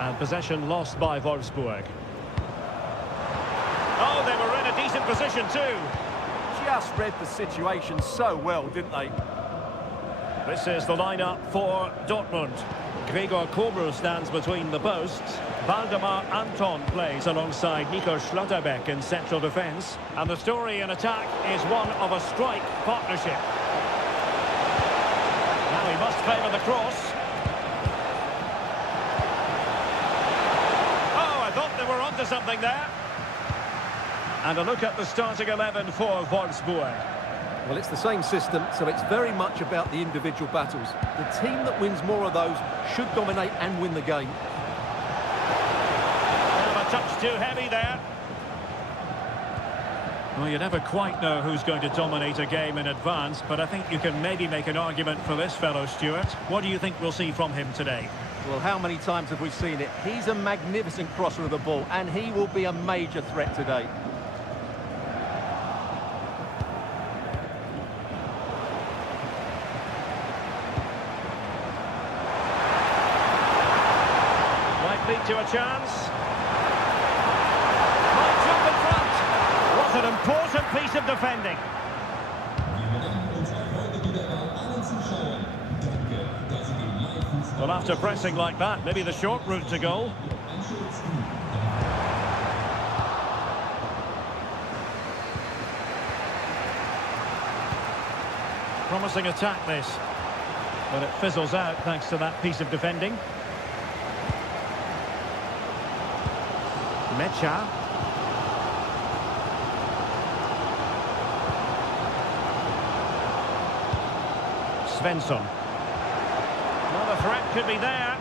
And possession lost by Wolfsburg. Oh, they were in a decent position too. Just read the situation so well, didn't they? This is the lineup for Dortmund. Gregor Kobel stands between the posts. Waldemar Anton plays alongside Nico Schlotterbeck in central defence. And the story in attack is one of a strike partnership. Now he must favour the cross. Oh, I thought they were onto something there. And a look at the starting 11 for Wolfsburg. Well, it's the same system, so it's very much about the individual battles. The team that wins more of those should dominate and win the game. A touch too heavy there. Well, you never quite know who's going to dominate a game in advance, but I think you can maybe make an argument for this fellow, Stuart. What do you think we'll see from him today? Well, how many times have we seen it? He's a magnificent crosser of the ball, and he will be a major threat today. To a chance. Might jump in front. What an important piece of defending. Well, after pressing like that, maybe the short route to goal. Promising attack this, but it fizzles out thanks to that piece of defending. Mecha. Svensson. Well, the threat could be there.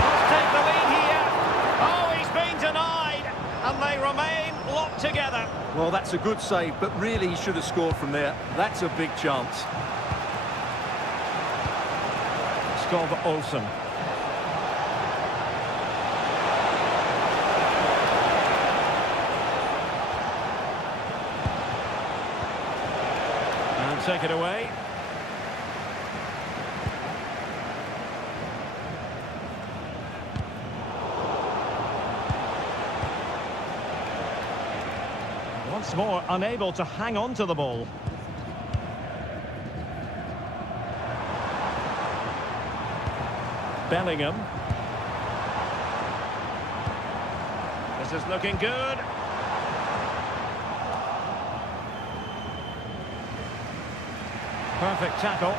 Must take the lead here. Oh, he's been denied, and they remain locked together. Well, that's a good save, but really he should have scored from there. That's a big chance. Skov Olsen. Take it away. Once more, unable to hang on to the ball. Bellingham. This is looking good. Perfect tackle.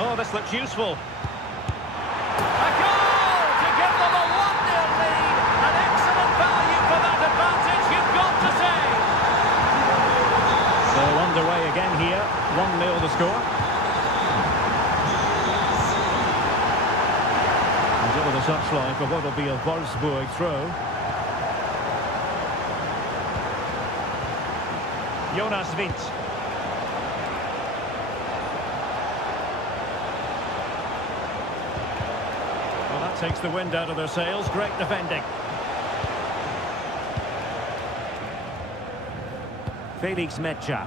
Oh, this looks useful. A goal to give them a 1-0 lead. An excellent value for that advantage, you've got to say. So underway again here. 1-0 the score. And over the touchline for what will be a Wolfsburg throw. Jonas Wind. Takes the wind out of their sails. Great defending. Felix Mecha.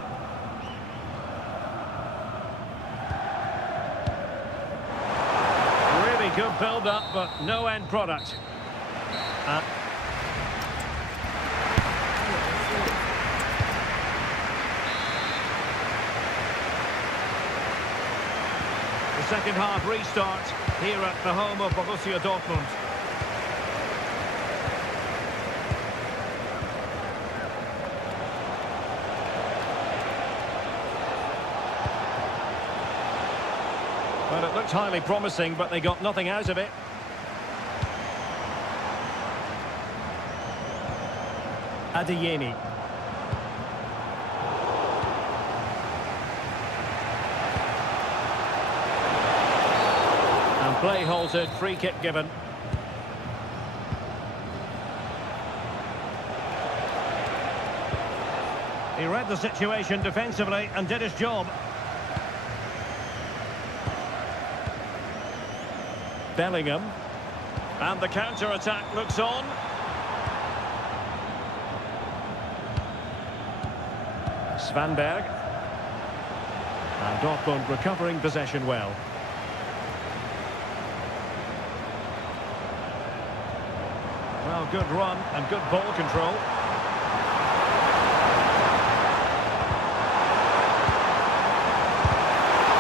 Really good build-up, but no end product. second half restart here at the home of Borussia Dortmund. Well, it looked highly promising, but they got nothing out of it. Adeyemi. And play halted, free kick given. He read the situation defensively and did his job. Bellingham. And the counter-attack looks on. Svanberg. And Dortmund recovering possession well. Well, good run and good ball control.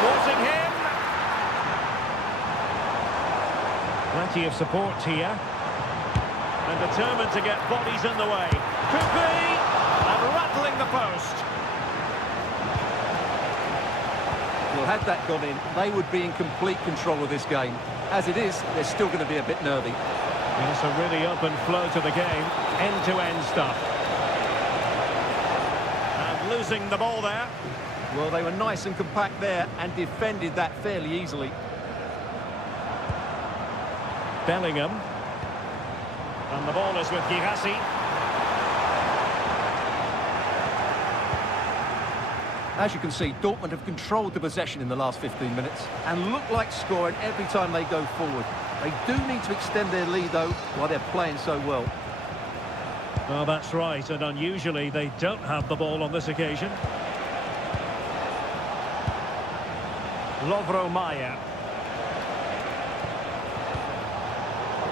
Forcing him. Plenty of support here. And determined to get bodies in the way. Could be. And rattling the post. Well, had that gone in, they would be in complete control of this game. As it is, they're still going to be a bit nervy. Yes, a really open flow to the game. End-to-end stuff. And losing the ball there. Well, they were nice and compact there and defended that fairly easily. Bellingham. And the ball is with Girassi. As you can see, Dortmund have controlled the possession in the last 15 minutes and look like scoring every time they go forward. They do need to extend their lead, though, while they're playing so well. Well, that's right, and unusually they don't have the ball on this occasion. Lovro Mayer.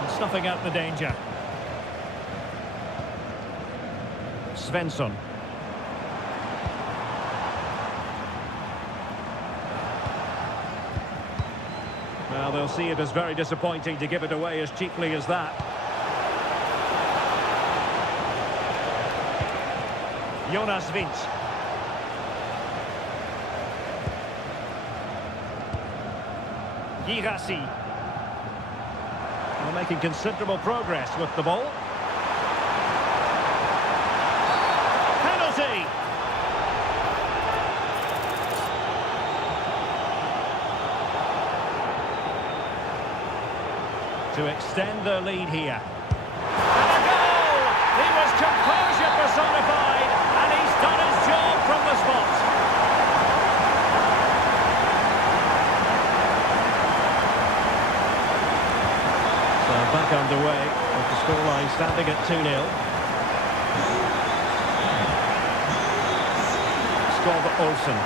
And snuffing out the danger. Svensson. Well, they'll see it as very disappointing to give it away as cheaply as that. Jonas Wind. Girassi. Well, making considerable progress with the ball. Penalty! To extend their lead here. And a goal! He was composure personified, and he's done his job from the spot. So back underway, with the scoreline standing at 2-0. Skov Olsen.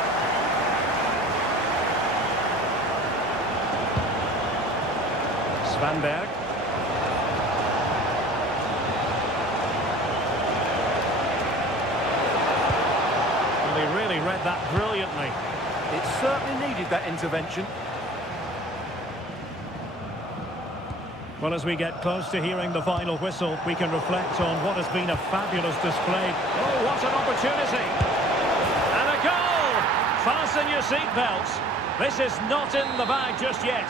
Svanberg. Well, he really read that brilliantly. It certainly needed that intervention. Well, as we get close to hearing the final whistle, we can reflect on what has been a fabulous display. Oh, what an opportunity! And a goal! Fasten your seatbelts. This is not in the bag just yet.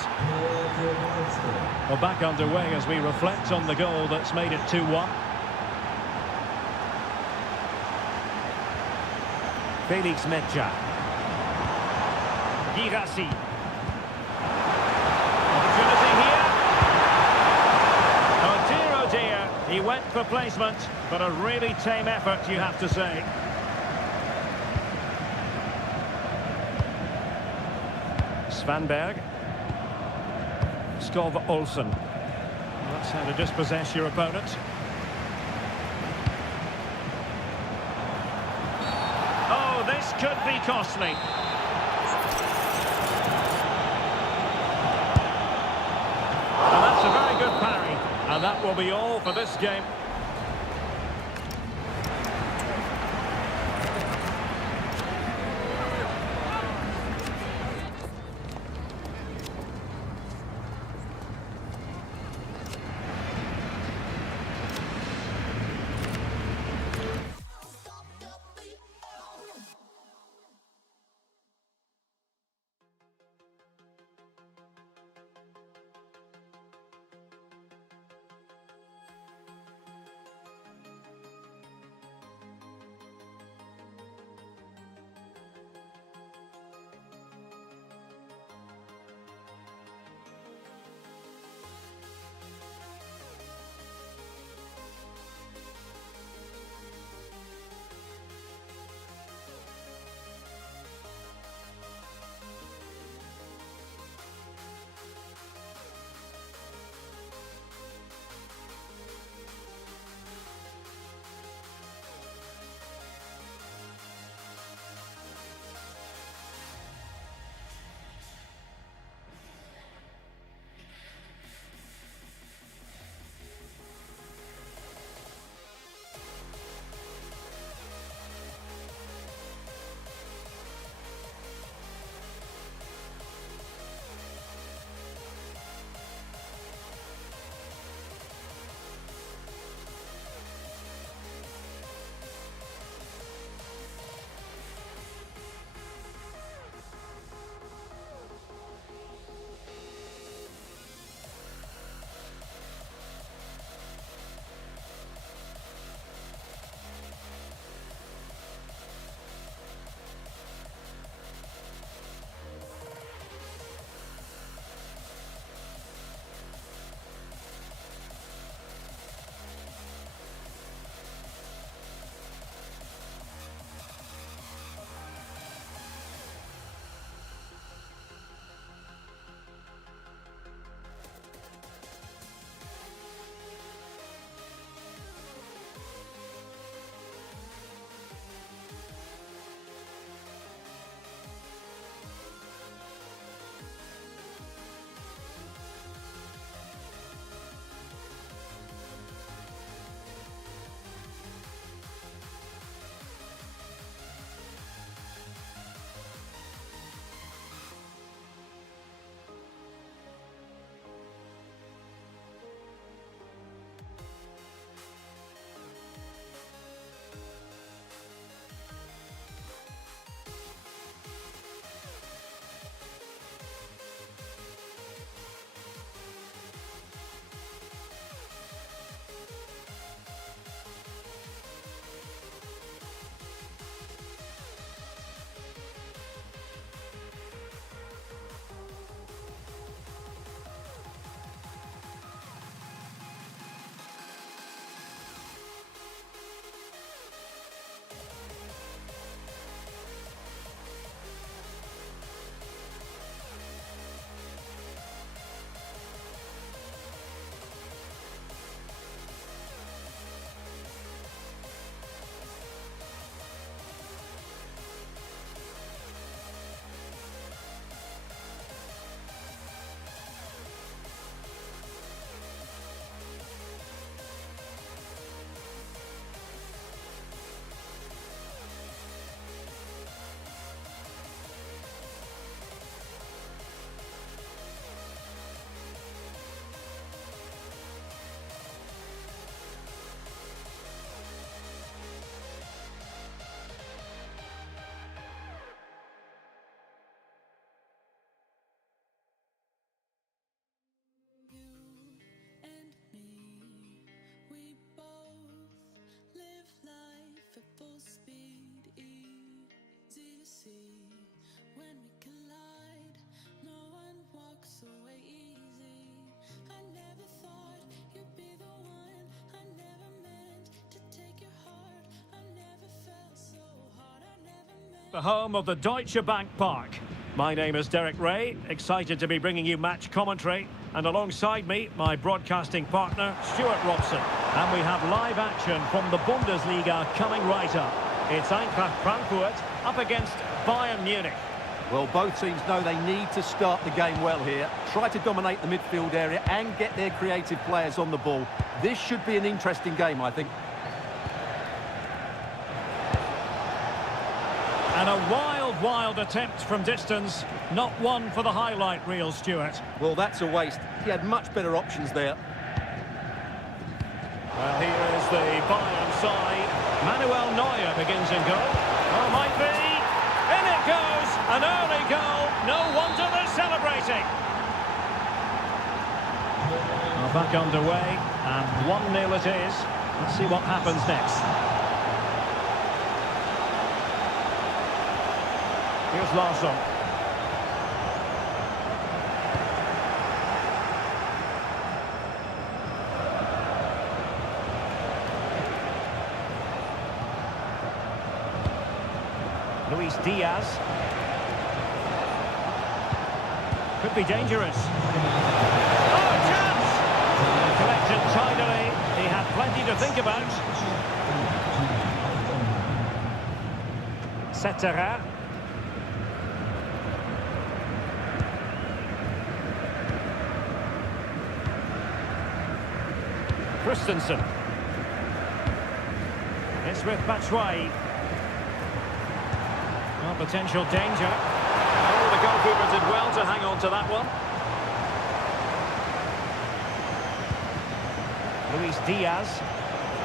Well, back underway as we reflect on the goal that's made it 2-1. Felix Medja. Girassi. Opportunity here. Oh dear, he went for placement, but a really tame effort, you have to say. Svanberg. Skov Olsen. That's how to dispossess your opponent. Oh, this could be costly. And that's a very good parry. And that will be all for this game. see when we collide. No one walks away easy. I never thought you'd be the one. I never meant to take your heart. I never felt so hard. I never meant. The home of the Deutsche Bank Park. My name is Derek Ray, excited to be bringing you match commentary. And alongside me, my broadcasting partner, Stuart Robson. And we have live action from the Bundesliga coming right up. It's Eintracht Frankfurt up against Bayern Munich. Well, both teams know they need to start the game well here. Try to dominate the midfield area and get their creative players on the ball. This should be an interesting game, I think. And a wild attempt from distance. Not one for the highlight reel, Stuart. Well, that's a waste. He had much better options there. Well, here is the Bayern side. Manuel Neuer begins in goal. Oh, might be. In it goes. An early goal. No wonder they're celebrating. Well, back underway. And 1-0 it is. Let's see what happens next. Here's Larsson. Luis Diaz. Could be dangerous. Oh, chance! Collected tidily. He had plenty to think about. Cetera. Christensen. It's with Batshuayi. Well, potential danger. Oh, the goalkeeper did well to hang on to that one. Luis Diaz.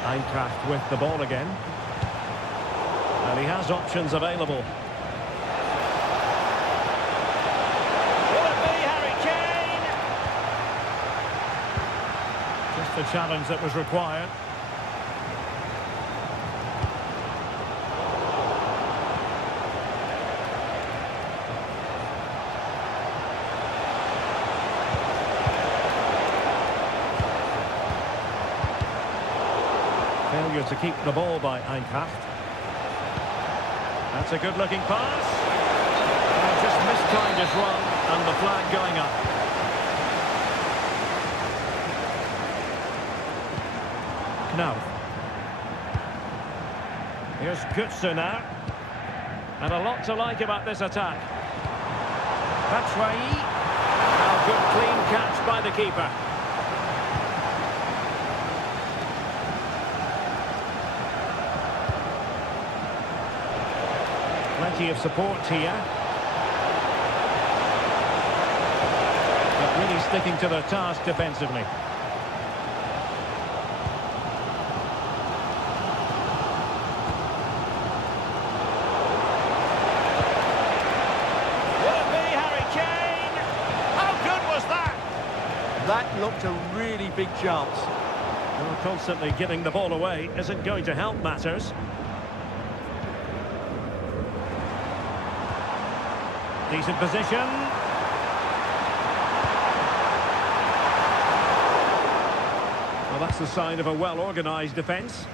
Eintracht with the ball again. And he has options available. Will it be Harry Kane? Just the challenge that was required. Failure to keep the ball by Eintracht. That's a good-looking pass. Just mistimed his run, and the flag going up. Now, here's Götze now. And a lot to like about this attack. Batshuayi. Now, good clean catch by the keeper. Plenty of support here. But really sticking to their task defensively. Will it be Harry Kane? How good was that? That looked a really big chance. Well, constantly giving the ball away isn't going to help matters. Decent position. Well, that's the sign of a well-organised defence.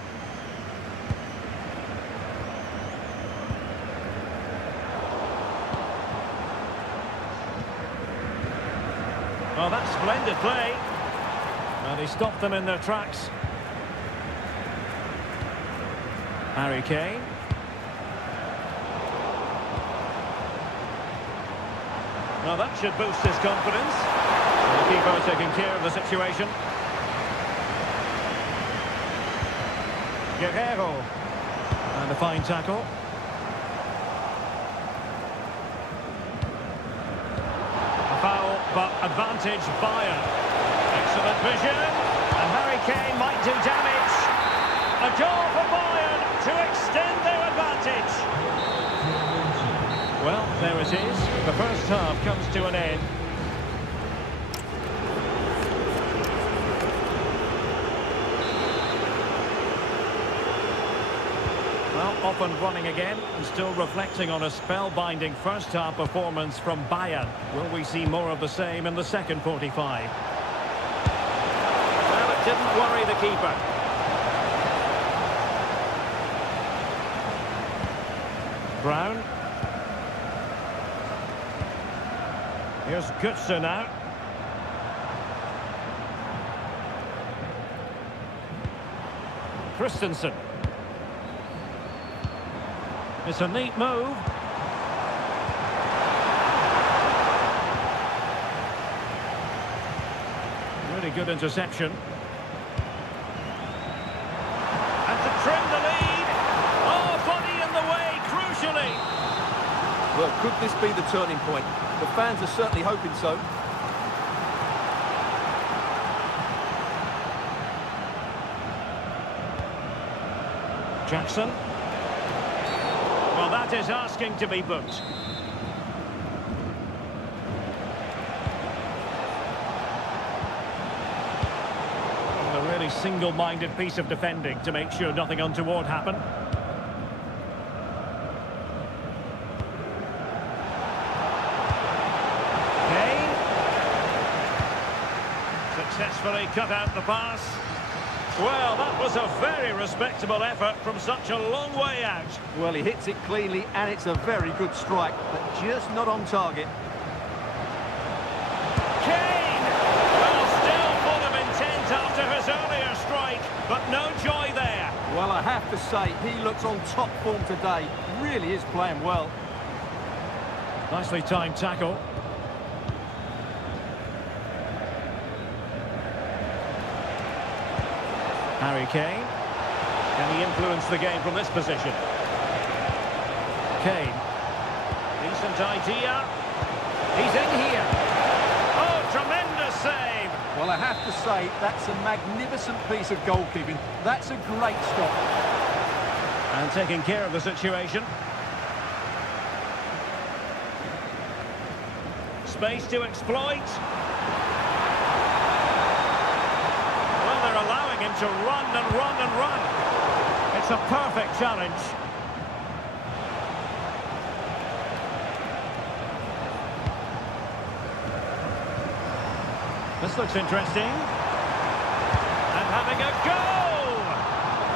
Oh, that's splendid play. And he stopped them in their tracks. Harry Kane. Well, that should boost his confidence. The keeper taking care of the situation. Guerrero. And a fine tackle. A foul, but advantage Bayern. Excellent vision. And Harry Kane might do damage. A goal for Bayern to extend their advantage. Well, there it is. The first half comes to an end. Well, off and running again and still reflecting on a spellbinding first-half performance from Bayern. Will we see more of the same in the second 45? Well, it didn't worry the keeper. Brown. Here's Götze now. Christensen. It's a neat move. Really good interception. And to trim the lead. Oh, body in the way, crucially. Well, could this be the turning point? The fans are certainly hoping so. Jackson. Well, that is asking to be booked. A really single-minded piece of defending to make sure nothing untoward happened. Kane. Successfully cut out the pass. Well, that was a very respectable effort from such a long way out. Well, he hits it cleanly, and it's a very good strike, but just not on target. Kane! Well, still full of intent after his earlier strike, but no joy there. Well, I have to say, he looks on top form today. Really is playing well. Nicely timed tackle. Harry Kane. Can he influence the game from this position? Kane. Decent idea. He's in here. Oh, tremendous save. Well, I have to say, that's a magnificent piece of goalkeeping. That's a great stop. And taking care of the situation. Space to exploit. Well, they're allowing him to run and run and run. It's a perfect challenge. This looks interesting. And having a goal!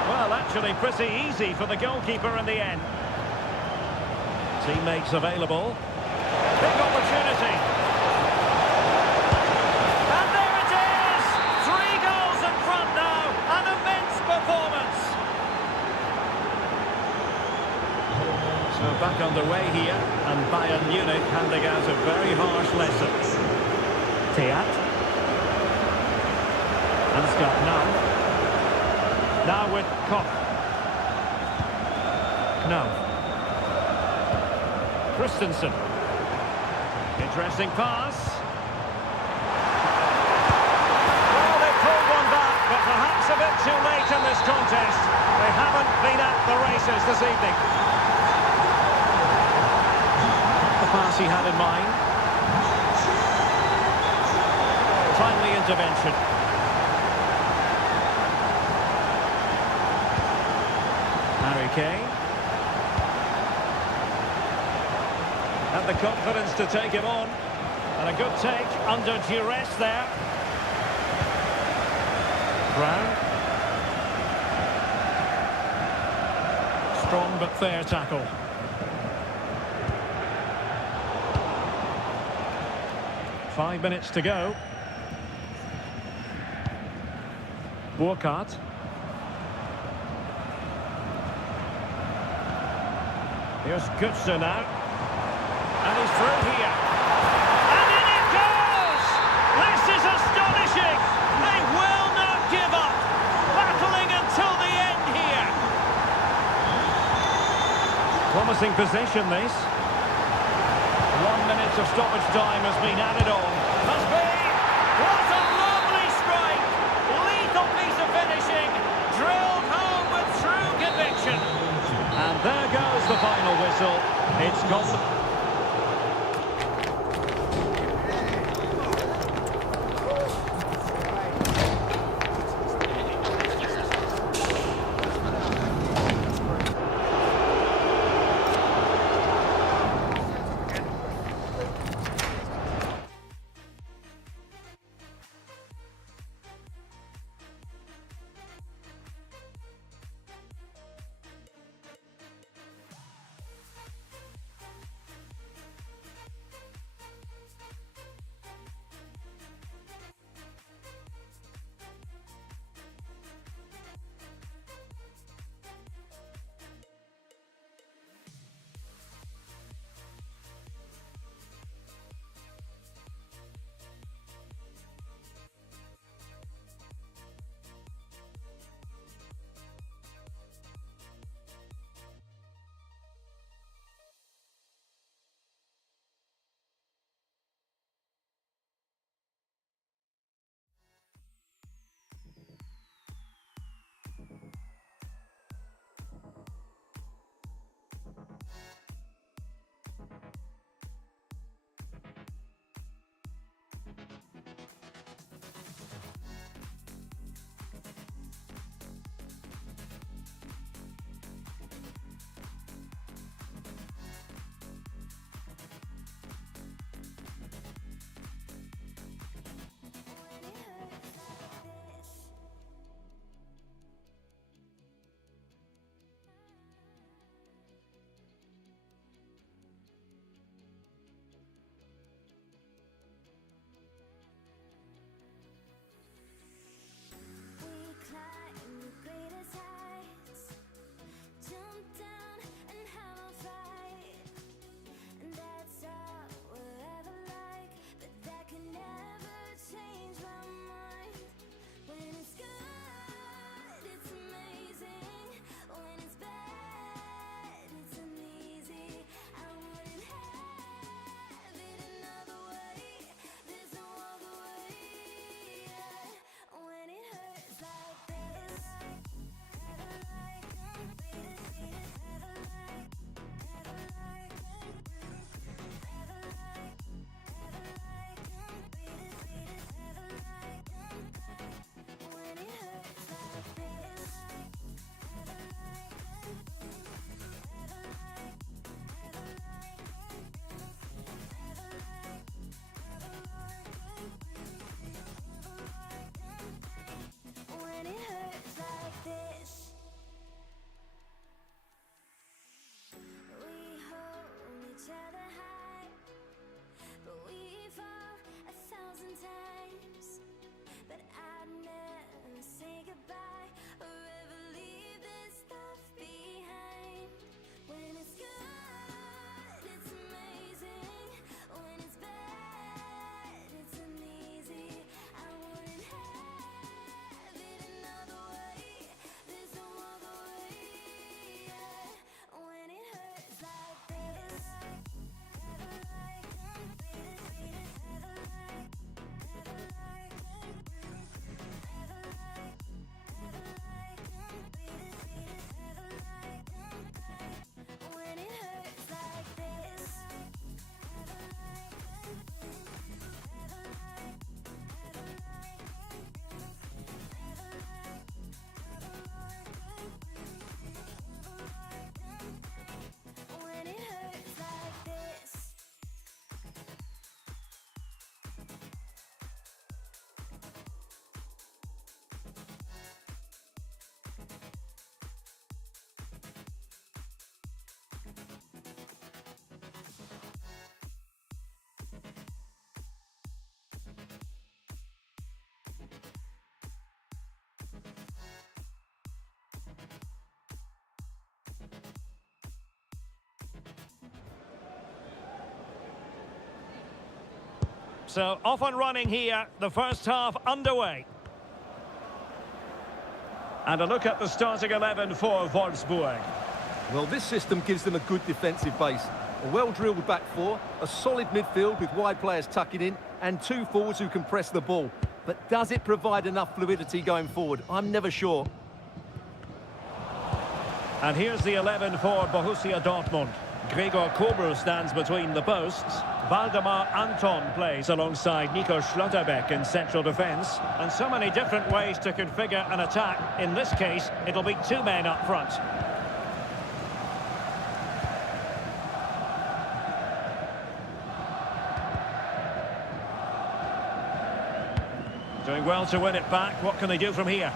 Well, actually pretty easy for the goalkeeper in the end. Teammates available. Big opportunity. And there it is! 3 goals in front now. An immense performance. So back underway here. And Bayern Munich handing out a very harsh lesson. Teat. And Scott now with Koch. Now. Christensen. Interesting pass. Well, they pulled one back, but perhaps a bit too late in this contest. They haven't been at the races this evening. The pass he had in mind. Timely intervention. Harry Kane. And the confidence to take him on. And a good take under duress there. Brown. Strong but fair tackle. Five minutes to go. Burkhardt. Here's Götze now. And he's through here. And in it goes! This is astonishing! They will not give up! Battling until the end here. Promising position, this. 1 minute of stoppage time has been added on. Must be! What a lovely strike! Lethal piece of finishing. Drilled home with true conviction. And there goes the final whistle. It's gone. So off and running here, the first half underway. And a look at the starting 11 for Wolfsburg. Well, this system gives them a good defensive base. A well-drilled back four, a solid midfield with wide players tucking in, and two forwards who can press the ball. But does it provide enough fluidity going forward? I'm never sure. And here's the 11 for Borussia Dortmund. Gregor Kobel stands between the posts. Waldemar Anton plays alongside Nico Schlotterbeck in central defence. And so many different ways to configure an attack. In this case, it'll be two men up front. Doing well to win it back. What can they do from here?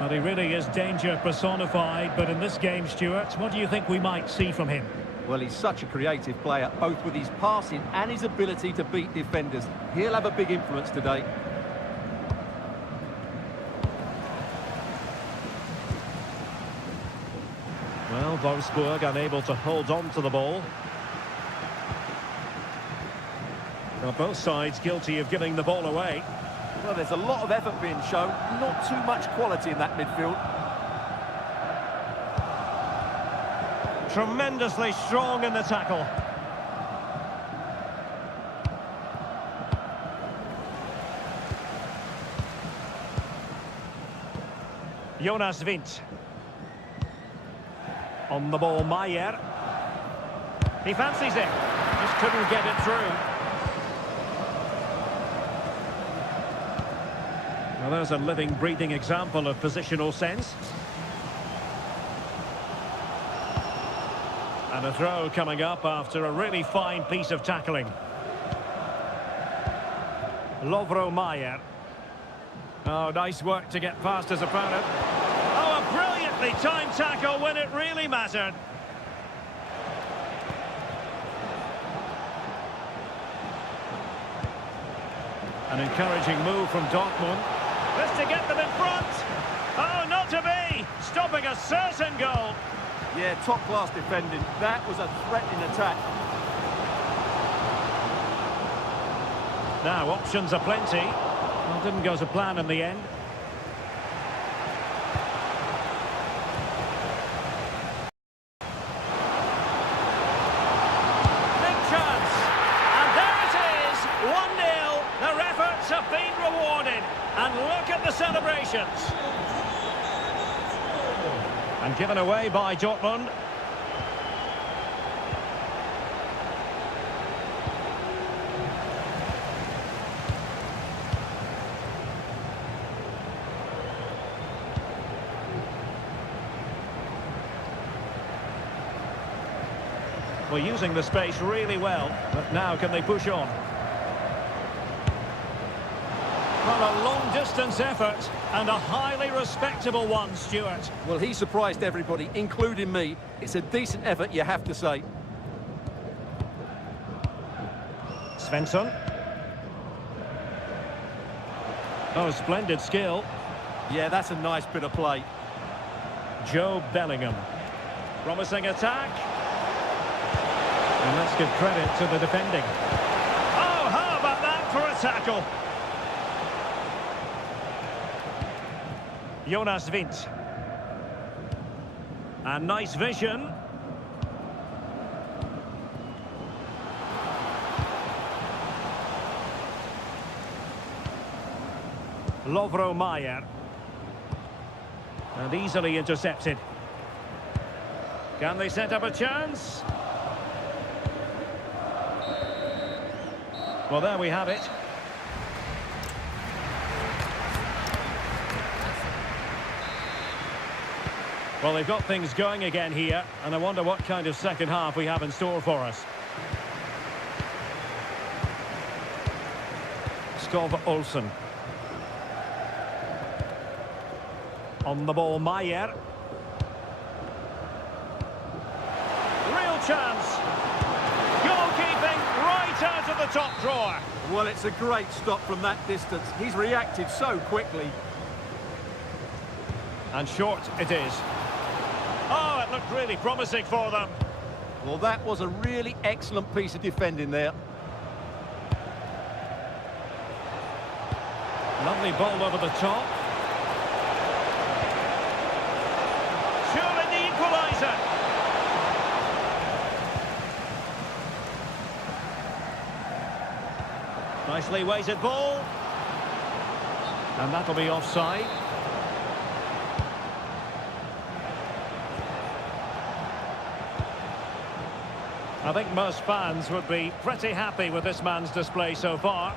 Well, he really is danger personified, but in this game, Stuart, what do you think we might see from him? Well, he's such a creative player, both with his passing and his ability to beat defenders. He'll have a big influence today. Well, Wolfsburg unable to hold on to the ball. Well, both sides guilty of giving the ball away. Well, there's a lot of effort being shown, not too much quality in that midfield. Tremendously strong in the tackle. Jonas Wind. On the ball, Maier. He fancies it. Just couldn't get it through. Well, there's a living, breathing example of positional sense. And a throw coming up after a really fine piece of tackling. Lovro Maier. Oh, nice work to get past his opponent. Oh, a brilliantly timed tackle when it really mattered. An encouraging move from Dortmund. This to get them in front. Oh, not to be. Stopping a certain goal. Yeah, top-class defending. That was a threatening attack. Now, options are plenty. Well, didn't go to plan in the end. Big chance. And there it is. 1-0. Their efforts have been rewarded. And look at the celebrations. And given away by Dortmund. Well, using the space really well, but now can they push on? Well, a long-distance effort and a highly respectable one, Stuart. Well, he surprised everybody, including me. It's a decent effort, you have to say. Svensson. Oh, splendid skill. Yeah, that's a nice bit of play. Joe Bellingham. Promising attack. And let's give credit to the defending. Oh, how about that for a tackle? Jonas Wind. And nice vision. Lovro Maier. And easily intercepted. Can they set up a chance? Well, there we have it. Well, they've got things going again here, and I wonder what kind of second half we have in store for us. Skov Olsen. On the ball, Maier. Real chance. Goalkeeping right out of the top drawer. Well, it's a great stop from that distance. He's reacted so quickly. And short it is. Oh, it looked really promising for them. Well, that was a really excellent piece of defending there. Lovely ball over the top. Surely the equaliser. Nicely weighted ball. And that'll be offside. I think most fans would be pretty happy with this man's display so far.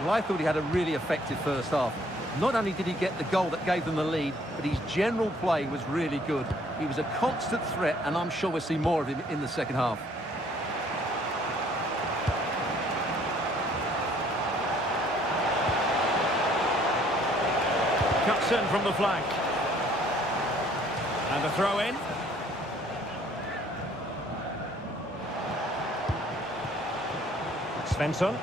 Well, I thought he had a really effective first half. Not only did he get the goal that gave them the lead, but his general play was really good. He was a constant threat, and I'm sure we'll see more of him in the second half. Cuts in from the flank. And a throw in. Svensson.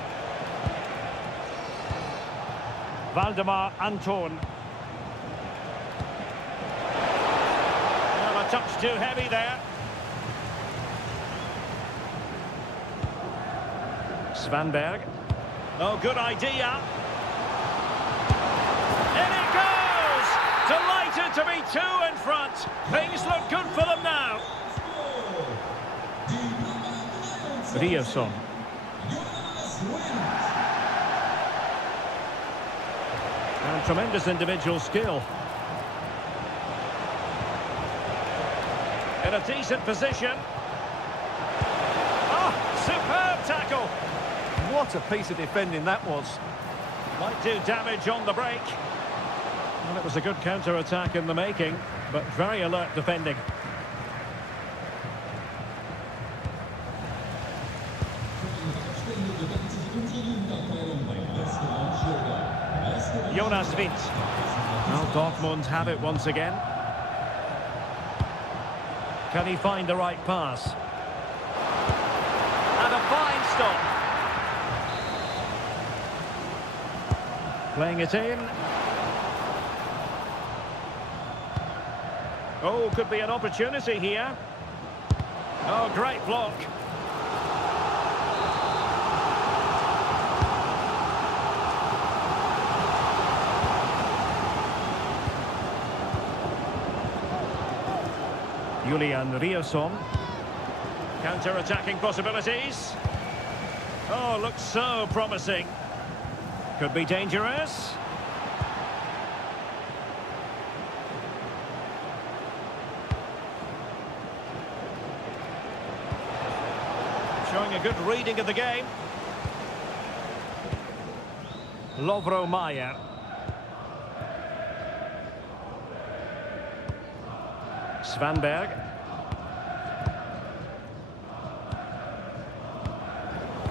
Valdemar Anton. Well, a touch too heavy there. Svanberg. Oh, good idea. In it goes! Delighted to be two in front. Things look good for them now. Riosson. And tremendous individual skill. In a decent position. Oh, superb tackle. What a piece of defending that was. Might do damage on the break. Well, it was a good counter-attack in the making, but very alert defending. Jonas Wind. Well, Dortmund have it once again. Can he find the right pass? And a fine stop. Playing it in. Oh, could be an opportunity here. Oh, great block. Julian Riosson. Counter-attacking possibilities. Oh, looks so promising. Could be dangerous. Showing a good reading of the game. Lovro Mayer. Svanberg.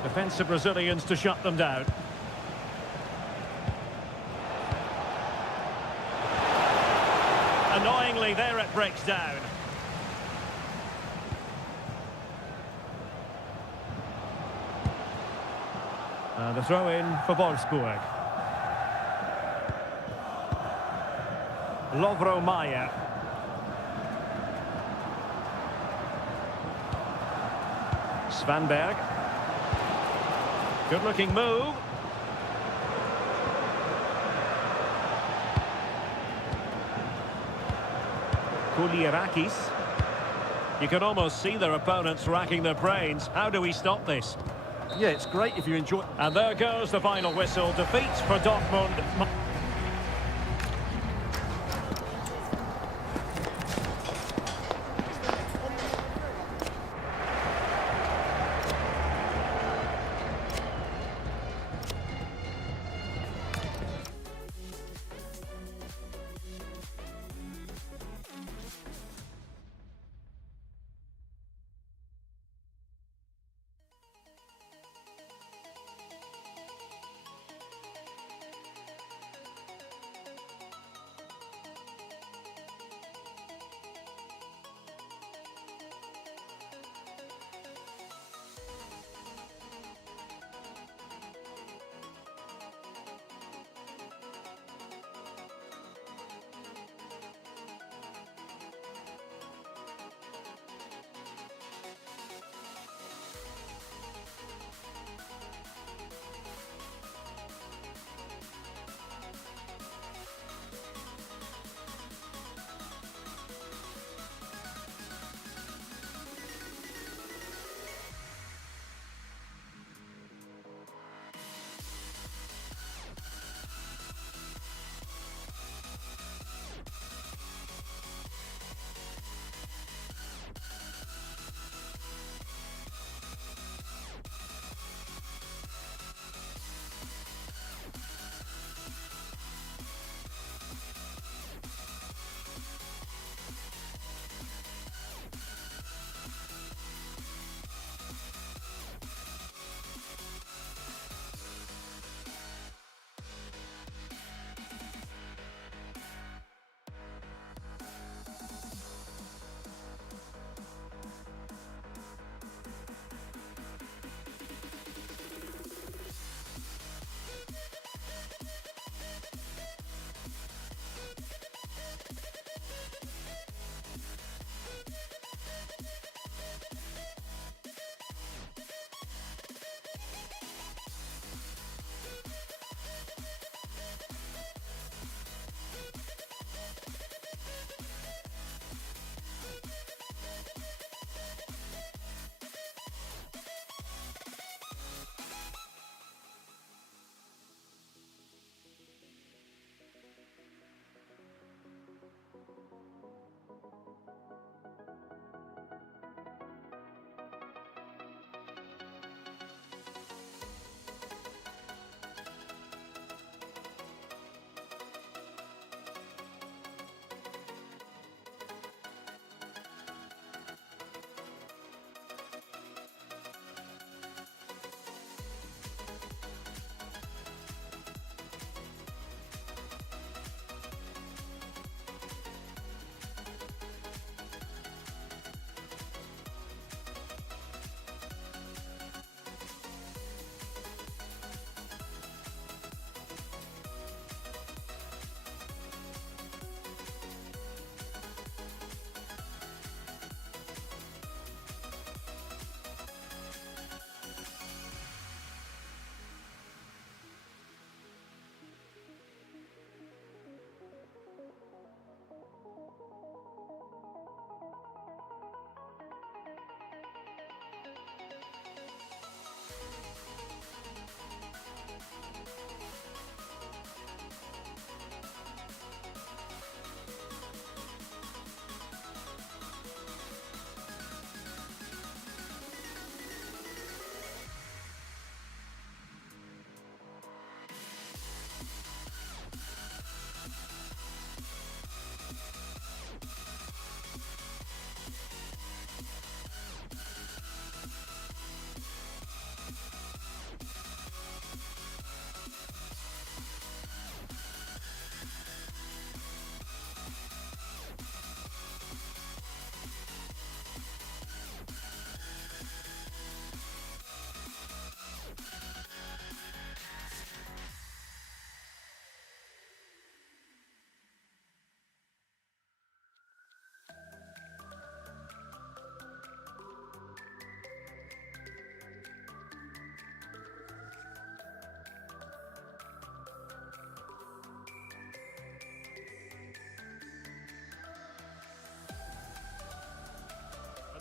Defensive Brazilians to shut them down. Annoyingly, there it breaks down. And a throw in for Wolfsburg. Lovro Mayer. Svanberg. Good looking move. Kulierakis. You can almost see their opponents racking their brains. How do we stop this? Yeah, it's great if you enjoy... And there goes the final whistle. Defeat for Dortmund.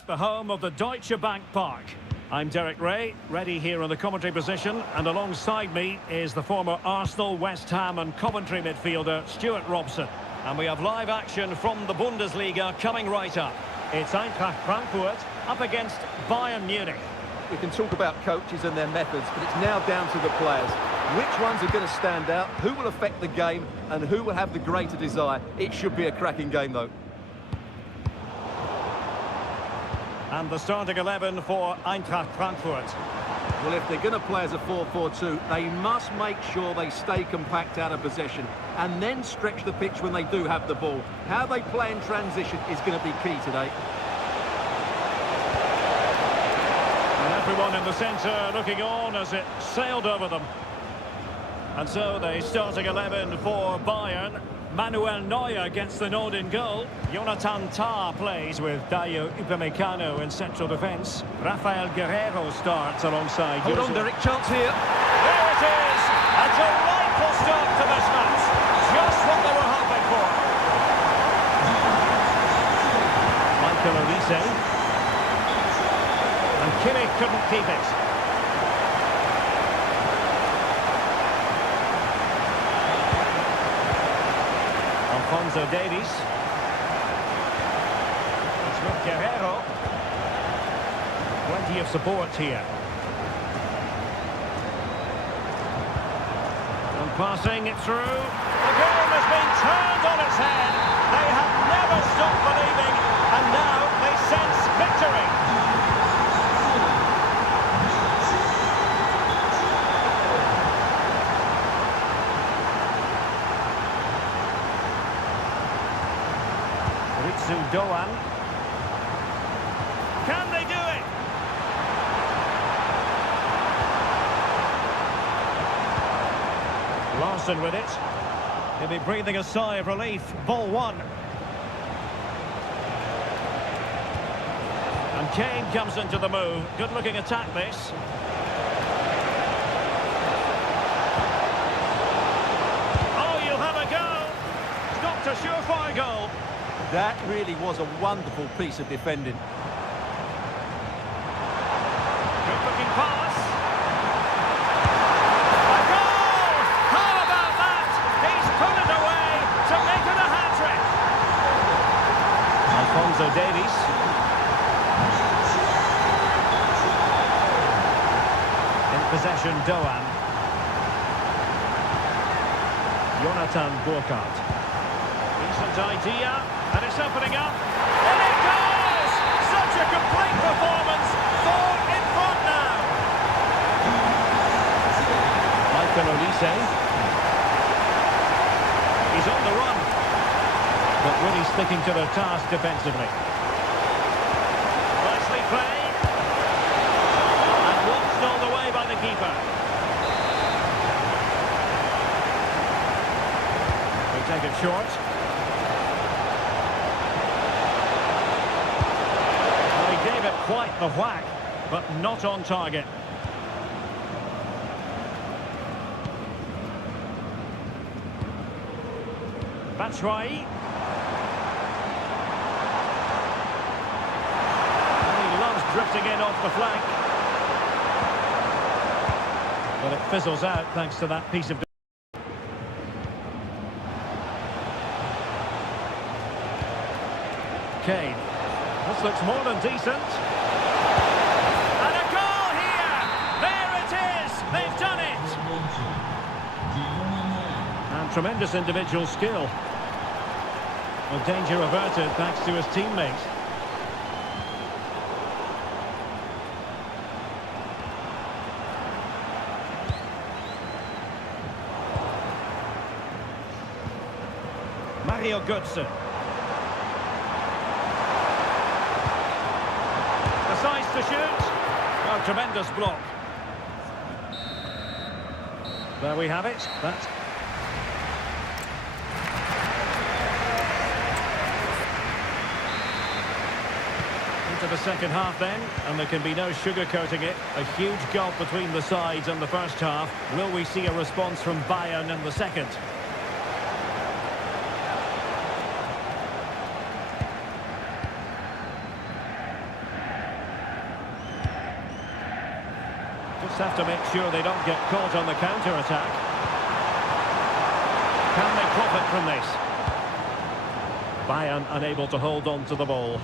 the home of the Deutsche Bank Park. I'm Derek Ray, ready here in the commentary position, and alongside me is the former Arsenal, West Ham and Coventry midfielder Stuart Robson. And we have live action from the Bundesliga coming right up. It's Eintracht Frankfurt up against Bayern Munich. We can talk about coaches and their methods, but it's now down to the players. Which ones are going to stand out, who will affect the game, and who will have the greater desire? It should be a cracking game, though. And the starting 11 for Eintracht Frankfurt. Well, if they're going to play as a 4-4-2, they must make sure they stay compact out of possession and then stretch the pitch when they do have the ball. How they play in transition is going to be key today. And everyone in the centre looking on as it sailed over them. And so the starting 11 for Bayern. Manuel Neuer gets the nod in goal. Jonathan Tah plays with Dayo Upamecano in central defence. Rafael Guerreiro starts alongside. Hold on, Derek, chance here. There it is! A delightful start to this match. Just what they were hoping for. Michael Olise. And Kimmich couldn't keep it. Alphonso Davies. It's with Guerreiro. Plenty of support here. And passing it through. The game has been turned on its head. They have never stopped believing, and now they sense victory. Doan. Can they do it? Larson with it. He'll be breathing a sigh of relief. Ball one. And Kane comes into the move. Good looking attack this. Oh, you'll have a go. It's not a surefire goal. That really was a wonderful piece of defending. Good-looking pass. A goal! How about that? He's put it away to make it a hat-trick. Alphonso Davies. In possession, Doan. Jonathan Burkhardt. Decent idea. And it's opening up. And it goes! Such a complete performance. 4 in front now. Michael Olise. He's on the run. But really sticking to the task defensively. Nicely played. And watched all the way by the keeper. They take it short. Gave it quite the whack, but not on target. Batshuayi. He loves drifting in off the flank. But it fizzles out thanks to that piece of... Kane. This looks more than decent. And a goal here! There it is! They've done it! And tremendous individual skill. Well, danger averted thanks to his teammate. Mario Götze. Decides to shoot. Oh, tremendous block. There we have it. That's into the second half then, and there can be no sugarcoating it. A huge gulf between the sides in the first half. Will we see a response from Bayern in the second? Just have to make sure they don't get caught on the counter-attack. Can they profit from this? Bayern unable to hold on to the ball.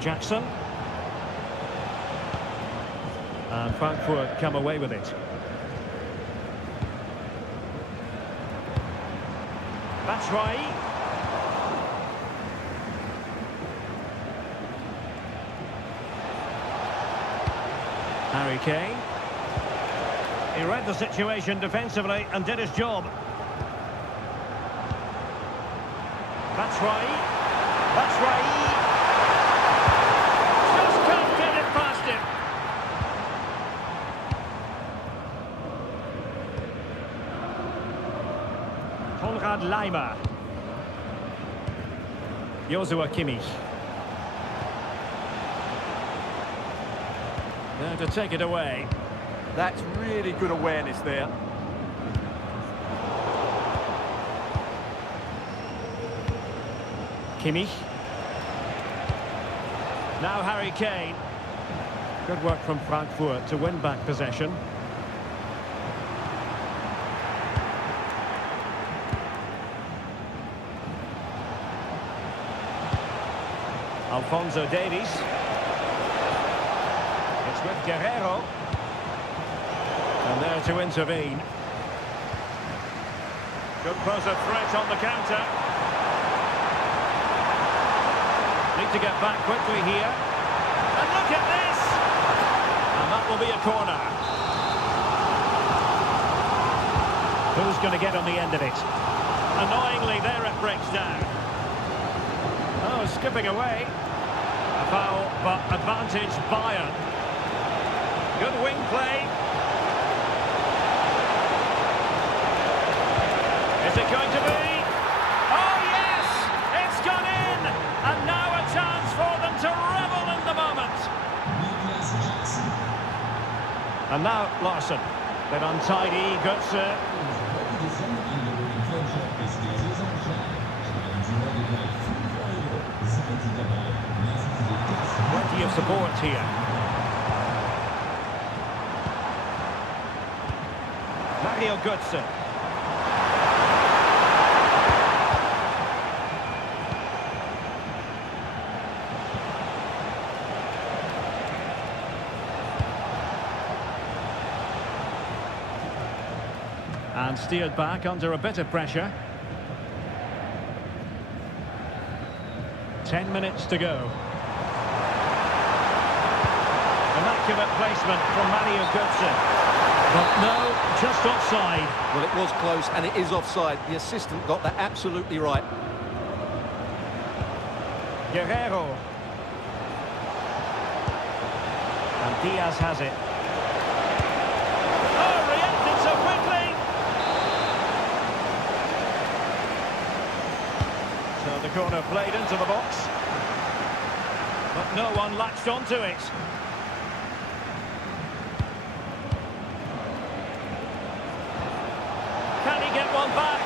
Jackson. And Frankfurt come away with it. That's right. Harry Kane. He read the situation defensively and did his job. That's right. That's right. Just can't get it past him. Konrad Laimer. Joshua Kimmich. There to take it away. That's really good awareness there. Kimmich. Now Harry Kane. Good work from Frankfurt to win back possession. Alphonso Davies. It's with Guerrero. And there to intervene. Could pose a threat on the counter. Need to get back quickly here. And look at this! And that will be a corner. Who's going to get on the end of it? Annoyingly, there it breaks down. Oh, skipping away. A foul, but advantage Bayern. Good wing play. Is it going to be? Oh yes! It's gone in! And now a chance for them to revel in the moment. And now Larson. Bit untidy, Götze. Plenty of support here. Mario Götze. And steered back under a bit of pressure. 10 minutes to go. Immaculate placement from Mario Götze. But no, just offside. Well, it was close and it is offside. The assistant got that absolutely right. Guerrero. And Diaz has it. Oh, reacting so quickly! So the corner played into the box. But no one latched onto it. Can he get one back?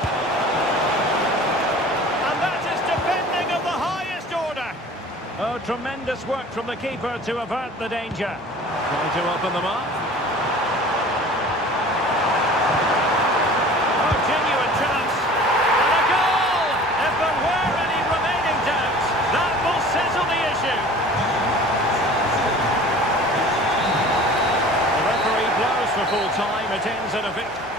And that is defending of the highest order. Oh, tremendous work from the keeper to avert the danger. Trying to open them up. Oh, genuine chance. And a goal! If there were any remaining doubts, that will settle the issue. The referee blows for full time. It ends in a victory.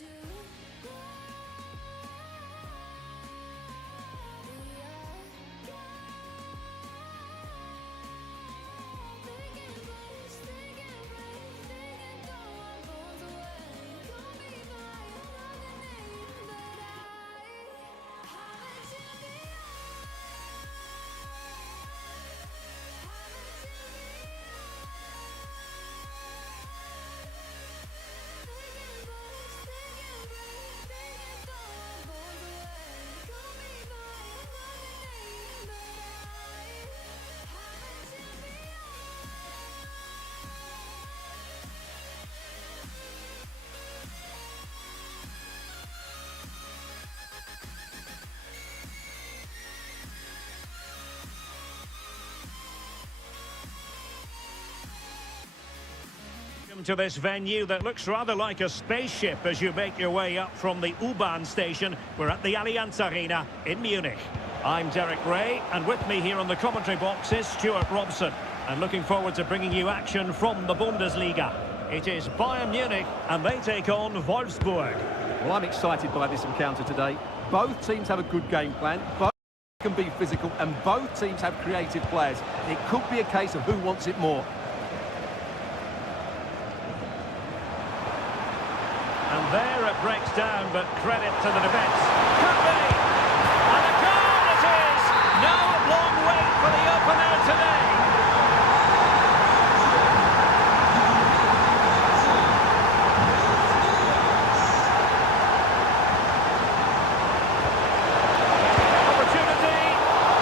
you go. We are gone. They can push, they can break, they can go on both ways. Call me by another name, but I'm a champion. Welcome to this venue that looks rather like a spaceship as you make your way up from the U-Bahn station. We're at the Allianz Arena in Munich. I'm Derek Ray, and with me here on the commentary box is Stuart Robson. And looking forward to bringing you action from the Bundesliga. It is Bayern Munich, and they take on Wolfsburg. Well, I'm excited by this encounter today. Both teams have a good game plan. Both can be physical, and both teams have creative players. It could be a case of who wants it more. And there it breaks down, but credit to the defence. Could be! And a goal it is! No long wait for the opener today. Opportunity!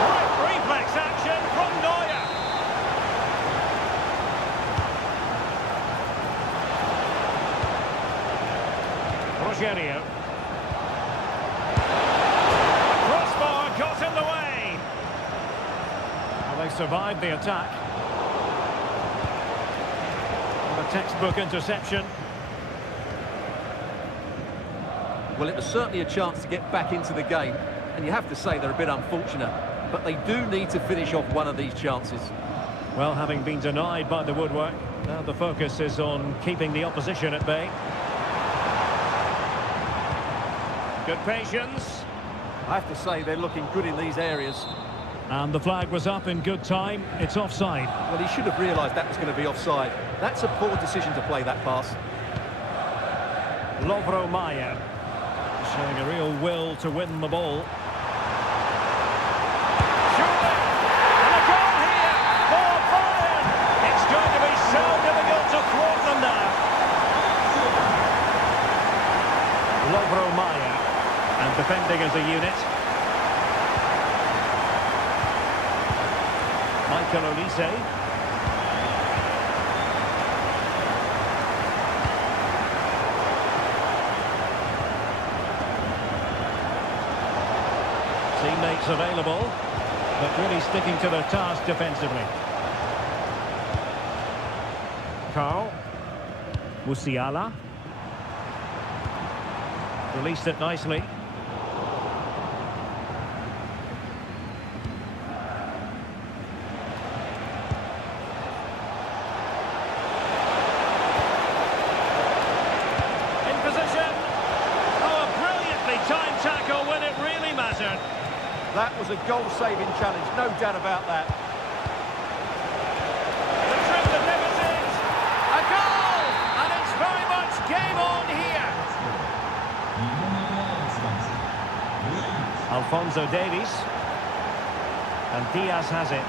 Quick reflex action from Neuer. Rogerio. Crossbar got in the way. Well, they survived the attack. And a textbook interception. Well, it was certainly a chance to get back into the game, and you have to say they're a bit unfortunate, but they do need to finish off one of these chances. Well, having been denied by the woodwork, now the focus is on keeping the opposition at bay. Good patience. I have to say they're looking good in these areas. And the flag was up in good time. It's offside. Well, he should have realised that was going to be offside. That's a poor decision to play that pass. Lovro Mayer showing a real will to win the ball. Surely! And a goal here for Bayern! It's going to be so difficult to thwart them now. Lovro Mayer, and defending as a unit. Michael Olise. Teammates available, but really sticking to their task defensively. Carl. Musiala. Released it nicely. In position. Oh, a brilliantly timed tackle when it really mattered. That was a goal-saving challenge, no doubt about that. The trip deficit. A goal! And it's very much game on here. Alphonso Davies. And Diaz has it.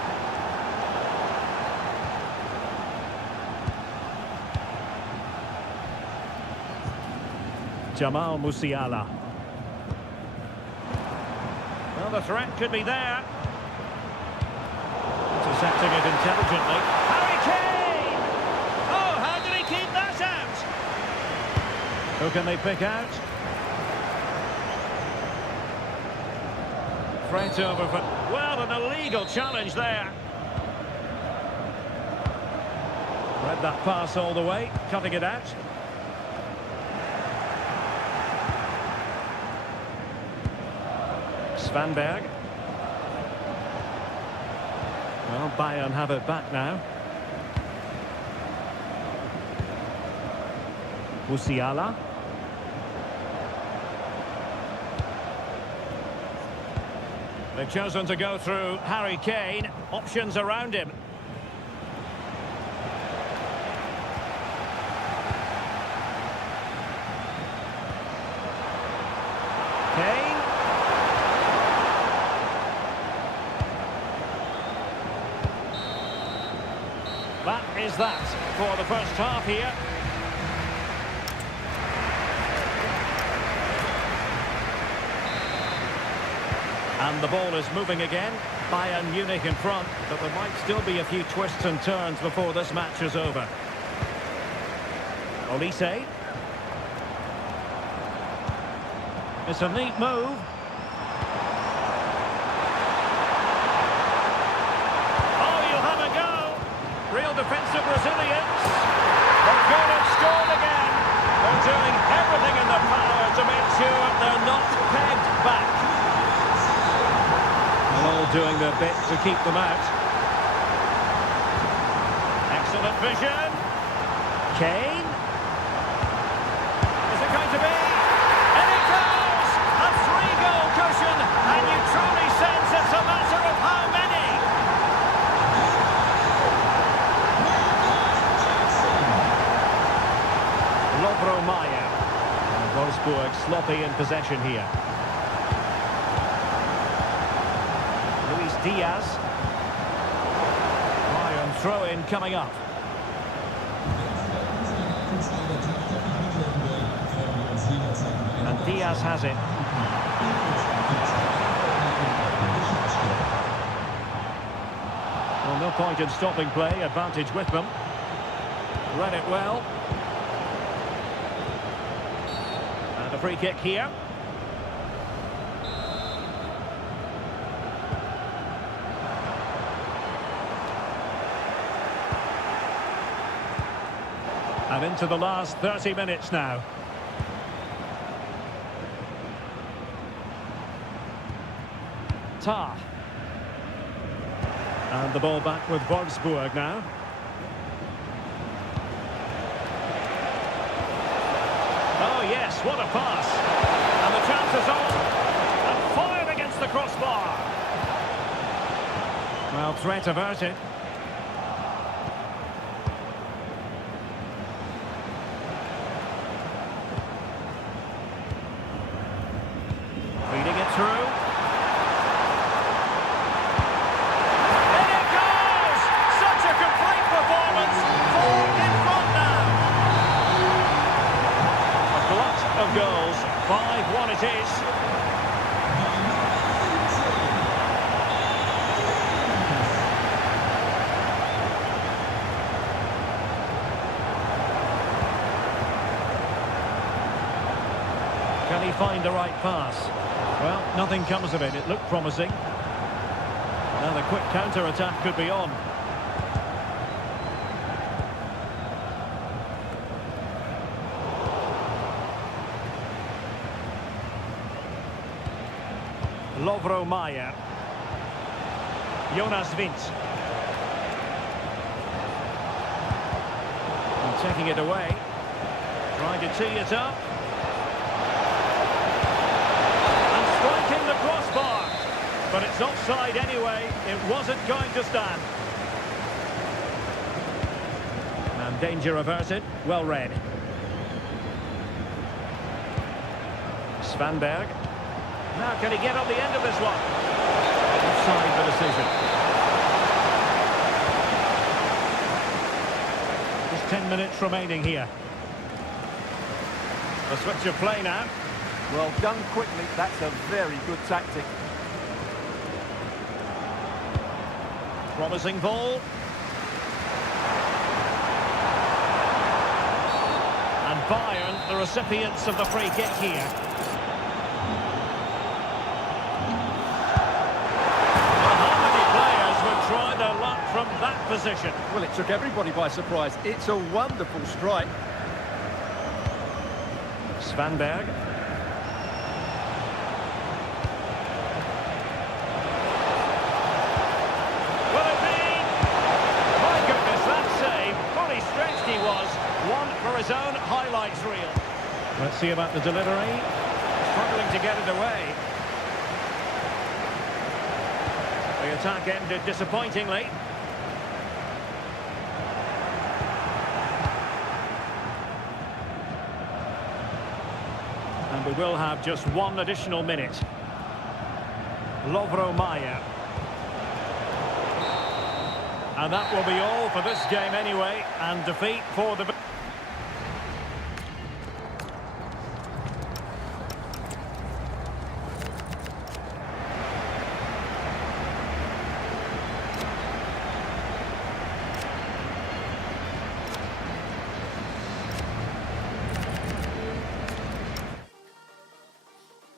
Jamal Musiala. Well, the threat could be there. Intercepting it intelligently. Harry Kane! Oh, how did he keep that out? Who can they pick out? French over for... Well, an illegal challenge there. Read that pass all the way, cutting it out. Svanberg. Well, Bayern have it back now. Musiala. They've chosen to go through Harry Kane. Options around him. Kane. That is that for the first half here. And the ball is moving again. Bayern Munich in front, but there might still be a few twists and turns before this match is over. Olise. It's a neat move. Oh, you'll have a go. Real defensive resilience. They're good and scored again. They're doing everything in their power to make sure they're not pegged back. All doing their bit to keep them out. Excellent vision. Kane. Is it going to be? And it goes! A 3-goal cushion, and you truly sense it's a matter of how many. Lovro Mayer. Wolfsburg sloppy in possession here. Diaz. Bayern throw-in coming up. And Diaz has it. Well, no point in stopping play. Advantage with them. Read it well. And a free kick here. And into the last 30 minutes now. Tah. And the ball back with Wolfsburg now. Oh yes, what a pass. And the chance is on. And fired against the crossbar. Well, threat averted. Feeding it through. In it goes! Such a complete performance. 4 in front now. A glut of goals. 5-1 it is. Can he find the right pass? Well, nothing comes of it. It looked promising. Now the quick counter-attack could be on. Lovro Mayer. Jonas Wind. And taking it away. Trying to tee it up. Striking the crossbar, but it's offside anyway. It wasn't going to stand. And danger averted. Well read. Svanberg. Now can he get on the end of this one? Offside the decision. Just 10 minutes remaining here. The switch of play now. Well, done quickly, that's a very good tactic. Promising ball. And Bayern, the recipients of the free kick here. Well, how many players would try their luck from that position? Well, it took everybody by surprise. It's a wonderful strike. Svanberg. For his own highlights reel. Let's see about the delivery. Struggling to get it away. The attack ended disappointingly. And we will have just one additional minute. Lovro Mayer. And that will be all for this game anyway, and defeat for the...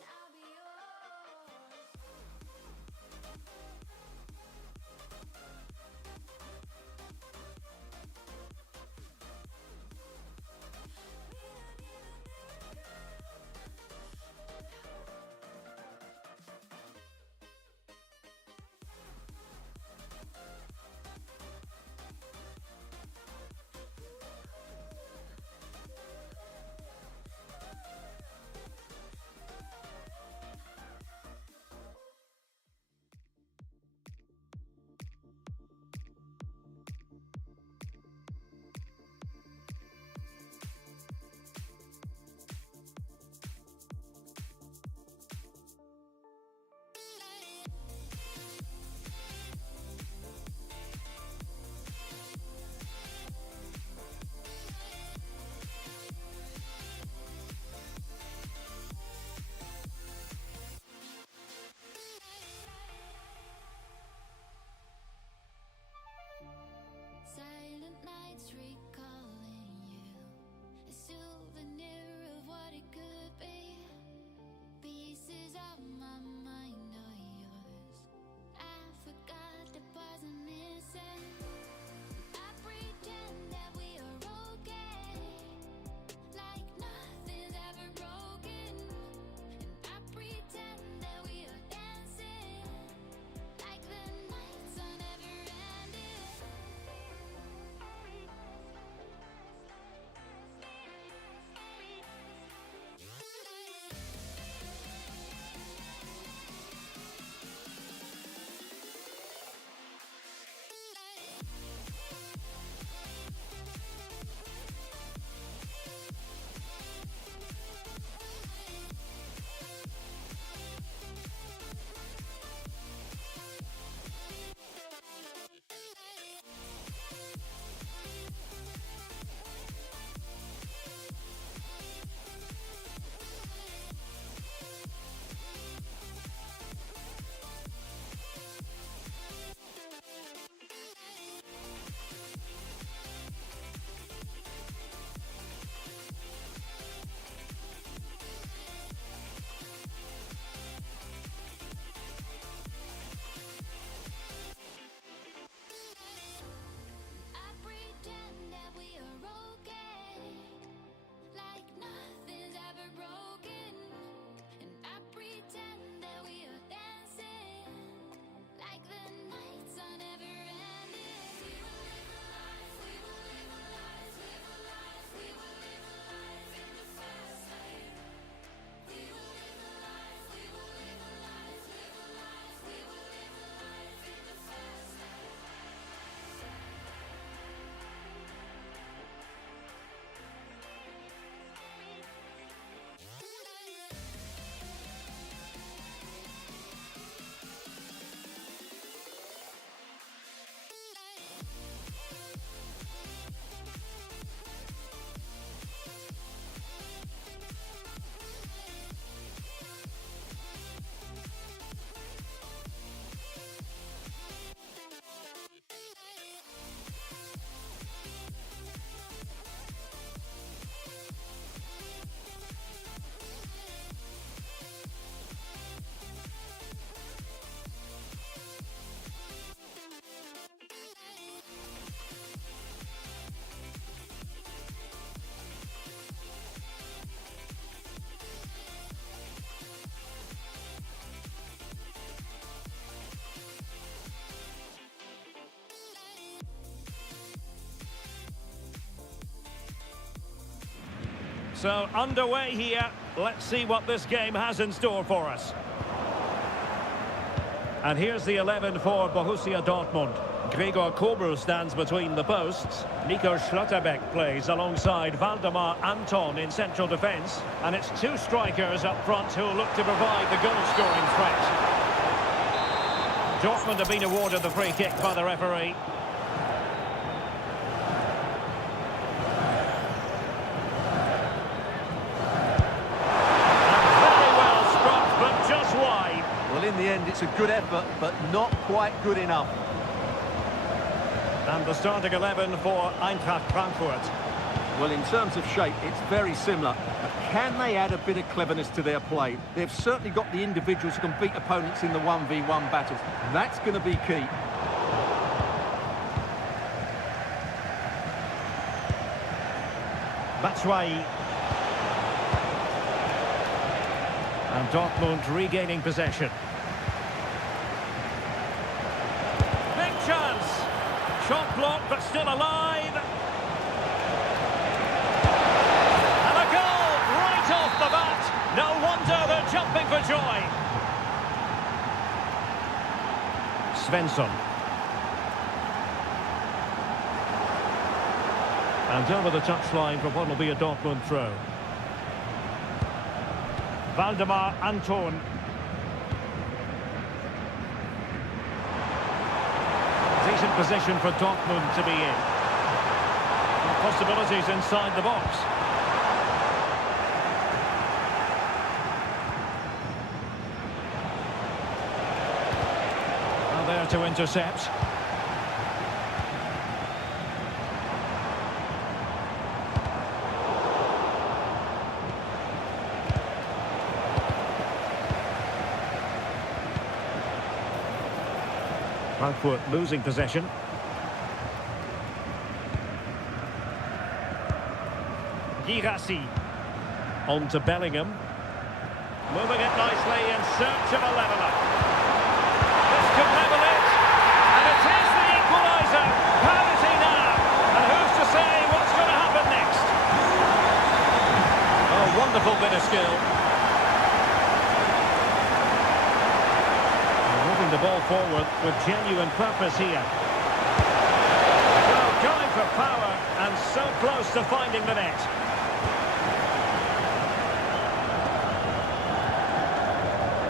I'll be yours. Silent nights recalling you, a souvenir of what it could be. Pieces of my mind are yours. I forgot the parts I'm missing. I pretend that we are okay, like nothing's ever broken. And I pretend that we are dancing, like the nights are never ending. I pretend that we are okay, like nothing's ever broken. And I pretend that we are dancing, like the nights are never ending. We will live a life, we will live a life, live a life, we will live a life in the fast lane. We will live a life, we will live a life, live a life, we will live a life in the fast lane. So underway here. Let's see what this game has in store for us. And here's the 11 for Borussia Dortmund. Gregor Kobel stands between the posts. Nico Schlotterbeck plays alongside Valdemar Anton in central defence. And it's two strikers up front who look to provide the goal-scoring threat. Dortmund have been awarded the free kick by the referee. And very well struck, but just wide. Well, in the end, it's a good effort, but not quite good enough. And the starting 11 for Eintracht Frankfurt. Well, in terms of shape, it's very similar. But can they add a bit of cleverness to their play? They've certainly got the individuals who can beat opponents in the 1v1 battles. That's going to be key. Batshuayi. And Dortmund regaining possession. Big chance. Shot blocked, but still alive. And a goal right off the bat. No wonder they're jumping for joy. Svensson. And over the touchline for what will be a Dortmund throw. Valdemar Anton. Decent position for Dortmund to be in. And possibilities inside the box. Well, there to intercept. Frankfurt losing possession. Girassi. On to Bellingham. Moving it nicely in search of a leveller. This could level it. And it is the equaliser. Penalty now. And who's to say what's going to happen next? Oh, wonderful bit of skill. Moving the ball forward with genuine purpose here. Well, going for power and so close to finding the net.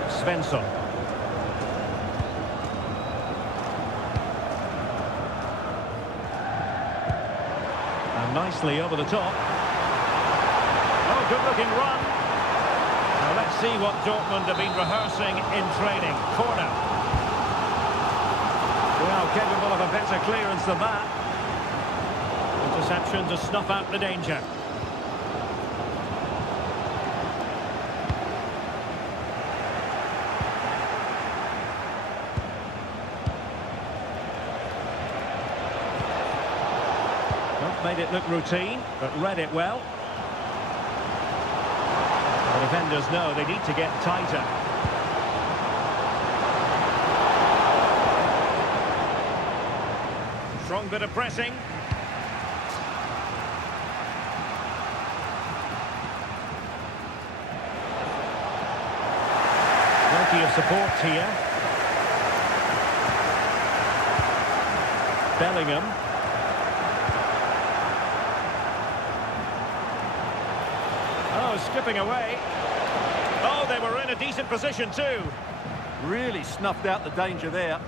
Svensson. And nicely over the top. Oh, good-looking run. Now let's see what Dortmund have been rehearsing in training. Corner. Well, capable of a better clearance than that. Interception to snuff out the danger. Well, made it look routine, but read it well. The defenders know they need to get tighter. Strong bit of pressing. Plenty of support here. Bellingham. Oh, skipping away. Oh, they were in a decent position too. Really snuffed out the danger there.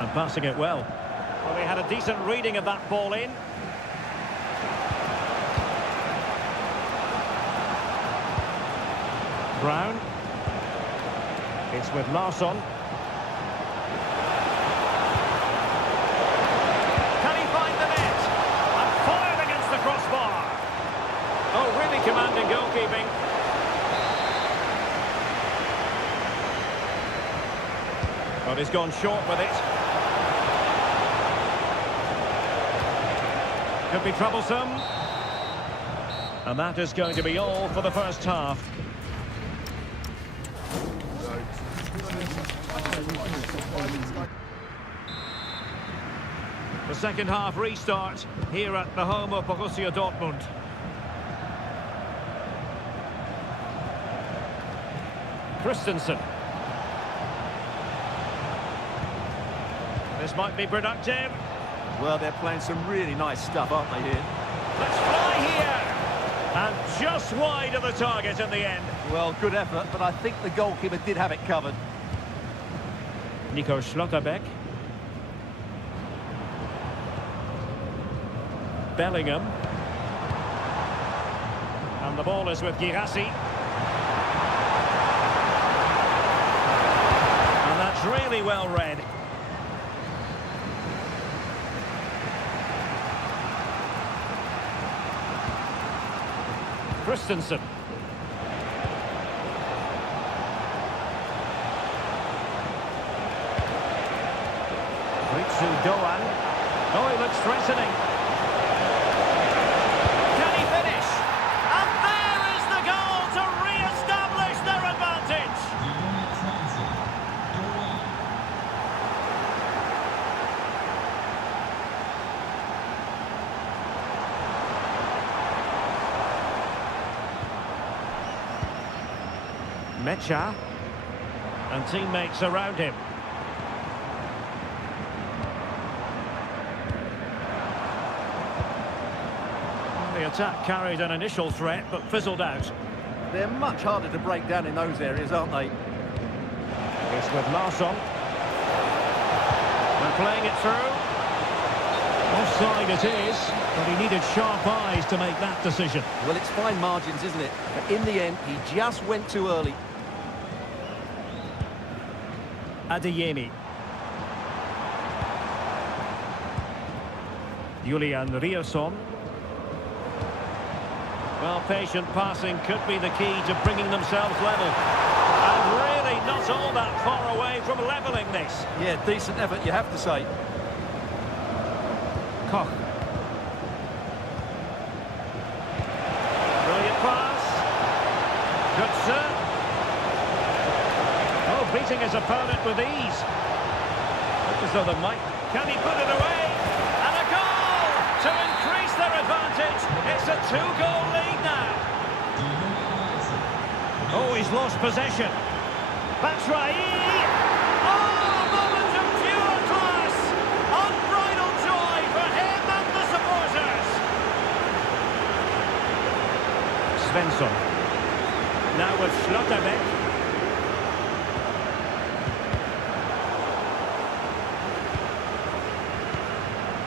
And passing it well. Well, they had a decent reading of that ball in. Brown. It's with Larsson. Can he find the net? And fired against the crossbar. Oh, really commanding goalkeeping. But he's gone short with it. Could be troublesome. And that is going to be all for the first half. The second half restart here at the home of Borussia Dortmund. Christensen. This might be productive. Well, they're playing some really nice stuff, aren't they, here? Let's fly here! And just wide of the target in the end. Well, good effort, but I think the goalkeeper did have it covered. Nico Schlotterbeck. Bellingham. And the ball is with Girassi. And that's really well read. Christensen. Ritsu Doan. Oh, he looks threatening. Can he finish? And there is the goal to re-establish their advantage. Die Nummer 20. Doan. Mecha. And teammates around him. The attack carried an initial threat, but fizzled out. They're much harder to break down in those areas, aren't they? It's with Larsson. And playing it through. Offside it is, but he needed sharp eyes to make that decision. Well, it's fine margins, isn't it? But in the end, he just went too early. Adeyemi. Julian Riasson. Well, patient passing could be the key to bringing themselves level. And really not all that far away from levelling this. Yeah, decent effort, you have to say. Koch. Brilliant pass. Good serve. Oh, beating his opponent with ease. Looks as though they might. Can he put it away? And a goal to increase their advantage. It's a 2-goal lead now. Die Nummer 19. Oh, he's lost possession. Batshuayi. Oh, a moment of pure class. Unbridled joy for him and the supporters. Svensson. Now with Schlotterbeck.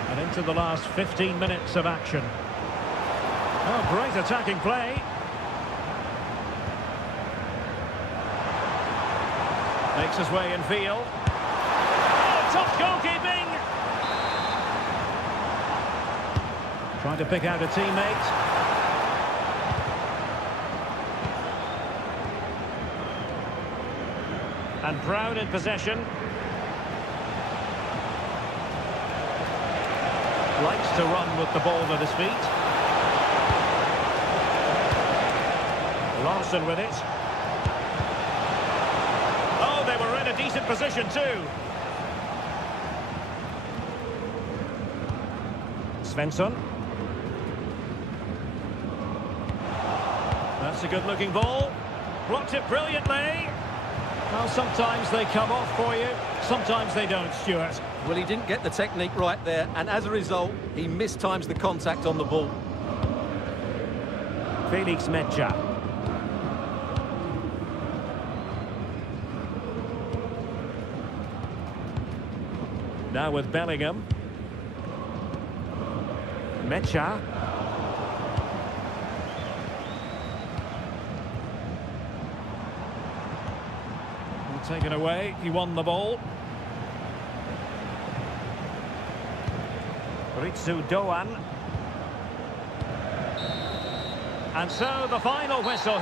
And into the last 15 minutes of action. Oh, great attacking play. Makes his way in field. Oh, tough goalkeeping! Trying to pick out a teammate. And Brown in possession. Likes to run with the ball at his feet. Larsson with it. Oh, they were in a decent position too. Svensson. That's a good-looking ball. Blocked it brilliantly. Well, sometimes they come off for you, sometimes they don't, Stuart. Well, he didn't get the technique right there, and as a result, he mistimes the contact on the ball. Felix Mecha. Now with Bellingham. Mecha. Taken away, he won the ball. Ritsu Doan. And so the final whistle.